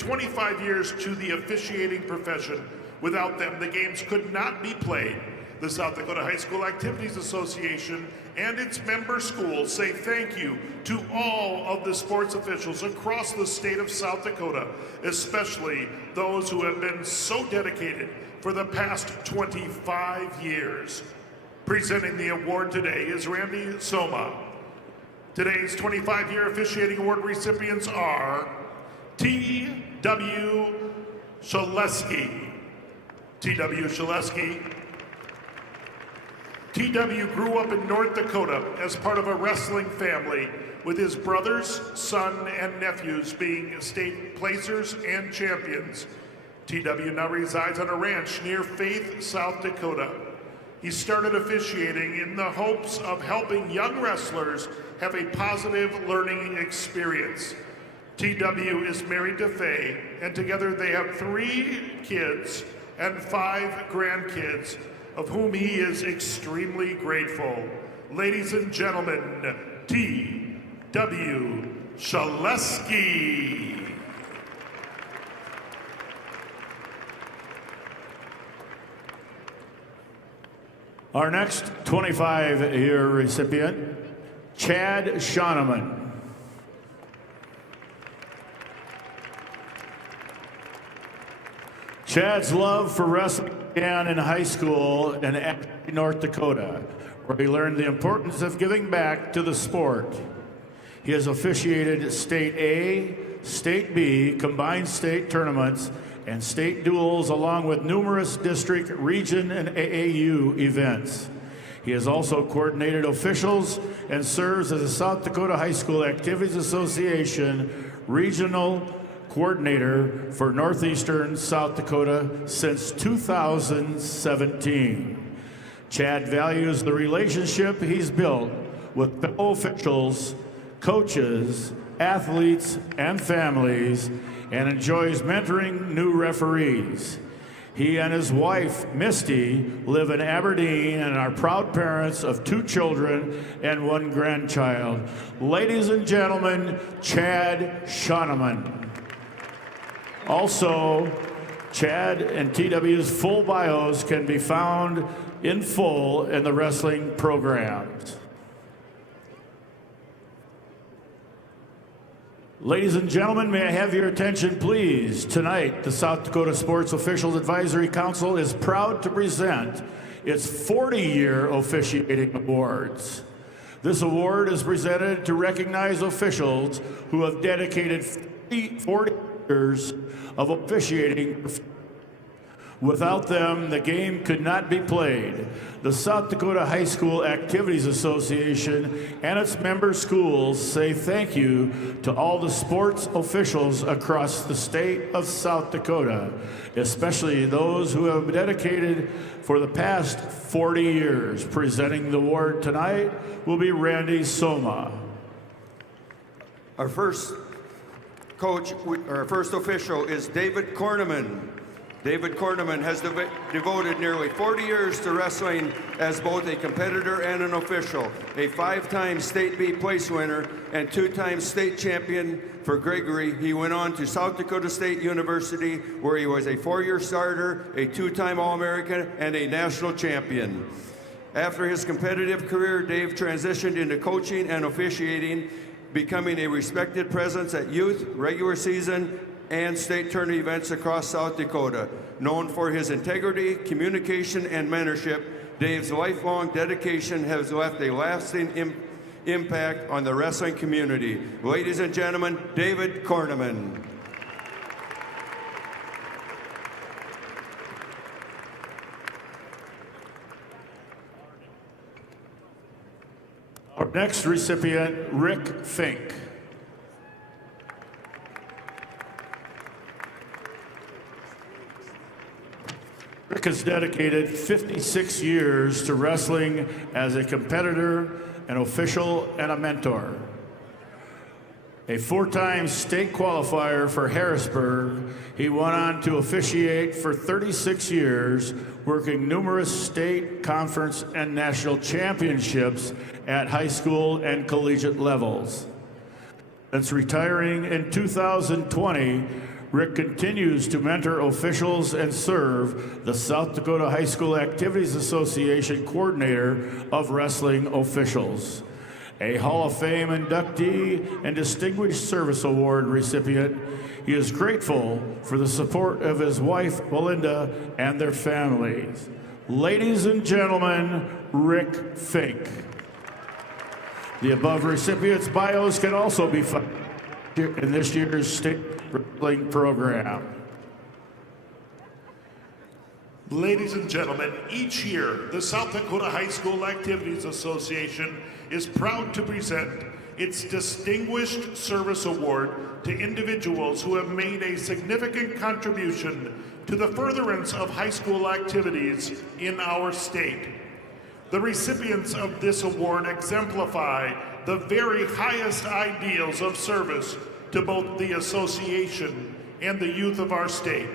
25 years to the officiating profession. Without them, the games could not be played. The South Dakota High School Activities Association and its member schools say thank you to all of the sports officials across the state of South Dakota, especially those who have been so dedicated for the past 25 years. Presenting the award today is Randy Soma. Today's 25-year officiating award recipients are T.W. Shaleski. T.W. Shaleski. T.W. grew up in North Dakota as part of a wrestling family, with his brothers, son, and nephews being state placers and champions. T.W. now resides on a ranch near Faith, South Dakota. He started officiating in the hopes of helping young wrestlers have a positive learning experience. T.W. is married to Faye, and together they have 3 kids and 5 grandkids, of whom he is extremely grateful. Ladies and gentlemen, T.W. Shaleski. Our next 25-year recipient, Chad Shoneman. Chad's love for wrestling began in high school in Ashby, North Dakota, where he learned the importance of giving back to the sport. He has officiated State A, State B, combined state tournaments, and state duels, along with numerous district, region, and AAU events. He has also coordinated officials and serves as the South Dakota High School Activities Association Regional Coordinator for Northeastern South Dakota since 2017. Chad values the relationship he's built with fellow officials, coaches, athletes, and families, and enjoys mentoring new referees. He and his wife, Misty, live in Aberdeen and are proud parents of 2 children and 1 grandchild. Ladies and gentlemen, Chad Shoneman. Also, Chad and TW's full bios can be found in full in the wrestling programs. Ladies and gentlemen, may I have your attention, please? Tonight, the South Dakota Sports Officials Advisory Council is proud to present its 40-year officiating awards. This award is presented to recognize officials who have dedicated 40 years of officiating. Without them, the game could not be played. The South Dakota High School Activities Association and its member schools say thank you to all the sports officials across the state of South Dakota, especially those who have been dedicated for the past 40 years. Presenting the award tonight will be Randy Soma. Our first coach, our first official is David Korneman. David Korneman has devoted nearly 40 years to wrestling as both a competitor and an official, a 5-time State B place winner and 2-time state champion for Gregory. He went on to South Dakota State University, where he was a 4-year starter, a 2-time All-American, and a national champion. After his competitive career, Dave transitioned into coaching and officiating, becoming a respected presence at youth, regular season, and state tournament events across South Dakota. Known for his integrity, communication, and mentorship, Dave's lifelong dedication has left a lasting impact on the wrestling community. Ladies and gentlemen, David Korneman. Our next recipient, Rick Fink. Rick has dedicated 56 years to wrestling as a competitor, an official, and a mentor. A four-time state qualifier for Harrisburg, he went on to officiate for 36 years, working numerous state, conference, and national championships at high school and collegiate levels. Since retiring in 2020, Rick continues to mentor officials and serve the South Dakota High School Activities Association coordinator of wrestling officials. A Hall of Fame inductee and Distinguished Service Award recipient, he is grateful for the support of his wife, Belinda, and their families. Ladies and gentlemen, Rick Fink. The above recipients' bios can also be found in this year's state wrestling program. Ladies and gentlemen, each year, the South Dakota High School Activities Association is proud to present its Distinguished Service Award to individuals who have made a significant contribution to the furtherance of high school activities in our state. The recipients of this award exemplify the very highest ideals of service to both the association and the youth of our state.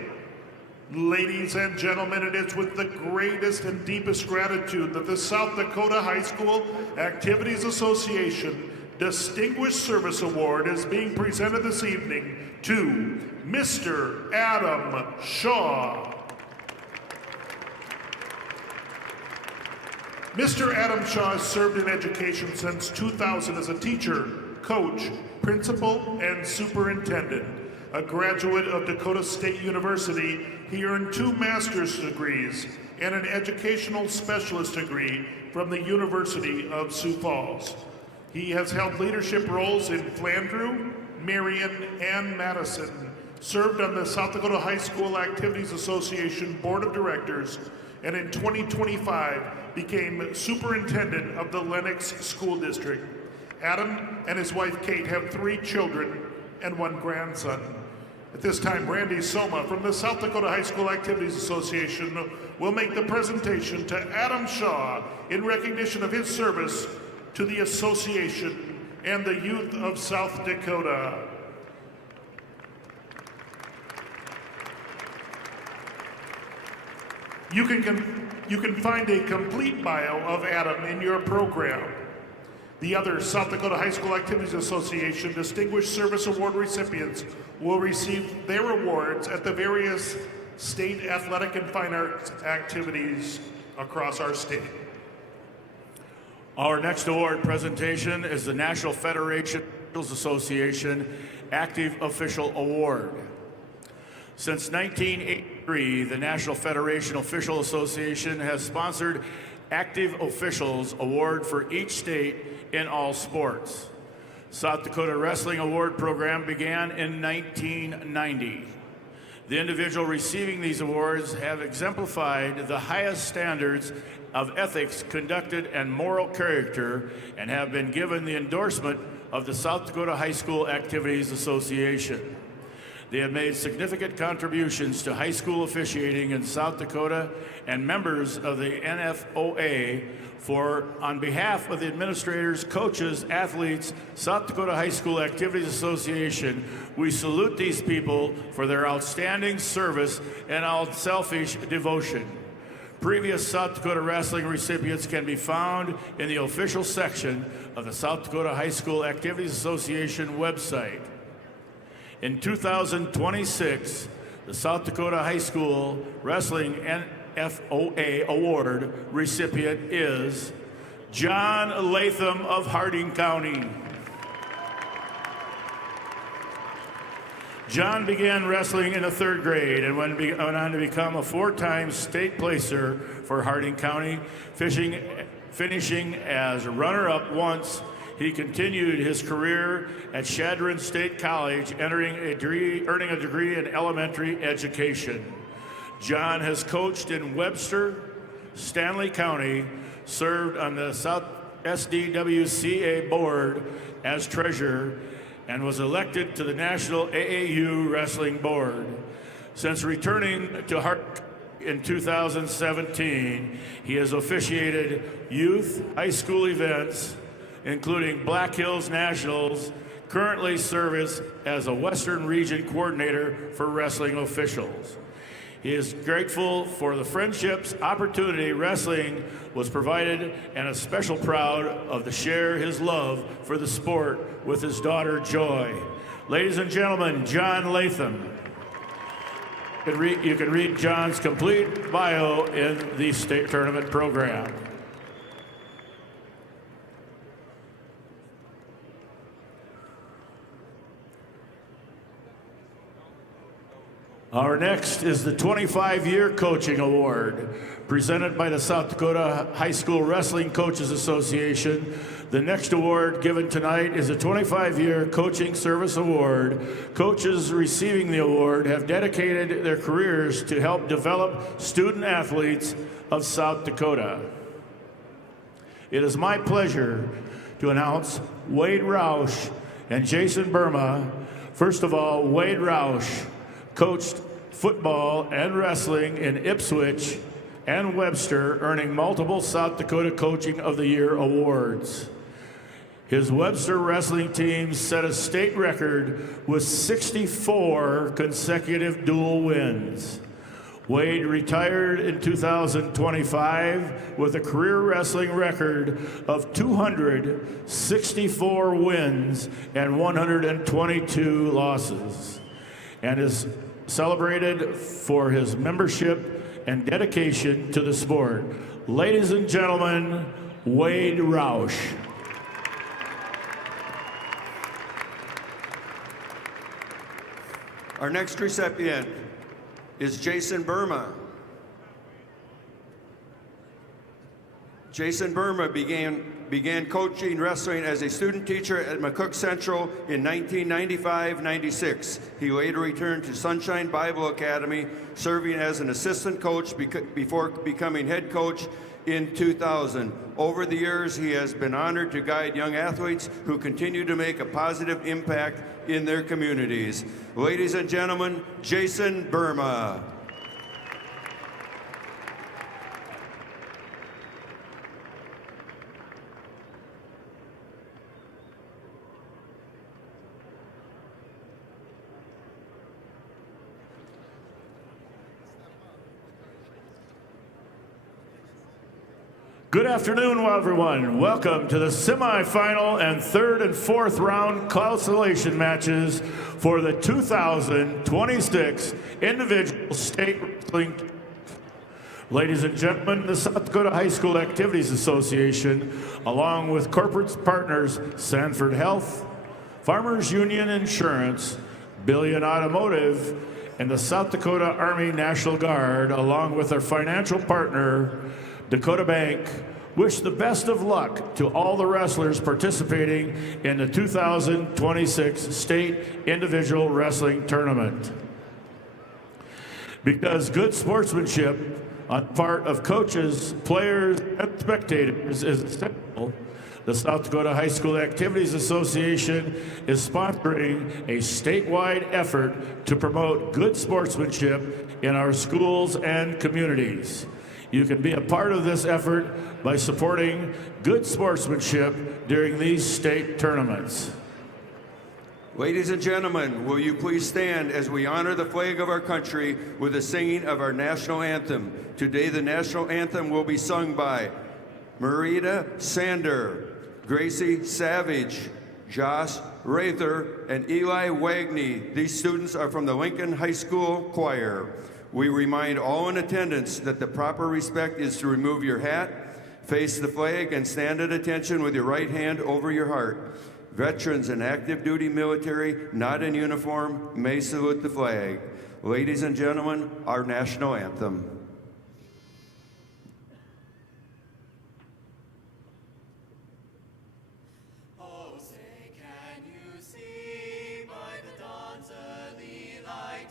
Ladies and gentlemen, it is with the greatest and deepest gratitude that the South Dakota High School Activities Association Distinguished Service Award is being presented this evening to Mr. Adam Shaw. Mr. Adam Shaw has served in education since 2000 as a teacher, coach, principal, and superintendent. A graduate of Dakota State University, he earned 2 master's degrees and an educational specialist degree from the University of Sioux Falls. He has held leadership roles in Flandreau, Marion, and Madison, served on the South Dakota High School Activities Association Board of Directors, and in 2025 became superintendent of the Lennox School District. Adam and his wife Kate have 3 children and 1 grandson. At this time, Randy Soma from the South Dakota High School Activities Association will make the presentation to Adam Shaw in recognition of his service to the association and the youth of South Dakota. You can find a complete bio of Adam in your program. The other South Dakota High School Activities Association Distinguished Service Award recipients will receive their awards at the various state athletic and fine arts activities across our state. Our next award presentation is the National Federation Officials Association Active Official Award. Since 1983, the National Federation Official Association has sponsored Active Officials Award for each state in all sports. South Dakota Wrestling Award Program began in 1990. The individual receiving these awards have exemplified the highest standards of ethics, conduct, and moral character, and have been given the endorsement of the South Dakota High School Activities Association. They have made significant contributions to high school officiating in South Dakota, and members of the NFOA on behalf of the administrators, coaches, athletes, South Dakota High School Activities Association, we salute these people for their outstanding service and unselfish devotion. Previous South Dakota wrestling recipients can be found in the official section of the South Dakota High School Activities Association website. In 2026, the South Dakota High School Wrestling NFOA Award recipient is John Latham of Harding County. John began wrestling in the 3rd grade and went on to become a 4-time state placer for Harding County, finishing as runner-up once. He continued his career at Chadron State College, earning a degree in elementary education. John has coached in Webster, Stanley County, served on the South SDWCA board as treasurer, and was elected to the National AAU Wrestling Board. Since returning to Hart in 2017, he has officiated youth high school events, including Black Hills Nationals, currently serves as a Western Region Coordinator for wrestling officials. He is grateful for the friendships, opportunity wrestling was provided, and is special proud to share his love for the sport with his daughter, Joy. Ladies and gentlemen, John Latham. You can read John's complete bio in the state tournament program. Our next is the 25-year Coaching Award, presented by the South Dakota High School Wrestling Coaches Association. The next award given tonight is a 25-year Coaching Service Award. Coaches receiving the award have dedicated their careers to help develop student athletes of South Dakota. It is my pleasure to announce Wade Roush and Jason Burma. First of all, Wade Roush coached football and wrestling in Ipswich and Webster, earning multiple South Dakota Coaching of the Year awards. His Webster wrestling team set a state record with 64 consecutive dual wins. Wade retired in 2025 with a career wrestling record of 264 wins and 122 losses, and is celebrated for his membership and dedication to the sport. Ladies and gentlemen, Wade Roush. Our next recipient is Jason Burma. Jason Burma began coaching wrestling as a student teacher at McCook Central in 1995-96. He later returned to Sunshine Bible Academy, serving as an assistant coach before becoming head coach in 2000. Over the years, he has been honored to guide young athletes who continue to make a positive impact in their communities. Ladies and gentlemen, Jason Burma. Good afternoon, everyone. Welcome to the semifinal and third and fourth round consolation matches for the 2026 Individual State Wrestling. Ladies and gentlemen, the South Dakota High School Activities Association, along with corporate partners Sanford Health, Farmers Union Insurance, Billion Automotive, and the South Dakota Army National Guard, along with their financial partner, Dakota Bank, wish the best of luck to all the wrestlers participating in the 2026 State Individual Wrestling Tournament. Because good sportsmanship on the part of coaches, players, and spectators is essential, the South Dakota High School Activities Association is sponsoring a statewide effort to promote good sportsmanship in our schools and communities. You can be a part of this effort by supporting good sportsmanship during these state tournaments. Ladies and gentlemen, will you please stand as we honor the flag of our country with the singing of our national anthem. Today, the national anthem will be sung by Marita Sander, Gracie Savage, Josh Rather, and Eli Wagney. These students are from the Lincoln High School Choir. We remind all in attendance that the proper respect is to remove your hat, face the flag, and stand at attention with your right hand over your heart. Veterans and active duty military not in uniform may salute the flag. Ladies and gentlemen, our national anthem. Oh, say, can you see by the dawn's early light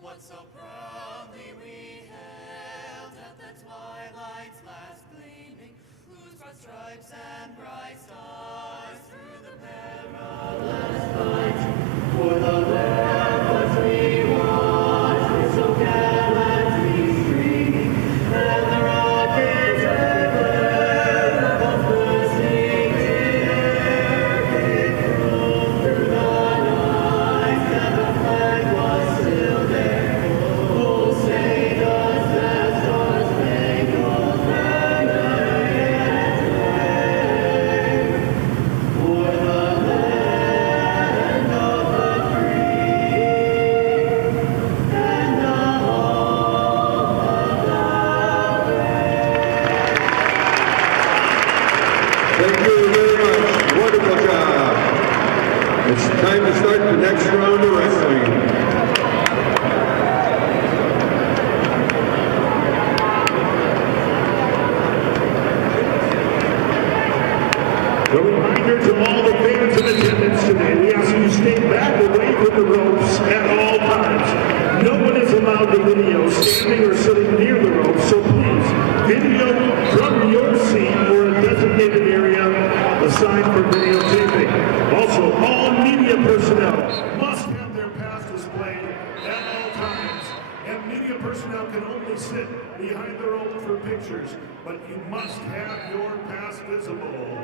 what so proudly we hailed at the twilight's last gleaming, whose broad stripes and bright stars through the perilous fight for the land was rewarded so gallantly streaming, and the rockets ever above bursting in air, it drove through the next round of wrestling. A reminder to all the fans in attendance today, we ask you to stay back away from the ropes at all times. No one is allowed to video standing or sitting near the ropes, so please video from your seat or a designated area assigned for videotaping. Also, all media personnel must have their pass displayed at all times, and media personnel can only sit behind the rope for pictures, but you must have your pass visible.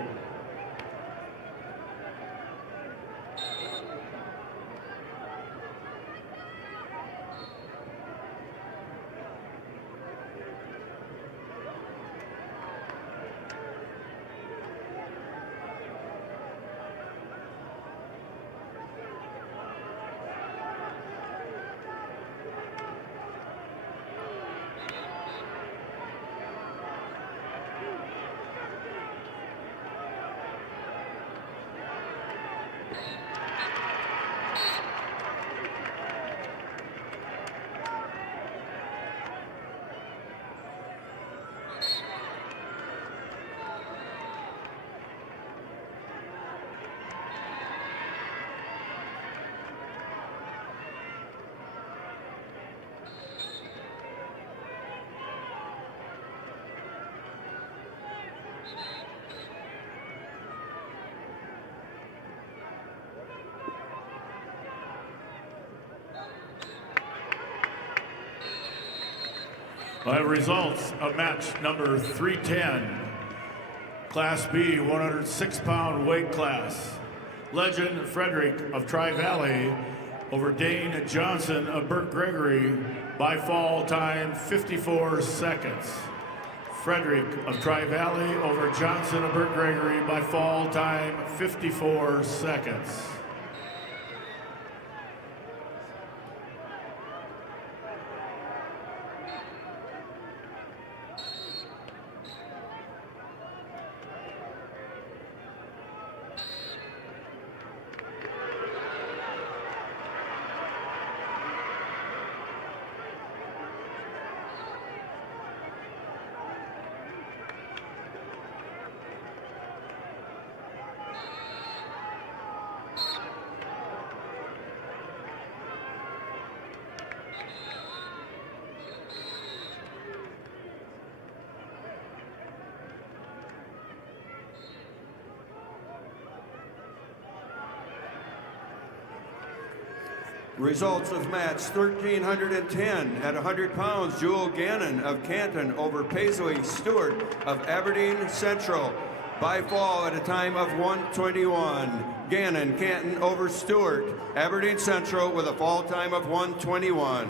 By results of match number 310, Class B 106-pound weight class, Legend Frederick of Tri-Valley over Dane Johnson of Burt Gregory by fall time 54 seconds. Frederick of Tri-Valley over Johnson of Burt Gregory by fall time 54 seconds. Results of match 1310 at 100 pounds, Jewel Gannon of Canton over Paisley Stewart of Aberdeen Central by fall at a time of 1:21. Gannon, Canton over Stewart, Aberdeen Central with a fall time of 1:21.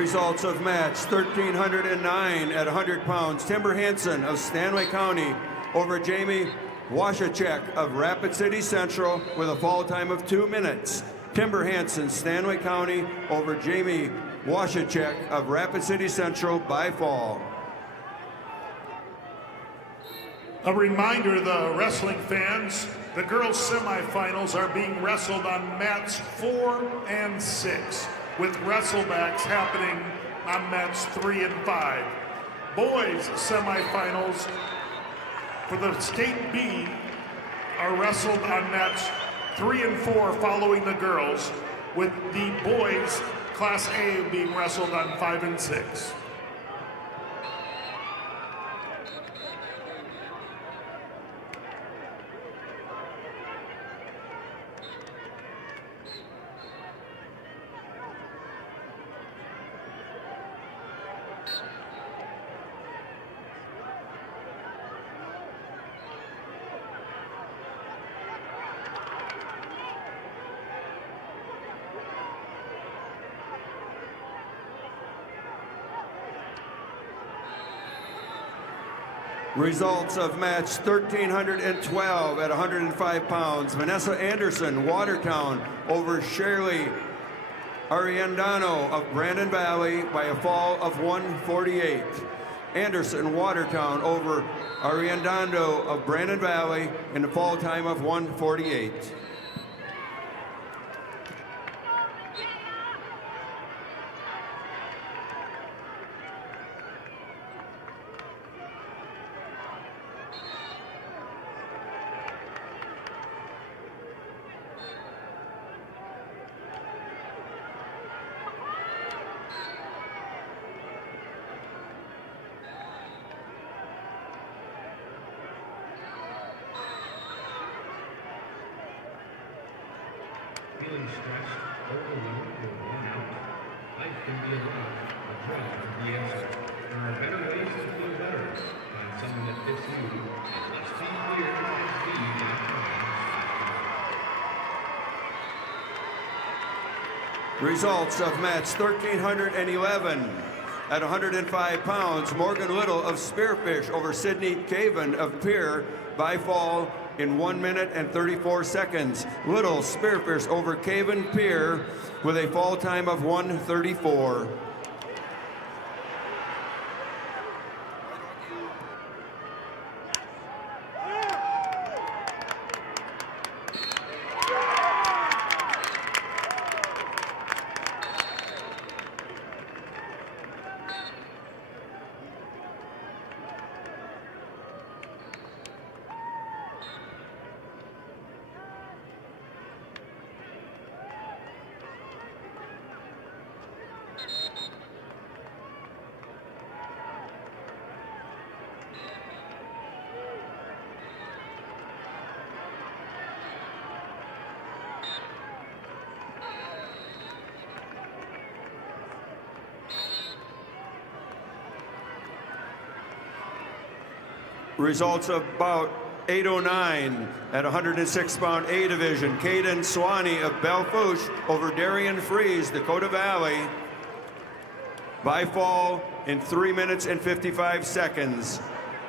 Results of match 1309 at 100 pounds. Timber Hansen of Stanley County over Jamie Washachek of Rapid City Central with a fall time of 2 minutes. Timber Hansen, Stanley County over Jamie Washachek of Rapid City Central by fall. A reminder to the wrestling fans, the girls' semifinals are being wrestled on mats 4 and 6, with wrestlebacks happening on mats 3 and 5. Boys' semifinals for the State B are wrestled on mats 3 and 4 following the girls, with the boys' Class A being wrestled on 5 and 6. Results of match 1312 at 105 pounds. Vanessa Anderson, Watertown over Shirley Ariandano of Brandon Valley by a fall of 148. Anderson, Watertown over Ariandano of Brandon Valley in a fall time of 148. Feeling stressed, overwhelmed, or worn out? Life can be a lot. A drug is the answer. There are better ways to feel better. Find something that fits you. And let's be clear, it's the Results of match 1311 at 105 pounds. Morgan Little of Spearfish over Sydney Caven of Pierre by fall in 1 minute and 34 seconds. Little Spearfish over Caven Pier with a fall time of 1:34. Results of bout 809 at 106-pound A division. Caden Swanee of Belfouche over Darian Fries, Dakota Valley, by fall in 3 minutes and 55 seconds.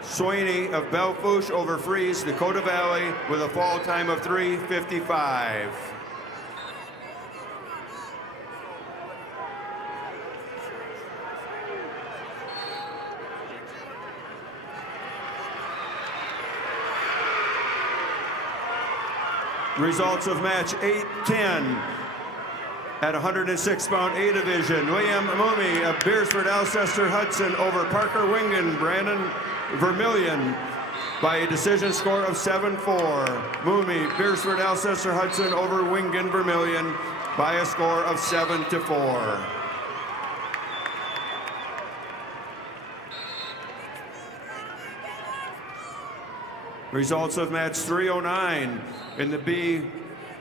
Swanee of Belfouche over Fries, Dakota Valley, with a fall time of 3:55. Results of match 810 at 106-pound A division. William Mummy of Beersford Alcester Hudson over Parker Wingen, Brandon Vermillion by a decision score of 7-4. Mummy, Beersford Alcester Hudson over Wingen Vermillion by a score of 7-4. Results of match 309 in the B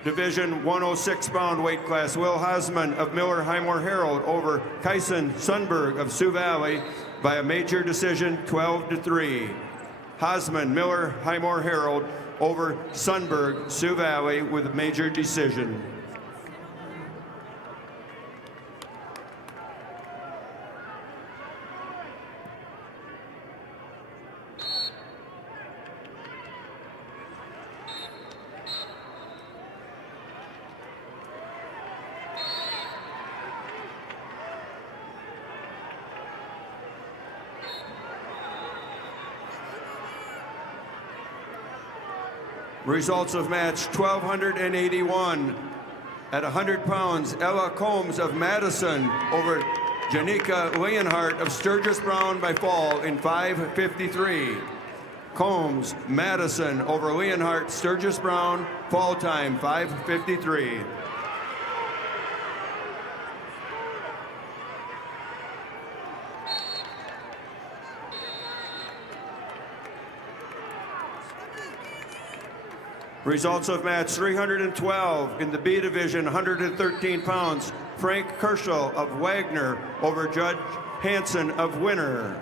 division 106-pound weight class. Will Hosman of Miller Highmore Herald over Kyson Sundberg of Sioux Valley by a major decision 12-3. Hosman, Miller Highmore Herald over Sundberg, Sioux Valley with a major decision. Results of match 1281. At 100 pounds, Ella Combs of Madison over Janika Leonhardt of Sturgis Brown by fall in 5:53. Combs, Madison over Leonhardt, Sturgis Brown, fall time 5:53. Results of match 312 in the B division, 113 pounds. Frank Kerschel of Wagner over Judge Hansen of Winner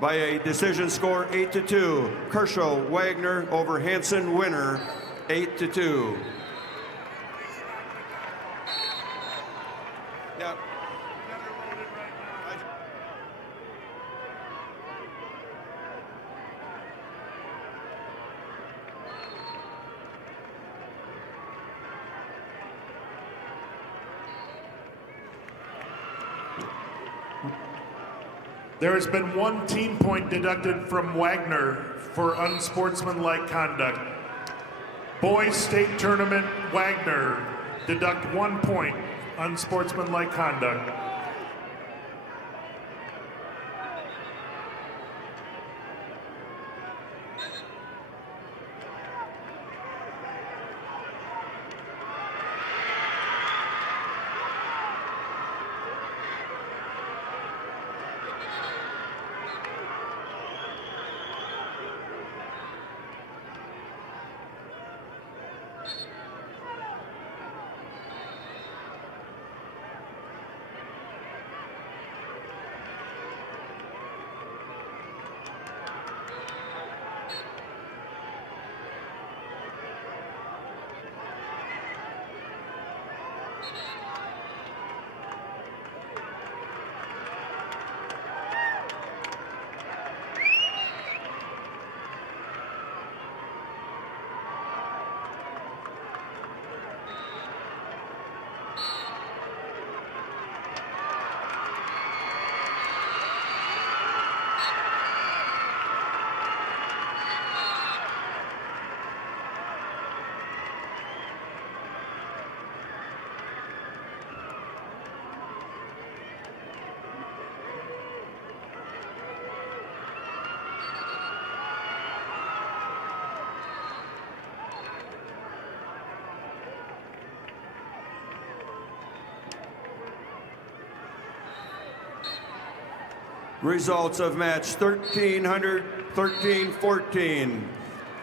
by a decision score 8-2. Kerschel, Wagner over Hansen, Winner, 8-2. Yeah. There has been 1 team point deducted from Wagner for unsportsmanlike conduct. Boys State Tournament, Wagner, deduct 1 point, unsportsmanlike conduct. Results of match 1314.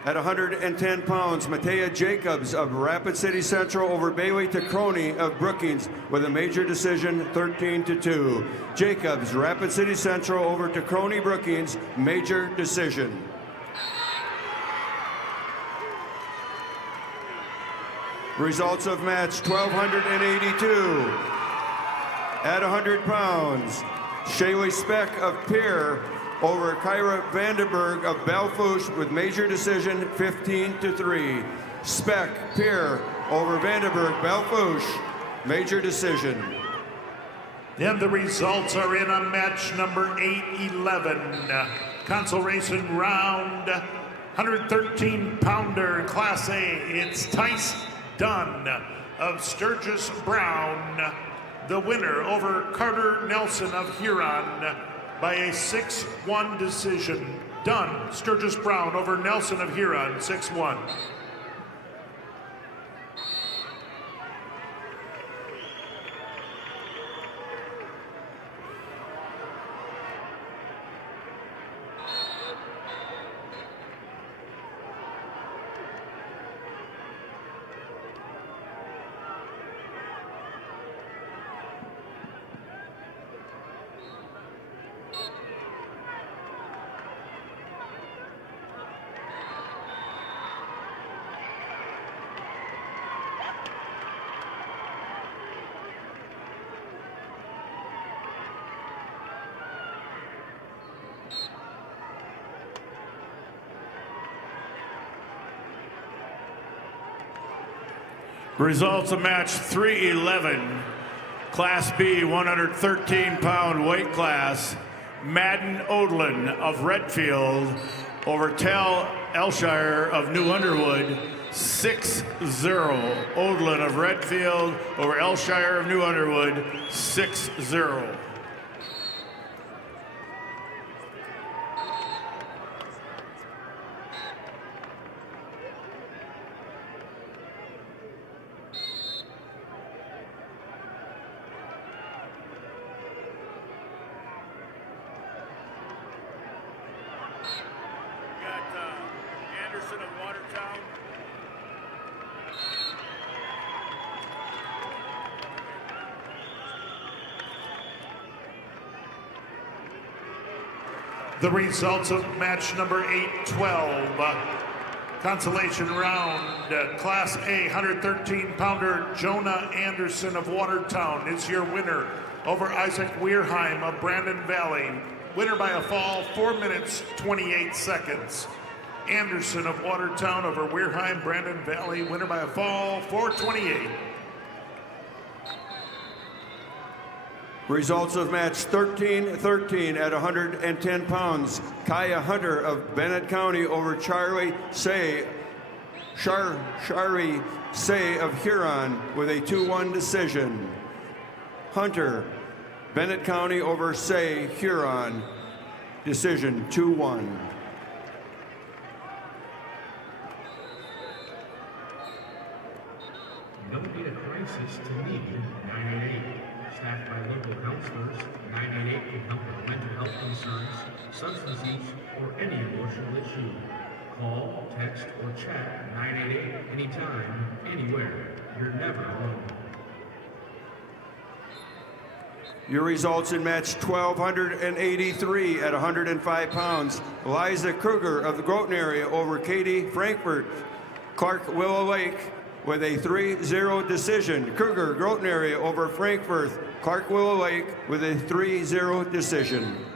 At 110 pounds, Matea Jacobs of Rapid City Central over Bailey Tacroni of Brookings with a major decision 13-2. Jacobs, Rapid City Central over Tacroni Brookings, major decision. Results of match 1282. At 100 pounds, Shaylee Speck of Pierre over Kyra Vandenberg of Belfouche with major decision 15-3. Speck, Pierre over Vandenberg, Belfouche, major decision. And the results are in on match number 811. Consolation round, 113-pounder Class A. It's Tice Dunn of Sturgis Brown, the winner over Carter Nelson of Huron by a 6-1 decision. Dunn, Sturgis Brown over Nelson of Huron, 6-1. Results of match 311, Class B, 113-pound weight class. Madden Odlin of Redfield over Tal Elshire of New Underwood, 6-0. Odlin of Redfield over Elshire of New Underwood, 6-0. Anderson of Watertown. The results of match number 8-12. Consolation round, Class A 113-pounder Jonah Anderson of Watertown is your winner over Isaac Weirheim of Brandon Valley. Winner by a fall, 4 minutes, 28 seconds. Anderson of Watertown over Weirheim, Brandon Valley. Winner by a fall, 4:28. Results of match 13-13 at 110 pounds. Kaya Hunter of Bennett County over Charlie Say, Shari Say of Huron with a 2-1 decision. Hunter, Bennett County over Say, Huron, decision 2-1. Don't need a crisis to need 988. Staffed by local counselors, 988 can help with mental health concerns, substance use, or any emotional issue. Call, text, or chat 988 anytime, anywhere. You're never alone. Your results in match 1283 at 105 pounds. Eliza Kruger of the Groton area over Katie Frankfurt, Clark Willow Lake with a 3-0 decision. Kruger, Groton area over Frankfurt, Clark Willow Lake with a 3-0 decision.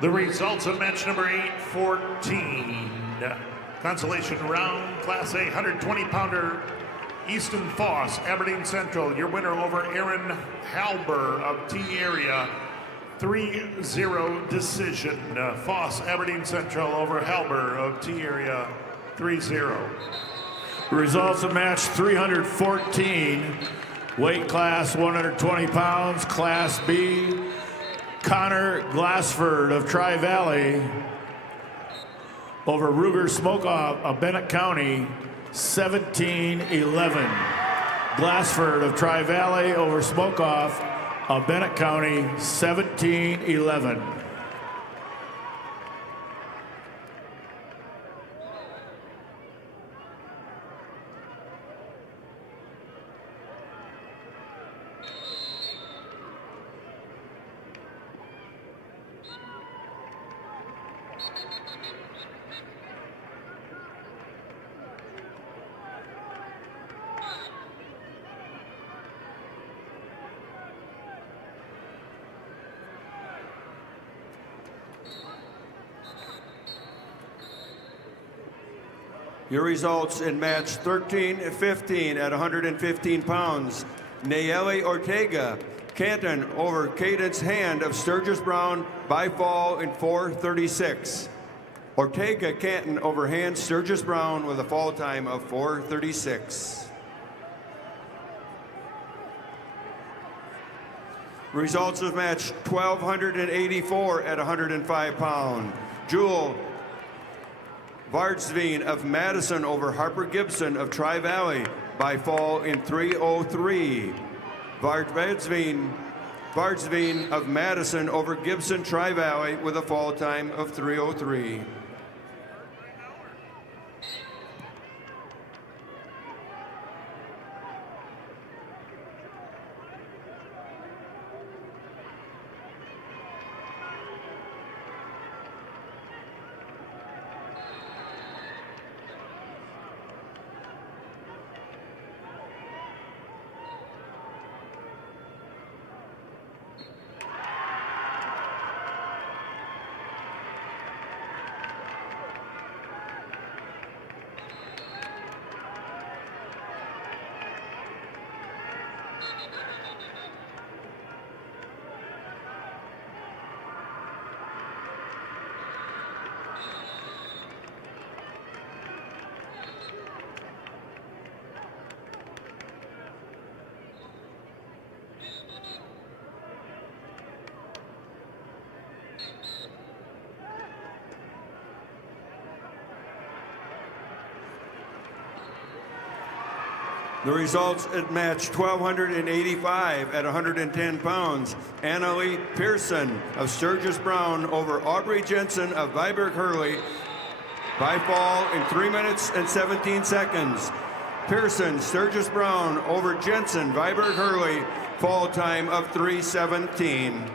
The results of match number 8-14. Consolation round, Class A 120-pounder Easton Foss, Aberdeen Central. Your winner over Aaron Halber of T area, 3-0 decision. Foss, Aberdeen Central over Halber of T area, 3-0. Results of match 314, weight class 120 pounds, Class B. Connor Glassford of Tri-Valley over Ruger Smokeoff of Bennett County, 17-11. Glassford of Tri-Valley over Smokeoff of Bennett County, 17-11. Your results in match 13-15 at 115 pounds. Nayeli Ortega, Canton over Cadence Hand of Sturgis Brown by fall in 4:36. Ortega Canton over Hand Sturgis Brown with a fall time of 4:36. Results of match 1284 at 105 pound. Jewel Vardsveen of Madison over Harper Gibson of Tri-Valley by fall in 3:03. Vardsveen of Madison over Gibson Tri-Valley with a fall time of 3:03. The results at match 1,285 at 110 pounds. Annalie Pearson of Sturgis Brown over Aubrey Jensen of Viborg Hurley by fall in 3 minutes and 17 seconds. Pearson, Sturgis Brown over Jensen, Viborg Hurley, fall time of 3:17.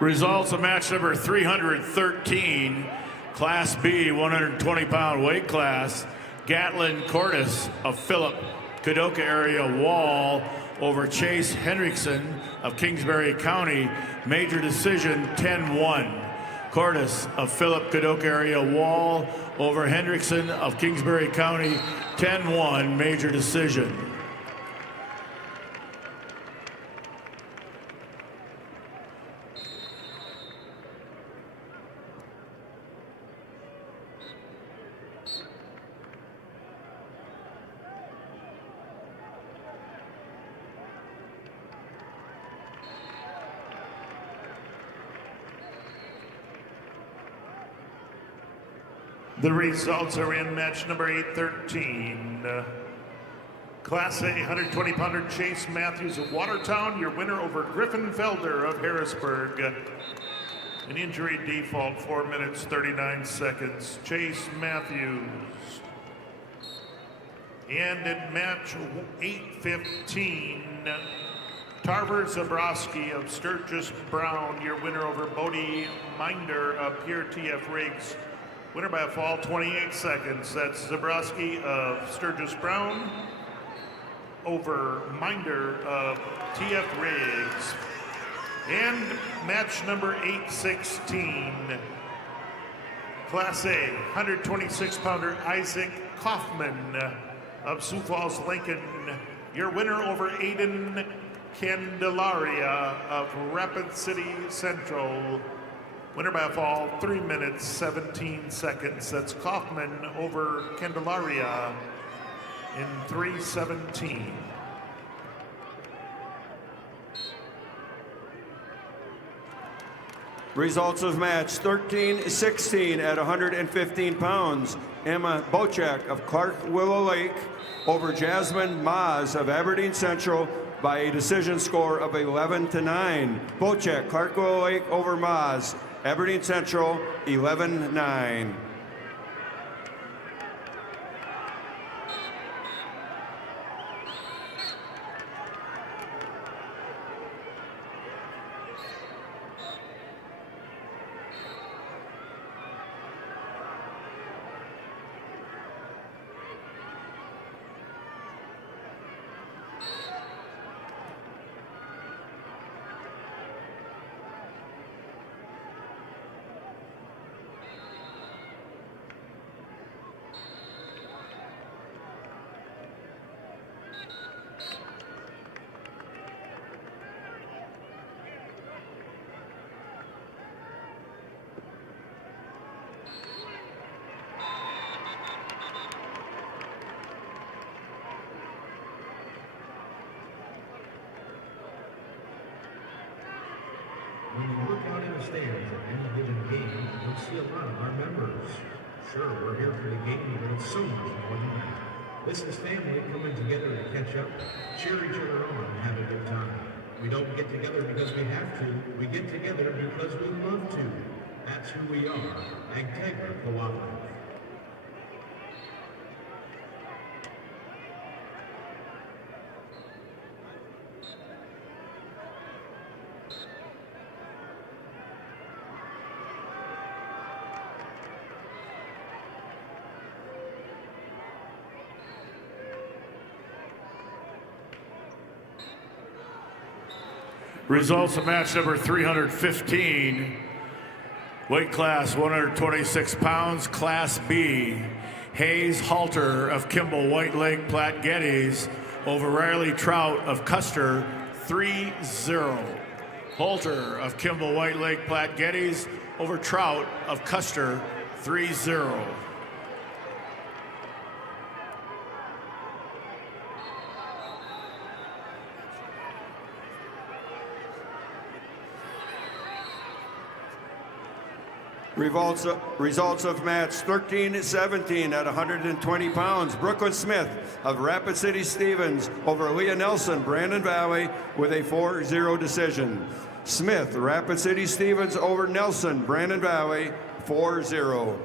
Results of match number 313, Class B, 120-pound weight class. Gatlin Cordes of Philip Kadoka area Wall over Chase Henriksen of Kingsbury County. Major decision 10-1. Cordes of Philip Kadoka area Wall over Henriksen of Kingsbury County. 10-1, major decision. The results are in match number 813. Class A 120-pounder Chase Matthews of Watertown, your winner over Griffin Felder of Harrisburg. An injury default, 4 minutes, 39 seconds. Chase Matthews. And in match 815, Tarver Zabrowski of Sturgis Brown, your winner over Bodie Minder of Pierre TF Riggs. Winner by a fall, 28 seconds. That's Zabrowski of Sturgis Brown over Minder of TF Riggs. And match number 816, Class A, 126-pounder Isaac Kaufman of Sioux Falls, Lincoln. Your winner over Aiden Candelaria of Rapid City Central. Winner by a fall, 3 minutes, 17 seconds. That's Kaufman over Candelaria in 3:17. Results of match 13-16 at 115 pounds. Emma Bochek of Clark Willow Lake over Jasmine Maas of Aberdeen Central by a decision score of 11-9. Bochek, Clark Willow Lake over Maas, Aberdeen Central, 11-9. When you look out in the stands at any given game, you'll see a lot of our members. Sure, we're here for the game, but it's so much more than that. This is family coming together to catch up, cheer each other on, and have a good time. We don't get together because we have to. We get together because we love to. That's who we are, Agtegra Cooperative. Results of match number 315, weight class 126 pounds, Class B. Hayes Halter of Kimball White Lake Platte Geddes over Riley Trout of Custer, 3-0. Halter of Kimball White Lake Platte Geddes over Trout of Custer, 3-0. Results of match 13-17 at 120 pounds. Brooklyn Smith of Rapid City Stevens over Leah Nelson, Brandon Valley, with a 4-0 decision. Smith, Rapid City Stevens over Nelson, Brandon Valley, 4-0.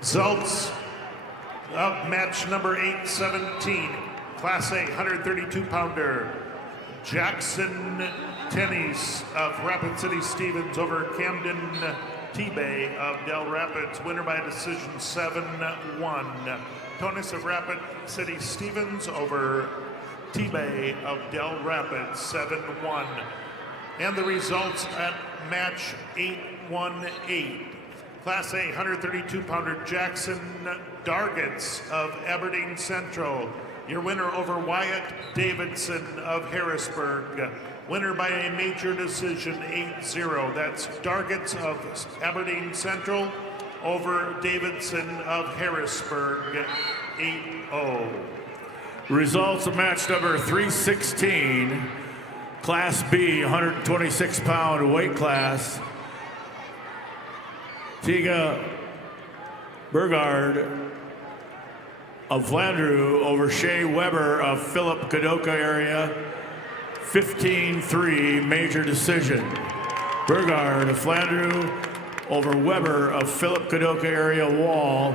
Results of match number 817, Class A 132-pounder. Jackson Tennies of Rapid City Stevens over Camden T-Bay of Del Rapids, winner by decision 7-1. Tonis of Rapid City Stevens over T-Bay of Del Rapids, 7-1. And the results at match 818. Class A 132-pounder Jackson Dargits of Aberdeen Central. Your winner over Wyatt Davidson of Harrisburg. Winner by a major decision, 8-0. That's Dargits of Aberdeen Central over Davidson of Harrisburg, 8-0. Results of match number 316, Class B, 126-pound weight class. Tiga Burgard of Flandreau over Shea Weber of Philip Kadoka area, 15-3 major decision. Burgard of Flandreau over Weber of Philip Kadoka area wall,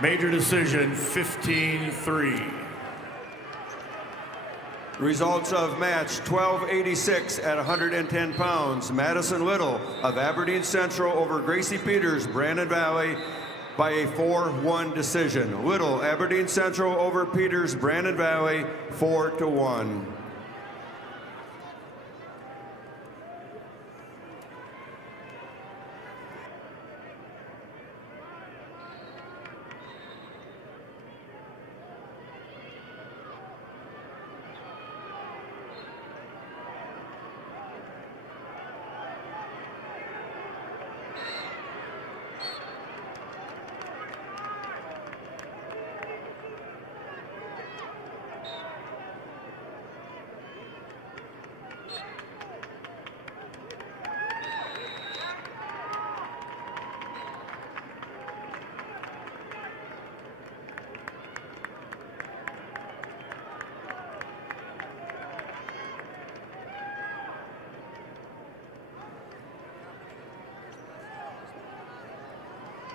major decision, 15-3. Results of match 1286 at 110 pounds. Madison Little of Aberdeen Central over Gracie Peters, Brandon Valley, by a 4-1 decision. Little, Aberdeen Central over Peters, Brandon Valley, 4-1.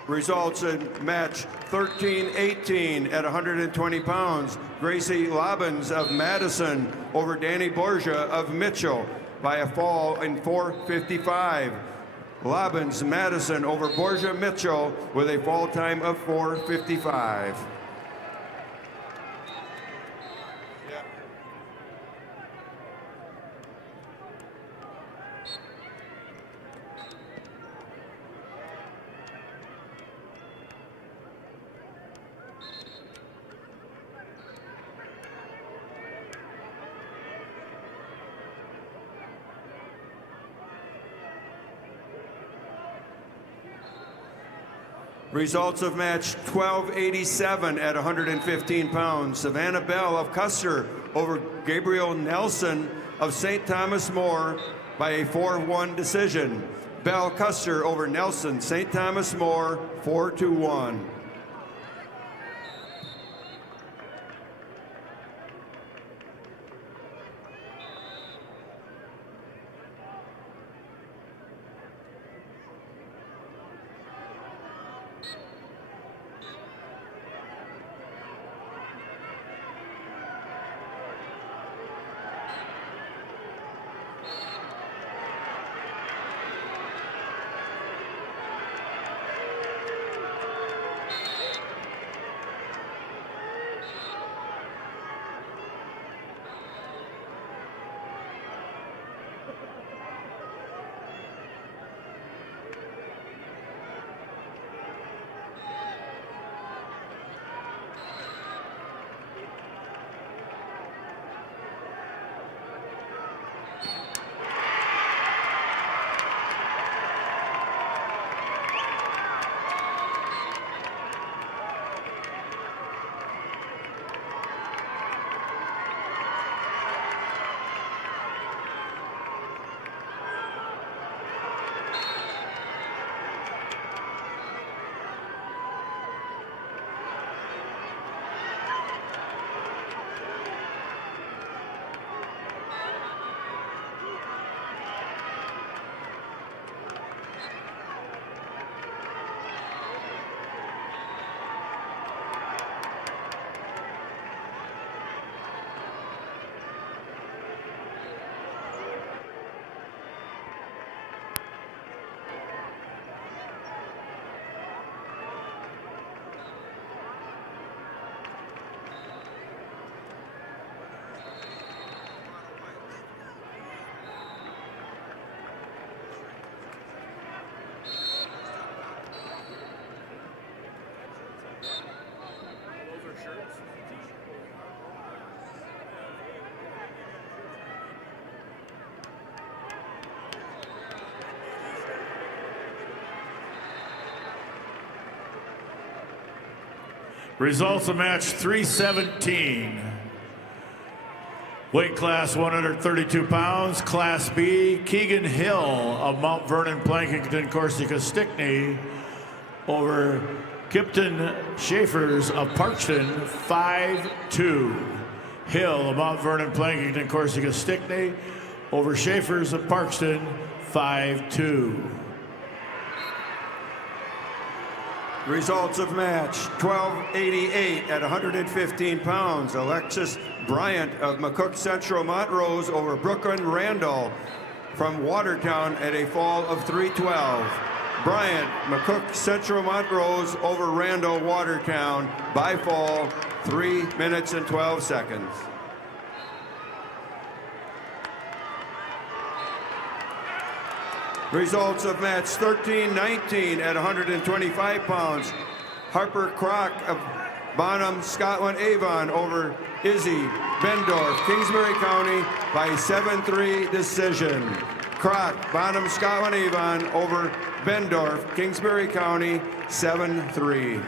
Results in match 13-18 at 120 pounds. Gracie Lobbins of Madison over Danny Borgia of Mitchell by a fall in 4:55. Lobbins Madison over Borgia Mitchell with a fall time of 4:55. Results of match 1287 at 115 pounds. Savannah Bell of Custer over Gabriel Nelson of St. Thomas More by a 4-1 decision. Bell Custer over Nelson St. Thomas More 4-1. Results of match 317. Weight class 132 pounds, Class B, Keegan Hill of Mount Vernon, Plankington, Corsica, Stickney over Kipton Schaefers of Parkston, 5-2. Hill of Mount Vernon, Plankington, Corsica, Stickney over Schaefers of Parkston, 5-2. Results of match 1288 at 115 pounds. Alexis Bryant of McCook Central Montrose over Brooklyn Randall from Watertown at a fall of 3:12. Bryant, McCook Central Montrose over Randall Watertown by fall 3 minutes and 12 seconds. Results of match 13-19 at 125 pounds. Harper Crock of Bonham, Scotland Avon over Izzy Bendorf, Kingsbury County by 7-3 decision. Crock, Bonham, Scotland Avon over Bendorf, Kingsbury County, 7-3.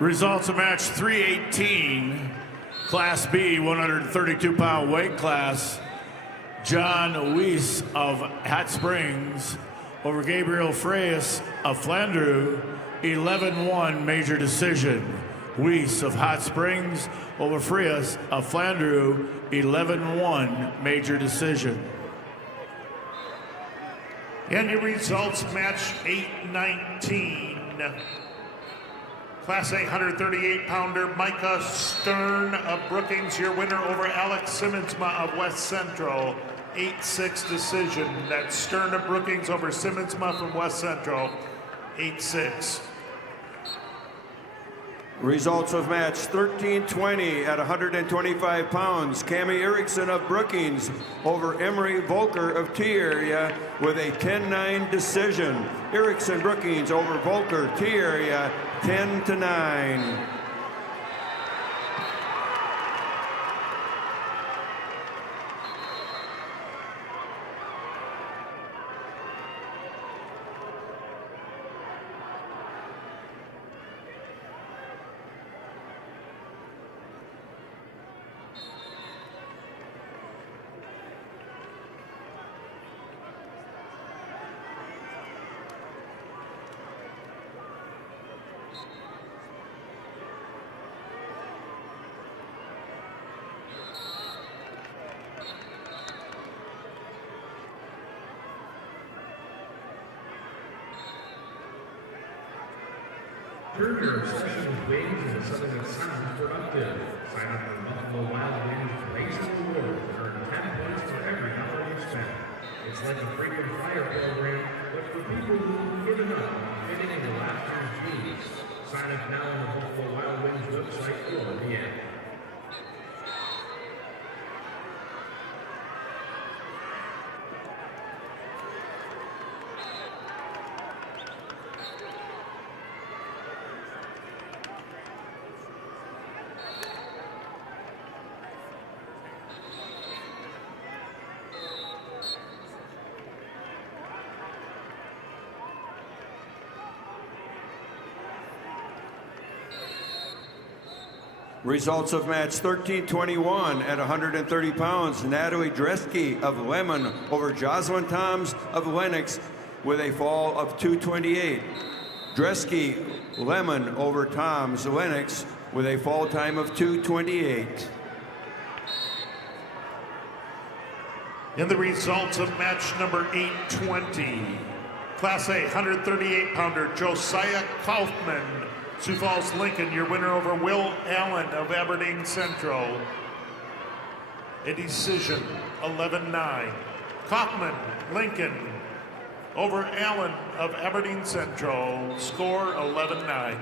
Results of match 318, Class B, 132-pound weight class. John Weiss of Hot Springs over Gabriel Freyas of Flandreau, 11-1 major decision. Weiss of Hot Springs over Freyas of Flandreau, 11-1 major decision. And your results, match 819. Class A 138-pounder Micah Stern of Brookings, your winner over Alex Simmonsma of West Central, 8-6 decision. That's Stern of Brookings over Simmonsma from West Central, 8-6. Results of match 1320 at 125 pounds. Cami Erickson of Brookings over Emery Volker of T Area with a 10-9 decision. Erickson Brookings over Volker T Area 10-9. Turn your obsession with wings into something that sounds productive. Sign up for Buffalo Wild Wings Racing Rewards and earn 10 points for every dollar you spend. It's like a frequent flyer program, but for people who've given up on fitting into last year's needs. Sign up now on the Buffalo Wild Wings website or the app. Results of match 1321 at 130 pounds. Natalie Dresky of Lemon over Jocelyn Toms of Lennox with a fall of 228. Dresky Lemon over Toms Lennox with a fall time of 228. And the results of match number 820. Class A 138-pounder Josiah Kaufman, Sioux Falls, Lincoln, your winner over Will Allen of Aberdeen Central. A decision, 11-9. Kaufman, Lincoln, over Allen of Aberdeen Central. Score, 11-9.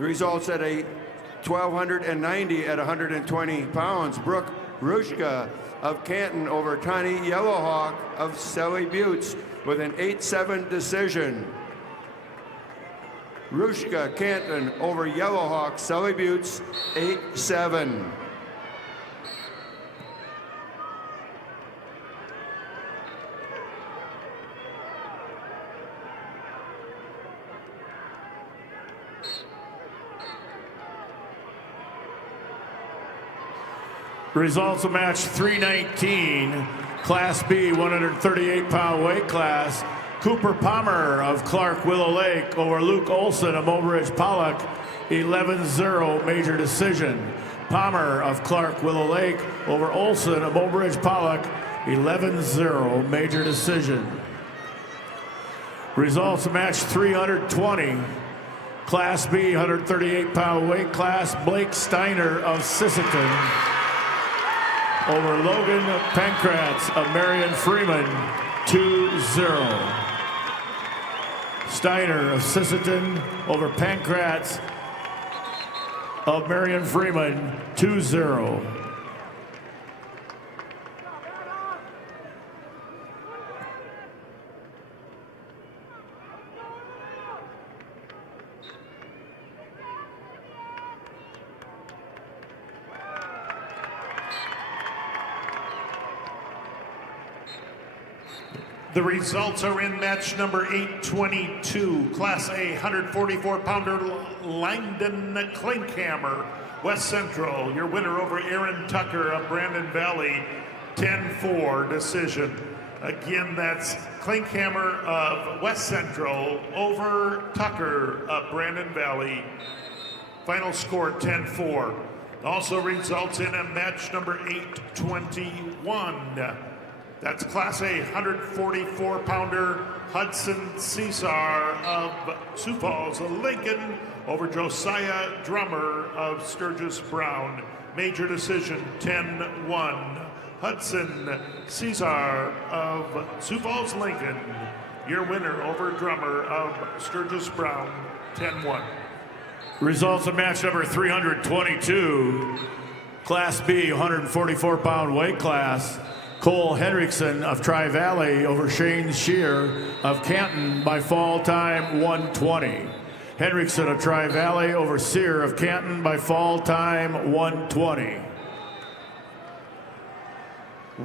Results at a 1,290 at 120 pounds. Brooke Rushka of Canton over Tani Yellowhawk of Sally Buttes with an 8-7 decision. Rushka Canton over Yellowhawk Sally Buttes 8-7. Results of match 319, Class B, 138-pound weight class. Cooper Palmer of Clark Willow Lake over Luke Olson of Mobridge Pollock, 11-0 major decision. Palmer of Clark Willow Lake over Olson of Mobridge Pollock, 11-0 major decision. Results of match 320, Class B, 138-pound weight class. Blake Steiner of Sisseton over Logan Pankratz of Marion Freeman, 2-0. Steiner of Sisseton over Pankratz of Marion Freeman, 2-0. The results are in match number 822, Class A 144-pounder Langdon Klinkhammer, West Central. Your winner over Aaron Tucker of Brandon Valley, 10-4 decision. Again, that's Klinkhammer of West Central over Tucker of Brandon Valley. Final score 10-4. Also results in a match number 821. That's Class A 144-pounder Hudson Caesar of Sioux Falls, Lincoln over Josiah Drummer of Sturgis Brown. Major decision 10-1. Hudson Caesar of Sioux Falls, Lincoln. Your winner over Drummer of Sturgis Brown, 10-1. Results of match number 322, Class B 144-pound weight class. Cole Henriksen of Tri-Valley over Shane Shear of Canton by fall time 120. Henriksen of Tri-Valley over Sear of Canton by fall time 120.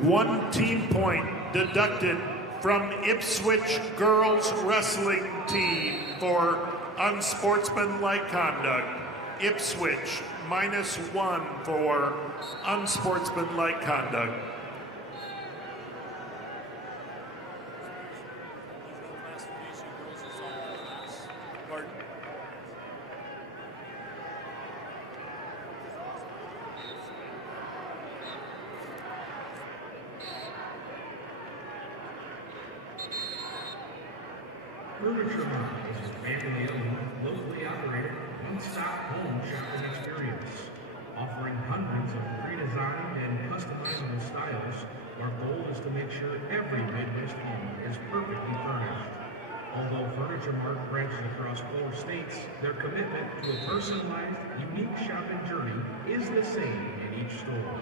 1 team point deducted from Ipswich girls wrestling team for unsportsmanlike conduct. Ipswich -1 for unsportsmanlike conduct. Furniture Mart is a family-owned, locally operated, one-stop home shopping experience. Offering hundreds of pre-designed and customizable styles, our goal is to make sure every Midwest home is perfectly furnished. Although Furniture Mart branches across 4 states, their commitment to a personalized, unique shopping journey is the same in each store.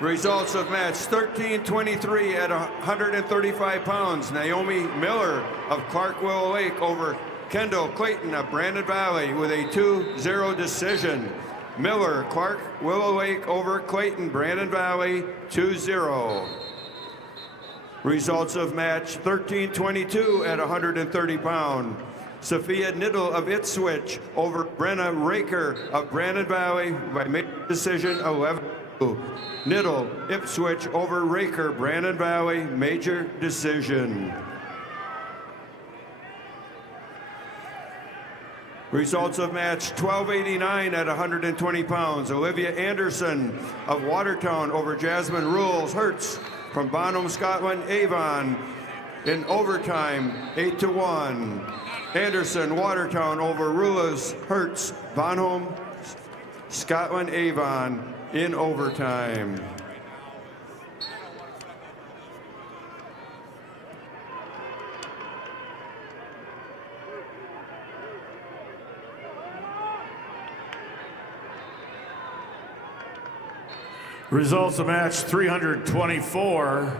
Results of match 1323 at 135 pounds. Naomi Miller of Clark Willow Lake over Kendall Clayton of Brandon Valley with a 2-0 decision. Miller, Clark Willow Lake over Clayton, Brandon Valley, 2-0. Results of match 1322 at 130 pounds. Sophia Niddle of Ipswich over Brenna Raker of Brandon Valley by decision 11-2. Niddle, Ipswich over Raker, Brandon Valley, major decision. Results of match 1289 at 120 pounds. Olivia Anderson of Watertown over Jasmine Rules Hertz from Bonham, Scotland, Avon. In overtime, 8-1. Anderson Watertown over Rulas Hertz Bonholm Scotland Avon in overtime. Results of match 324.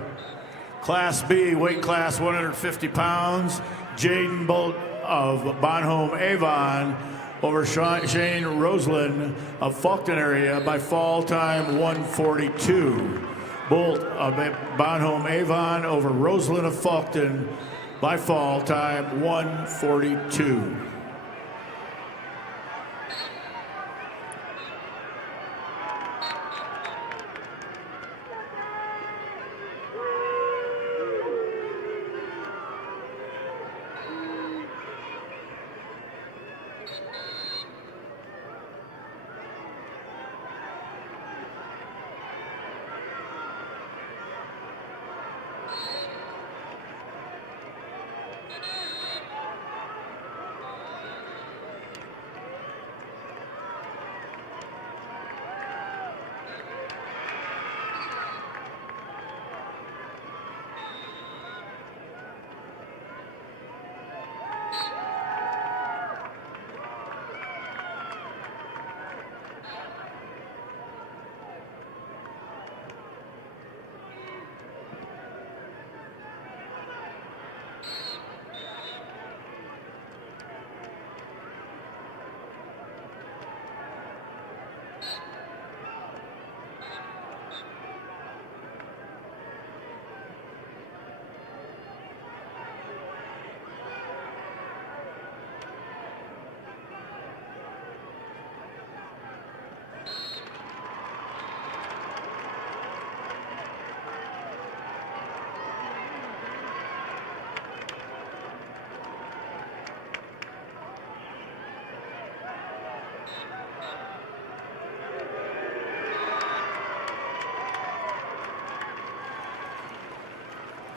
Class B, weight class 150 pounds. Jaden Bolt of Bonholm Avon over Shane Roseland of Faulkton area by fall time 142. Bolt of Bonholm Avon over Roseland of Faulkton by fall time 142.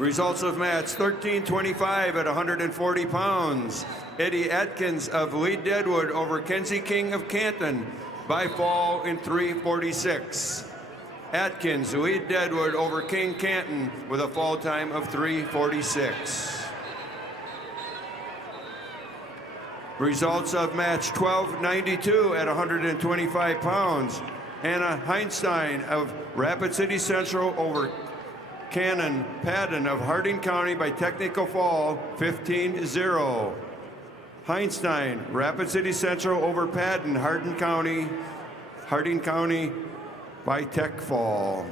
Results of match 13-25 at 140 pounds. Eddie Atkins of Lee Deadwood over Kenzie King of Canton by fall in 3:46. Atkins, Lee Deadwood over King Canton with a fall time of 3:46. Results of match 12-92 at 125 pounds. Anna Heinstein of Rapid City Central over Cannon Padden of Harding County by technical fall 15-0. Heinstein, Rapid City Central over Padden, Harding County by tech fall.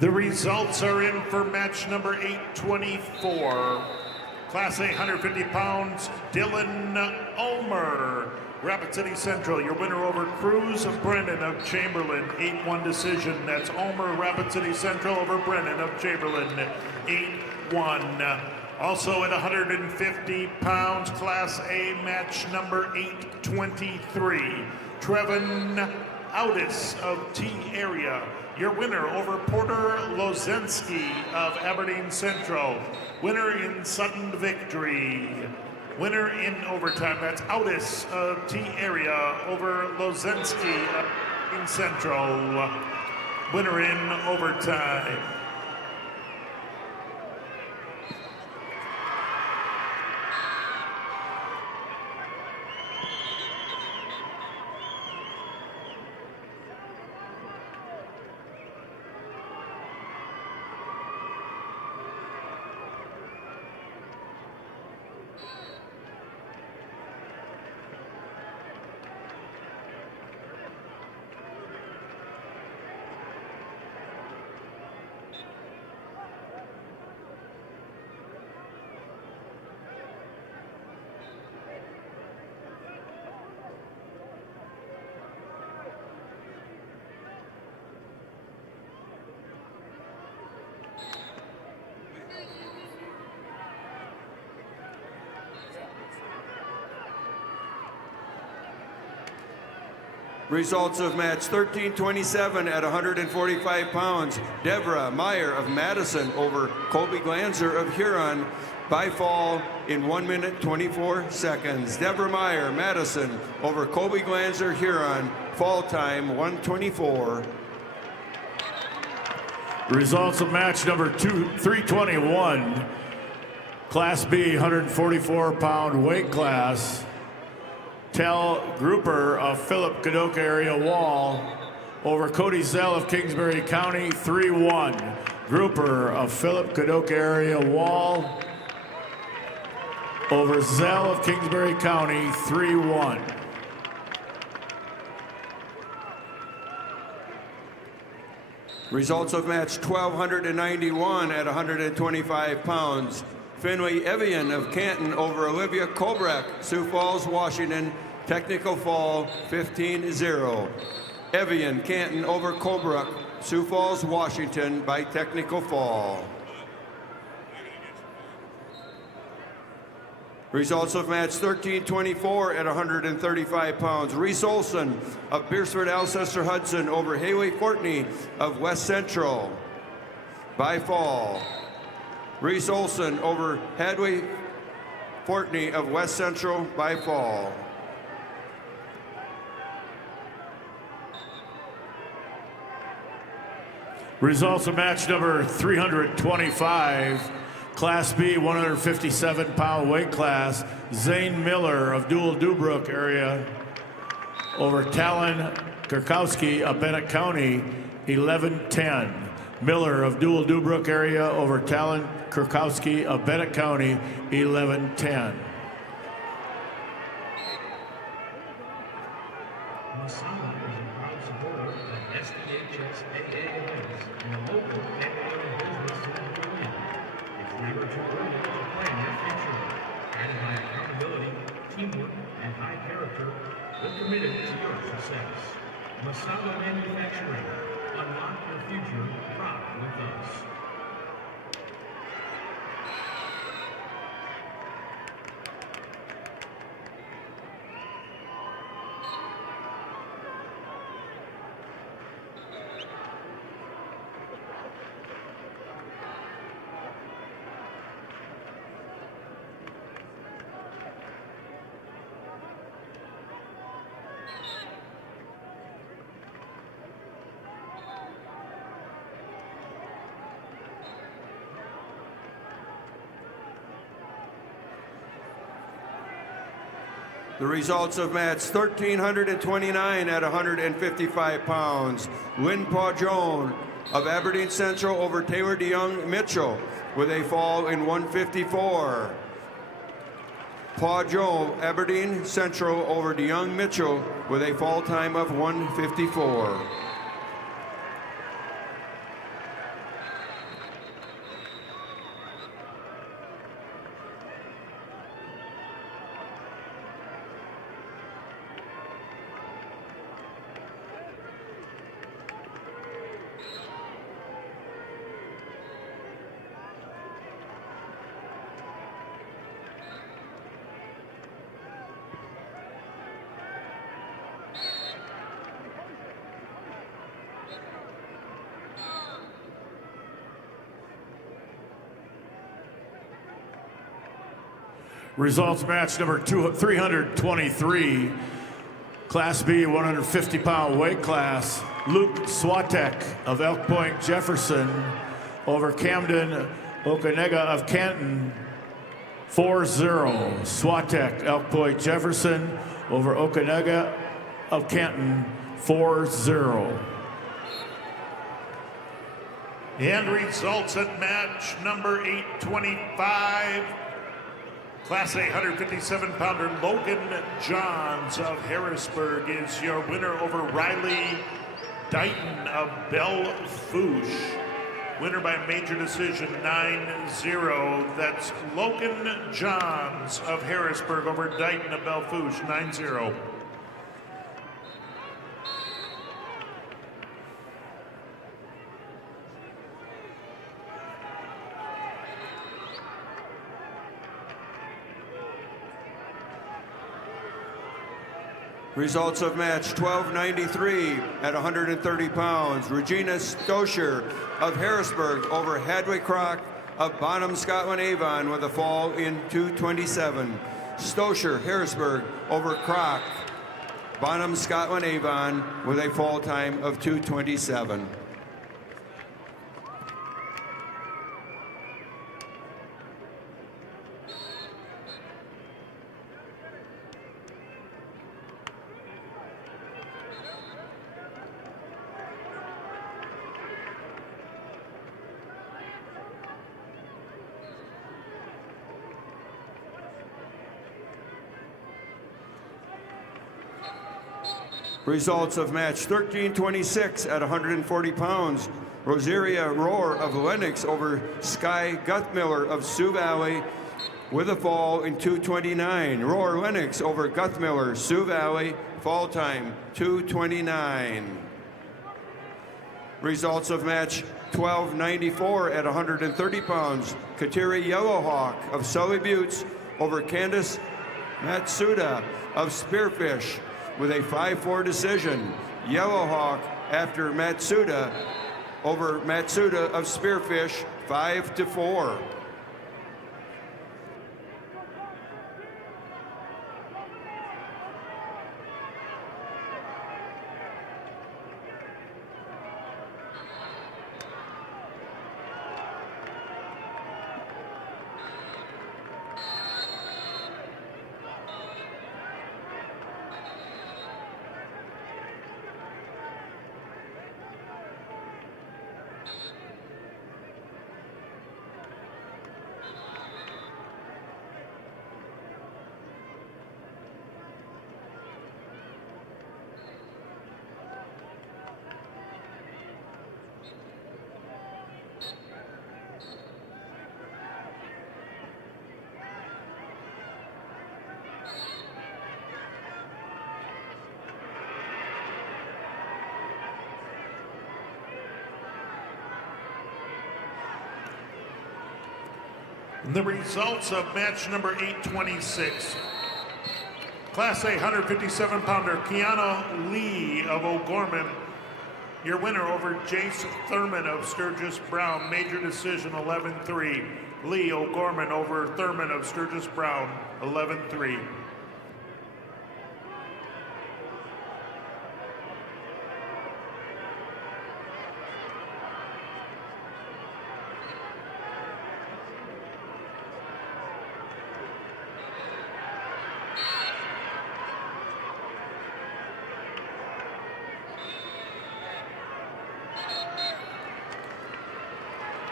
The results are in for match number 824. Class A, 150 pounds, Dylan Ulmer, Rapid City Central. Your winner over Cruz Brennan of Chamberlain, 8-1 decision. That's Ulmer, Rapid City Central over Brennan of Chamberlain, 8-1. Also at 150 pounds, Class A, match number 823. Trevin Audis of T Area. Your winner over Porter Lozensky of Aberdeen Central. Winner in sudden victory. Winner in overtime. That's Audis of T Area over Lozensky of Aberdeen Central. Winner in overtime. Results of match 1327 at 145 pounds. Deborah Meyer of Madison over Colby Glanzer of Huron by fall in 1 minute 24 seconds. Deborah Meyer, Madison over Colby Glanzer, Huron, fall time 1:24. Results of match number 321, Class B, 144-pound weight class. Tel Grouper of Philip Kadoka area Wall over Cody Zell of Kingsbury County, 3-1. Grouper of Philip Kadoka area Wall over Zell of Kingsbury County, 3-1. Results of match 1291 at 125 pounds. Finley Evian of Canton over Olivia Colbrack, Sioux Falls, Washington, technical fall 15-0. Evian, Canton over Colbrack, Sioux Falls, Washington by technical fall. Results of match 1324 at 135 pounds. Reese Olson of Beersford Alcester Hudson over Haley Fortney of West Central by fall. Reese Olson over Hadley Fortney of West Central by fall. Results of match number 325, Class B, 157-pound weight class. Zane Miller of Dual Dubrook area over Talon Kurkowski of Bennett County, 11-10. Miller of Dual Dubrook area over Talon Kurkowski of Bennett County, 11-10. Masama is a proud supporter of SDHS-AA events and a local family-owned business in the community. It's never too early to plan your future. Guided by accountability, teamwork, and high character, we're committed to your success. Masama Manufacturing. Unlock your future. Rock with us. The results of match 1329 at 155 pounds. Lynn Pajon of Aberdeen Central over Taylor DeYoung Mitchell with a fall in 154. Pajon, Aberdeen Central over DeYoung Mitchell with a fall time of 154. Results match number 323, Class B, 150-pound weight class. Luke Swatek of Elk Point Jefferson over Camden Okanega of Canton, 4-0. Swatek, Elk Point Jefferson over Okanega of Canton, 4-0. And results at match number 825. Class A 157-pounder Logan Johns of Harrisburg is your winner over Riley Dighton of Belle Fourche. Winner by major decision 9-0. That's Logan Johns of Harrisburg over Dighton of Belle Fourche, 9-0. Results of match 1293 at 130 pounds. Regina Stosher of Harrisburg over Hadley Crock of Bonham, Scotland Avon with a fall in 227. Stosher, Harrisburg over Crock, Bonham, Scotland Avon with a fall time of 227. Results of match 1326 at 140 pounds. Rosaria Rohr of Lennox over Sky Guthmiller of Sioux Valley with a fall in 229. Rohr Lennox over Guthmiller, Sioux Valley, fall time 229. Results of match 1294 at 130 pounds. Kateri Yellowhawk of Sully Buttes over Candace Matsuda of Spearfish with a 5-4 decision. Yellowhawk after Matsuda over Matsuda of Spearfish 5-4. The results of match number 826. Class A 157-pounder Kiana Lee of O'Gorman, your winner over Jace Thurman of Sturgis Brown, major decision 11-3. Lee O'Gorman over Thurman of Sturgis Brown, 11-3.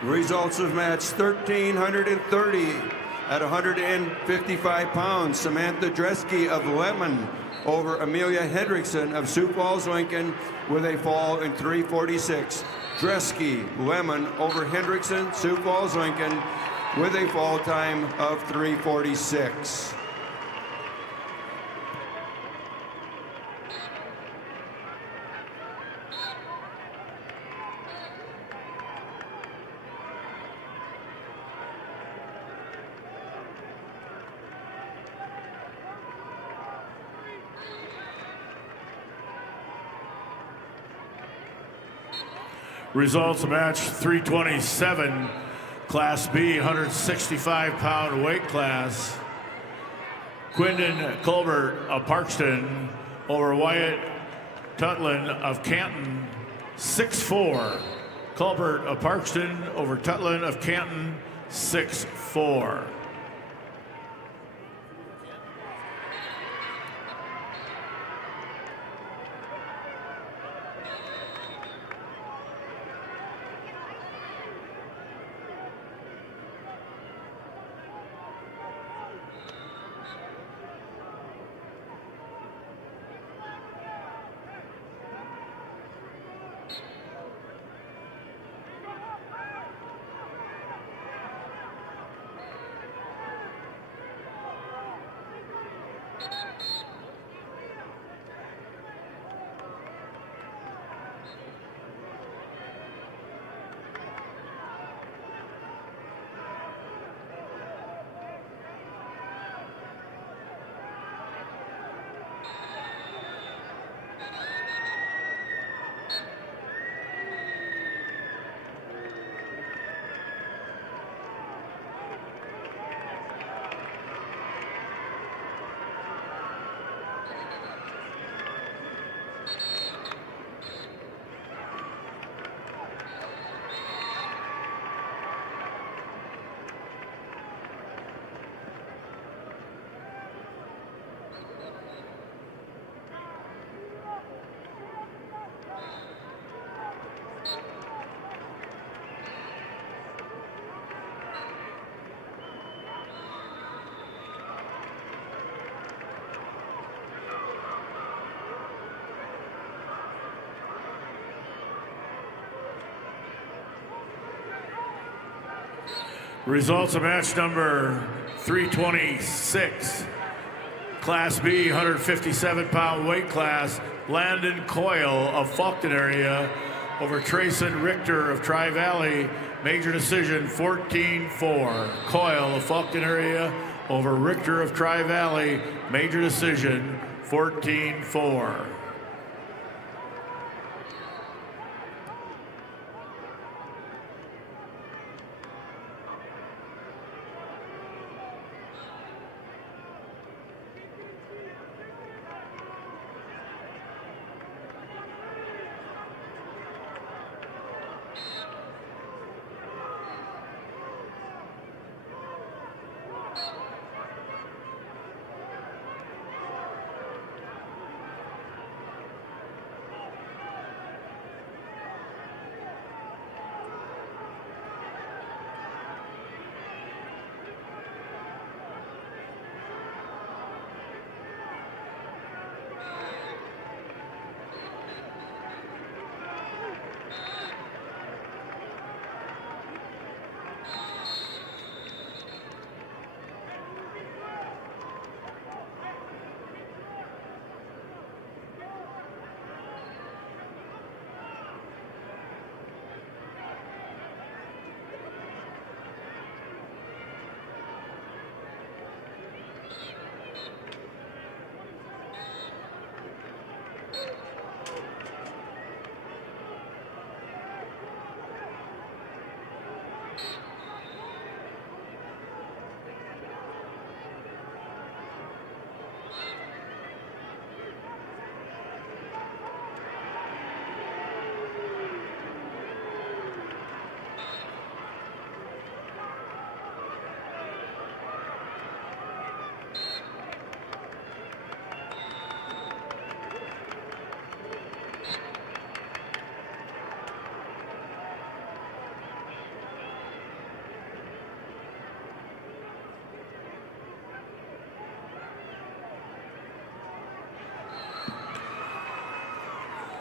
Results of match 1330 at 155 pounds. Samantha Dresky of Lemon over Amelia Hendrickson of Sioux Falls, Lincoln with a fall in 346. Dresky, Lemon over Hendrickson, Sioux Falls, Lincoln with a fall time of 346. Results of match 327, Class B, 165-pound weight class. Quindon Colbert of Parkston over Wyatt Tutlin of Canton, 6-4. Colbert of Parkston over Tutlin of Canton, 6-4. Results of match number 326. Class B, 157-pound weight class. Landon Coyle of Faulkton area over Trayson Richter of Tri-Valley. Major decision 14-4. Coyle of Faulkton area over Richter of Tri-Valley. Major decision 14-4.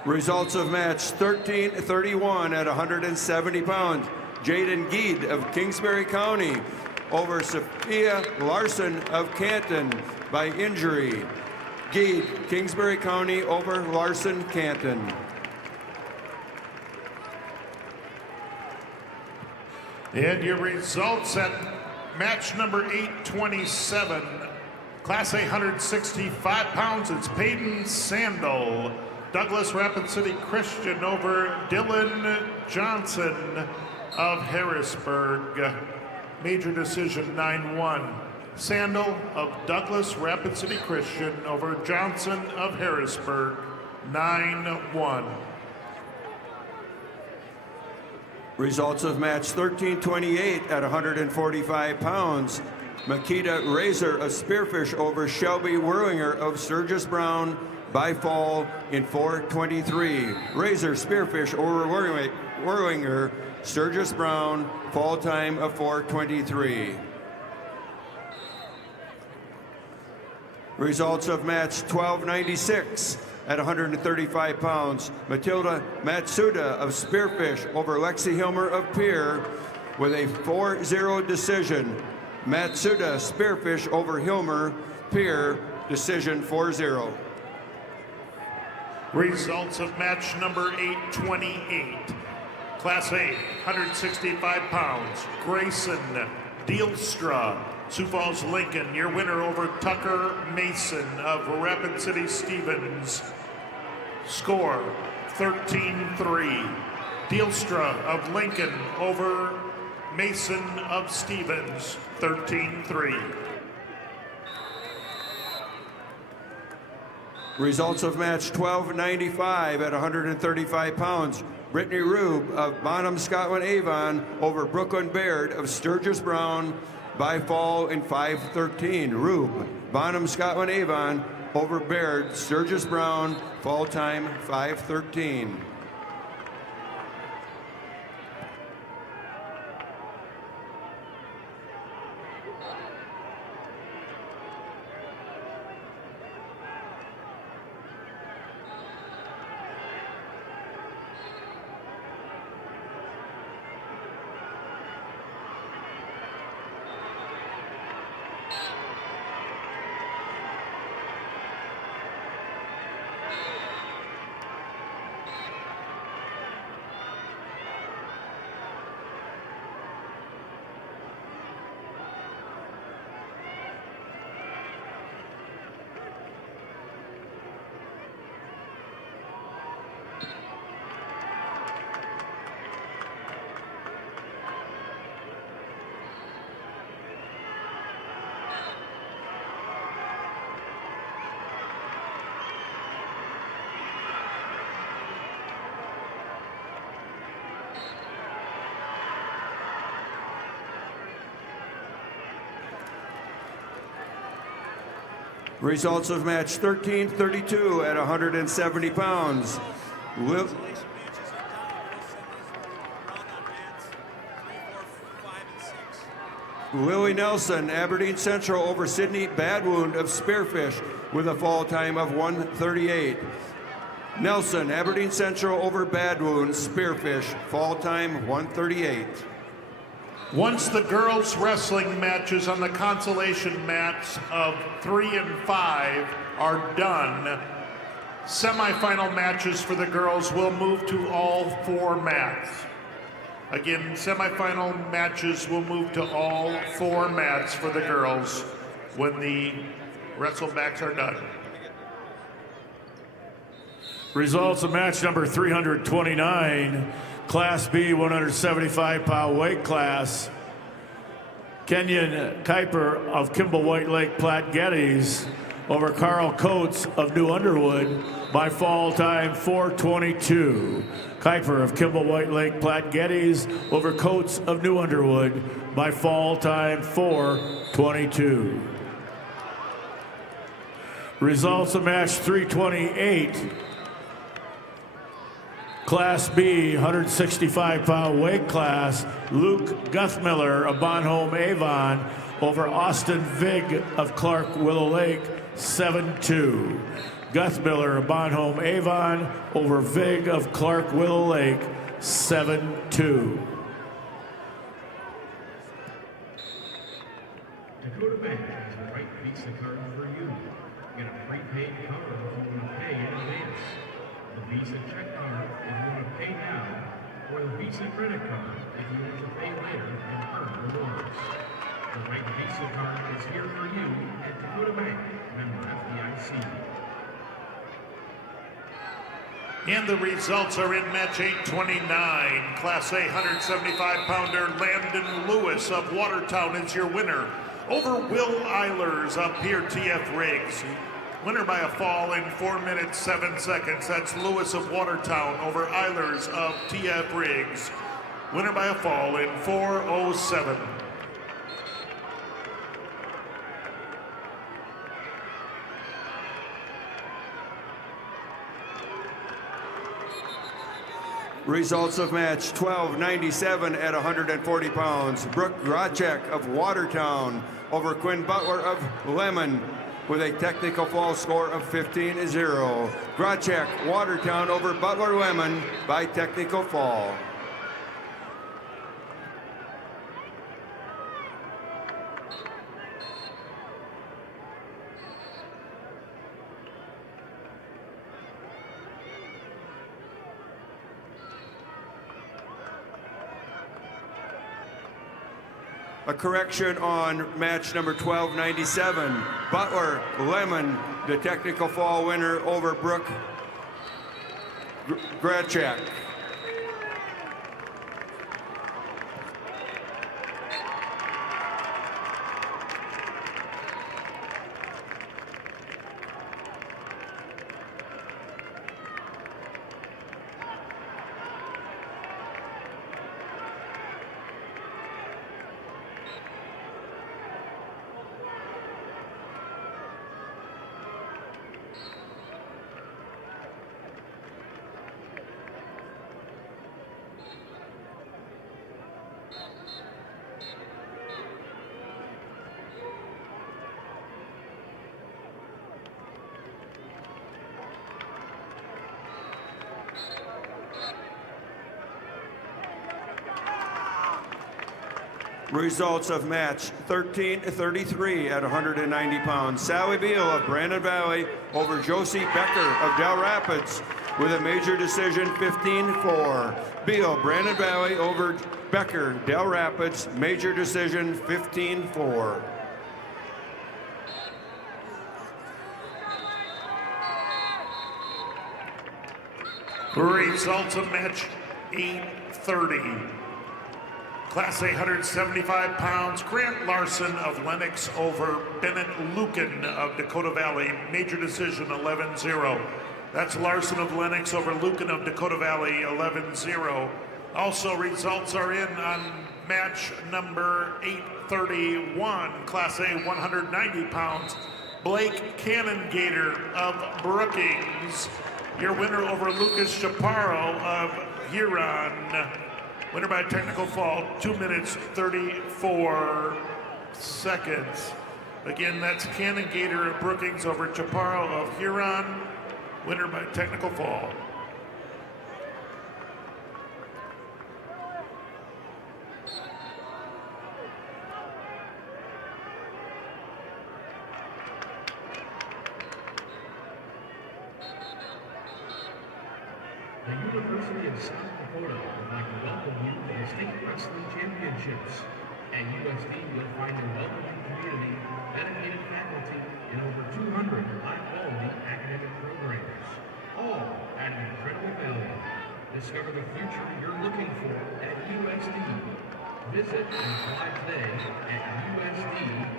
Results of match 13-31 at 170 pounds. Jaden Geed of Kingsbury County over Sophia Larson of Canton by injury. Geed, Kingsbury County over Larson, Canton. And your results at match number 827. Class A, 165 pounds. It's Peyton Sandel. Douglas Rapid City Christian over Dylan Johnson of Harrisburg. Major decision 9-1. Sandel of Douglas Rapid City Christian over Johnson of Harrisburg. 9-1. Results of match 13-28 at 145 pounds. Makita Razor of Spearfish over Shelby Werlinger of Sturgis Brown by fall in 4:23. Razor Spearfish over Werlinger, Sturgis Brown, fall time of 4:23. Results of match 1296 at 135 pounds. Matilda Matsuda of Spearfish over Lexi Hilmer of Pierre with a 4-0 decision. Matsuda Spearfish over Hilmer, Pierre, decision 4-0. Results of match number 828. Class A, 165 pounds. Grayson Dealstra, Sioux Falls, Lincoln, your winner over Tucker Mason of Rapid City Stevens. Score 13-3. Dealstra of Lincoln over Mason of Stevens, 13-3. Results of match 1295 at 135 pounds. Brittany Rube of Bonham, Scotland, Avon over Brooklyn Baird of Sturgis Brown by fall in 5:13. Rube, Bonham, Scotland, Avon over Baird, Sturgis Brown, fall time 5:13. Results of match 13-32 at 170 pounds. Willie Nelson, Aberdeen Central over Sidney Badwound of Spearfish with a fall time of 1:38. Nelson, Aberdeen Central over Badwound, Spearfish, fall time 1:38. Once the girls' wrestling matches on the consolation mats of 3 and 5 are done, semifinal matches for the girls will move to all 4 mats. Again, semifinal matches will move to all 4 mats for the girls when the wrestlebacks are done. Results of match number 329, Class B 175-pound weight class. Kenyon Kuiper of Kimball White Lake Platte Geddes over Carl Coates of New Underwood by fall time 4:22. Kuiper of Kimball White Lake Platte Geddes over Coates of New Underwood by fall time 4:22. Results of match 328. Class B 165-pound weight class, Luke Guthmiller of Bonhomme Avon over Austin Vig of Clark Willow Lake 7-2. Guthmiller of Bonhomme Avon over Vig of Clark Willow Lake 7-2. Dakota Bank has a right Visa card for you. Get a prepaid card if you want to pay in advance. The Visa check card if you want to pay now, or the Visa credit card if you want to pay later and earn rewards. The right Visa card is here for you at Dakota Bank, member FDIC. And the results are in match 829. Class A 175-pounder Landon Lewis of Watertown is your winner over Will Eilers of Pier TF Riggs. Winner by a fall in 4 minutes 7 seconds. That's Lewis of Watertown over Eilers of TF Riggs. Winner by a fall in 4:07. Results of match 1297 at 140 pounds. Brooke Grachek of Watertown over Quinn Butler of Lemon with a technical fall score of 15-0. Grachek, Watertown over Butler Lemon by technical fall. A correction on match number 1297. Butler Lemon, the technical fall winner over Brooke Grachek. Results of match 13-33 at 190 pounds. Sally Beal of Brandon Valley over Josie Becker of Del Rapids with a major decision 15-4. Beal, Brandon Valley over Becker, Del Rapids, major decision 15-4. Results of match 830. Class A 175 pounds, Grant Larson of Lenox over Bennett Lucan of Dakota Valley, major decision 11-0. That's Larson of Lenox over Lucan of Dakota Valley 11-0. Also, results are in on match number 831, Class A 190 pounds, Blake Cannongator of Brookings, your winner over Lucas Chaparro of Huron. Winner by technical fall, 2 minutes 34 seconds. Again, that's Cannongator of Brookings over Chaparro of Huron. Winner by technical fall. The University of South Dakota would like to welcome you to the State Wrestling Championships. At USD, you'll find a welcoming community, dedicated faculty, and over 200 high-quality academic programs, all at an incredible value. Discover the future you're looking for at USD. Visit and apply today at usd.edu.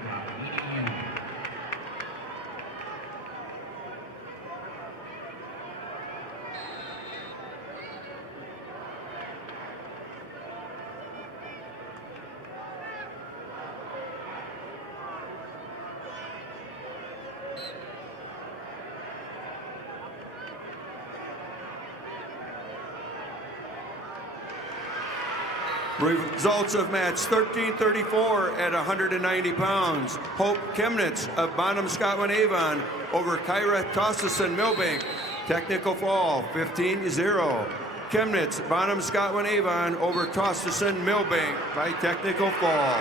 Results of match 1334 at 190 pounds. Hope Chemnitz of Bonham, Scotland, Avon over Kyra Tossison Milbank. Technical fall 15-0. Chemnitz, Bonham, Scotland, Avon over Tossison Milbank by technical fall.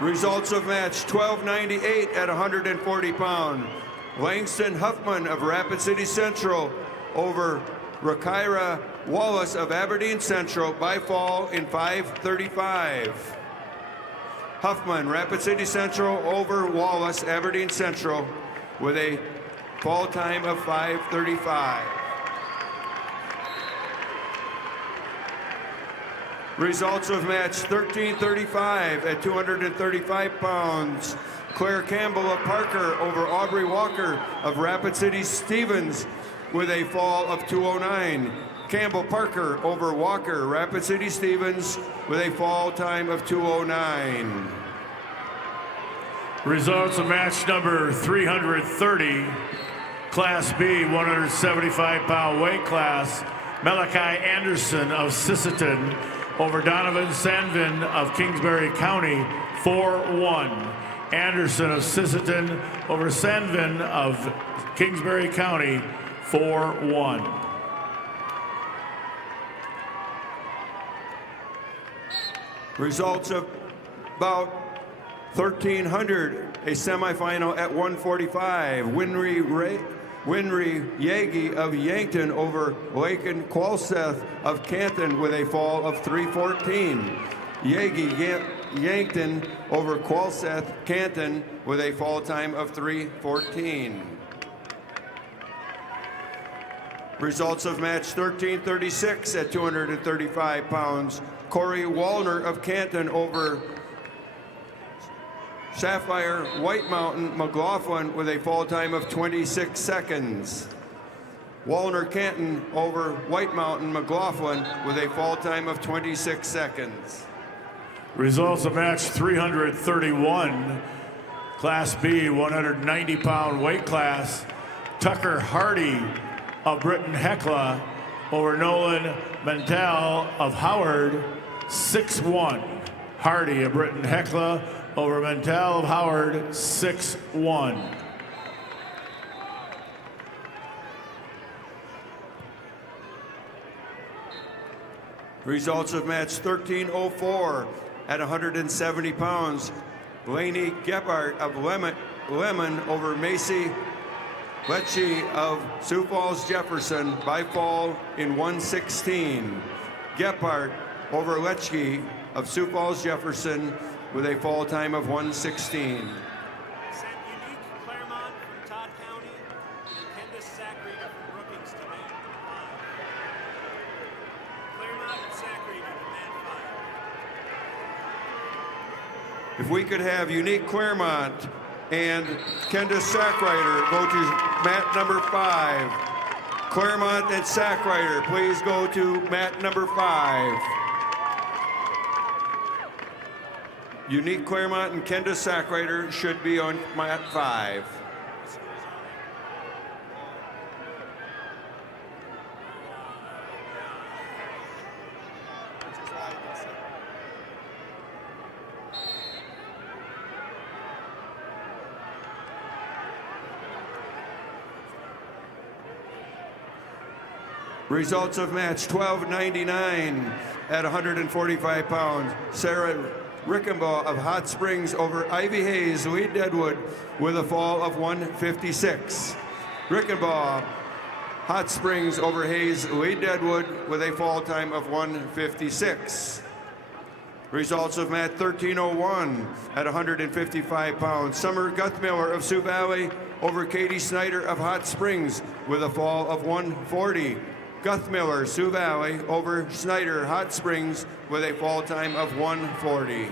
Results of match 1298 at 140 pounds. Langston Huffman of Rapid City Central over Rakira Wallace of Aberdeen Central by fall in 5:35. Huffman, Rapid City Central over Wallace, Aberdeen Central with a fall time of 5:35. Results of match 1335 at 235 pounds. Claire Campbell of Parker over Aubrey Walker of Rapid City Stevens with a fall of 209. Campbell Parker over Walker, Rapid City Stevens with a fall time of 209. Results of match number 330, Class B, 175-pound weight class. Malachi Anderson of Sisseton over Donovan Sanvin of Kingsbury County, 4-1. Anderson of Sisseton over Sanvin of Kingsbury County, 4-1. Results of bout 1300, a semifinal at 145. Winry Yagi of Yankton over Lakin Qualseth of Canton with a fall of 3:14. Yankton over Qualseth Canton with a fall time of 3:14. Results of match 1336 at 235 pounds. Corey Wallner of Canton over Sapphire White Mountain McLaughlin with a fall time of 26 seconds. Wallner Canton over White Mountain McLaughlin with a fall time of 26 seconds. Results of match 331, Class B, 190-pound weight class. Tucker Hardy of Britton Hecla over Nolan Mantel of Howard, 6-1. Hardy of Britton Hecla over Mantel of Howard, 6-1. Results of match 1304 at 170 pounds. Laney Gebhardt of Lemon over Macy Lecce of Sioux Falls Jefferson by fall in 1:16. Gebhardt over Lecce of Sioux Falls Jefferson with a fall time of 1:16. Sent Unique Claremont from Todd County and Candace Sackreeder from Brookings to mat 5. Claremont and Sackreeder to mat 5. If we could have Unique Claremont and Candace Sackreiter go to mat number 5. Claremont and Sackreiter, please go to mat number 5. Unique Claremont and Kenda Sackrider should be on mat 5. Results of match 1299 at 145 pounds. Sarah Rickenbaugh of Hot Springs over Ivy Hayes, Lee Deadwood, with a fall of 156. Rickenbaugh, Hot Springs over Hayes, Lee Deadwood, with a fall time of 156. Results of match 1301 at 155 pounds. Summer Guthmiller of Sioux Valley over Katie Snyder of Hot Springs, with a fall of 140. Guthmiller, Sioux Valley, over Snyder, Hot Springs, with a fall time of 140.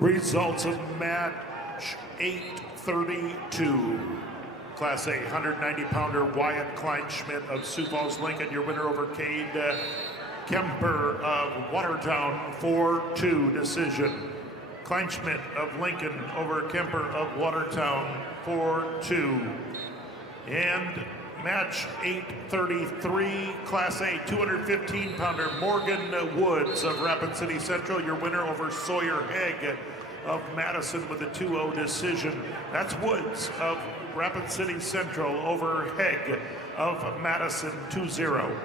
Results of match 832. Class A 190-pounder Wyatt Kleinschmidt of Sioux Falls, Lincoln, your winner over Cade Kemper of Watertown, 4-2 decision. Kleinschmidt of Lincoln over Kemper of Watertown, 4-2. And match 833, Class A 215-pounder Morgan Woods of Rapid City Central, your winner over Sawyer Haig of Madison with a 2-0 decision. That's Woods of Rapid City Central over Haig of Madison, 2-0.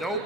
Nope.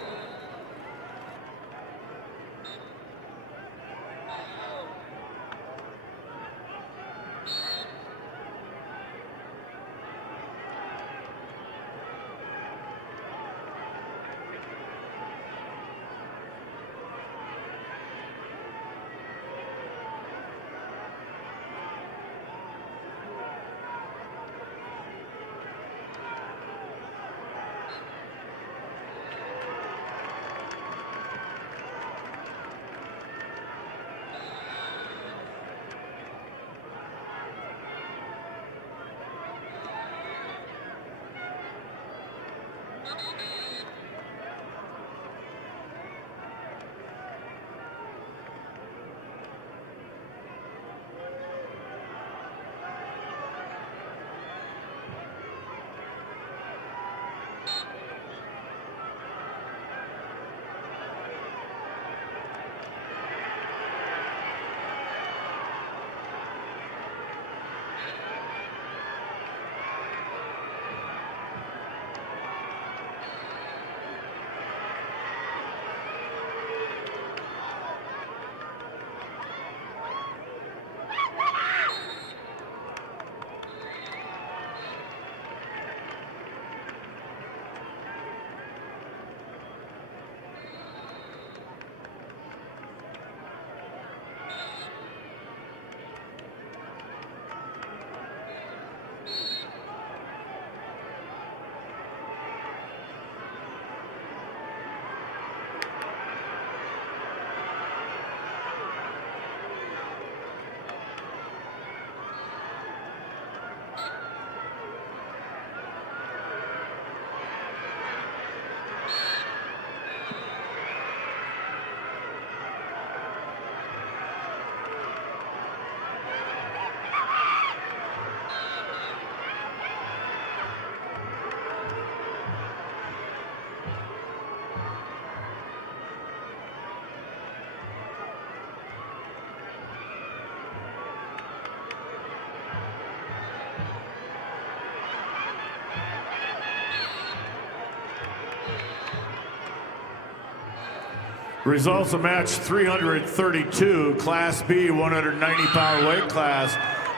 Results of match 332, Class B, 190-pound weight class.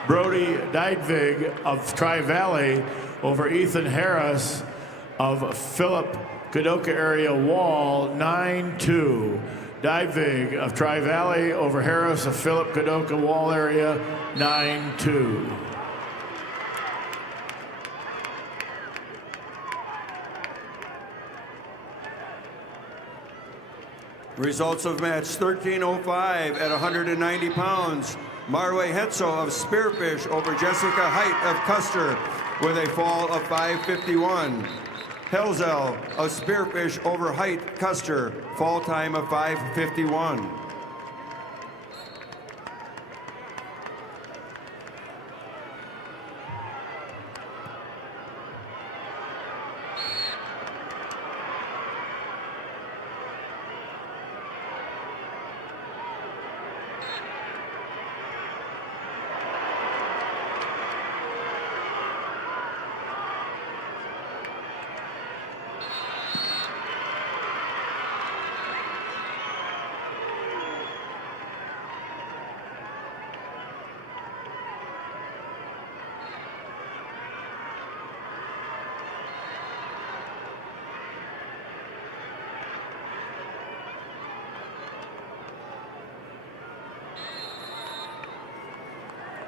Brody Dydvig of Tri-Valley over Ethan Harris of Philip Kadoka area Wall, 9-2. Dydvig of Tri-Valley over Harris of Philip Kadoka Wall area, 9-2. Results of match 1305 at 190 pounds. Marway Hetzel of Spearfish over Jessica Height of Custer with a fall of 5:51. Helzel of Spearfish over Height Custer, fall time of 5:51.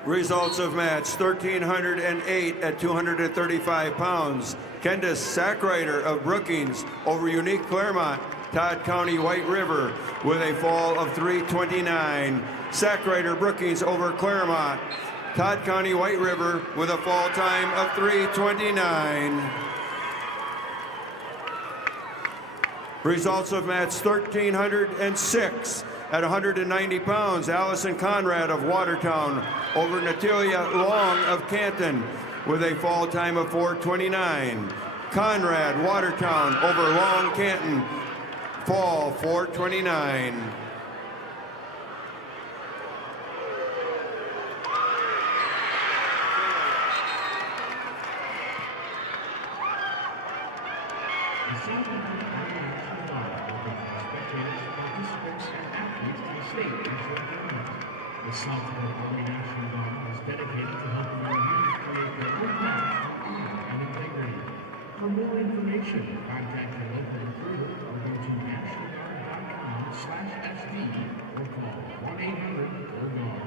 Results of match 1308 at 235 pounds. Kendis Sackrider of Brookings over Unique Claremont, Todd County White River with a fall of 3:29. Sackrider Brookings over Claremont, Todd County White River with a fall time of 3:29. Results of match 1306 at 190 pounds. Allison Conrad of Watertown over Natalia Long of Canton with a fall time of 4:29. Conrad Watertown over Long Canton, fall 4:29. The same international bond welcomes spectators, participants, and athletes to the state in South Carolina. The South Florida National Guard is dedicated to helping our youth create their own path of honor and integrity. For more information, contact your local recruiter or go to nationalguard.com/SD or call 1-800-GO-GUARD.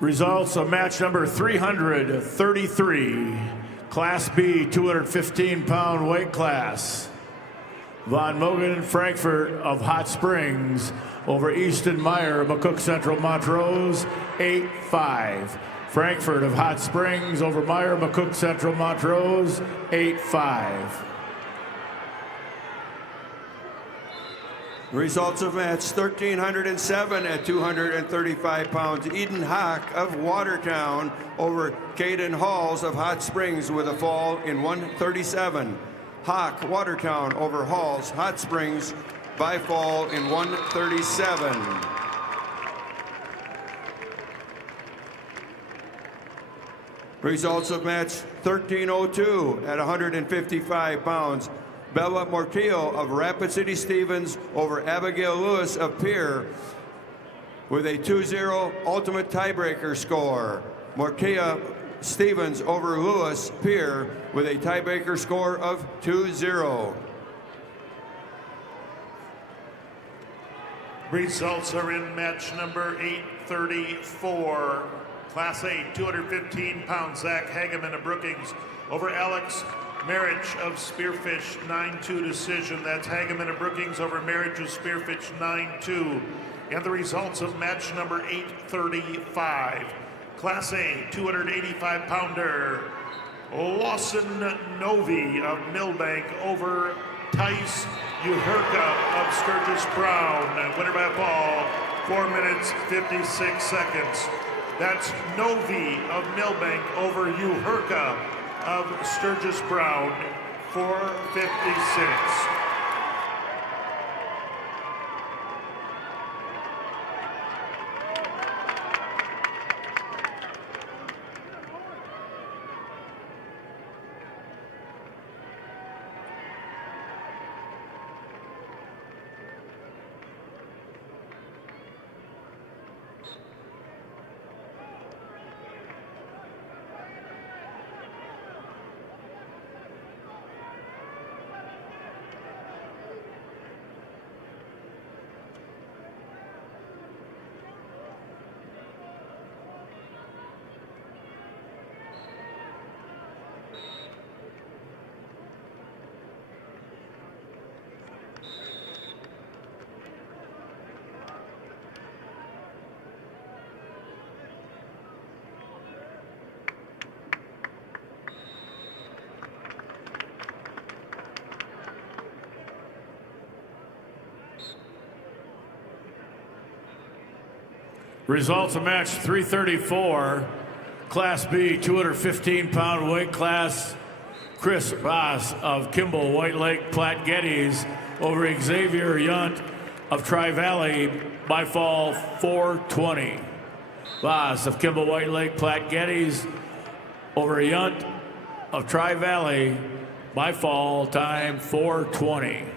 Results of match number 333, Class B, 215-pound weight class. Von Mogen and Frankfurt of Hot Springs over Easton Meyer of McCook Central Montrose, 8-5. Frankfurt of Hot Springs over Meyer, McCook Central Montrose, 8-5. Results of match 1307 at 235 pounds. Eden Hawk of Watertown over Caden Halls of Hot Springs with a fall in 1:37. Hawk Watertown over Halls Hot Springs by fall in 1:37. Results of match 1302 at 155 pounds. Bella Mortillo of Rapid City Stevens over Abigail Lewis of Pierre with a 2-0 ultimate tiebreaker score. Mortillo Stevens over Lewis Pierre with a tiebreaker score of 2-0. Results are in match number 834. Class A, 215-pound Zach Hageman of Brookings over Alex Marriage of Spearfish, 9-2 decision. That's Hageman of Brookings over Marriage of Spearfish, 9-2. And the results of match number 835. Class A, 285-pounder, Lawson Novi of Millbank over Tice Uherka of Sturgis Brown. Winner by fall, 4 minutes, 56 seconds. That's Novi of Millbank over Uherka of Sturgis Brown, 4:56. Results of match 334, Class B, 215-pound weight class. Chris Voss of Kimball White Lake Platte Geddes over Xavier Yunt of Tri-Valley by fall 420. Voss of Kimball White Lake Platte Geddes over Yunt of Tri-Valley by fall time 420.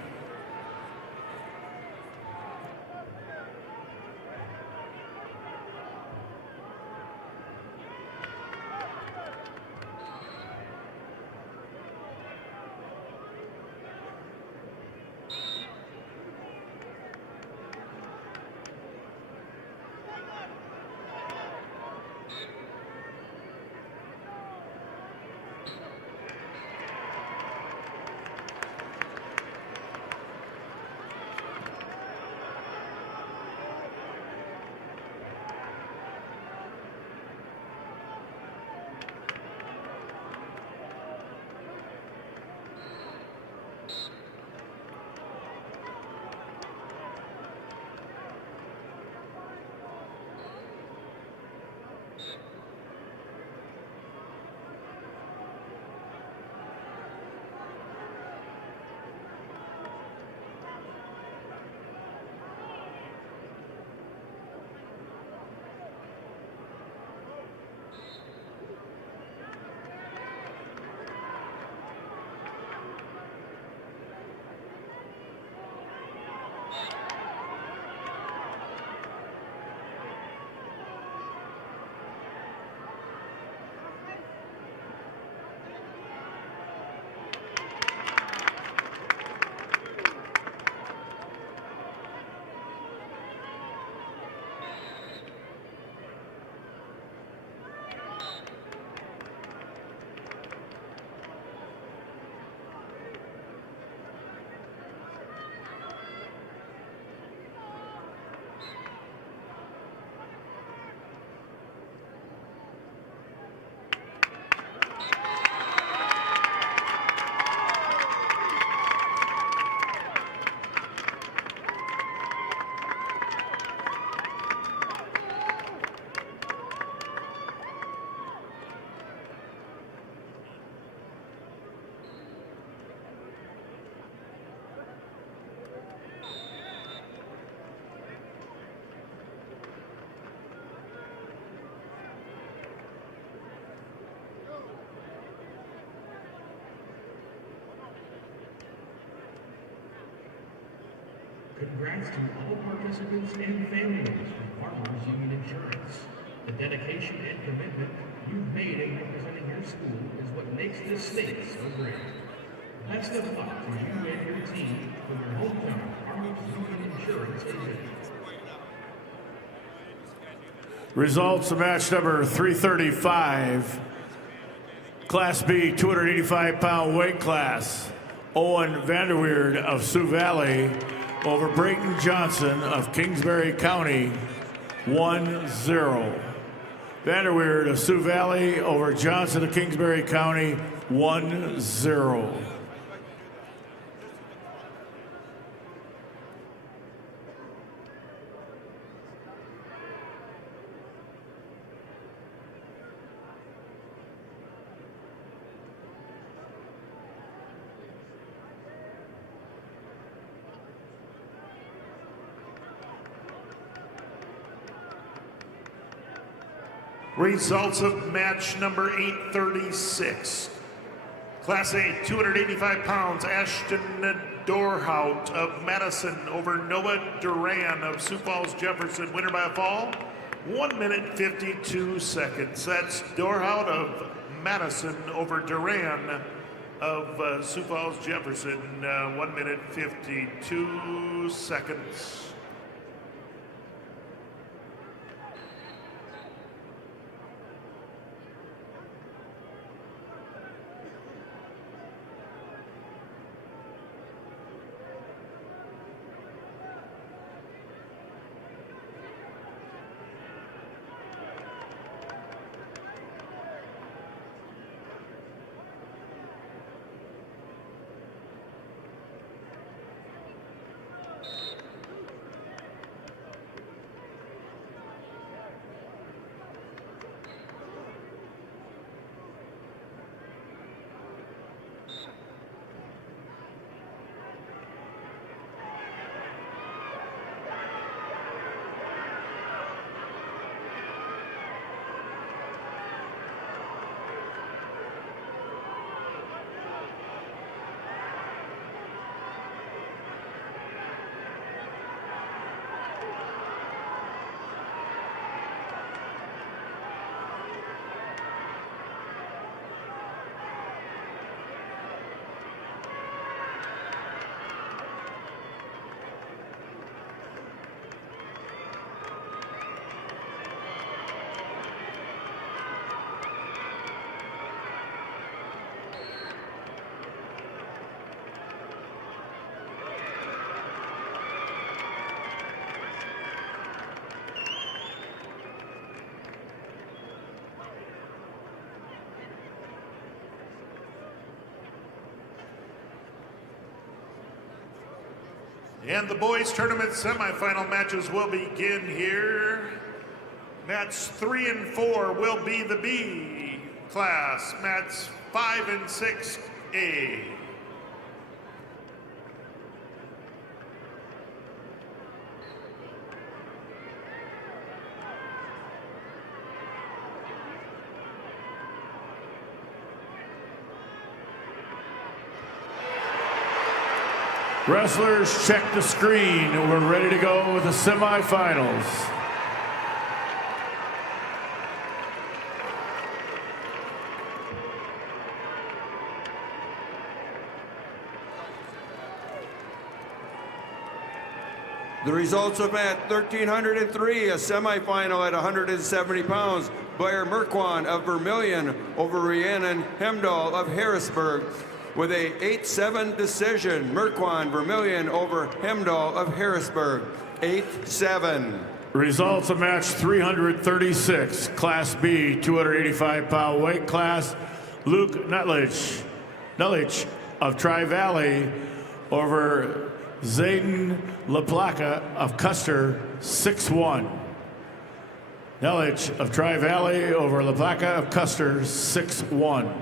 Congrats to all participants and families from Farmers Union Insurance. The dedication and commitment you've made in representing your school is what makes this state so great. Best of luck to you and your team with your hometown Farmers Union Insurance agent. Results of match number 335, Class B, 285-pound weight class. Owen Vanderweerd of Sioux Valley over Brayton Johnson of Kingsbury County, 1-0. Vanderweerd of Sioux Valley over Johnson of Kingsbury County, 1-0. Results of match number 836. Class A, 285 pounds, Ashton Dorhout of Madison over Noah Duran of Sioux Falls Jefferson. Winner by a fall, 1 minute 52 seconds. That's Dorhout of Madison over Duran of Sioux Falls Jefferson. 1 minute 52 seconds. And the boys tournament semifinal matches will begin here. Mats 3 and 4 will be the B class. Mats 5 and 6 A. Wrestlers, check the screen. We're ready to go with the semifinals. The results of match 1303, a semifinal at 170 pounds. Blair Merkwan of Vermillion over Rhiannon Hemdahl of Harrisburg with a 8-7 decision. Merkwan Vermillion over Hemdahl of Harrisburg, 8-7. Results of match 336, Class B, 285-pound weight class. Luke Nutlich of Tri-Valley over Zayden LaPlaca of Custer, 6-1. Nutlich of Tri-Valley over LaPlaca of Custer, 6-1.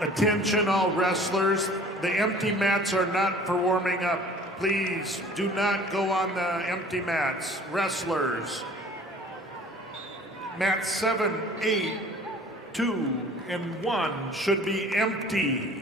Attention all wrestlers, the empty mats are not for warming up. Please do not go on the empty mats. Wrestlers, mats 7, 8, 2, and 1 should be empty.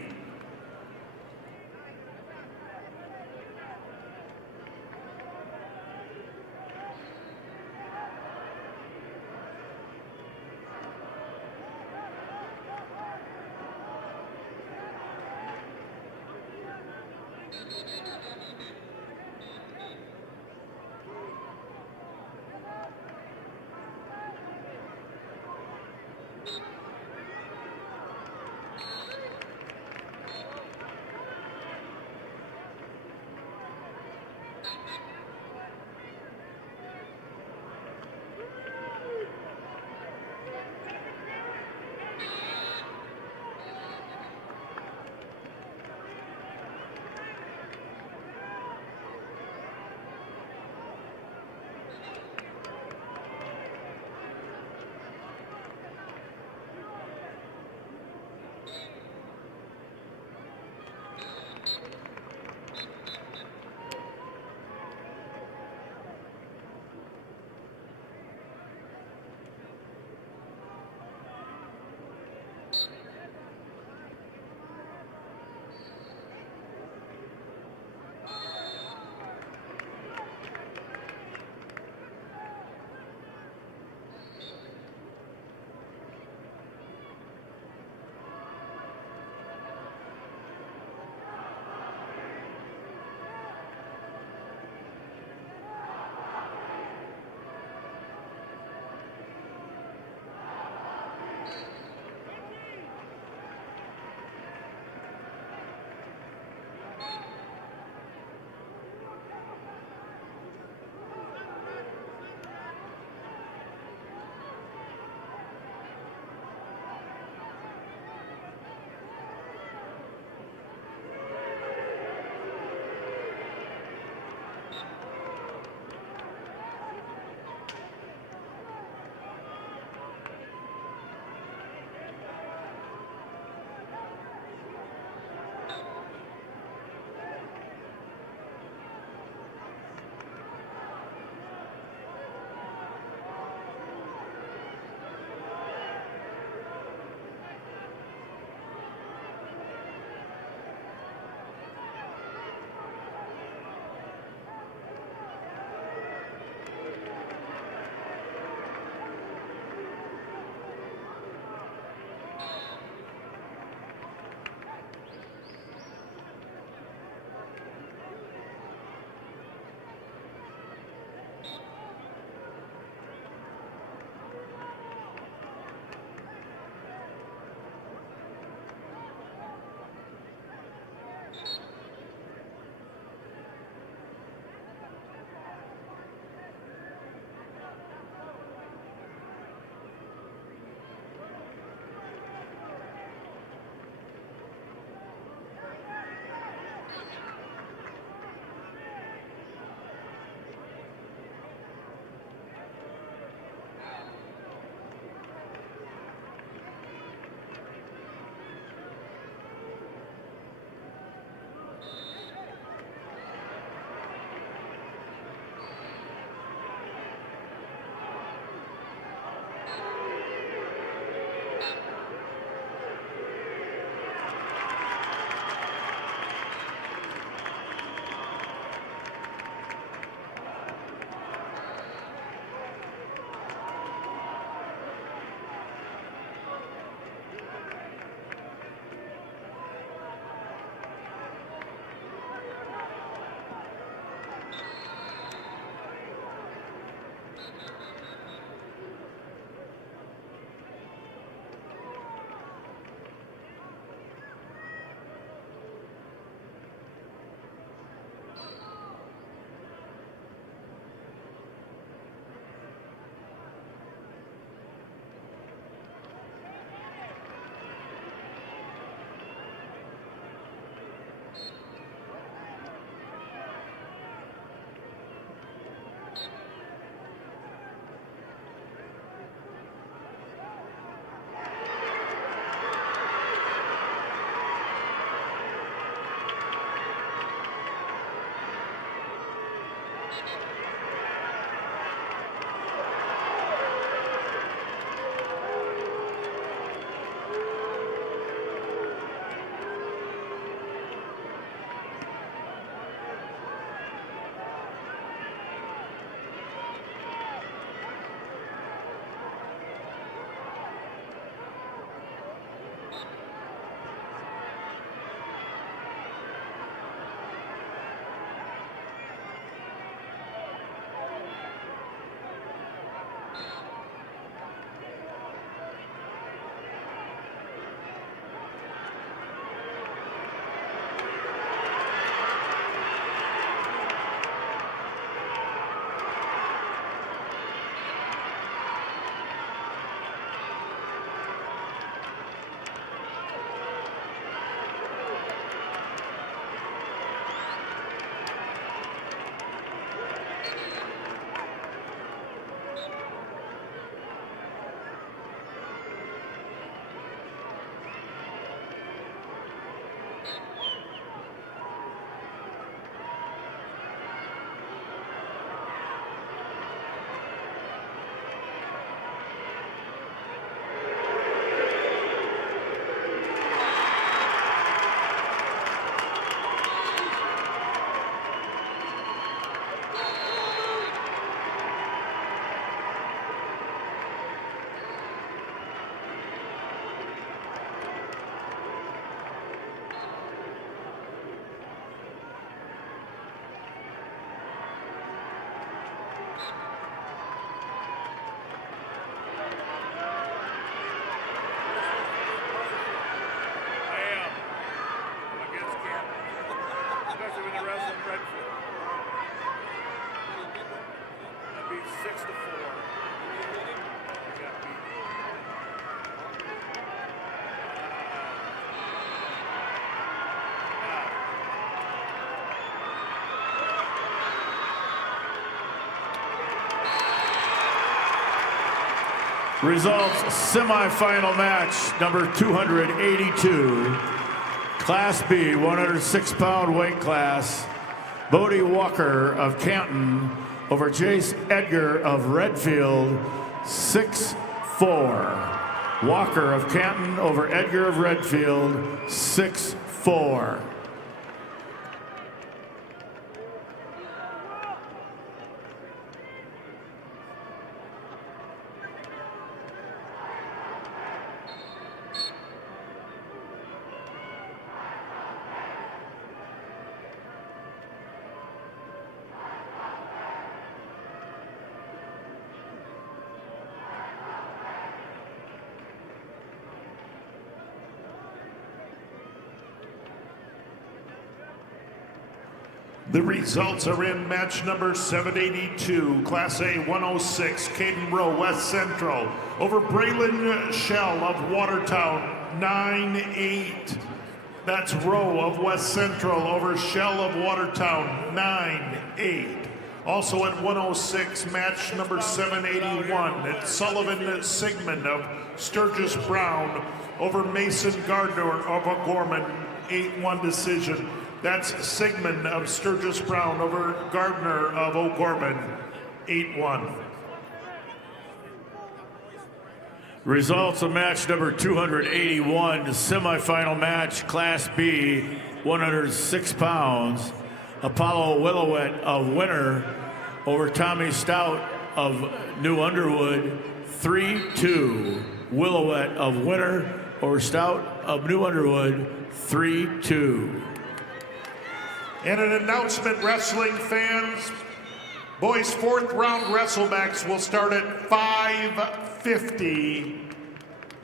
Results, semifinal match number 282, Class B, 106-pound weight class. Bodie Walker of Canton over Jace Edgar of Redfield, 6-4. Walker of Canton over Edgar of Redfield, 6-4. The results are in match number 782, Class A 106, Caden Rowe, West Central, over Braylon Shell of Watertown, 9-8. That's Rowe of West Central over Shell of Watertown, 9-8. Also at 106, match number 781, it's Sullivan Sigmund of Sturgis Brown over Mason Gardner of O'Gorman, 8-1 decision. That's Sigmund of Sturgis Brown over Gardner of O'Gorman, 8-1. Results of match number 281, semifinal match, Class B, 106 pounds. Apollo Willowet of Winter over Tommy Stout of New Underwood, 3-2. Willowet of Winter over Stout of New Underwood, 3-2. And an announcement, wrestling fans, Boys' fourth round wrestlebacks will start at 550.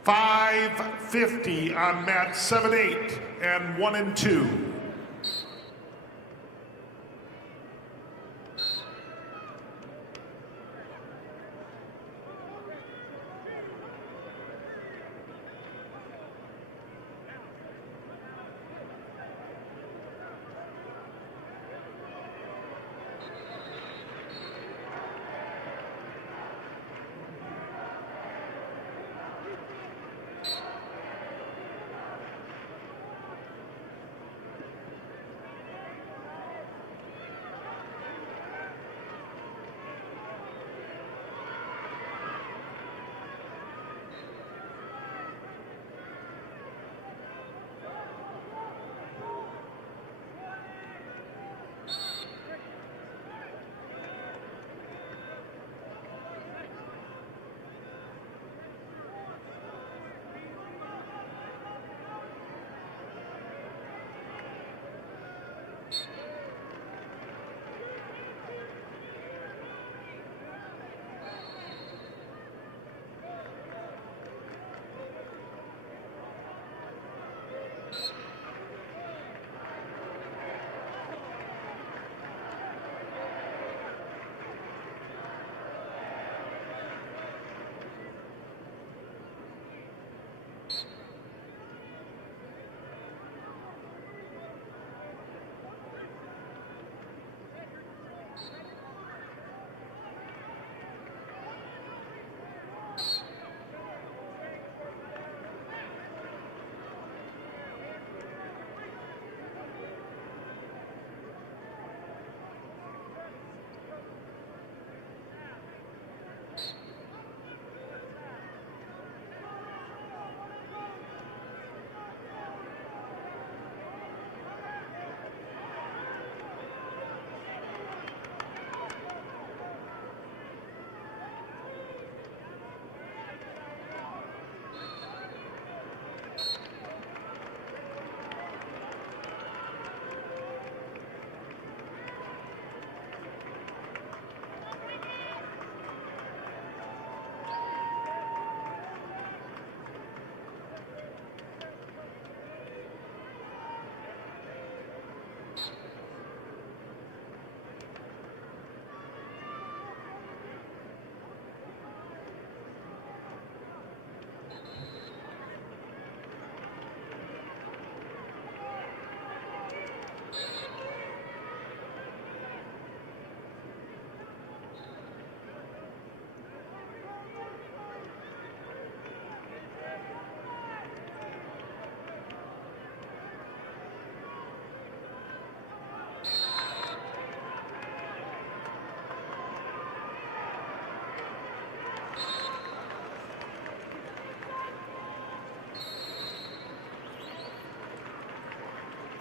550 on mat 7, 8, and 1 and 2.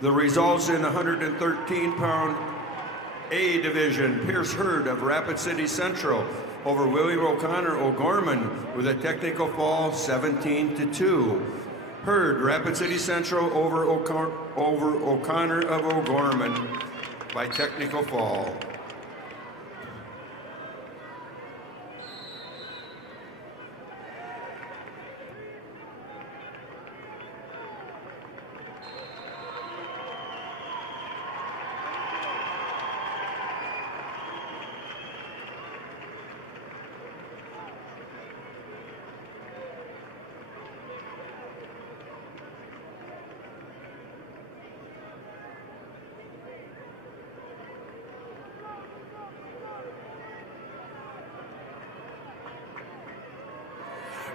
The results in the 113-pound A division: Pierce Hurd of Rapid City Central over William O'Connor O'Gorman with a technical fall, 17-2. Hurd, Rapid City Central over O'Connor of O'Gorman by technical fall.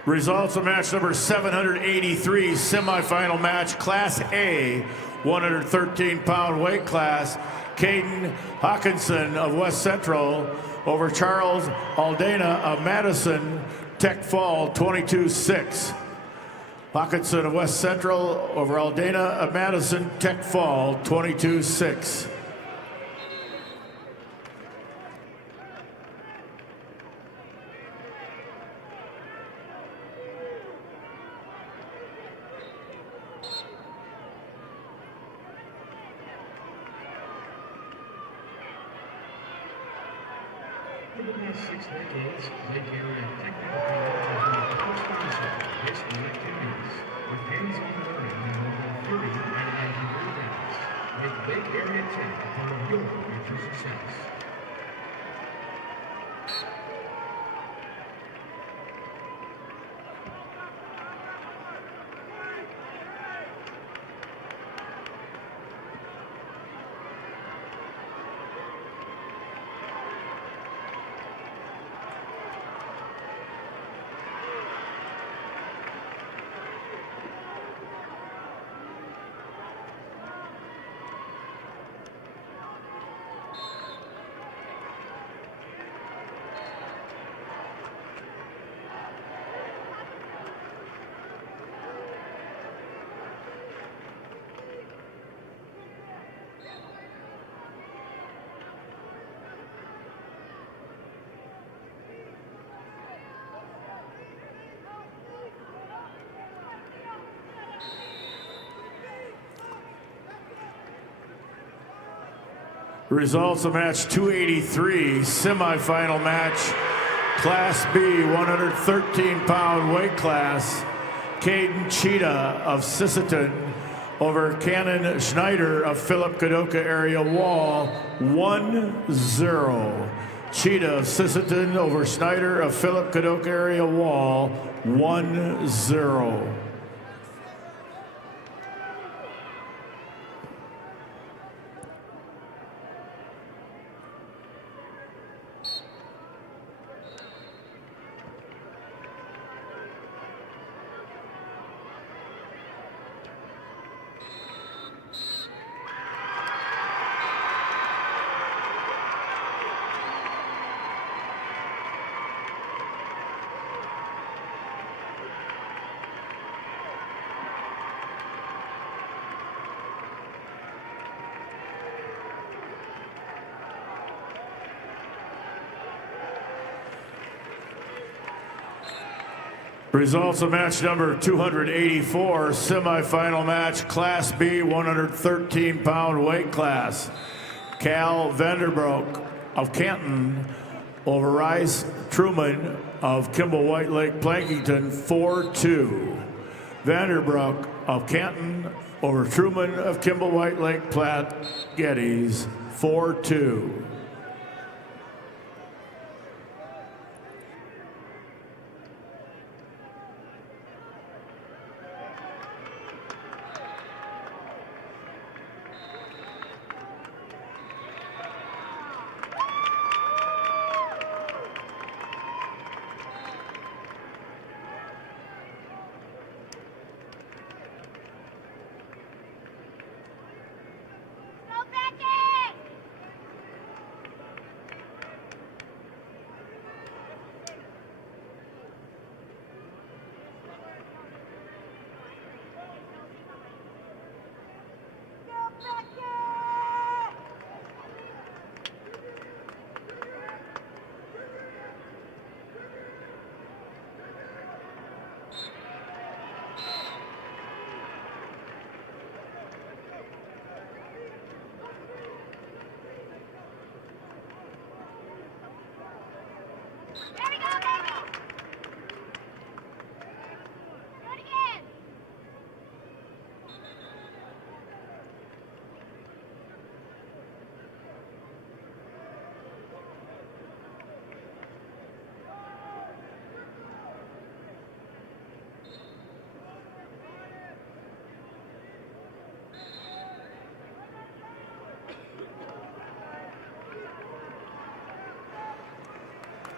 Results of match number 783, semifinal match, Class A, 113-pound weight class. Caden Hawkinson of West Central over Charles Aldana of Madison, tech fall, 22-6. Hawkinson of West Central over Aldana of Madison, tech fall, 22-6. the past 6 decades, Lake Area Technical College has been a proud sponsor of high school activities, with hands-on learning and more than 30 IIU programs. Make Lake Area Tech a part of your future success. Results of match 283, semifinal match, Class B, 113-pound weight class. Caden Cheetah of Sisseton over Cannon Schneider of Philip Kadoka area Wall, 1-0. Cheetah of Sisseton over Schneider of Philip Kadoka area Wall, 1-0. Results of match number 284, semifinal match, Class B, 113-pound weight class. Cal Vanderbroek of Canton over Rice Truman of Kimball White Lake Plankington, 4-2. Vanderbroek of Canton over Truman of Kimball White Lake Platte Geddes, 4-2.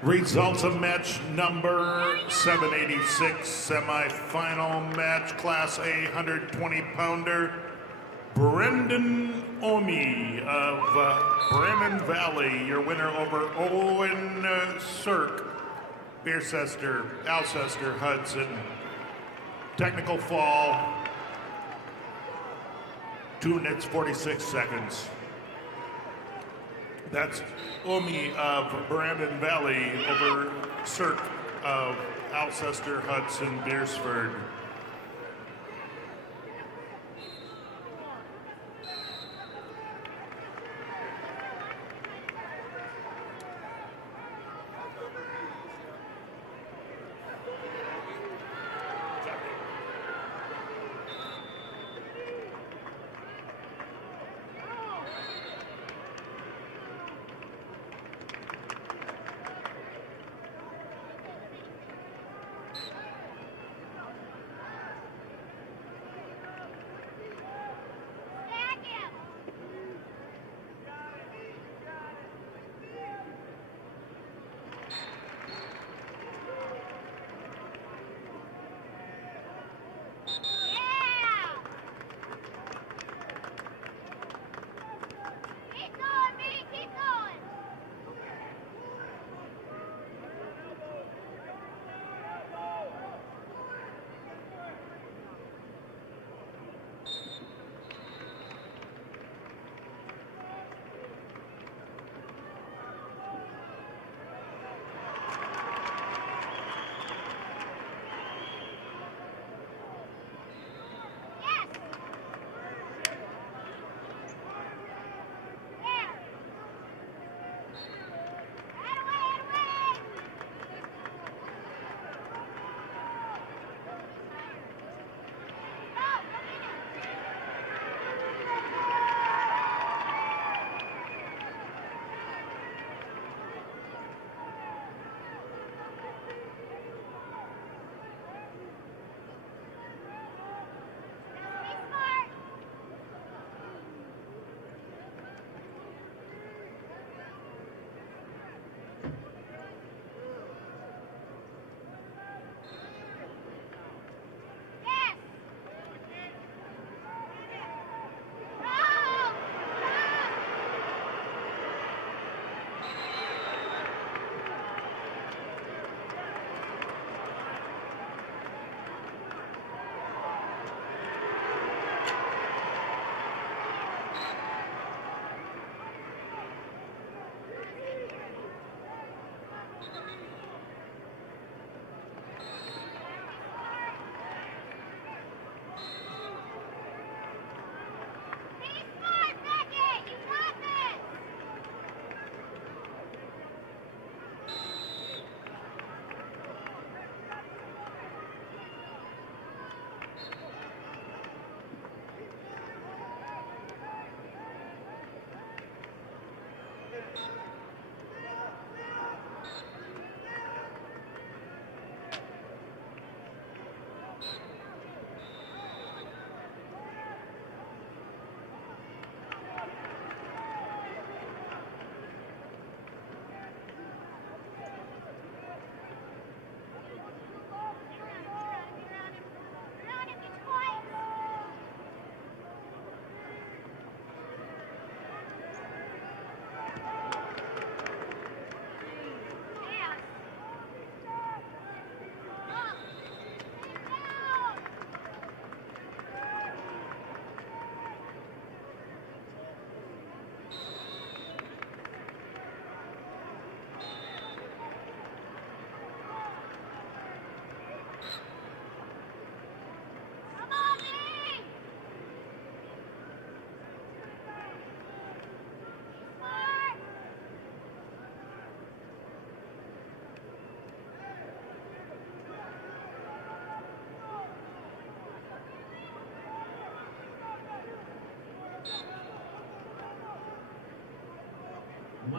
Results of match number 786, semifinal match, Class A 120-pounder. Brendan Omi of Bremen Valley, your winner over Owen Sirk, Beercester, Alcester, Hudson. Technical fall, 2 minutes 46 seconds. That's Omi of Brandon Valley over Sirk of Alcester, Hudson, Beersford.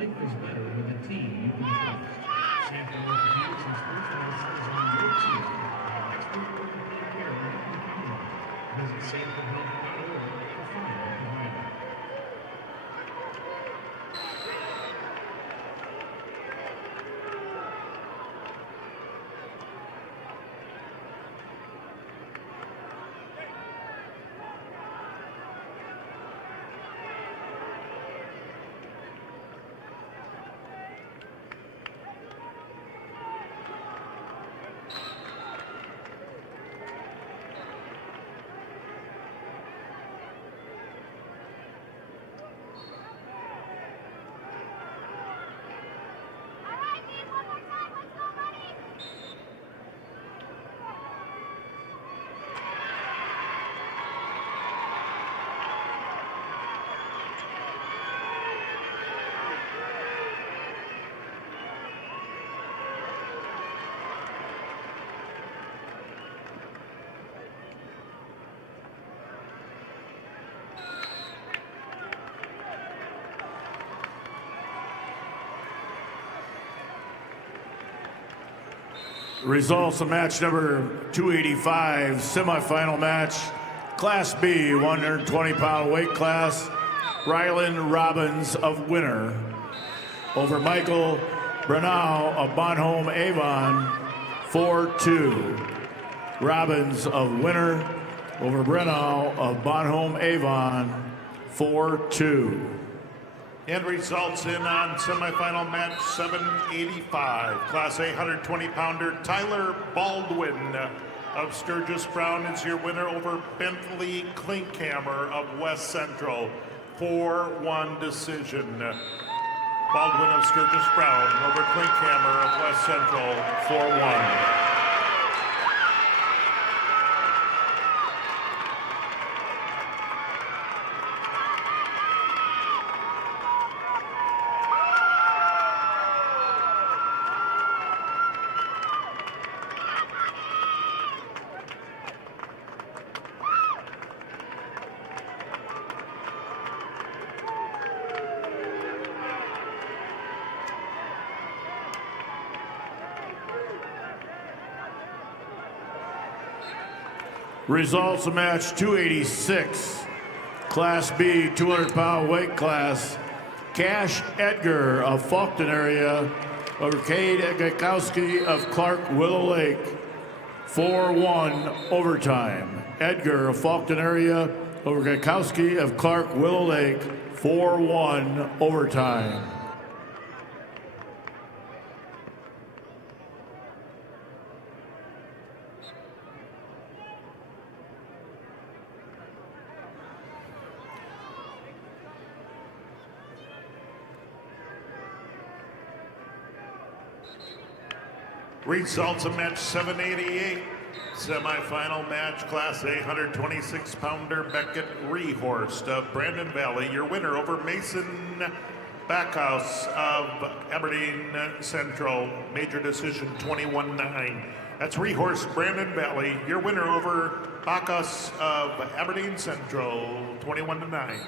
life is better with a team you can trust. Sanford Orthopedics and Sports Medicine is on your team. Expert orthopedic care right in the community. Visit sanfordhealth.org to find a provider. Results of match number 285, semifinal match, Class B, 120-pound weight class. Rylan Robbins of Winner over Michael Brunau of Bonhomme Avon, 4-2. Robbins of Winner over Brunau of Bonhomme Avon, 4-2. And results in on semifinal match 785. Class A 120-pounder Tyler Baldwin of Sturgis Brown is your winner over Bentley Klinkhammer of West Central. 4-1 decision. Baldwin of Sturgis Brown over Klinkhammer of West Central. 4-1. Results of match 286, Class B, 200-pound weight class. Cash Edgar of Faulkton area over Cade Gakowski of Clark Willow Lake, 4-1 overtime. Edgar of Faulkton area over Gakowski of Clark Willow Lake, 4-1 overtime. Results of match 788. Semifinal match, Class A 126-pounder Beckett Rehorst of Brandon Valley, your winner over Mason Backhouse of Aberdeen Central. Major decision 21-9. That's Rehorst, Brandon Valley, your winner over Backhouse of Aberdeen Central, 21-9.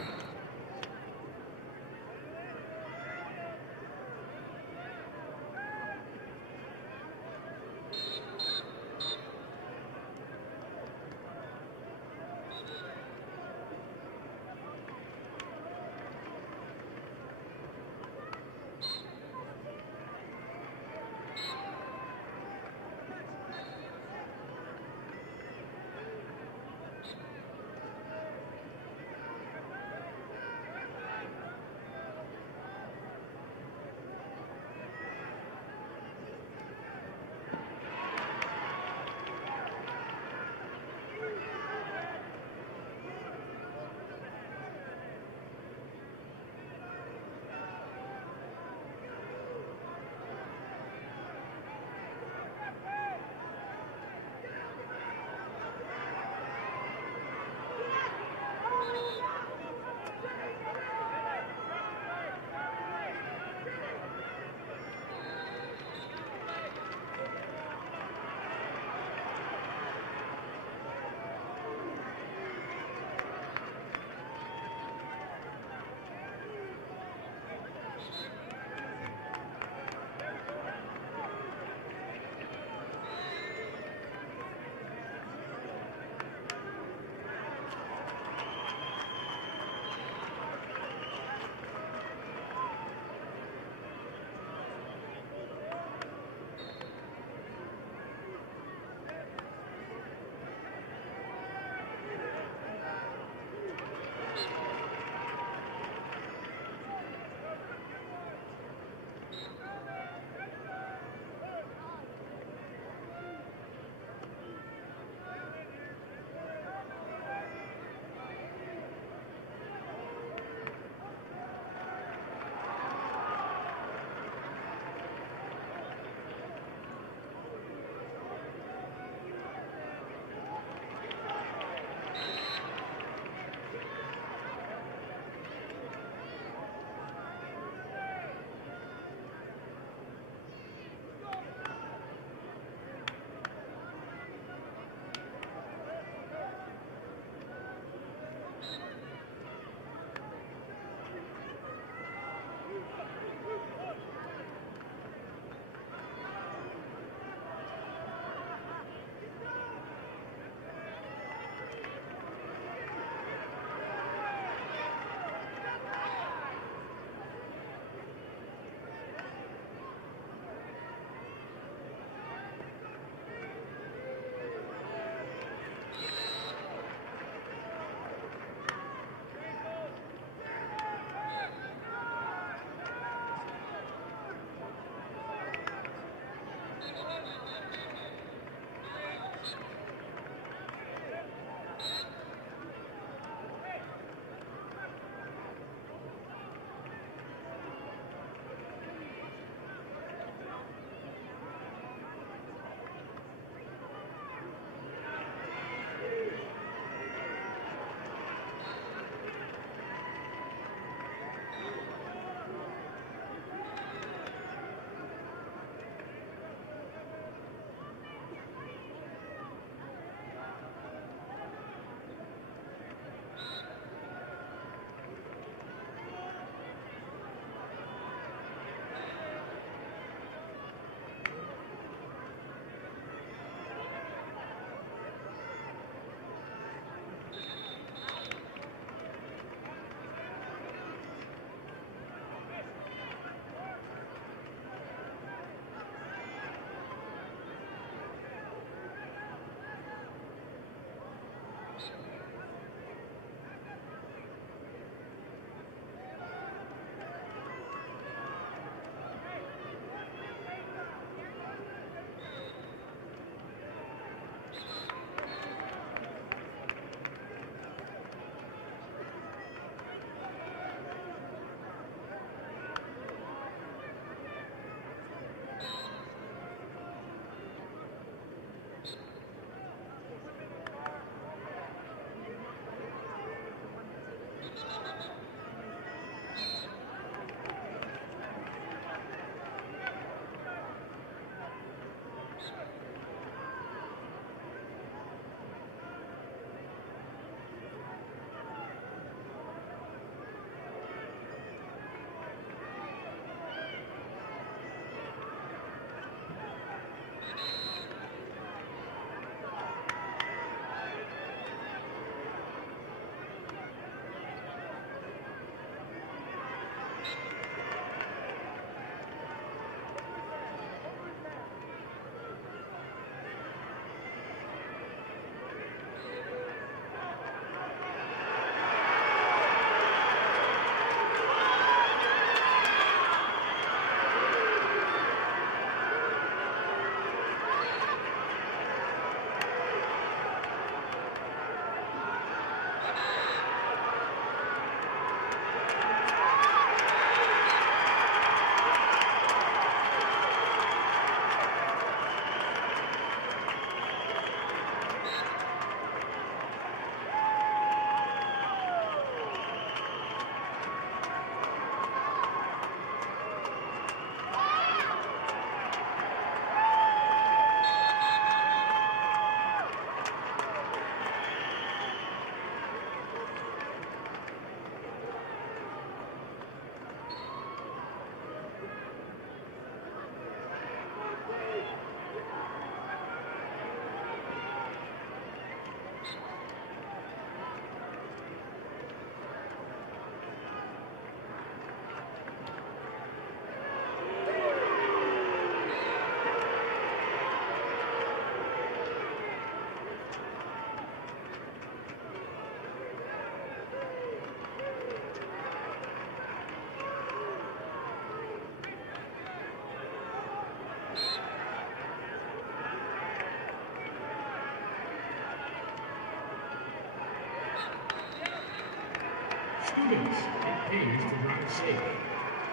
Students, it pays to drive safe.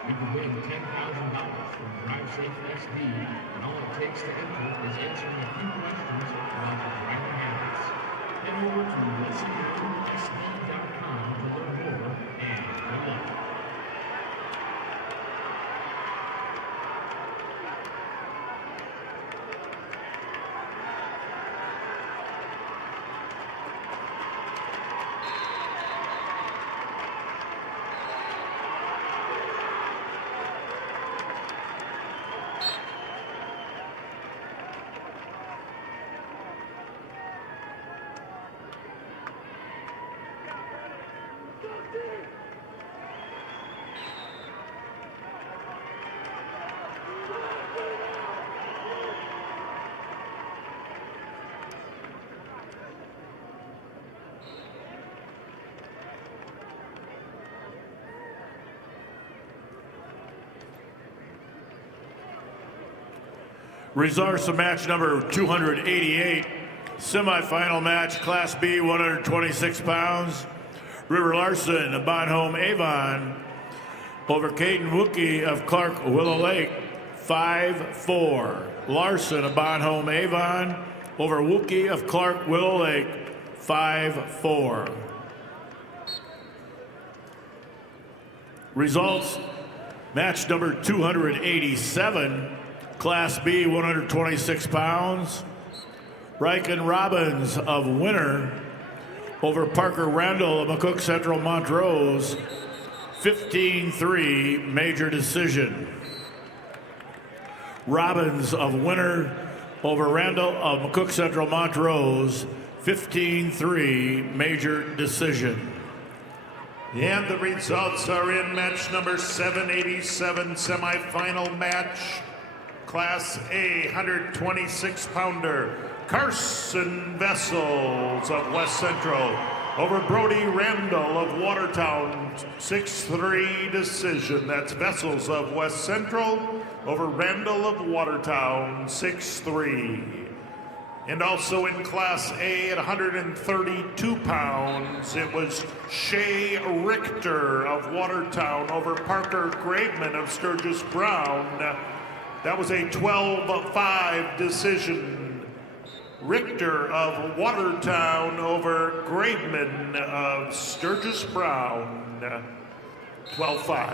You can win $10,000 from Drive Safe SD, and all it takes to enter is answering a few questions about your driving habits. Head over to listentoSD.com to learn more, and good luck. Results of match number 288, semifinal match, Class B, 126 pounds. River Larson of Bonhomme Avon over Caden Wookie of Clark Willow Lake, 5-4. Larson of Bonhomme Avon over Wookie of Clark Willow Lake, 5-4. Results, match number 287, Class B, 126 pounds. Riken Robbins of Winter over Parker Randall of McCook Central Montrose, 15-3, major decision. Robbins of Winter over Randall of McCook Central Montrose, 15-3, major decision. And the results are in match number 787, semifinal match. Class A, 126-pounder, Carson Vessels of West Central over Brody Randall of Watertown, 6-3 decision. That's Vessels of West Central over Randall of Watertown, 6-3. And also in Class A at 132 pounds, it was Shay Richter of Watertown over Parker Graveman of Sturgis Brown. That was a 12-5 decision. Richter of Watertown over Graveman of Sturgis Brown, 12-5.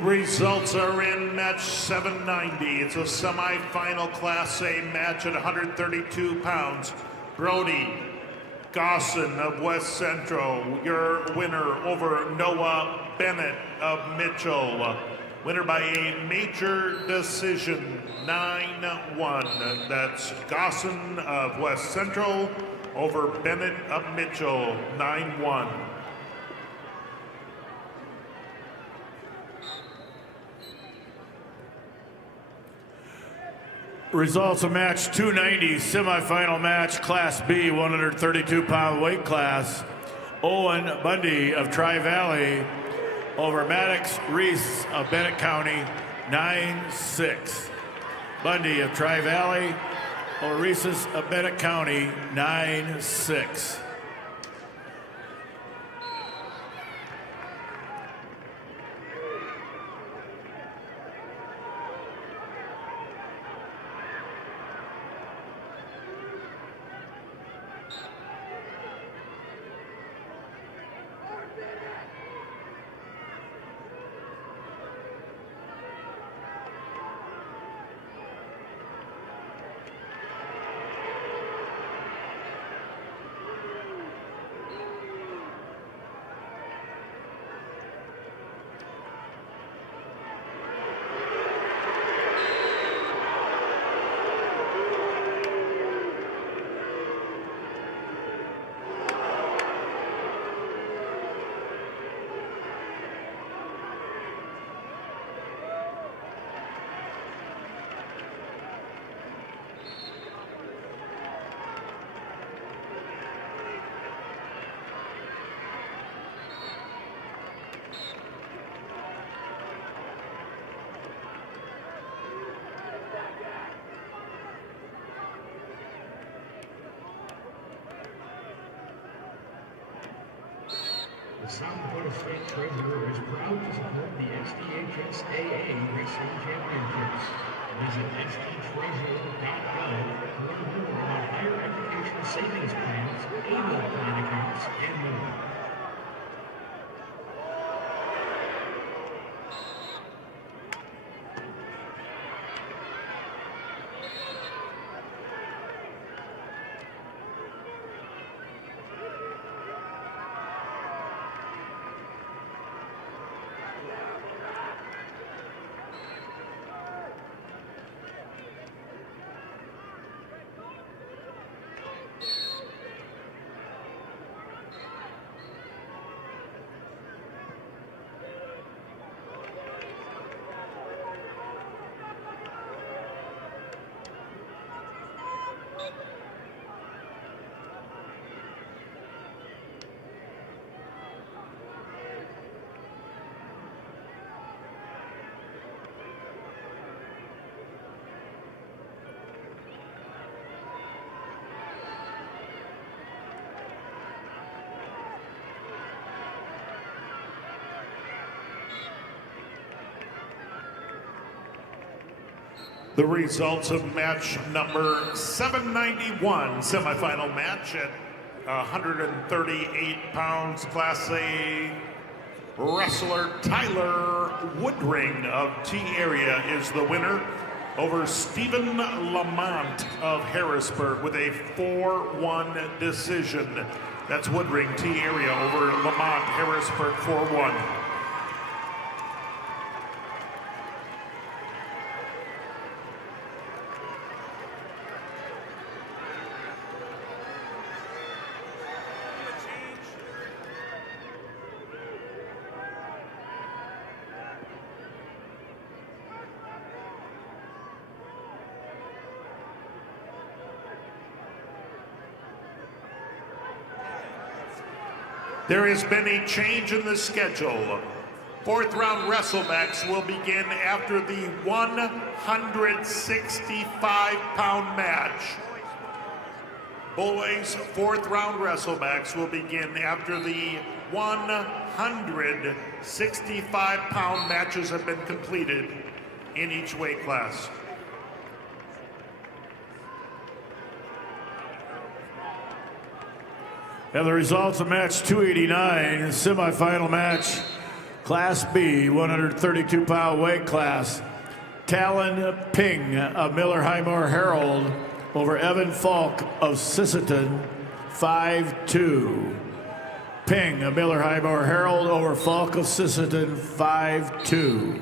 Results are in match 790. It's a semifinal Class A match at 132 pounds. Brody Gosson of West Central, your winner over Noah Bennett of Mitchell. Winner by a major decision, 9-1. That's Gosson of West Central over Bennett of Mitchell, 9-1. Results of match 290, semifinal match, Class B, 132-pound weight class. Owen Bundy of Tri-Valley over Maddox Reese of Bennett County, 9-6. Bundy of Tri-Valley over Reese's of Bennett County, 9-6. The South Dakota State Treasurer is proud to support the SDHSAA Wrestling Championships. Visit sdtreasurer.gov to learn more about higher education savings plans, annual plan accounts, and more. The results of match number 791, semifinal match at 138 pounds, Class A wrestler Tyler Woodring of T-Area is the winner over Stephen Lamont of Harrisburg with a 4-1 decision. That's Woodring, T-Area over Lamont, Harrisburg, 4-1. There has been a change in the schedule. Fourth round WrestleMax will begin after the 165-pound match. Boys' fourth round WrestleMax will begin after the 165-pound matches have been completed in each weight class. And the results of match 289, semifinal match, Class B, 132-pound weight class. Talon Ping of Miller Highmore Herald over Evan Falk of Sisseton, 5-2. Ping of Miller Highmore Herald over Falk of Sisseton, 5-2.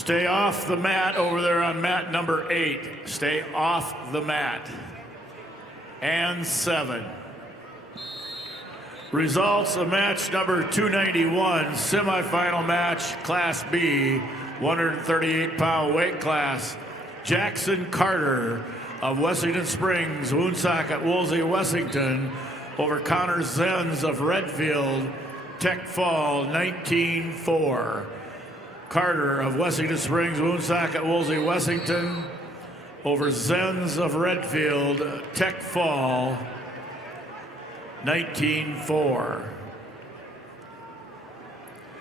Stay off the mat over there on mat number 8. Stay off the mat. And 7. Results of match number 291, semifinal match, Class B, 138-pound weight class. Jackson Carter of Wessington Springs, Woonsocket, Woolsey, Wessington, over Connor Zenz of Redfield, Tech Fall, 19-4. Carter of Wessington Springs, Woonsocket, Woolsey, Wessington, over Zenz of Redfield, Tech Fall, 19-4.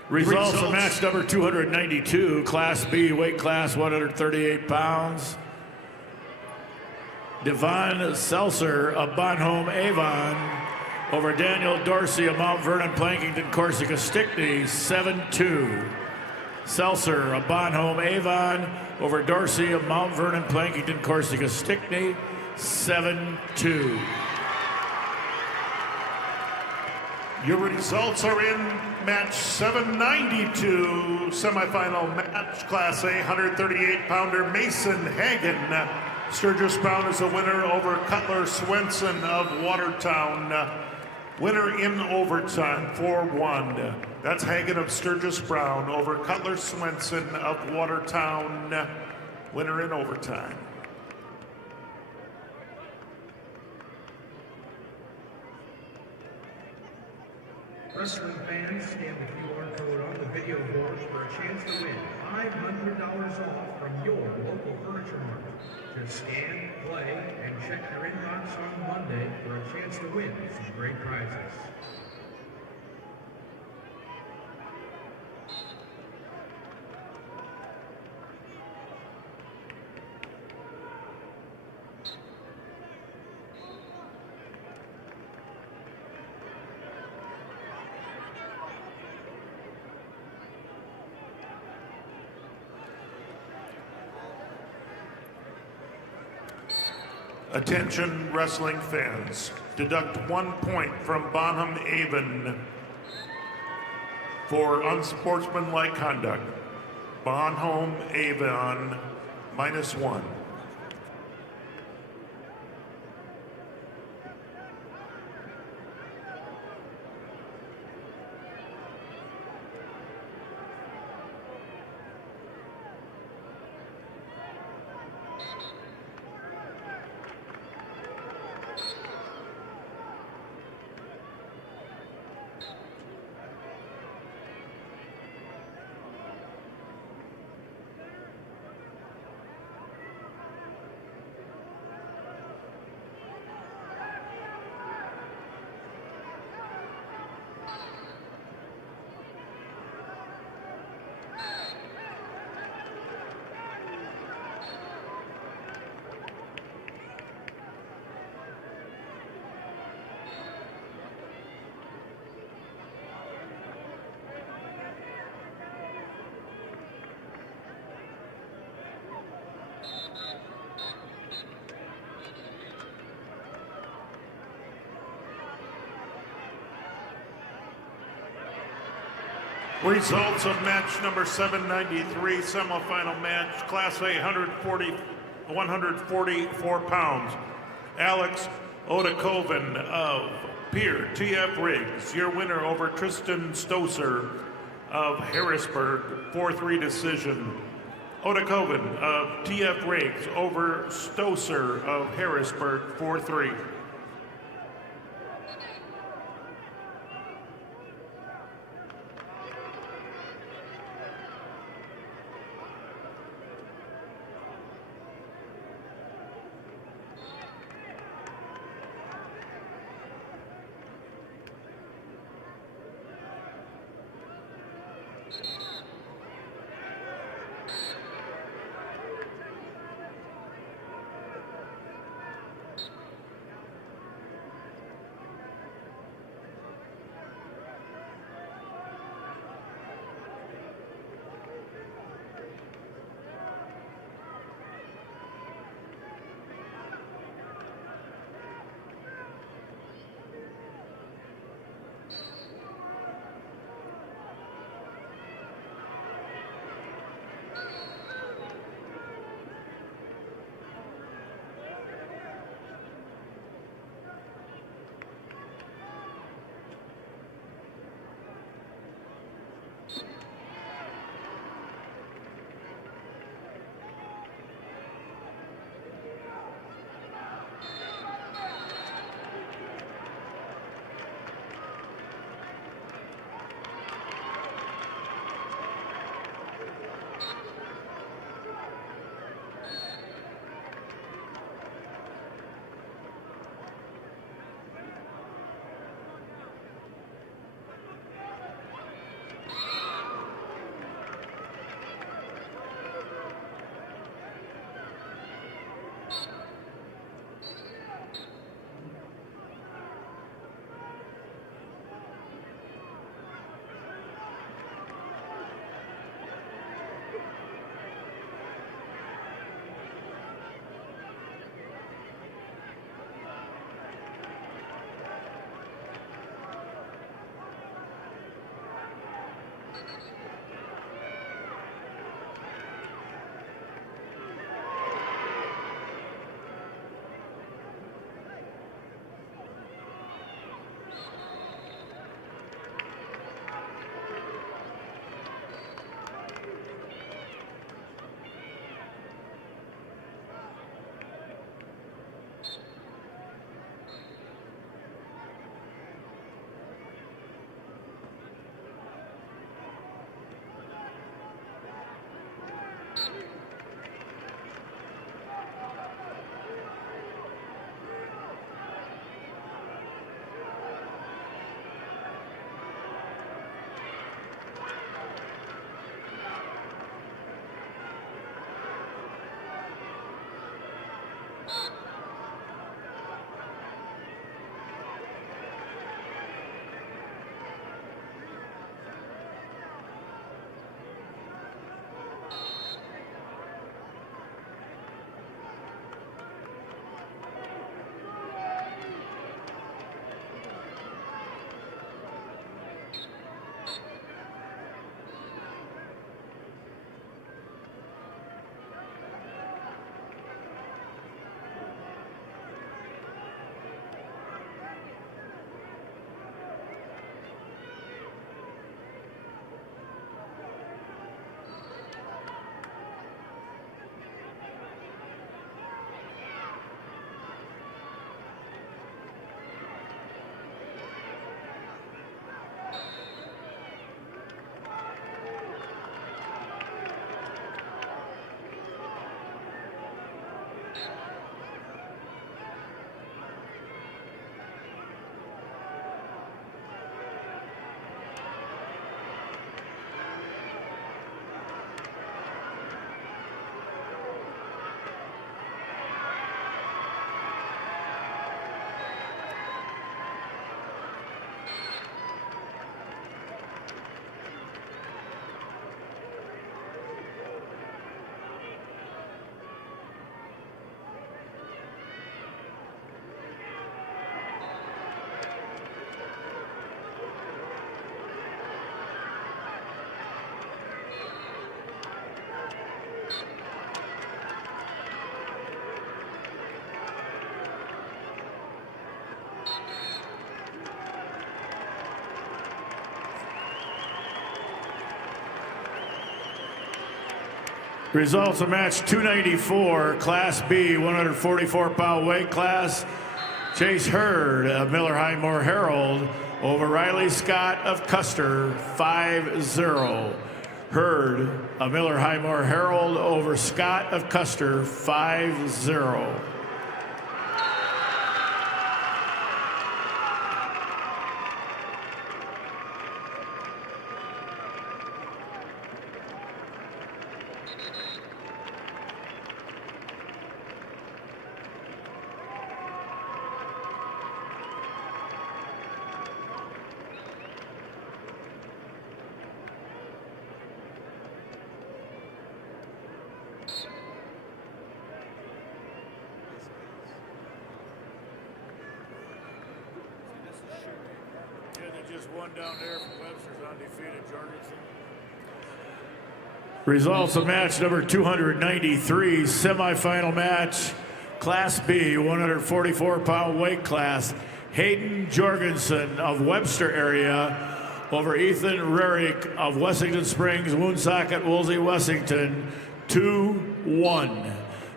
Results of match number 292, Class B, weight class 138 pounds. Devon Seltzer of Bonhomme Avon over Daniel Dorsey of Mount Vernon, Plankington, Corsica, Stickney, 7-2. Seltzer of Bonhomme Avon over Dorsey of Mount Vernon, Plankington, Corsica, Stickney, 7-2. Your results are in match 792, semifinal match, Class A, 138-pounder Mason Hagen. Sturgis Brown is the winner over Cutler Swenson of Watertown. Winner in overtime, 4-1. That's Hagen of Sturgis Brown over Cutler Swenson of Watertown. Winner in overtime. Wrestling fans, scan the QR code on the video board for a chance to win $500 off from your local furniture market. Just scan, play, and check your inbox on Monday for a chance to win some great prizes. Attention wrestling fans, deduct 1 point from Bonham Avon for unsportsmanlike conduct. Bonham Avon, -1. Results of match number 793, semifinal match, Class A, 144 pounds. Alex Odakoven of Pier TF Riggs, your winner over Tristan Stoser of Harrisburg, 4-3 decision. Odakoven of TF Riggs over Stoser of Harrisburg, 4-3. Results of match 294, Class B, 144-pound weight class. Chase Hurd of Miller Highmore Herald over Riley Scott of Custer, 5-0. Hurd of Miller Highmore Herald over Scott of Custer, 5-0. Just one down there from Webster's undefeated, Jorgensen. Results of match number 293, semifinal match, Class B, 144-pound weight class. Hayden Jorgensen of Webster area over Ethan Rarick of Wessington Springs, Woonsocket, Woolsey, Wessington, 2-1.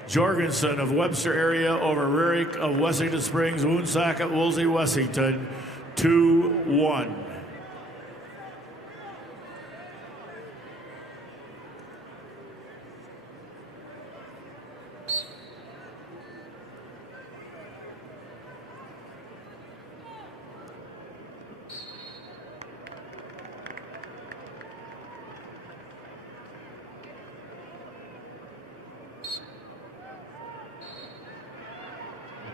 Jorgensen of Webster area over Rarick of Wessington Springs, Woonsocket, Woolsey, Wessington, 2-1.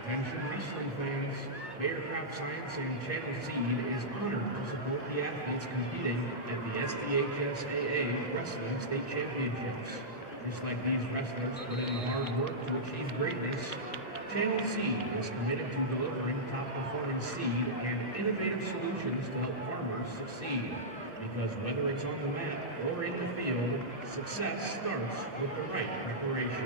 Attention wrestling fans, Bayer Crop Science and Channel Seed is honored to support the athletes competing at the SDHSAA Wrestling State Championships. Just like these wrestlers put in the hard work to achieve greatness, Channel Seed is committed to delivering top-performing seed and innovative solutions to help farmers succeed. Because whether it's on the mat or in the field, success starts with the right preparation.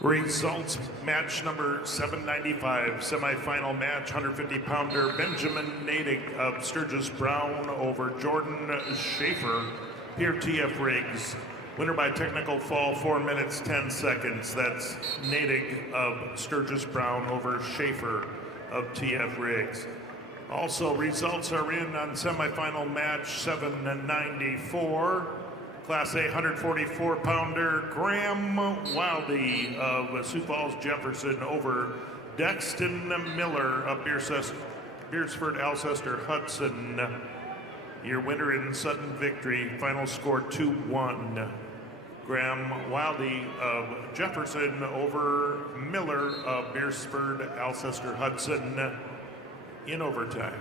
Results, match number 795, semifinal match, 150-pounder Benjamin Natick of Sturgis Brown over Jordan Schaefer, Pierre TF Riggs. Winner by technical fall, 4 minutes, 10 seconds. That's Natick of Sturgis Brown over Schaefer of TF Riggs. Also, results are in on semifinal match 794. Class A 144-pounder Graham Wildy of Sioux Falls Jefferson over Dexton Miller of Beersford Alcester Hudson. Your winner in sudden victory, final score 2-1. Graham Wildy of Jefferson over Miller of Beersford Alcester Hudson in overtime.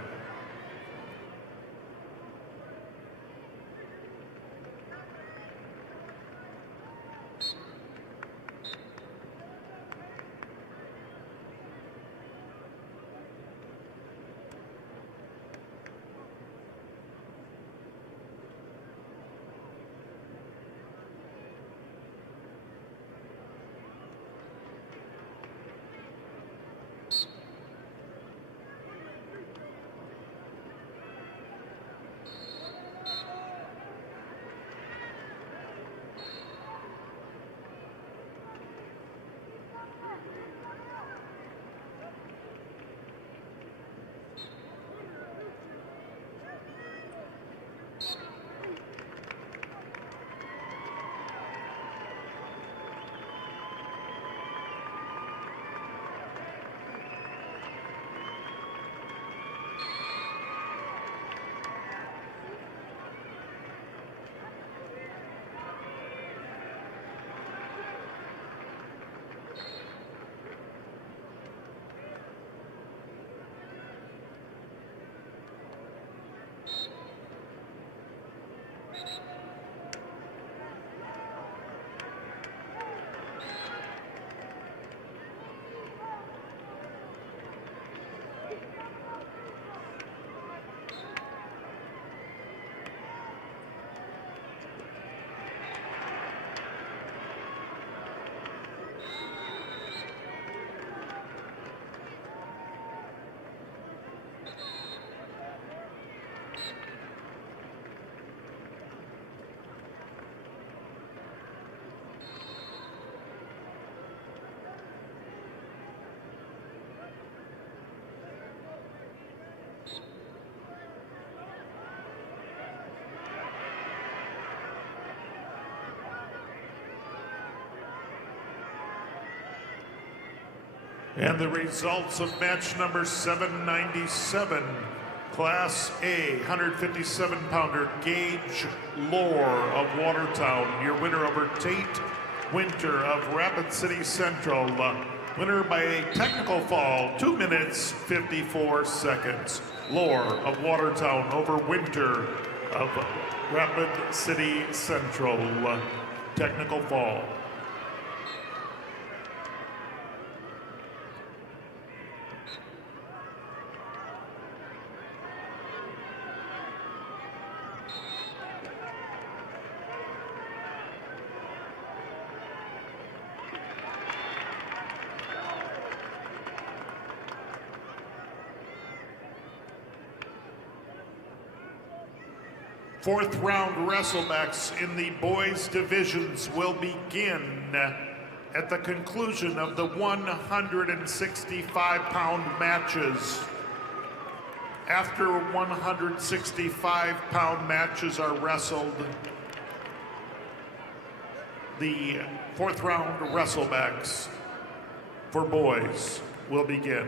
And the results of match number 797, Class A 157-pounder Gage Lore of Watertown, your winner over Tate Winter of Rapid City Central. Winner by a technical fall, 2 minutes, 54 seconds. Lore of Watertown over Winter of Rapid City Central. Technical fall. Fourth round wrestlebacks in the boys divisions will begin at the conclusion of the 165-pound matches. After 165-pound matches are wrestled, the fourth round wrestlebacks for boys will begin.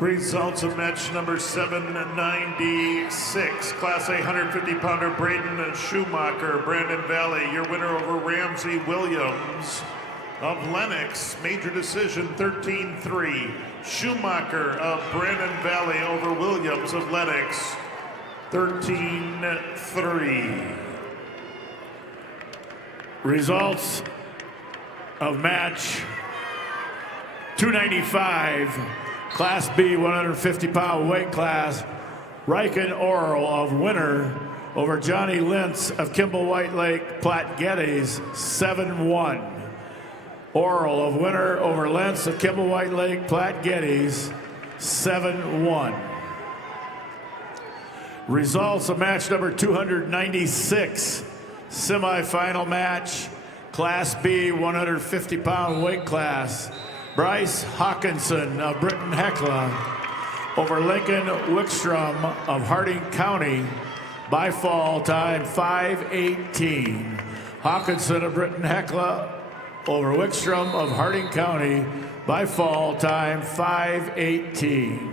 Results of match number 796. Class A 150-pounder Braden Schumacher, Brandon Valley, your winner over Ramsey Williams of Lennox. Major decision 13-3. Schumacher of Brandon Valley over Williams of Lennox 13-3. Results of match 295, Class B 150-pound weight class. Riken Oral of winner over Johnny Lintz of Kimball White Lake Platte Geddes 7-1. Oral of winner over Lentz of Kimball White Lake Platte Geddes 7-1. Results of match number 296, semifinal match, Class B 150-pound weight class. Bryce Hawkinson of Britton Hecla over Lincoln Wickstrom of Harding County by fall time 5:18. Hawkinson of Britton Hecla over Wickstrom of Harding County by fall time 5:18.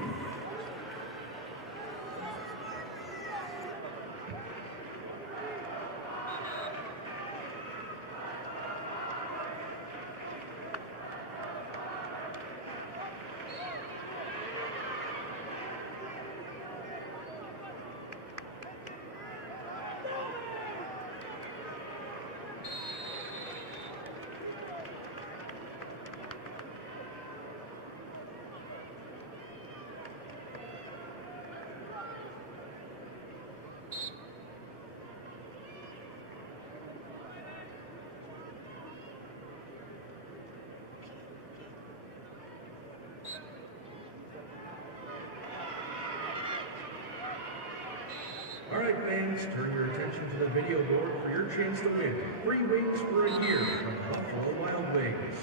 All right, fans, turn your attention to the video board for your chance to win 3 wings for a year from Buffalo Wild Wings.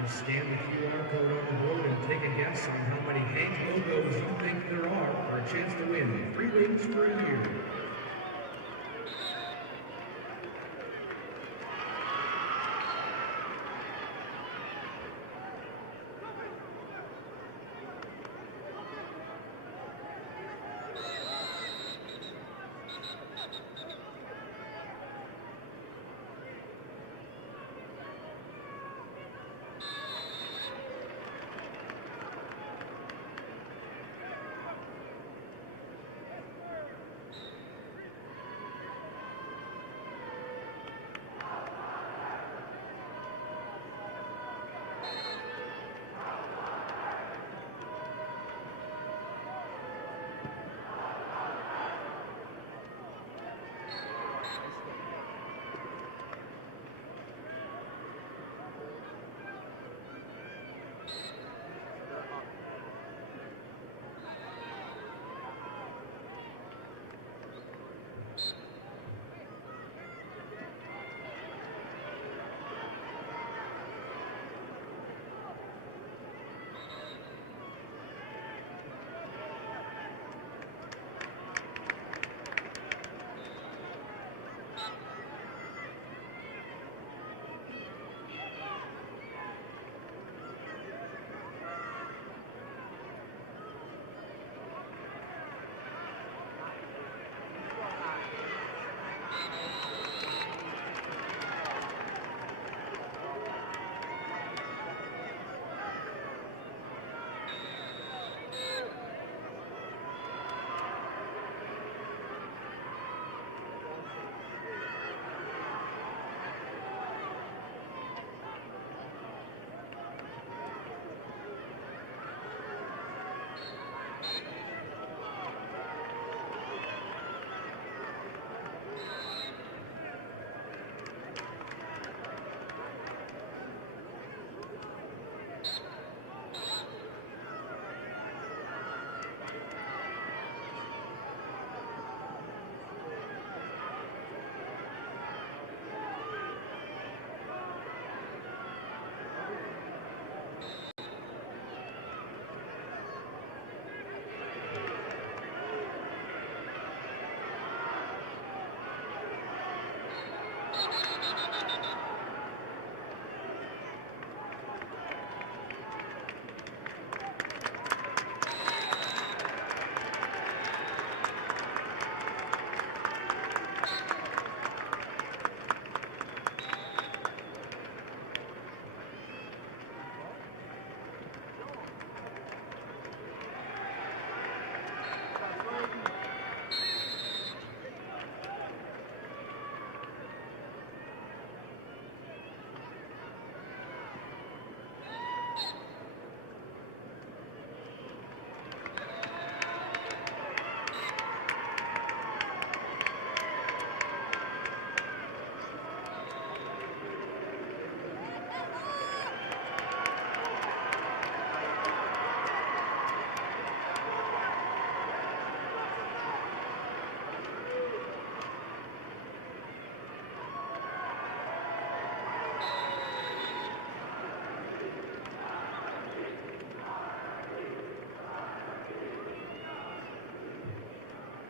Just scan the QR code on the board and take a guess on how many Hank logos you think there are for a chance to win 3 wings for a year.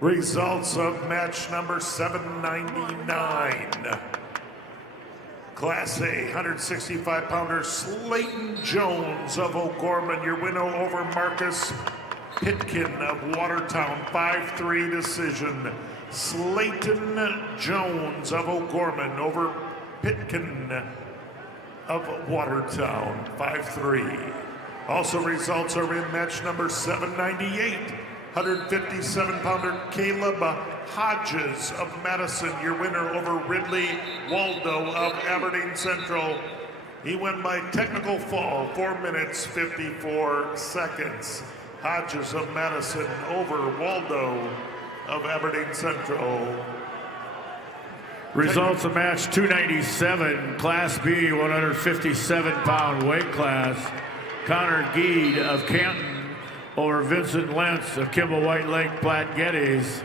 Results of match number 799. Class A 165-pounder Slayton Jones of O'Gorman, your winner over Marcus Pitkin of Watertown, 5-3 decision. Slayton Jones of O'Gorman over Pitkin of Watertown, 5-3. Also results are in match number 798. 157-pounder Caleb Hodges of Madison, your winner over Ridley Waldo of Aberdeen Central. He won by technical fall, 4 minutes, 54 seconds. Hodges of Madison over Waldo of Aberdeen Central. Results of match 297, Class B, 157-pound weight class. Connor Geed of Canton over Vincent Lentz of Kimball White Lake Platte Geddes.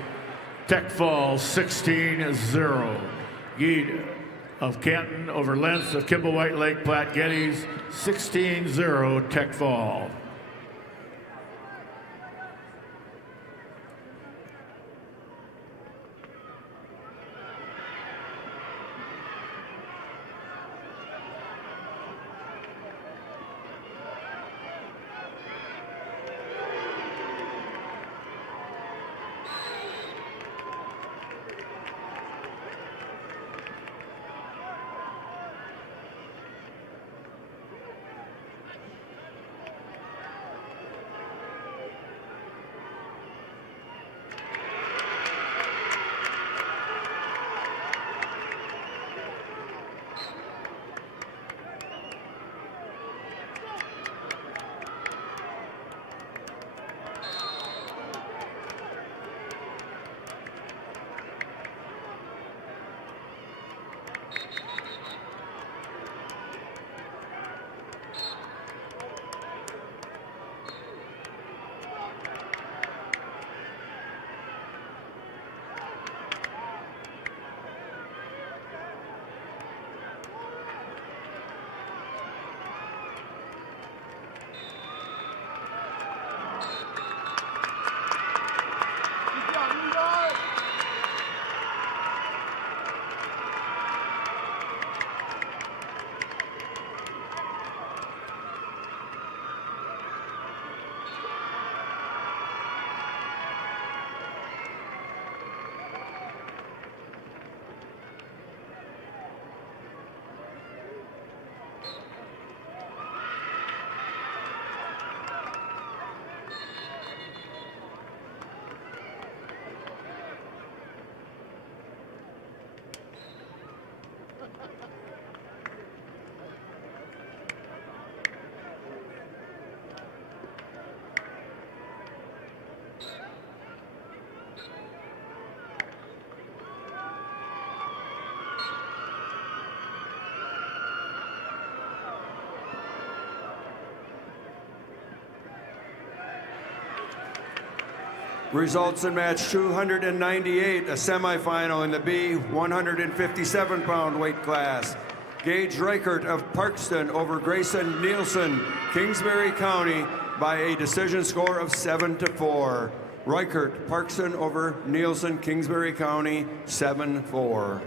Tech fall 16-0. Geed of Canton over Lentz of Kimball White Lake Platte Geddes. 16-0 Tech fall. Results in match 298, a semifinal in the B 157-pound weight class. Gage Reichert of Parkston over Grayson Nielsen, Kingsbury County, by a decision score of 7-4. Reichert, Parkston over Nielsen, Kingsbury County, 7-4.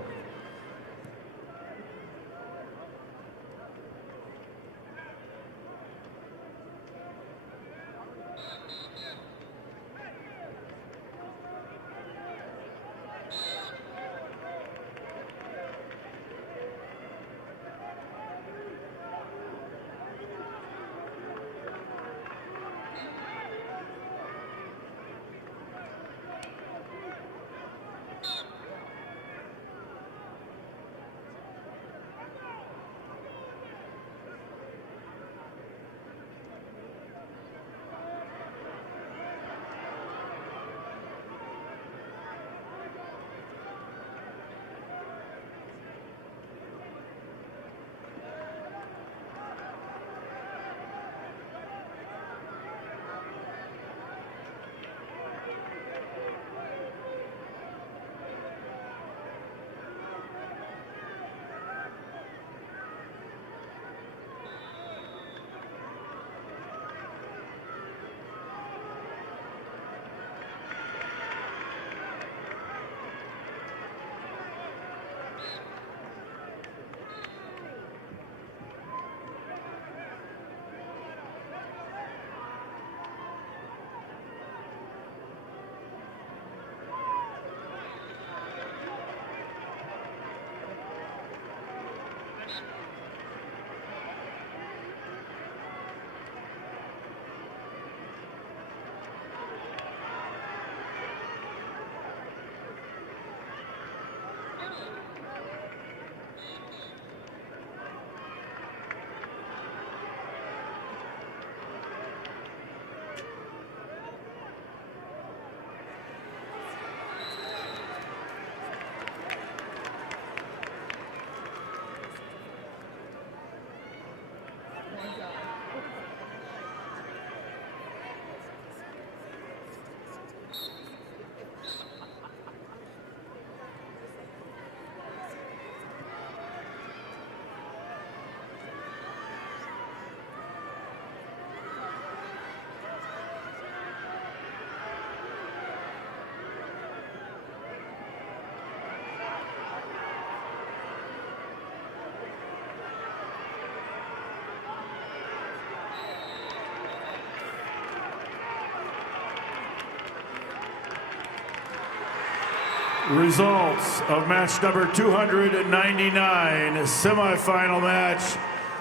Results of match number 299, semifinal match,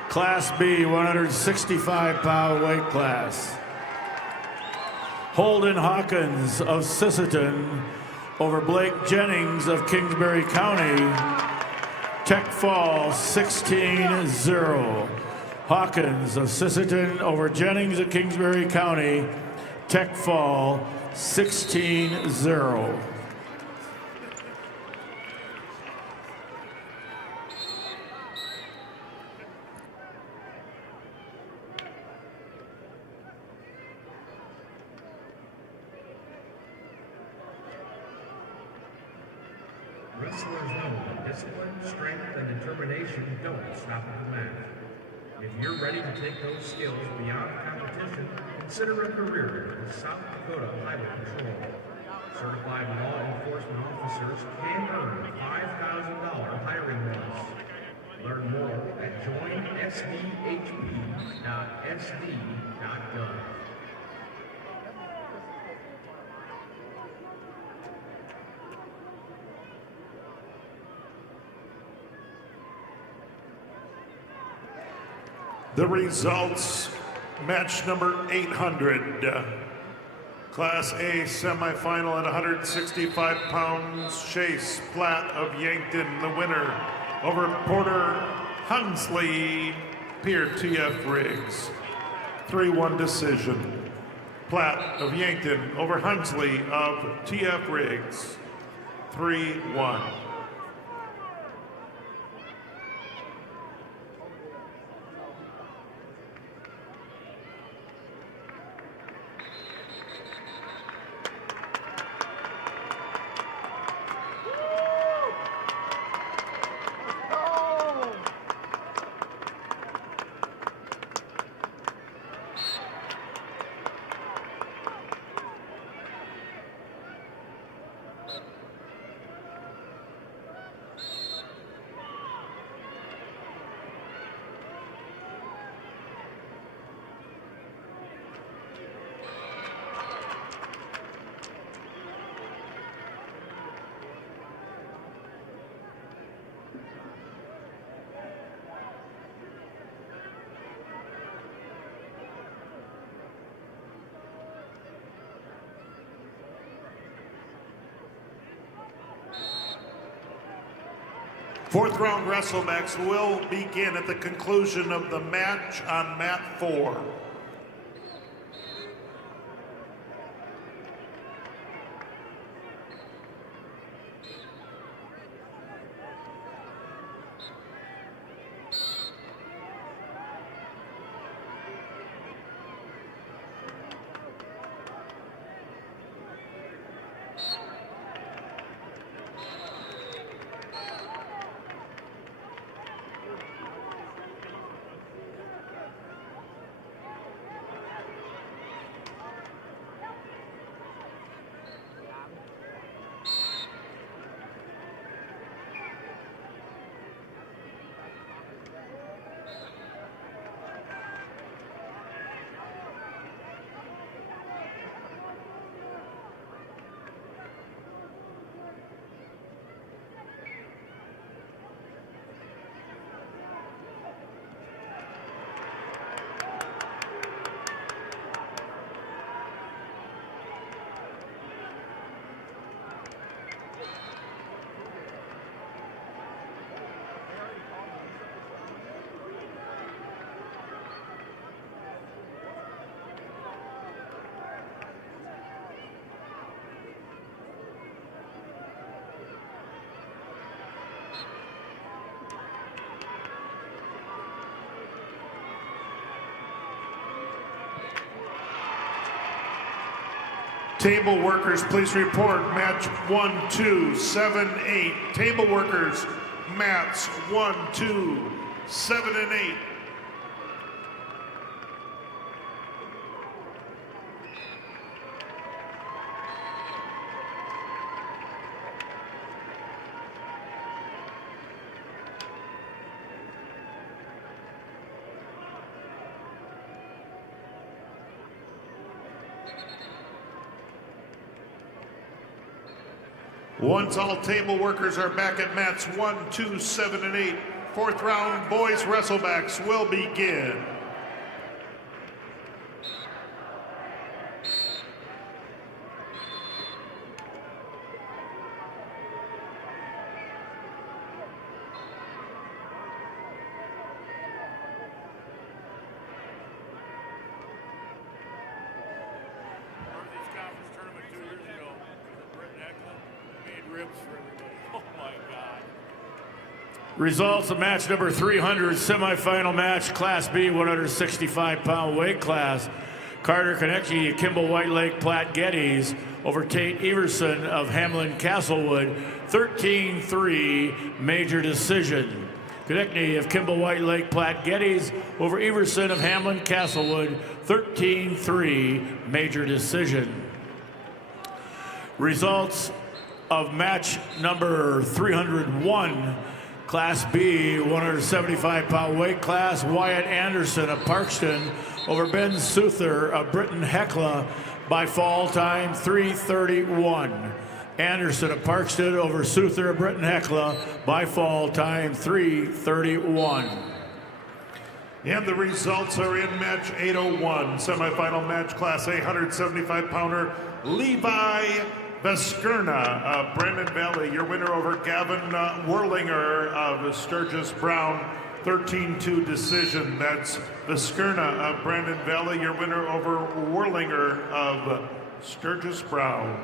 Class B, 165-pound weight class. Holden Hawkins of Sisseton over Blake Jennings of Kingsbury County. Tech fall 16-0. Hawkins of Sisseton over Jennings of Kingsbury County. Tech fall 16-0. Wrestlers know that discipline, strength, and determination don't stop at the mat. If you're ready to take those skills beyond competition, consider a career with South Dakota Highway Patrol. Certified law enforcement officers can earn a $5,000 hiring bonus. Learn more at joinsdhp.sd.gov. The results, match number 800, Class A semifinal at 165 pounds, Chase Platt of Yankton, the winner, over Porter Hunsley, Pierre T.F. Riggs. 3-1 decision. Platt of Yankton over Hunsley of T.F. Riggs. 3-1. Fourth round WrestleMax will begin at the conclusion of the match on mat 4. Table workers, please report match 1, 2, 7, 8. Table workers, mats 1, 2, 7, and 8. Once all table workers are back at mats 1, 2, 7, and 8, fourth round boys wrestlebacks will begin. Northeast Conference tournament 2 years ago. Britton Eklund made ribs for everybody. Oh my God. Results of match number 300, semifinal match, Class B, 165-pound weight class. Carter Konecki, Kimball White Lake Platte Geddes over Tate Everson of Hamlin Castlewood, 13-3 major decision. Konecki of Kimball White Lake Platte Geddes over Everson of Hamlin Castlewood, 13-3 major decision. Results of match number 301, Class B, 175-pound weight class, Wyatt Anderson of Parkston over Ben Suther of Britton Hecla by fall time 3:31. Anderson of Parkston over Suther of Britton Hecla by fall time 3:31. And the results are in match 801, semifinal match, Class A 175-pounder, Levi Veskerna of Brandon Valley, your winner over Gavin Werlinger of Sturgis Brown, 13-2 decision. That's Veskerna of Brandon Valley, your winner over Werlinger of Sturgis Brown.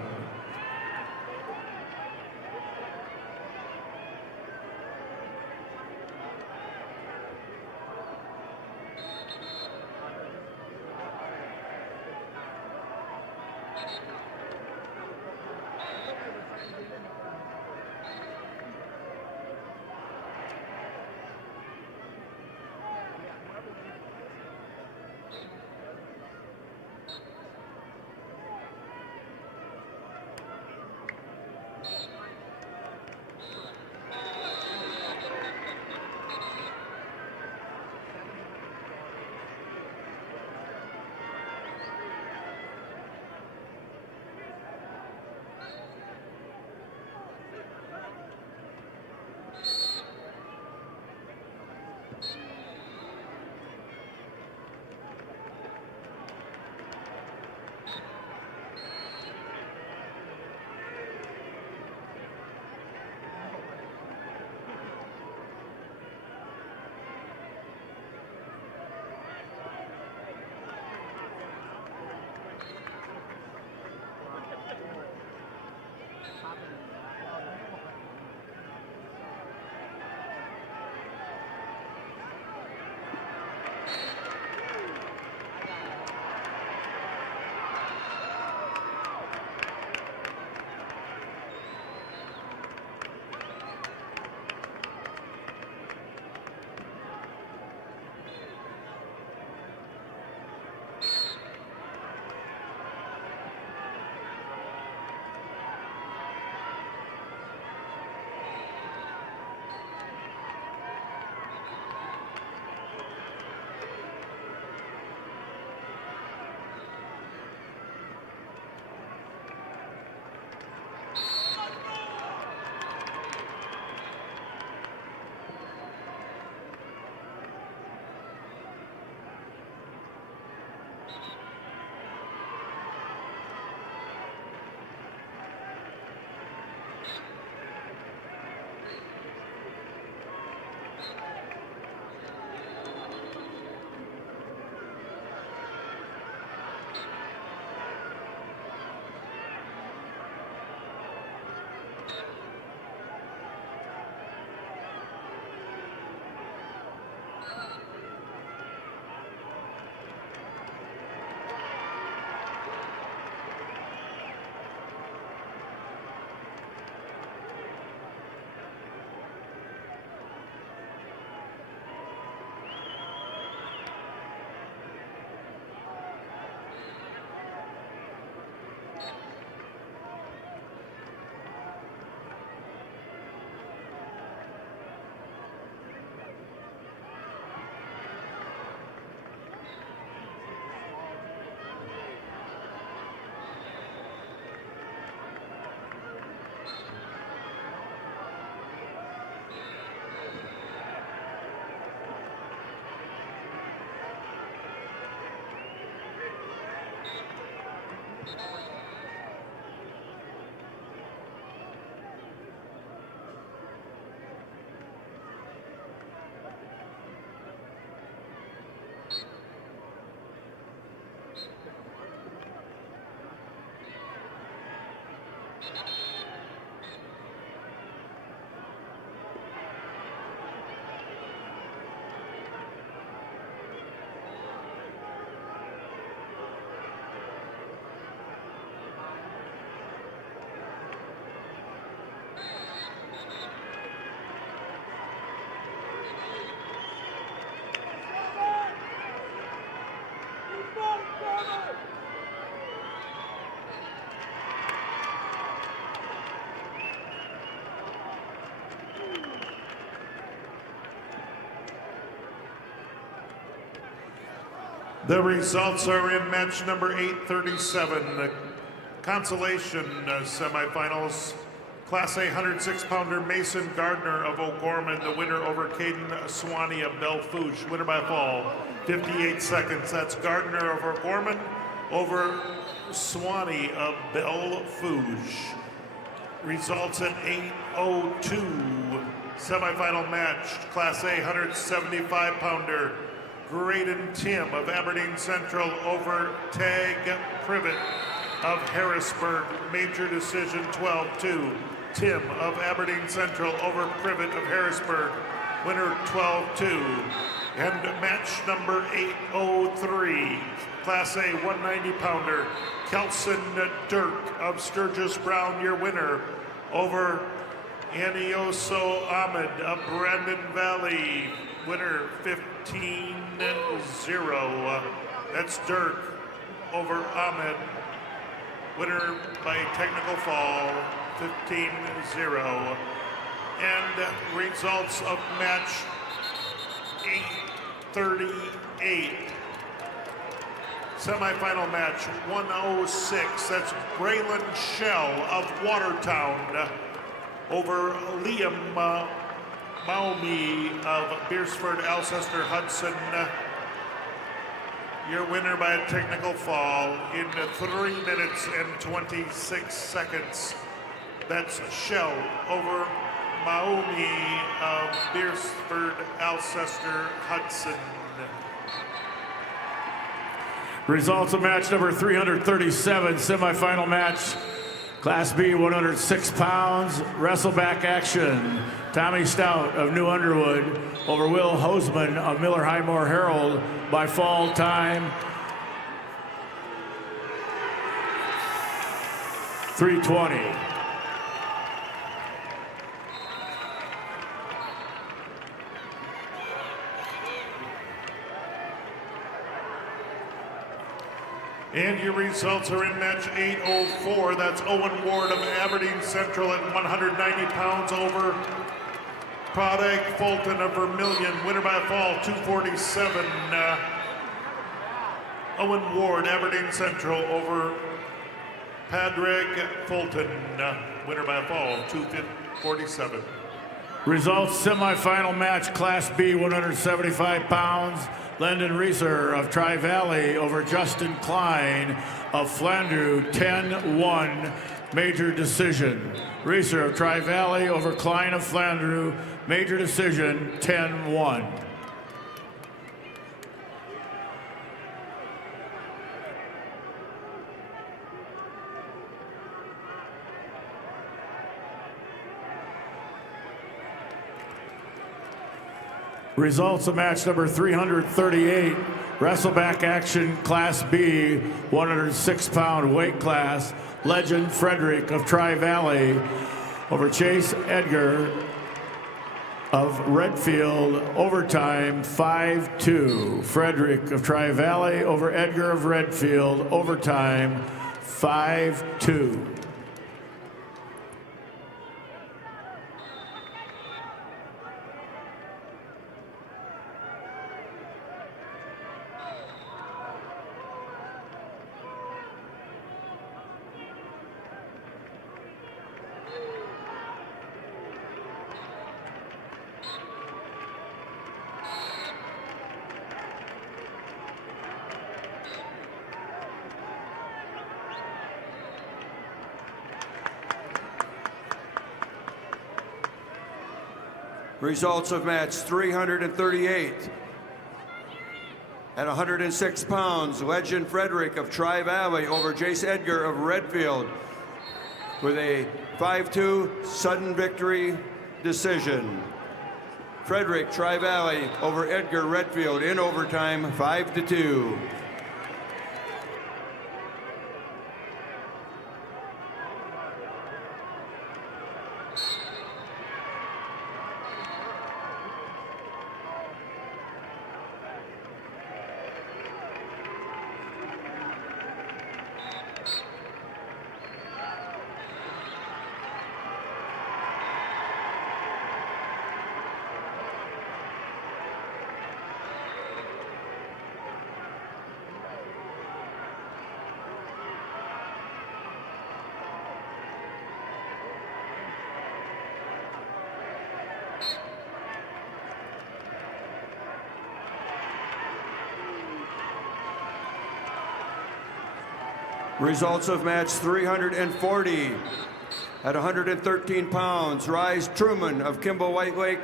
The results are in match number 837, the consolation semifinals. Class A 106-pounder Mason Gardner of O'Gorman, the winner over Caden Swanee of Belle-Fourche. Winner by fall, 58 seconds. That's Gardner of O'Gorman over Swanee of Belle-Fourche. Results at 8:02. Semifinal match, Class A 175-pounder Graydon Tim of Aberdeen Central over Tag Privet of Harrisburg. Major decision 12-2. Tim of Aberdeen Central over Privet of Harrisburg. Winner 12-2. And match number 803. Class A 190-pounder Kelson Dirk of Sturgis Brown, your winner, over Anioso Ahmed of Brandon Valley. Winner 15-0. That's Dirk over Ahmed. Winner by technical fall, 15-0. And results of match 838. Semifinal match 106. That's Braylon Shell of Watertown over Liam Maumee of Beersford Alcester Hudson. Your winner by a technical fall in 3 minutes and 26 seconds. That's Shell over Maumee of Beersford Alcester Hudson. Results of match number 337, semifinal match, Class B, 106 pounds, wrestleback action. Tommy Stout of New Underwood over Will Hoseman of Miller Highmore Herald by fall time, 3:20. And your results are in match 804. That's Owen Ward of Aberdeen Central at 190 pounds over Padraig Fulton of Vermilion. Winner by fall, 247. Owen Ward, Aberdeen Central over Padraig Fulton. Winner by fall, 247. Results semifinal match, Class B, 175 pounds. Landon Reeser of Tri-Valley over Justin Klein of Flandreau, 10-1, major decision. Reeser of Tri-Valley over Klein of Flandreau, major decision, 10-1. Results of match number 338, wrestleback action, Class B, 106-pound weight class. Legend Frederick of Tri-Valley over Chase Edgar of Redfield, overtime 5-2. Frederick of Tri-Valley over Edgar of Redfield, overtime 5-2. Results of match 338. At 106 pounds, Legend Frederick of Tri-Valley over Jace Edgar of Redfield with a 5-2 sudden victory decision. Frederick Tri-Valley over Edgar Redfield in overtime, 5-2. Results of match 340. At 113 pounds, Rise Truman of Kimball White Lake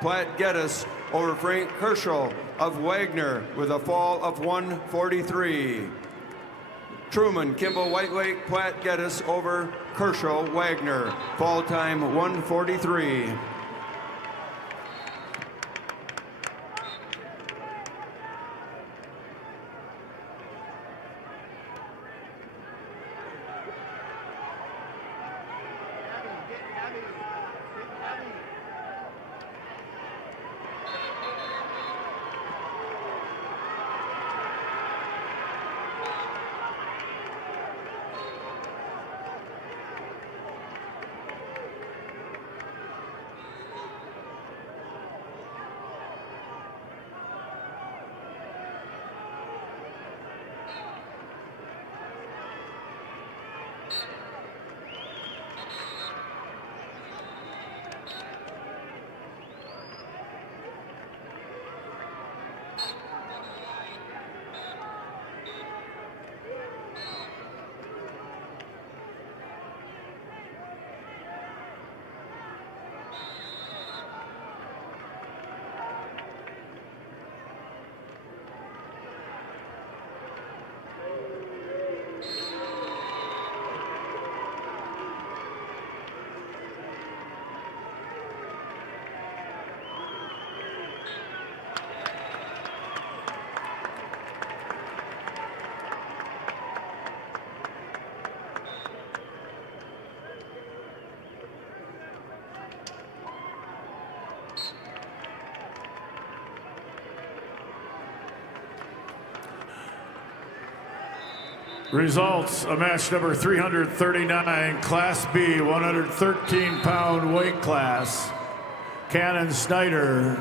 Platte Geddes over Frank Herschel of Wagner with a fall of 143. Truman, Kimball White Lake Platte Geddes over Herschel Wagner. Fall time 143. Results of match number 339, Class B, 113-pound weight class. Cannon Snyder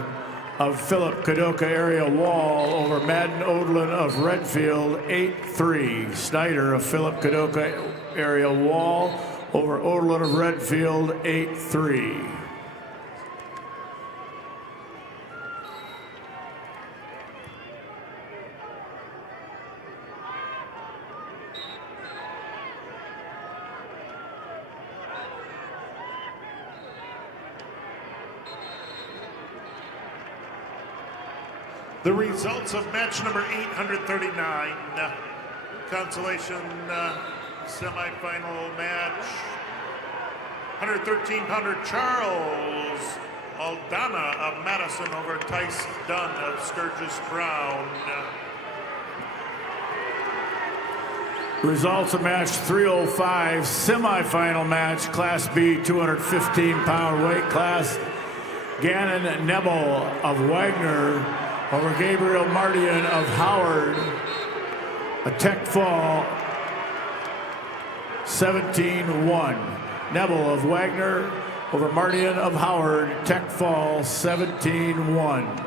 of Philip Kadoka area Wall over Madden Odlin of Redfield, 8-3. Snyder of Philip Kadoka area Wall over Odlin of Redfield, 8-3. The results of match number 839, consolation semifinal match. 113-pounder Charles Aldana of Madison over Tice Dunn of Sturgis Brown. Results of match 305, semifinal match, Class B, 215-pound weight class. Gannon Nebel of Wagner over Gabriel Mardian of Howard. A tech fall, 17-1. Nebel of Wagner over Mardian of Howard. Tech fall, 17-1.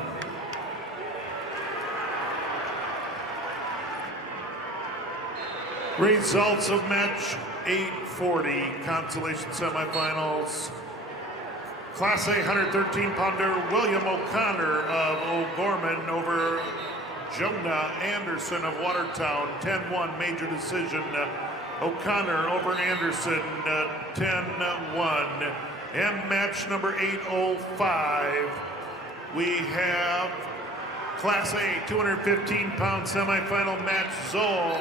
Results of match 840, consolation semifinals. Class A 113-pounder William O'Connor of O'Gorman over Jonah Anderson of Watertown, 10-1 major decision. O'Connor over Anderson, 10-1. And match number 805, we have Class A 215-pound semifinal match, Zoll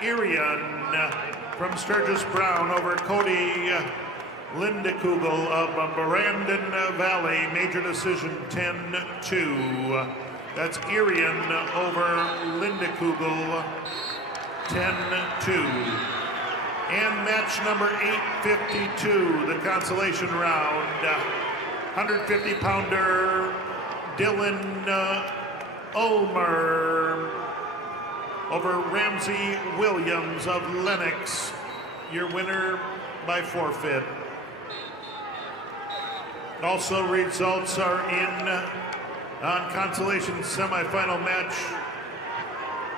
Irian from Sturgis Brown over Cody Lindekugel of Brandon Valley, major decision 10-2. That's Irian over Lindekugel, 10-2. And match number 852, the consolation round. 150-pounder Dylan Ulmer over Ramsey Williams of Lenox. Your winner by forfeit. Also, results are in on consolation semifinal match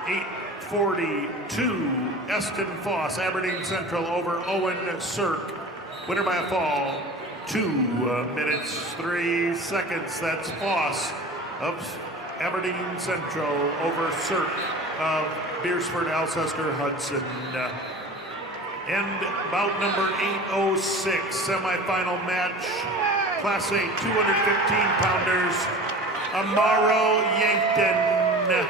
842. Eston Foss, Aberdeen Central over Owen Cirque. Winner by a fall, 2 minutes, 3 seconds. That's Foss of Aberdeen Central over Cirque of Beersford, Alcester, Hudson. And bout number 806, semifinal match, Class A 215-pounders, Amaro Yankton.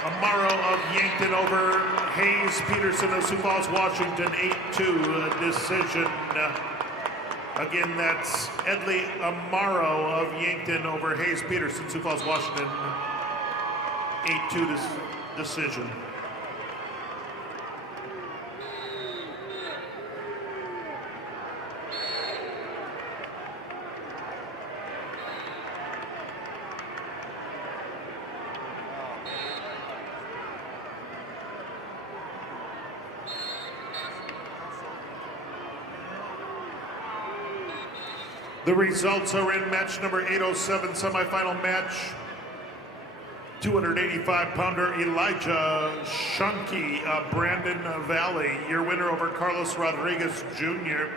Amaro of Yankton over Hayes Peterson of Sioux Falls, Washington, 8-2 decision. Again, that's Edley Amaro of Yankton over Hayes Peterson, Sioux Falls, Washington, 8-2 decision. The results are in match number 807, semifinal match. 285-pounder Elijah Shunky of Brandon Valley, your winner over Carlos Rodriguez Jr.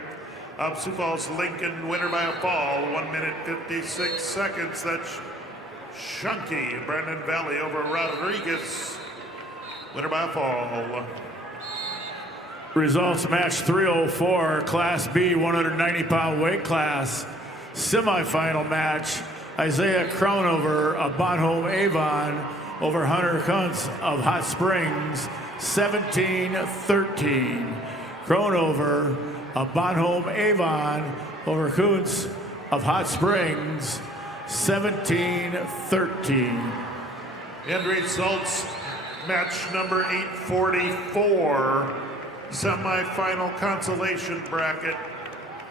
of Sioux Falls, Lincoln, winner by a fall, 1 minute 56 seconds. That's Shunky, Brandon Valley over Rodriguez, winner by a fall. Results match 304, Class B, 190-pound weight class. Semifinal match, Isaiah Crownover of Bonhomme Avon over Hunter Kuntz of Hot Springs, 17-13. Crownover of Bonhomme Avon over Kuntz of Hot Springs, 17-13. End results, match number 844, semifinal consolation bracket.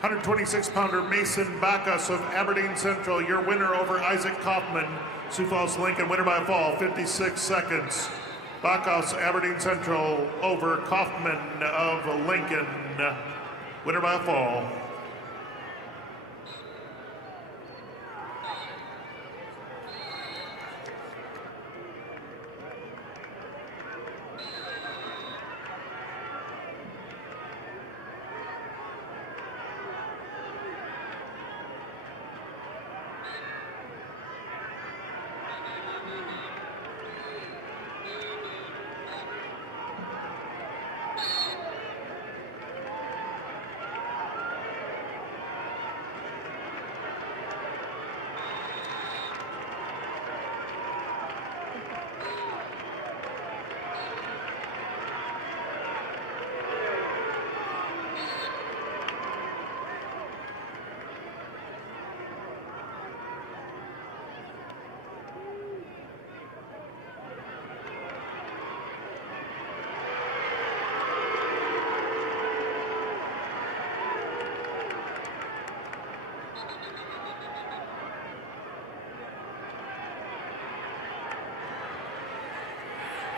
126-pounder Mason Bacchus of Aberdeen Central, your winner over Isaac Kaufman, Sioux Falls, Lincoln, winner by a fall, 56 seconds. Bacchus, Aberdeen Central over Kaufman of Lincoln, winner by a fall.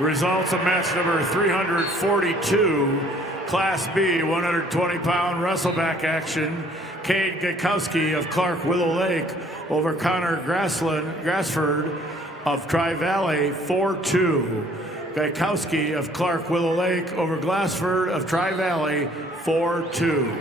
Results of match number 342, Class B, 120-pound wrestleback action. Cade Gaikowski of Clark Willow Lake over Connor Grassford of Tri-Valley, 4-2. Gaikowski of Clark Willow Lake over Glassford of Tri-Valley, 4-2.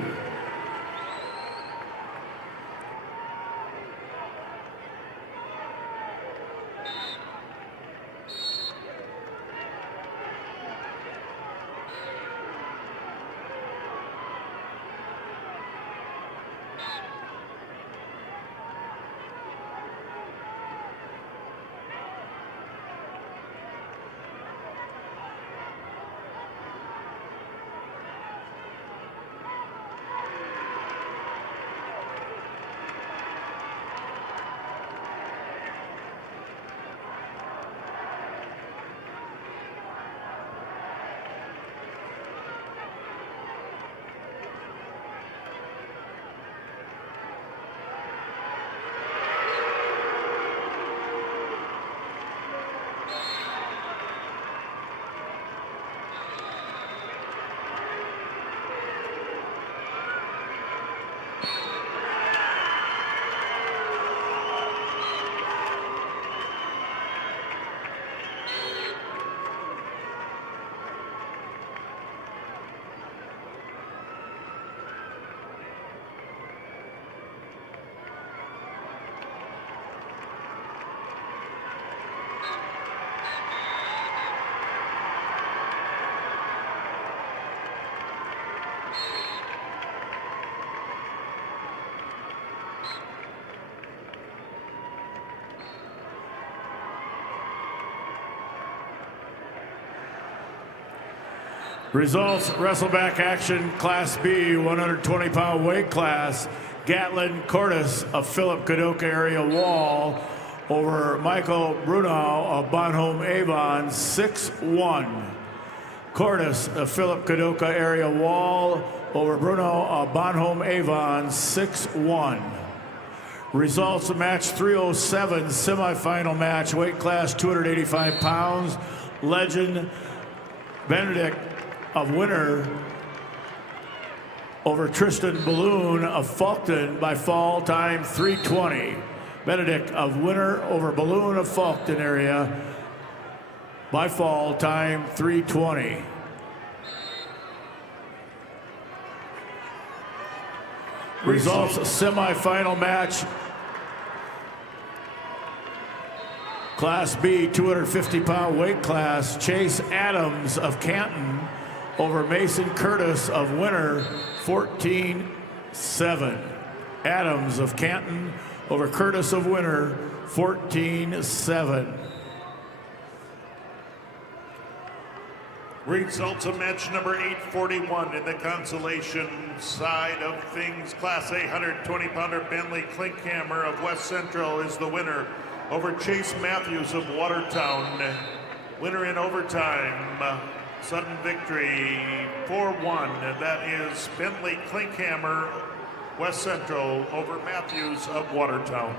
Results, wrestleback action, Class B, 120-pound weight class. Gatlin Cordes of Philip Kadoka area Wall over Michael Brunau of Bonhomme Avon, 6-1. Cordes of Philip Kadoka area Wall over Bruno of Bonhomme Avon, 6-1. Results of match 307, semifinal match, weight class 285 pounds. Legend Benedict of Winter over Tristan Balloon of Faulkton by fall, time 3:20. Benedict of Winter over Balloon of Faulkton area by fall, time 3:20. Results semifinal match. Class B, 250-pound weight class. Chase Adams of Canton over Mason Curtis of Winter, 14-7. Adams of Canton over Curtis of Winter, 14-7. Results of match number 841 in the consolation side of things. Class A 120-pounder Bentley Klinkhammer of West Central is the winner over Chase Matthews of Watertown. Winner in overtime, sudden victory, 4-1. That is Bentley Klinkhammer, West Central over Matthews of Watertown.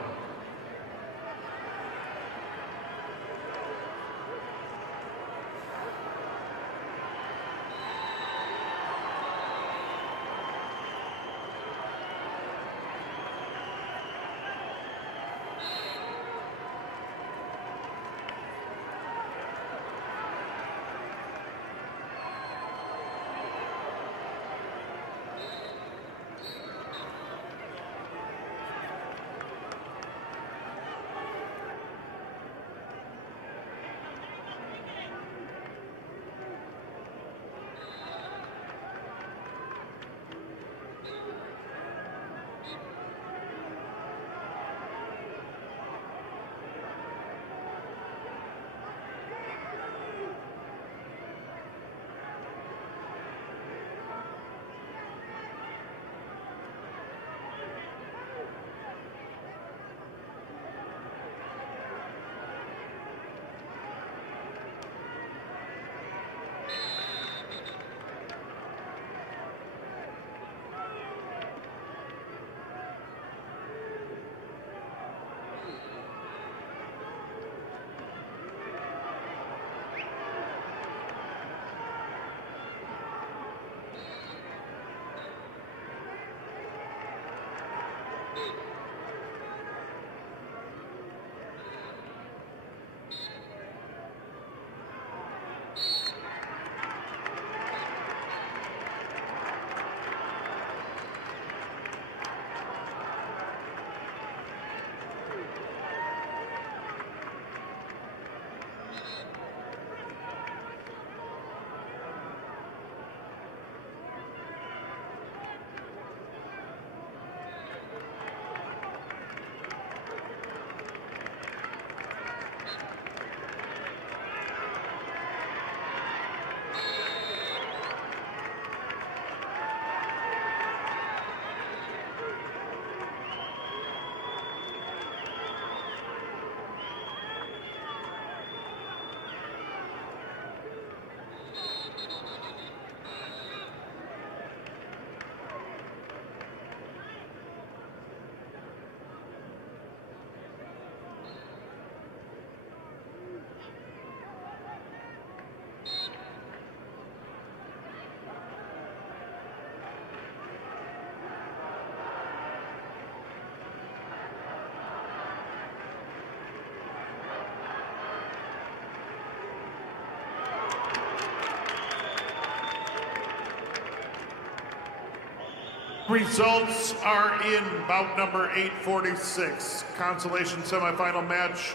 Results are in bout number 846, consolation semifinal match.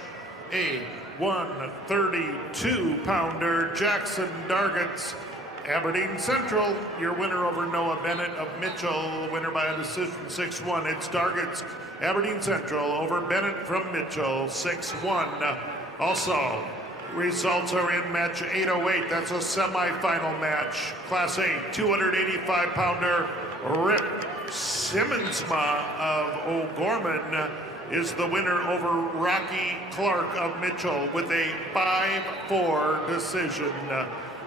A 132-pounder Jackson Dargett, Aberdeen Central, your winner over Noah Bennett of Mitchell, winner by a decision 6-1. It's Dargett, Aberdeen Central over Bennett from Mitchell, 6-1. Also, Results are in match 808. That's a semifinal match. Class A 285-pounder Rip Simmonsma of O'Gorman is the winner over Rocky Clark of Mitchell with a 5-4 decision.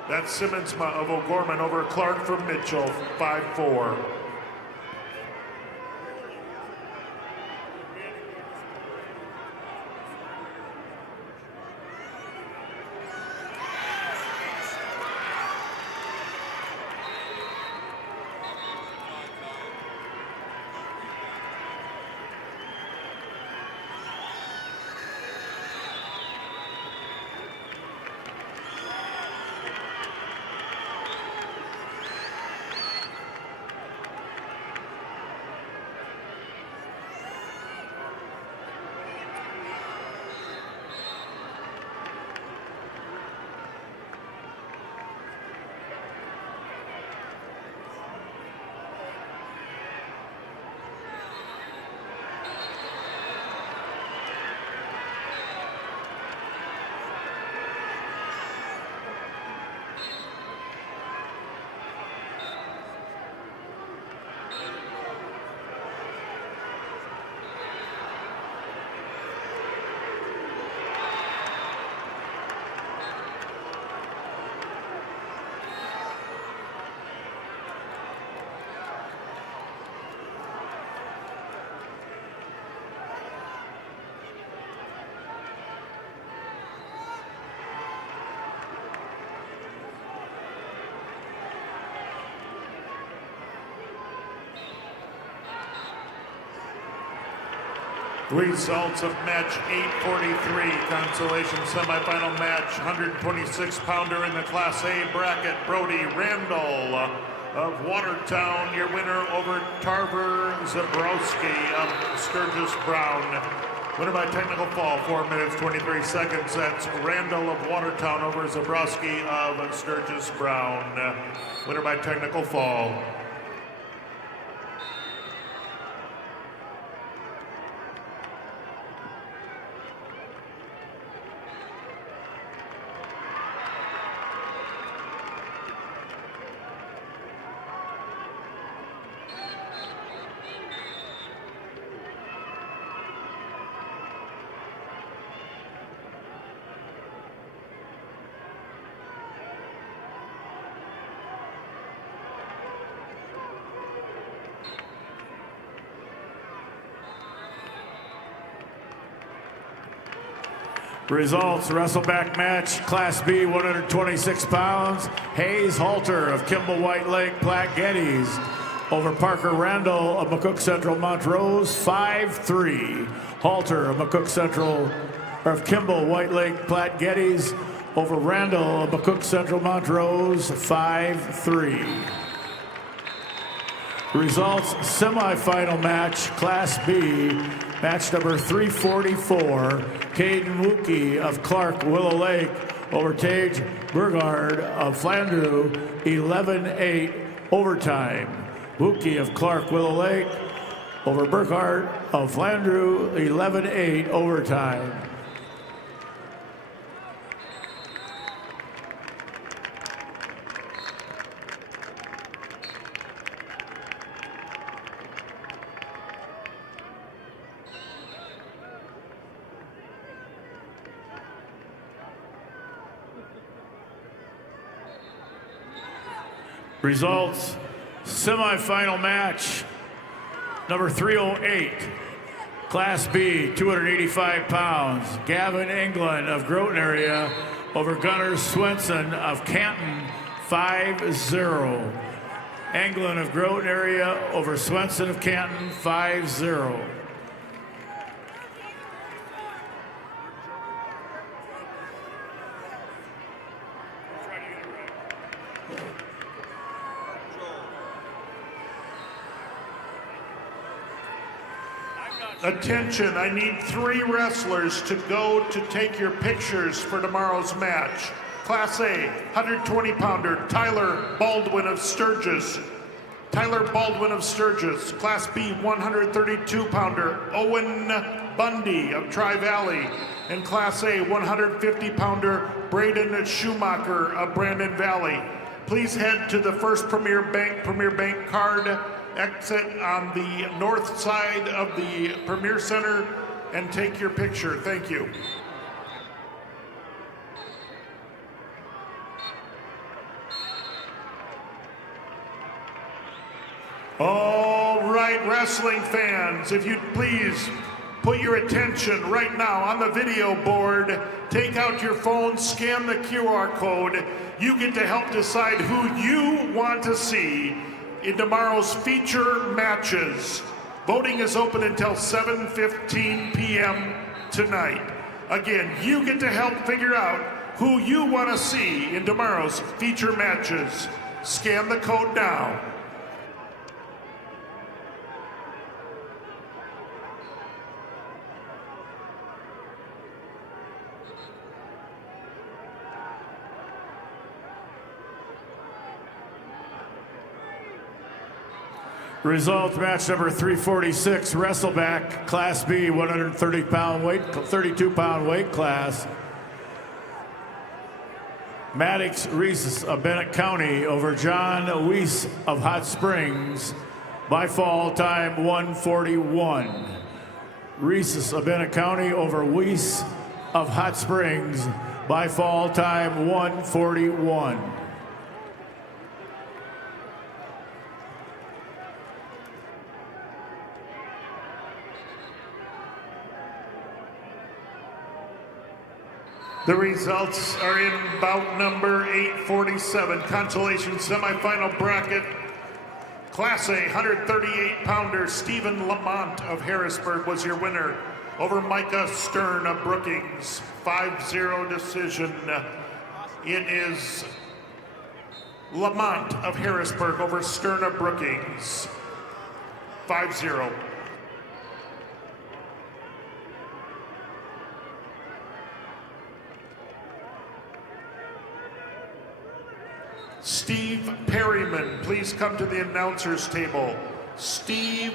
That's Simmonsma of O'Gorman over Clark from Mitchell, 5-4. Results of match 843, consolation semifinal match, 126-pounder in the Class A bracket, Brody Randall of Watertown, your winner over Tarver Zabrowski of Sturgis Brown. Winner by technical fall, 4 minutes, 23 seconds. That's Randall of Watertown over Zabrowski of Sturgis Brown. Winner by technical fall. Results, wrestleback match, Class B, 126 pounds. Hayes Halter of Kimball White Lake Platte Geddes over Parker Randall of McCook Central Montrose, 5-3. Halter of McCook Central, of Kimball White Lake Platte Geddes over Randall of McCook Central Montrose, 5-3. Results, semifinal match, Class B, match number 344, Caden Wookie of Clark Willow Lake over Tage Burgard of Flandreau, 11-8 overtime. Wookie of Clark Willow Lake over Burgard of Flandreau, 11-8 overtime. Results, semifinal match, number 308, Class B, 285 pounds, Gavin England of Groton area over Gunnar Swenson of Canton, 5-0. England of Groton area over Swenson of Canton, 5-0. Attention, I need 3 wrestlers to go to take your pictures for tomorrow's match. Class A, 120-pounder, Tyler Baldwin of Sturgis. Tyler Baldwin of Sturgis. Class B, 132-pounder, Owen Bundy of Tri-Valley. And Class A 150-pounder Braden Schumacher of Brandon Valley. Please head to the first Premier Bank card exit on the north side of the Premier Center and take your picture. Thank you. All right, wrestling fans, if you'd please put your attention right now on the video board, take out your phone, scan the QR code. You get to help decide who you want to see in tomorrow's feature matches. Voting is open until 7:15 p.m. tonight. Again, you get to help figure out who you want to see in tomorrow's feature matches. Scan the code now. Results, match number 346, Wrestleback, Class B, 32-pound weight class. Maddox Reese of Bennett County over John Weiss of Hot Springs by fall time 1:41. Reese of Bennett County over Weiss of Hot Springs by fall time 1:41. The results are in bout number 847, consolation semifinal bracket. Class A 138-pounder Stephen Lamont of Harrisburg was your winner over Micah Stern of Brookings. 5-0 decision. It is Lamont of Harrisburg over Stern of Brookings. 5-0. Steve Perryman, please come to the announcer's table. Steve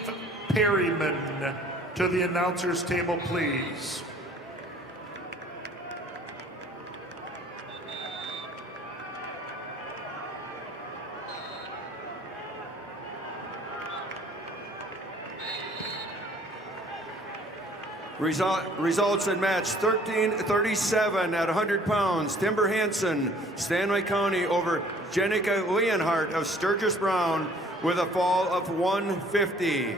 Perryman to the announcer's table, please. Results in match 1337 at 100 pounds. Timber Hansen, Stanley County over Jenica Leonhardt of Sturgis Brown with a fall of 150.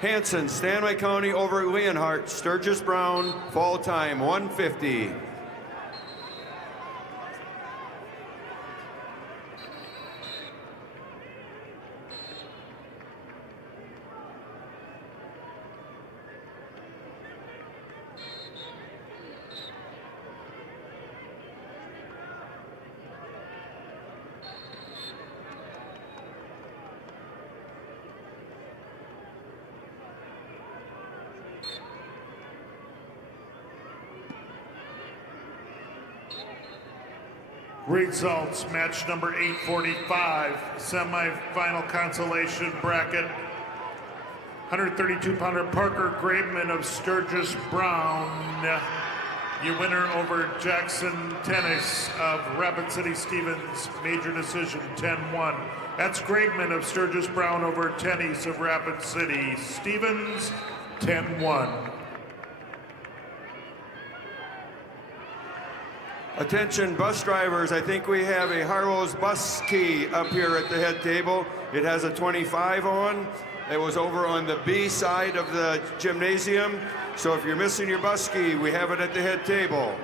Hansen, Stanley County over Leonhardt, Sturgis Brown, fall time 150. Results, match number 845, semifinal consolation bracket. 132-pounder Parker Graveman of Sturgis Brown. Your winner over Jackson Tennis of Rapid City Stevens, major decision 10-1. That's Graveman of Sturgis Brown over Tennis of Rapid City Stevens, 10-1. Attention bus drivers, I think we have a Harlow's bus key up here at the head table. It has a 25 on. It was over on the B side of the gymnasium. So if you're missing your bus key, we have it at the head table.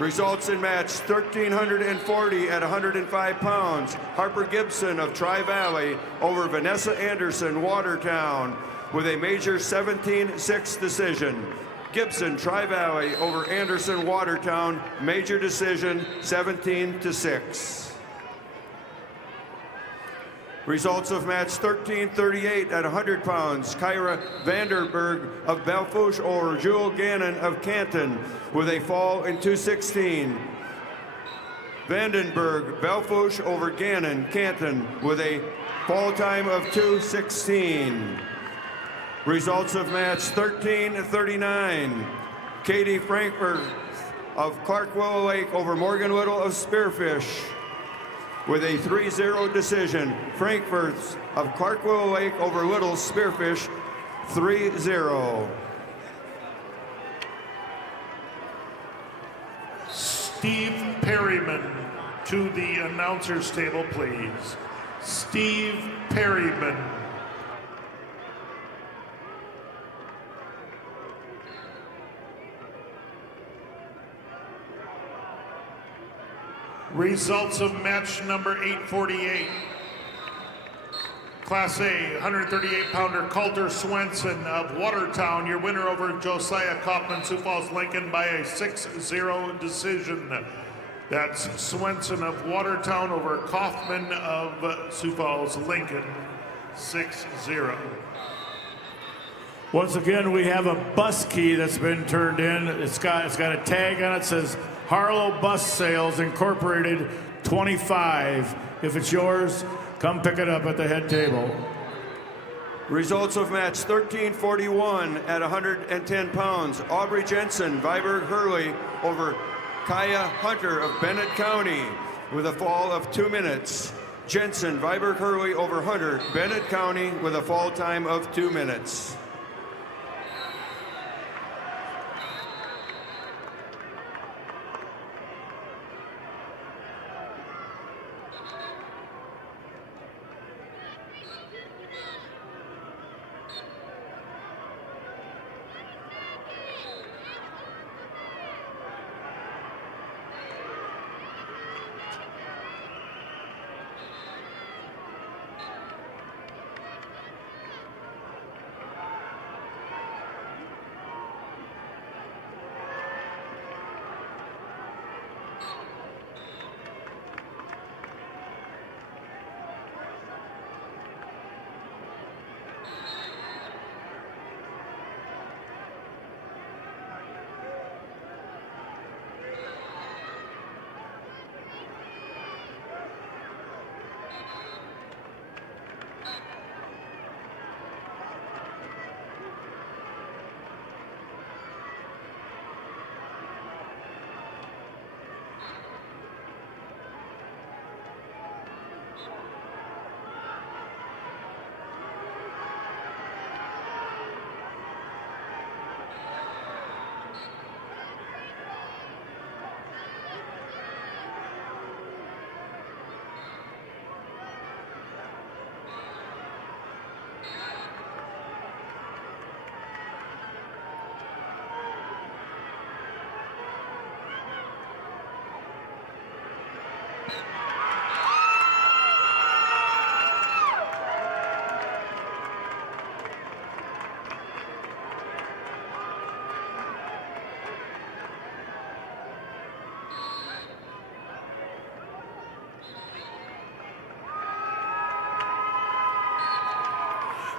Results in match 1340 at 105 pounds. Harper Gibson of Tri-Valley over Vanessa Anderson, Watertown, with a major 17-6 decision. Gibson, Tri-Valley over Anderson, Watertown, major decision 17-6. Results of match 1338 at 100 pounds. Kyra Vanderberg of Belfouche over Jewel Gannon of Canton with a fall in 216. Vandenberg, Belfouche over Gannon, Canton with a fall time of 216. Results of match 13-39. Katie Frankfurt of Clark Willow Lake over Morgan Whittle of Spearfish with a 3-0 decision. Frankfurt of Clark Willow Lake over Little Spearfish 3-0. Steve Perryman to the announcer's table, please. Steve Perryman. Results of match number 848. Class A, 138-pounder Coulter Swenson of Watertown, your winner over Josiah Kaufman, Sioux Falls Lincoln by a 6-0 decision. That's Swenson of Watertown over Kaufman of Sioux Falls Lincoln, 6-0. Once again, we have a bus key that's been turned in. It's got a tag on it that says Harlow Bus Sales Incorporated 25. If it's yours, come pick it up at the head table. Results of match 1341 at 110 pounds. Aubrey Jensen, Viborg Hurley over Kaya Hunter of Bennett County with a fall of 2 minutes. Jensen, Viborg Hurley over Hunter, Bennett County with a fall time of 2 minutes.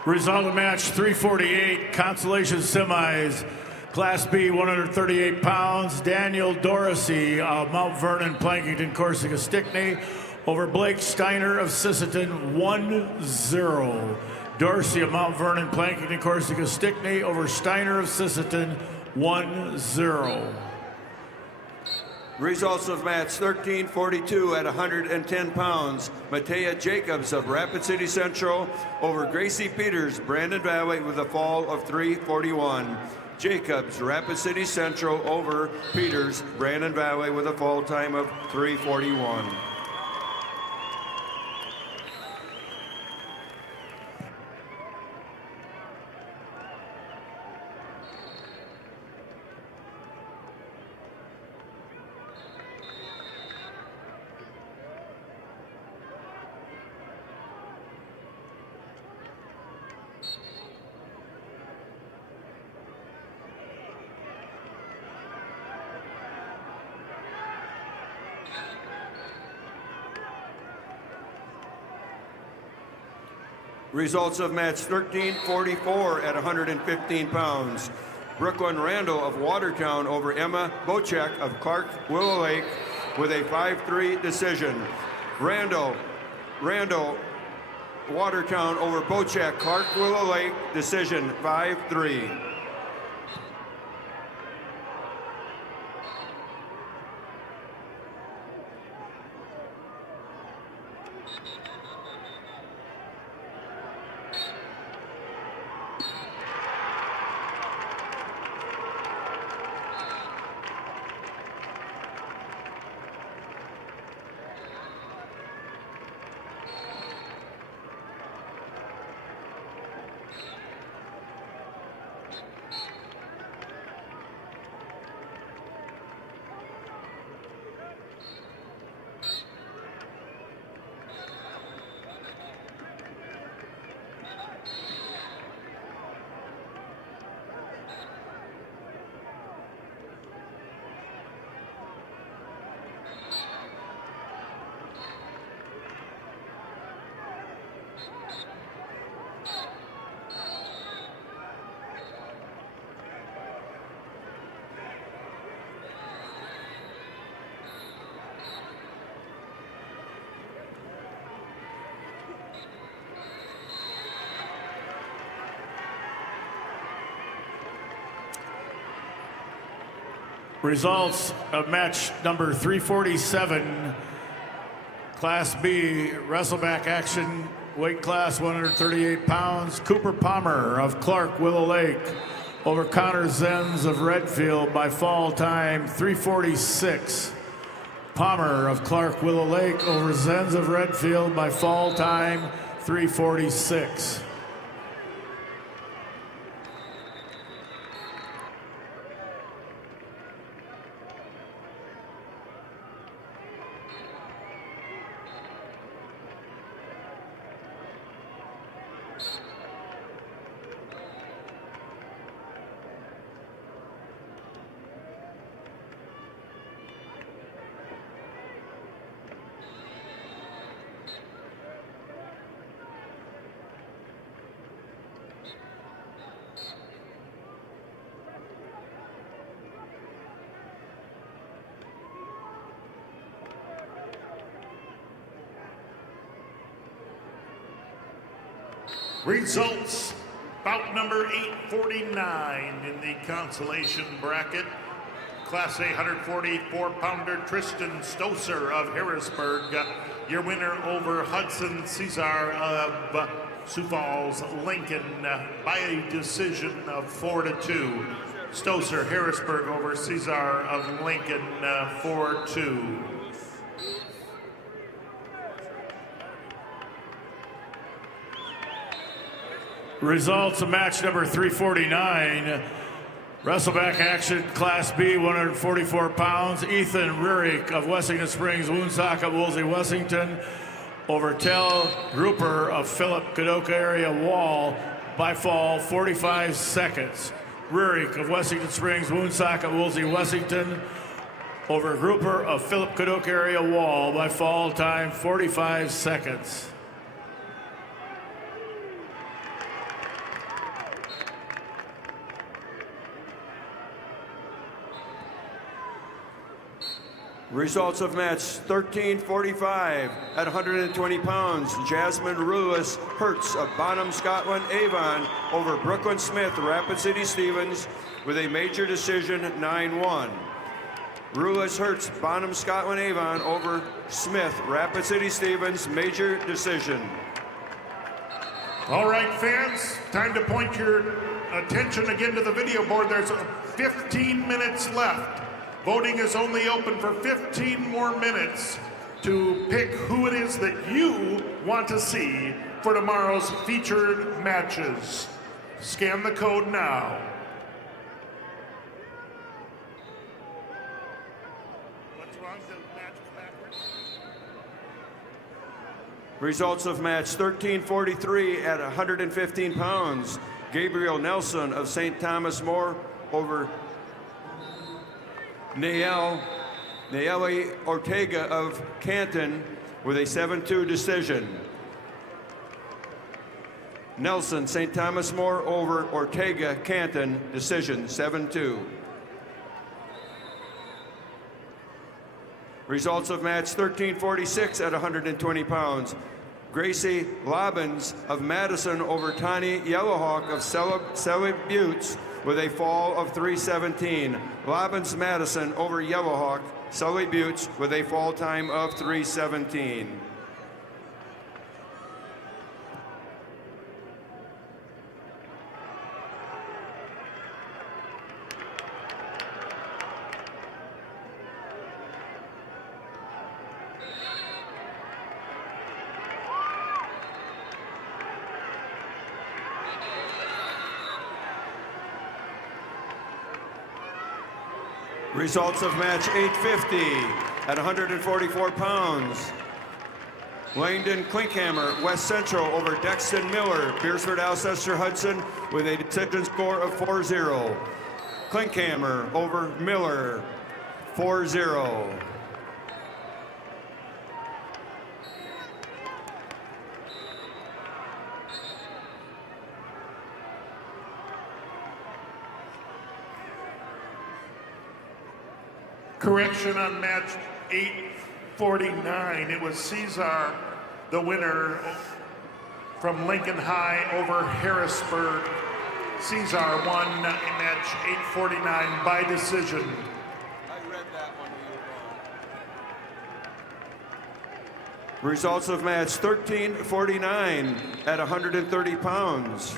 Result of match 348, consolation semis. Class B, 138 pounds. Daniel Dorsey of Mount Vernon, Plankington, Corsica, Stickney over Blake Steiner of Sisseton, 1-0. Dorsey of Mount Vernon, Plankington, Corsica, Stickney over Steiner of Sisseton, 1-0. Results of match 1342 at 110 pounds. Matea Jacobs of Rapid City Central over Gracie Peters, Brandon Valley with a fall of 341. Jacobs, Rapid City Central over Peters, Brandon Valley with a fall time of 341. Results of match 1344 at 115 pounds. Brooklyn Randall of Watertown over Emma Bochek of Clark Willow Lake with a 5-3 decision. Randall Watertown over Bochac Clark Willow Lake, decision 5-3. Results of match number 347, Class B, wrestleback action, weight class 138 pounds. Cooper Palmer of Clark Willow Lake over Connor Zenz of Redfield by fall time 346. Palmer of Clark Willow Lake over Zenz of Redfield by fall time 346. Results, bout number 849 in the consolation bracket. Class A 144-pounder Tristan Stoser of Harrisburg, your winner over Hudson Cesar of Sioux Falls, Lincoln, by a decision of 4-2. Stoser, Harrisburg over Cesar of Lincoln, 4-2. Results of match number 349, wrestleback action, Class B, 144 pounds. Ethan Rurik of Wessington Springs, Woonsocket, Woolsey, Wessington over Tel Grouper of Philip Kadoka area Wall by fall 45 seconds. Rurik of Wessington Springs, Woonsocket, Woolsey, Wessington over Grouper of Philip Kadoka area Wall by fall time 45 seconds. Results of match 1345 at 120 pounds. Jasmine Rulis Hertz of Bonham, Scotland, Avon over Brooklyn Smith, Rapid City, Stevens with a major decision 9-1. Rulis Hertz, Bonham, Scotland, Avon over Smith, Rapid City, Stevens, major decision. All right, fans, time to point your attention again to the video board. There's 15 minutes left. Voting is only open for 15 more minutes to pick who it is that you want to see for tomorrow's featured matches. Scan the code now. What's wrong? The match is backwards? Results of match 1343 at 115 pounds. Gabriel Nelson of St. Thomas More over Nayeli Ortega of Canton with a 7-2 decision. Nelson, St. Thomas More over Ortega, Canton, decision 7-2. Results of match 1346 at 120 pounds. Gracie Lobbins of Madison over Tani Yellowhawk of Selly Buttes with a fall of 3:17. Lobbins Madison over Yellowhawk, Selly Buttes with a fall time of 3:17. Results of match 850 at 144 pounds. Langdon Klinkhammer, West Central over Dexton Miller, Beersford Alcester Hudson with a decision score of 4-0. Klinkhammer over Miller, 4-0. Correction on match 849. It was Cesar, the winner from Lincoln High over Harrisburg. Cesar won match 849 by decision. I read that one when you were gone. Results of match 1349 at 130 pounds.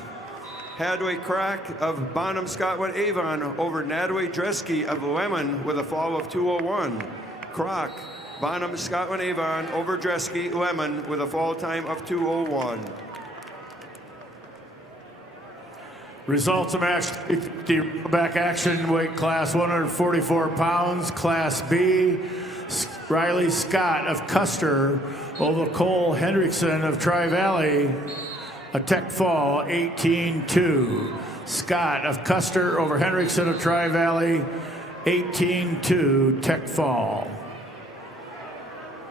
Hadley Crack of Bonham Scotland Avon over Nadway Dresky of Lemon with a fall of 2:01. Croc, Bonham Scotland Avon over Dresky Lemon with a fall time of 2:01. Results of match, the back action weight class 144 pounds, class B. Riley Scott of Custer over Cole Hendrickson of Tri-Valley. A tech fall, 18-2. Scott of Custer over Hendrickson of Tri-Valley, 18-2, tech fall.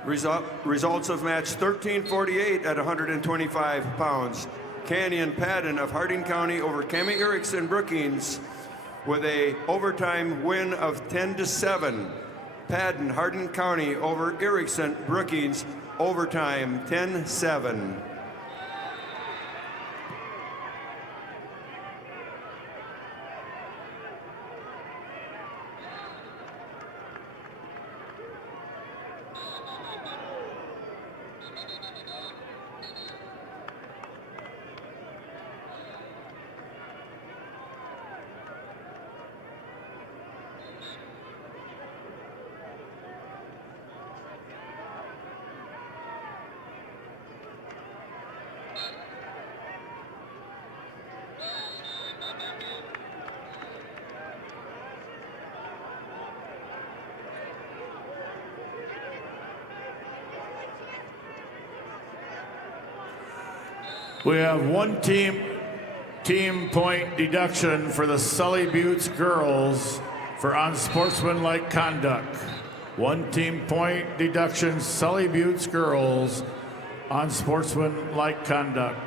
Results of match 1348 at 125 pounds. Canyon Padden of Harding County over Cami Erickson Brookings with a overtime win of 10-7. Padden, Harding County over Erickson Brookings, overtime 10-7. We have one team point deduction for the Sully Buttes girls for unsportsmanlike conduct. One team point deduction, Sully Buttes girls, unsportsmanlike conduct.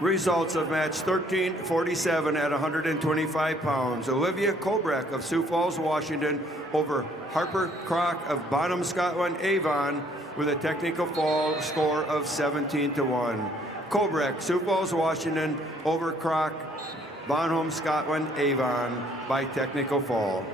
Results of match 1347 at 125 pounds. Olivia Kobrak of Sioux Falls, Washington over Harper Crock of Bonham Scotland Avon with a technical fall score of 17-1. Kobrak, Sioux Falls, Washington over Crock, Bonham Scotland Avon by technical fall.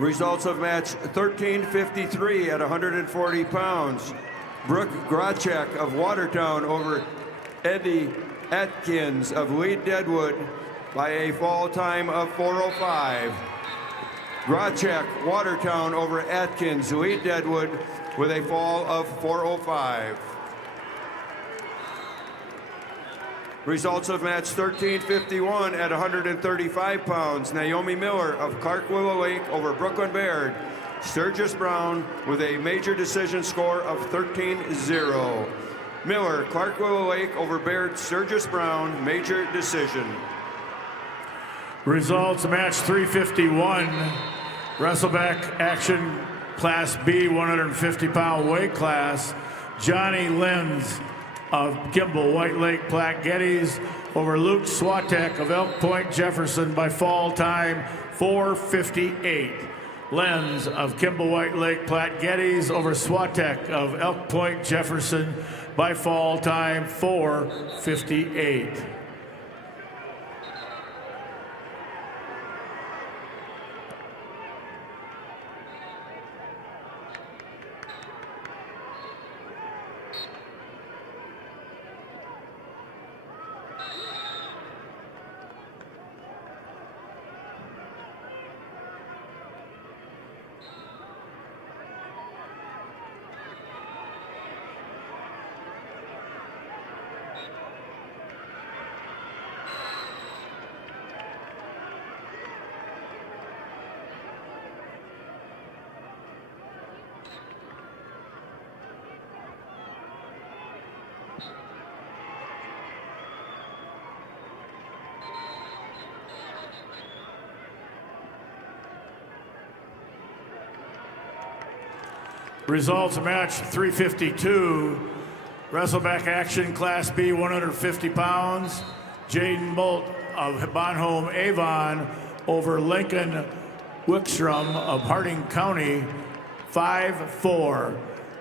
Results of match 1353 at 140 pounds. Brooke Grachek of Watertown over Eddie Atkins of Lee Deadwood by a fall time of 4:05. Grachek, Watertown over Atkins, Lee Deadwood with a fall of 4:05. Results of match 1351 at 135 pounds. Naomi Miller of Clark Willow Lake over Brooklyn Baird. Sturgis Brown with a major decision score of 13-0. Miller, Clark Willow Lake over Baird, Sturgis Brown, major decision. Results match 351. Wrestleback action Class B 150-pound weight class. Johnny Lenz of Kimball White Lake Platte Geddes over Luke Swatek of Elk Point Jefferson by fall time 4:58. Lenz of Kimball White Lake Platte Geddes over Swatek of Elk Point Jefferson by fall time 4:58. Results of match 352. Wrestleback action Class B 150 pounds. Jaden Bolt of Bonhomme Avon over Lincoln Wickstrom of Harding County 5-4.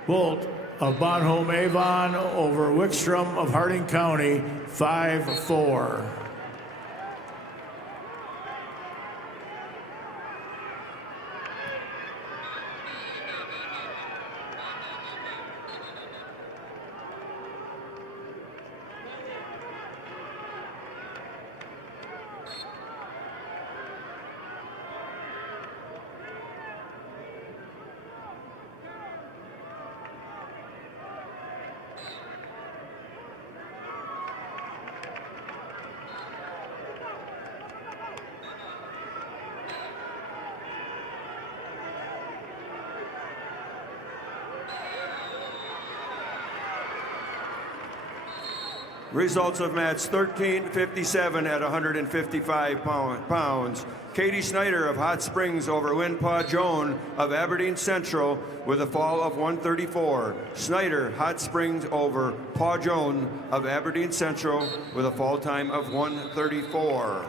Bolt of Bonhomme Avon over Wickstrom of Harding County 5-4. Results of match 1357 at 155 pounds. Katie Snyder of Hot Springs over Lynn Pa Joan of Aberdeen Central with a fall of 134. Snyder, Hot Springs over Pa Joan of Aberdeen Central with a fall time of 134.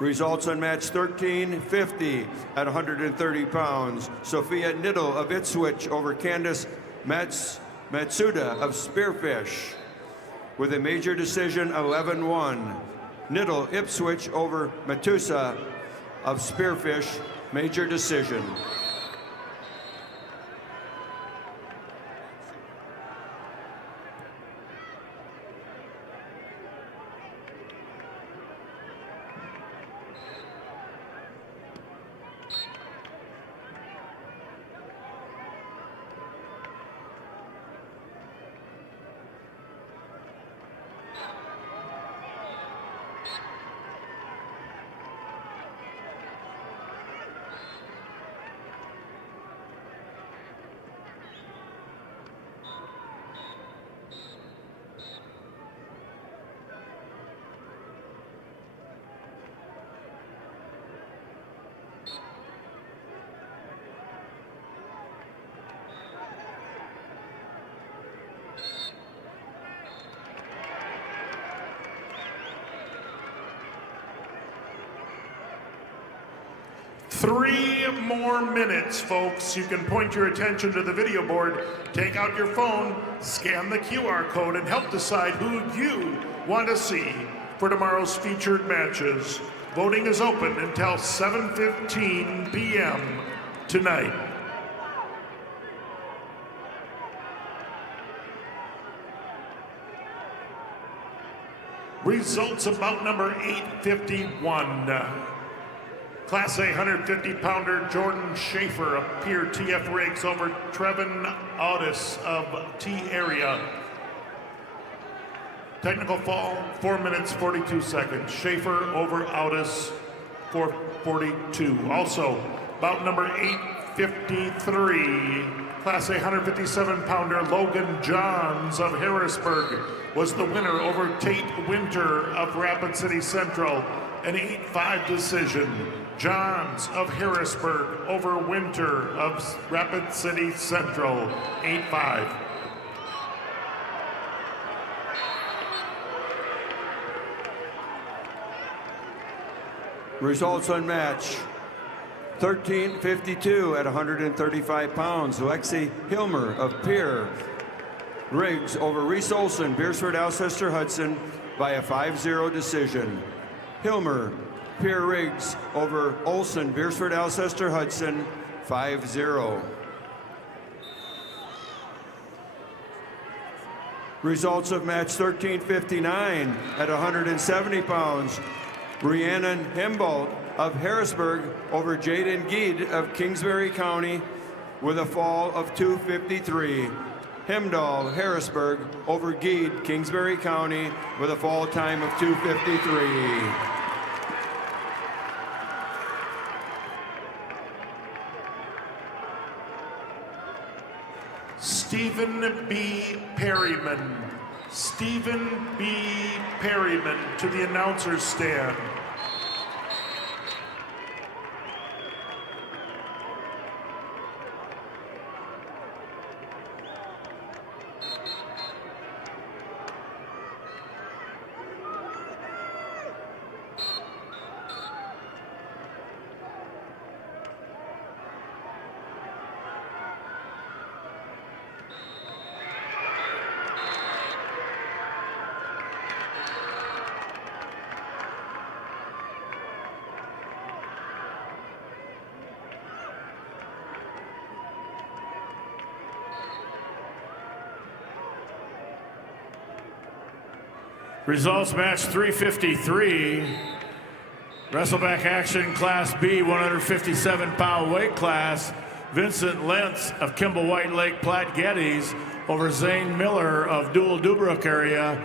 Results on match 1350 at 130 pounds. Sophia Niddle of Ipswich over Candace Matsuda of Spearfish with a major decision 11-1. Niddle Ipswich over Matusa of Spearfish, major decision. Three more minutes, folks. You can point your attention to the video board, take out your phone, scan the QR code, and help decide who you want to see for tomorrow's featured matches. Voting is open until 7:15 p.m. tonight. Results of bout number 851. Class A 150-pounder Jordan Schaefer of Pier TF Riggs over Trevin Audis of T Area. Technical fall, 4 minutes, 42 seconds. Schaefer over Audis, 4:42. Also, bout number 853. Class A 157-pounder Logan Johns of Harrisburg was the winner over Tate Winter of Rapid City Central. An 8-5 decision. Johns of Harrisburg over Winter of Rapid City Central, 8-5. Results on match. 13:52 at 135 pounds. Lexi Hilmer of Pier Riggs over Reese Olson, Beersford, Alcester, Hudson by a 5-0 decision. Hilmer, Pier Riggs over Olson, Beersford, Alcester, Hudson, 5-0. Results of match 13:59 at 170 pounds. Rhiannon Hembold of Harrisburg over Jaden Geed of Kingsbury County with a fall of 2:53. Hemdahl, Harrisburg over Geed, Kingsbury County with a fall time of 2:53. Stephen B. Perryman. Stephen B. Perryman to the announcer's stand. Results match 353. Wrestleback action Class B 157-pound weight class. Vincent Lentz of Kimball White Lake Platte Geddes over Zane Miller of Dual Dubrook area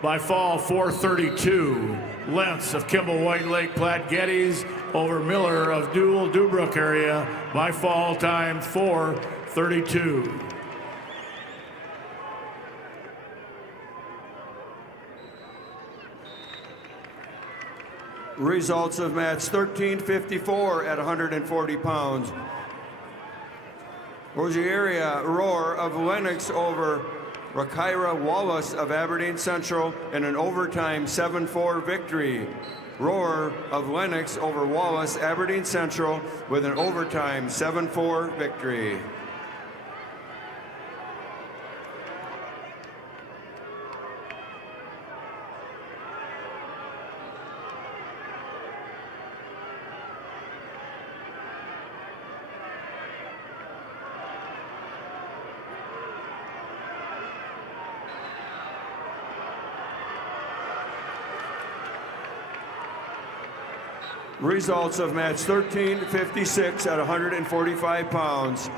by fall 4:32. Lentz of Kimball White Lake Platte Geddes over Miller of Dual Dubrook area by fall time 4:32. Results of match 13:54 at 140 pounds. Rogeria Roar of Lennox over Rakira Wallace of Aberdeen Central in an overtime 7-4 victory. Roar of Lennox over Wallace, Aberdeen Central with an overtime 7-4 victory. Results of match 13:56 at 145 pounds.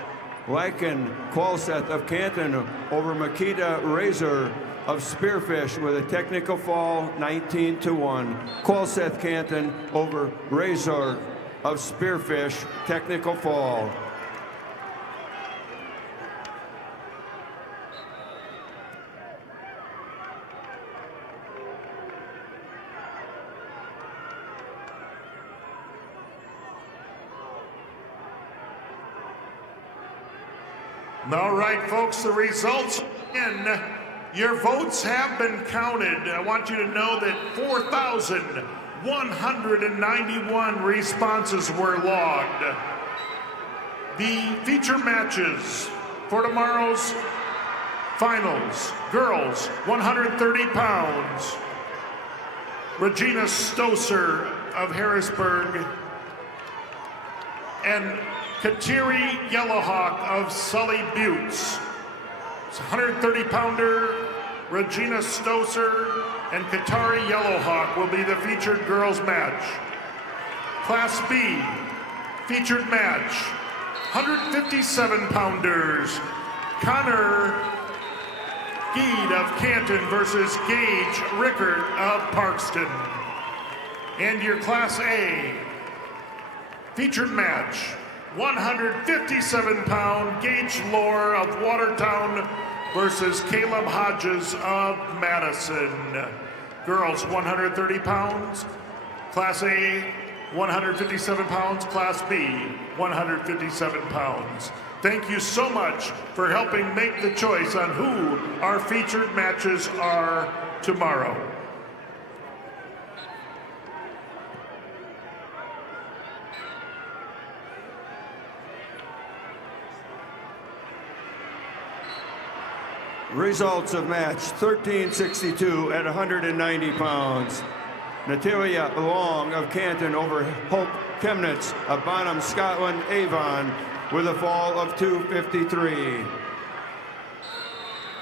Lycan Qualseth of Canton over Makita Razor of Spearfish with a technical fall 19-1. Qualseth Canton over Razor of Spearfish, technical fall. All right, folks, the results in. Your votes have been counted. I want you to know that 4,191 responses were logged. The feature matches for tomorrow's finals. Girls, 130 pounds. Regina Stoser of Harrisburg, and Kateri Yellowhawk of Sully Buttes. It's 130-pounder Regina Stoser and Katari Yellowhawk will be the featured girls match. Class B, featured match, 157-pounders, Connor Geed of Canton versus Gage Rickard of Parkston. And your Class A, featured match, 157-pound Gage Lohr of Watertown versus Caleb Hodges of Madison. Girls, 130 pounds. Class A, 157 pounds. Class B, 157 pounds. Thank you so much for helping make the choice on who our featured matches are tomorrow. Results of match 1362 at 190 pounds. Natalia Long of Canton over Hope Chemnitz of Bonham, Scotland, Avon with a fall of 253.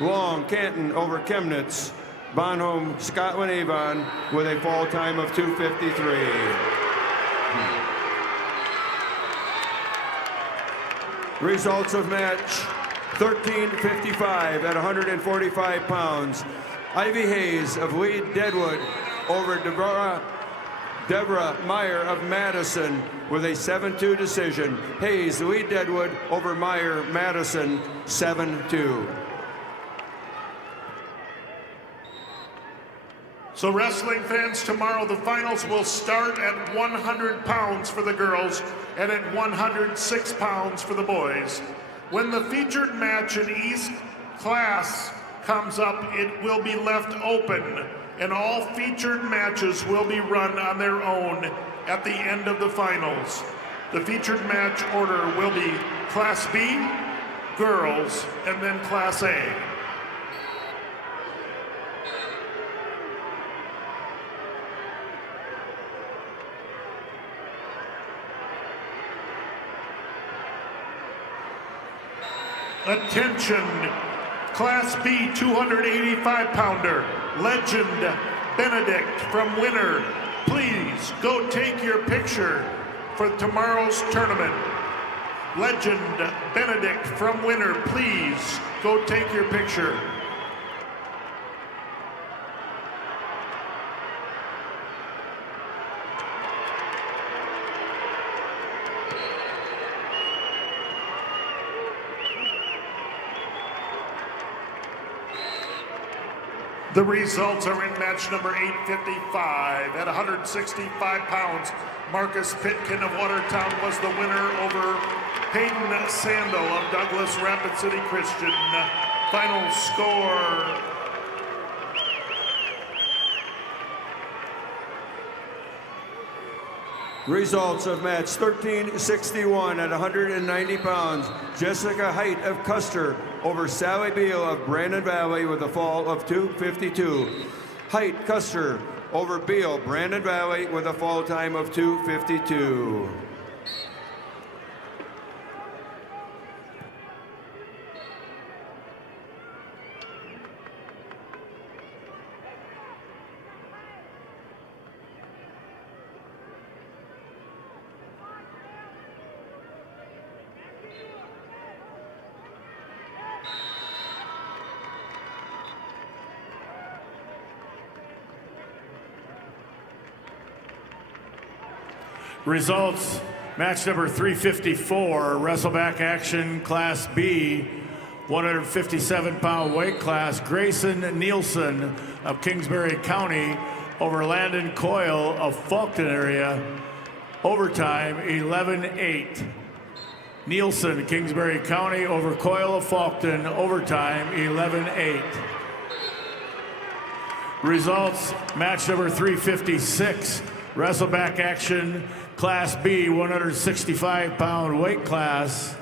Long, Canton over Chemnitz, Bonham, Scotland, Avon with a fall time of 253. Results of match 1355 at 145 pounds. Ivy Hayes of Lee Deadwood over Deborah Meyer of Madison with a 7-2 decision. Hayes, Lee Deadwood over Meyer, Madison, 7-2. So wrestling fans, tomorrow the finals will start at 100 pounds for the girls and at 106 pounds for the boys. When the featured match in each class comes up, it will be left open, and all featured matches will be run on their own at the end of the finals. The featured match order will be Class B, girls, and then Class A. Attention, Class B 285-pounder, Legend Benedict from Winner. Please go take your picture for tomorrow's tournament. Legend Benedict from Winner, please go take your picture. The results are in match number 855 at 165 pounds. Marcus Pitkin of Watertown was the winner over Hayden Sandel of Douglas Rapid City Christian. Final score. Results of match 1361 at 190 pounds. Jessica Height of Custer over Sally Beal of Brandon Valley with a fall of 252. Height, Custer over Beal, Brandon Valley with a fall time of 252. Results, match number 354, wrestleback action, Class B, 157-pound weight class. Grayson Nielsen of Kingsbury County over Landon Coyle of Fulton area. Overtime, 11-8. Nielsen, Kingsbury County over Coyle of Fulton. Overtime, 11-8. Results, match number 356, wrestleback action, Class B, 165-pound weight class.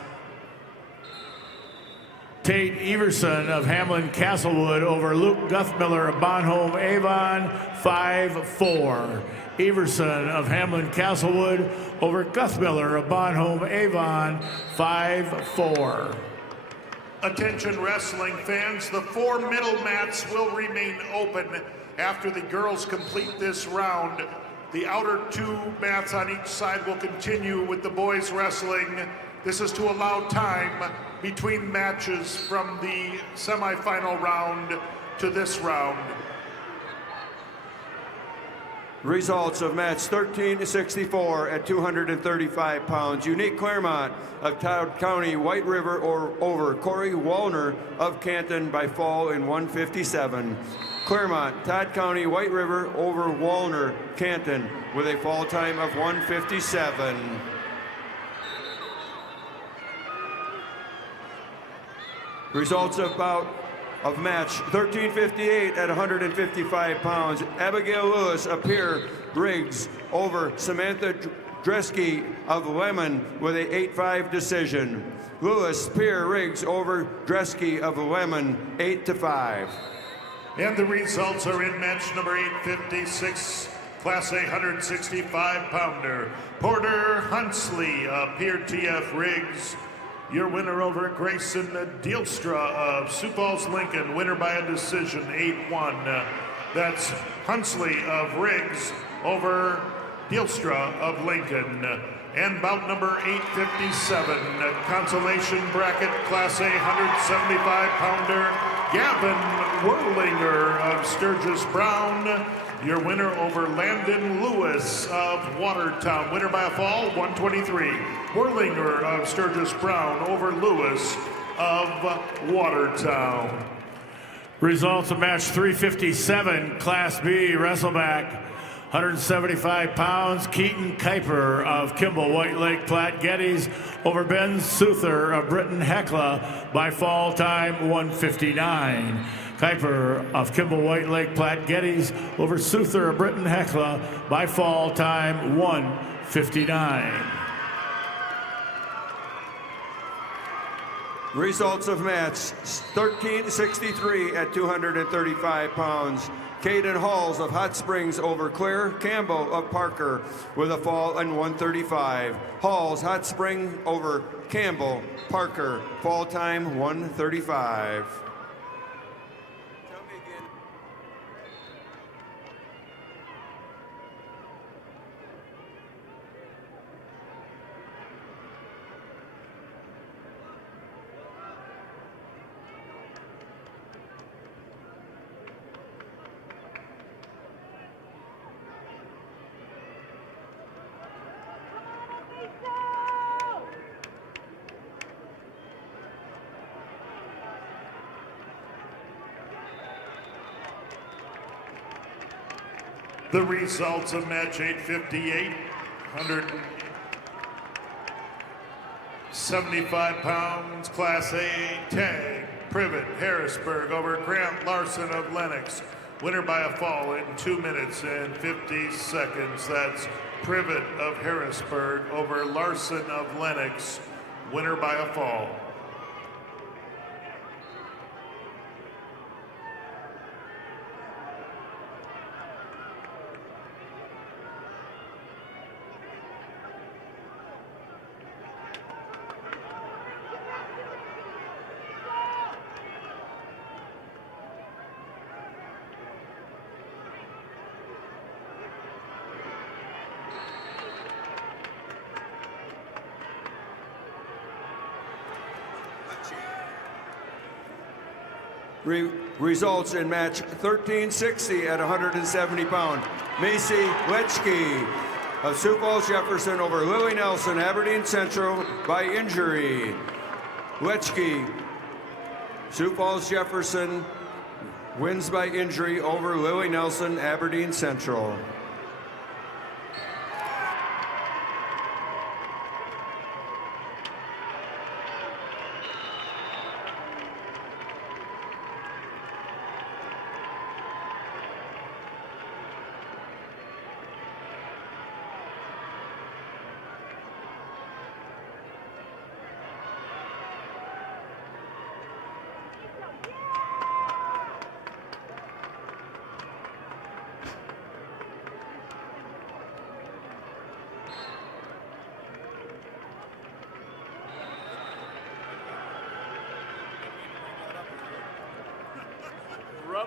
Tate Everson of Hamlin Castlewood over Luke Guthmiller of Bonhomme Avon, 5-4. Everson of Hamlin Castlewood over Guthmiller of Bonhomme Avon, 5-4. Attention wrestling fans, the 4 middle mats will remain open after the girls complete this round. The outer 2 mats on each side will continue with the boys wrestling. This is to allow time between matches from the semifinal round to this round. Results of match 1364 at 235 pounds. Unique Claremont of Todd County, White River over Corey Wallner of Canton by fall in 157. Claremont, Todd County, White River over Wallner, Canton with a fall time of 157. Results of match 1358 at 155 pounds. Abigail Lewis of Pierre Riggs over Samantha Dresky of Lemon with a 8-5 decision. Lewis, Pierre Riggs over Dresky of Lemon, 8-5. And the results are in match number 856, Class A 165-pounder. Porter Hunsley of Pierre TF Riggs. Your winner over Grayson Dielstra of Sioux Falls, Lincoln. Winner by a decision, 8-1. That's Hunsley of Riggs over Dielstra of Lincoln. And bout number 857, consolation bracket, Class A 175-pounder. Gavin Werlinger of Sturgis Brown. Your winner over Landon Lewis of Watertown. Winner by a fall, 123. Werlinger of Sturgis Brown over Lewis of Watertown. Results of match 357, Class B, Wrestleback, 175 pounds. Keaton Kuiper of Kimball, White Lake, Platte Geddes over Ben Souther of Britton Hecla by fall time 159. Kuiper of Kimball, White Lake, Platte Geddes over Souther of Britton Hecla by fall time 159. Results of match 1363 at 235 pounds. Caden Halls of Hot Springs over Claire Campbell of Parker with a fall in 135. Halls, Hot Spring over Campbell, Parker, fall time 135. The results of match 858, 175 pounds, Class A tag. Privet Harrisburg over Grant Larson of Lenox. Winner by a fall in 2 minutes and 50 seconds. That's Privet of Harrisburg over Larson of Lenox. Winner by a fall. Results in match 1360 at 170 pounds. Macy Letchke of Sioux Falls Jefferson over Lily Nelson, Aberdeen Central by injury. Letchke, Sioux Falls Jefferson wins by injury over Lily Nelson, Aberdeen Central.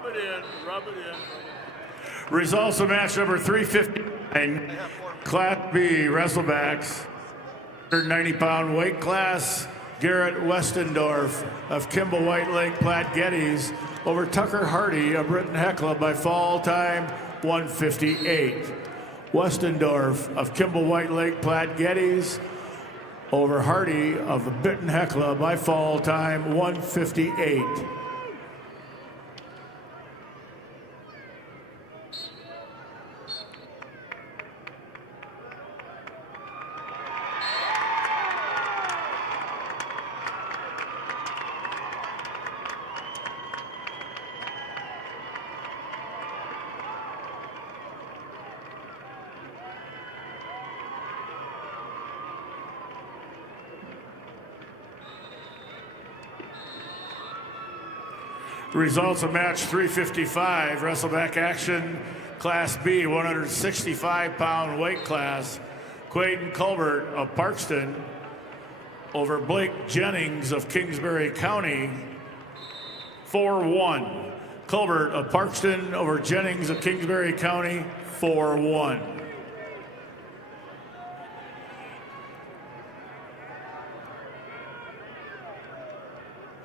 Rub it in, rub it in. Results of match number 359, Class B wrestlebacks, 190-pound weight class. Garrett Westendorf of Kimball White Lake Platte Geddes over Tucker Hardy of Britton Hecla by fall time 158. Westendorf of Kimball White Lake Platte Geddes over Hardy of Britton Hecla by fall time 158. Results of match 355, wrestleback action, Class B, 165-pound weight class. Quaden Colbert of Parkston over Blake Jennings of Kingsbury County, 4-1. Colbert of Parkston over Jennings of Kingsbury County, 4-1.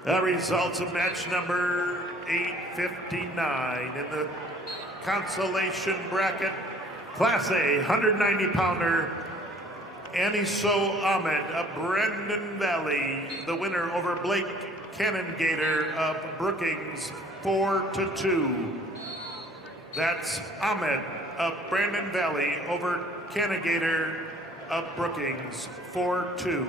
The results of match number 859 in the consolation bracket. Class A, 190-pounder, Aniso Ahmed of Brandon Valley, the winner over Blake Canongator of Brookings, 4-2. That's Ahmed of Brandon Valley over Canongator of Brookings, 4-2.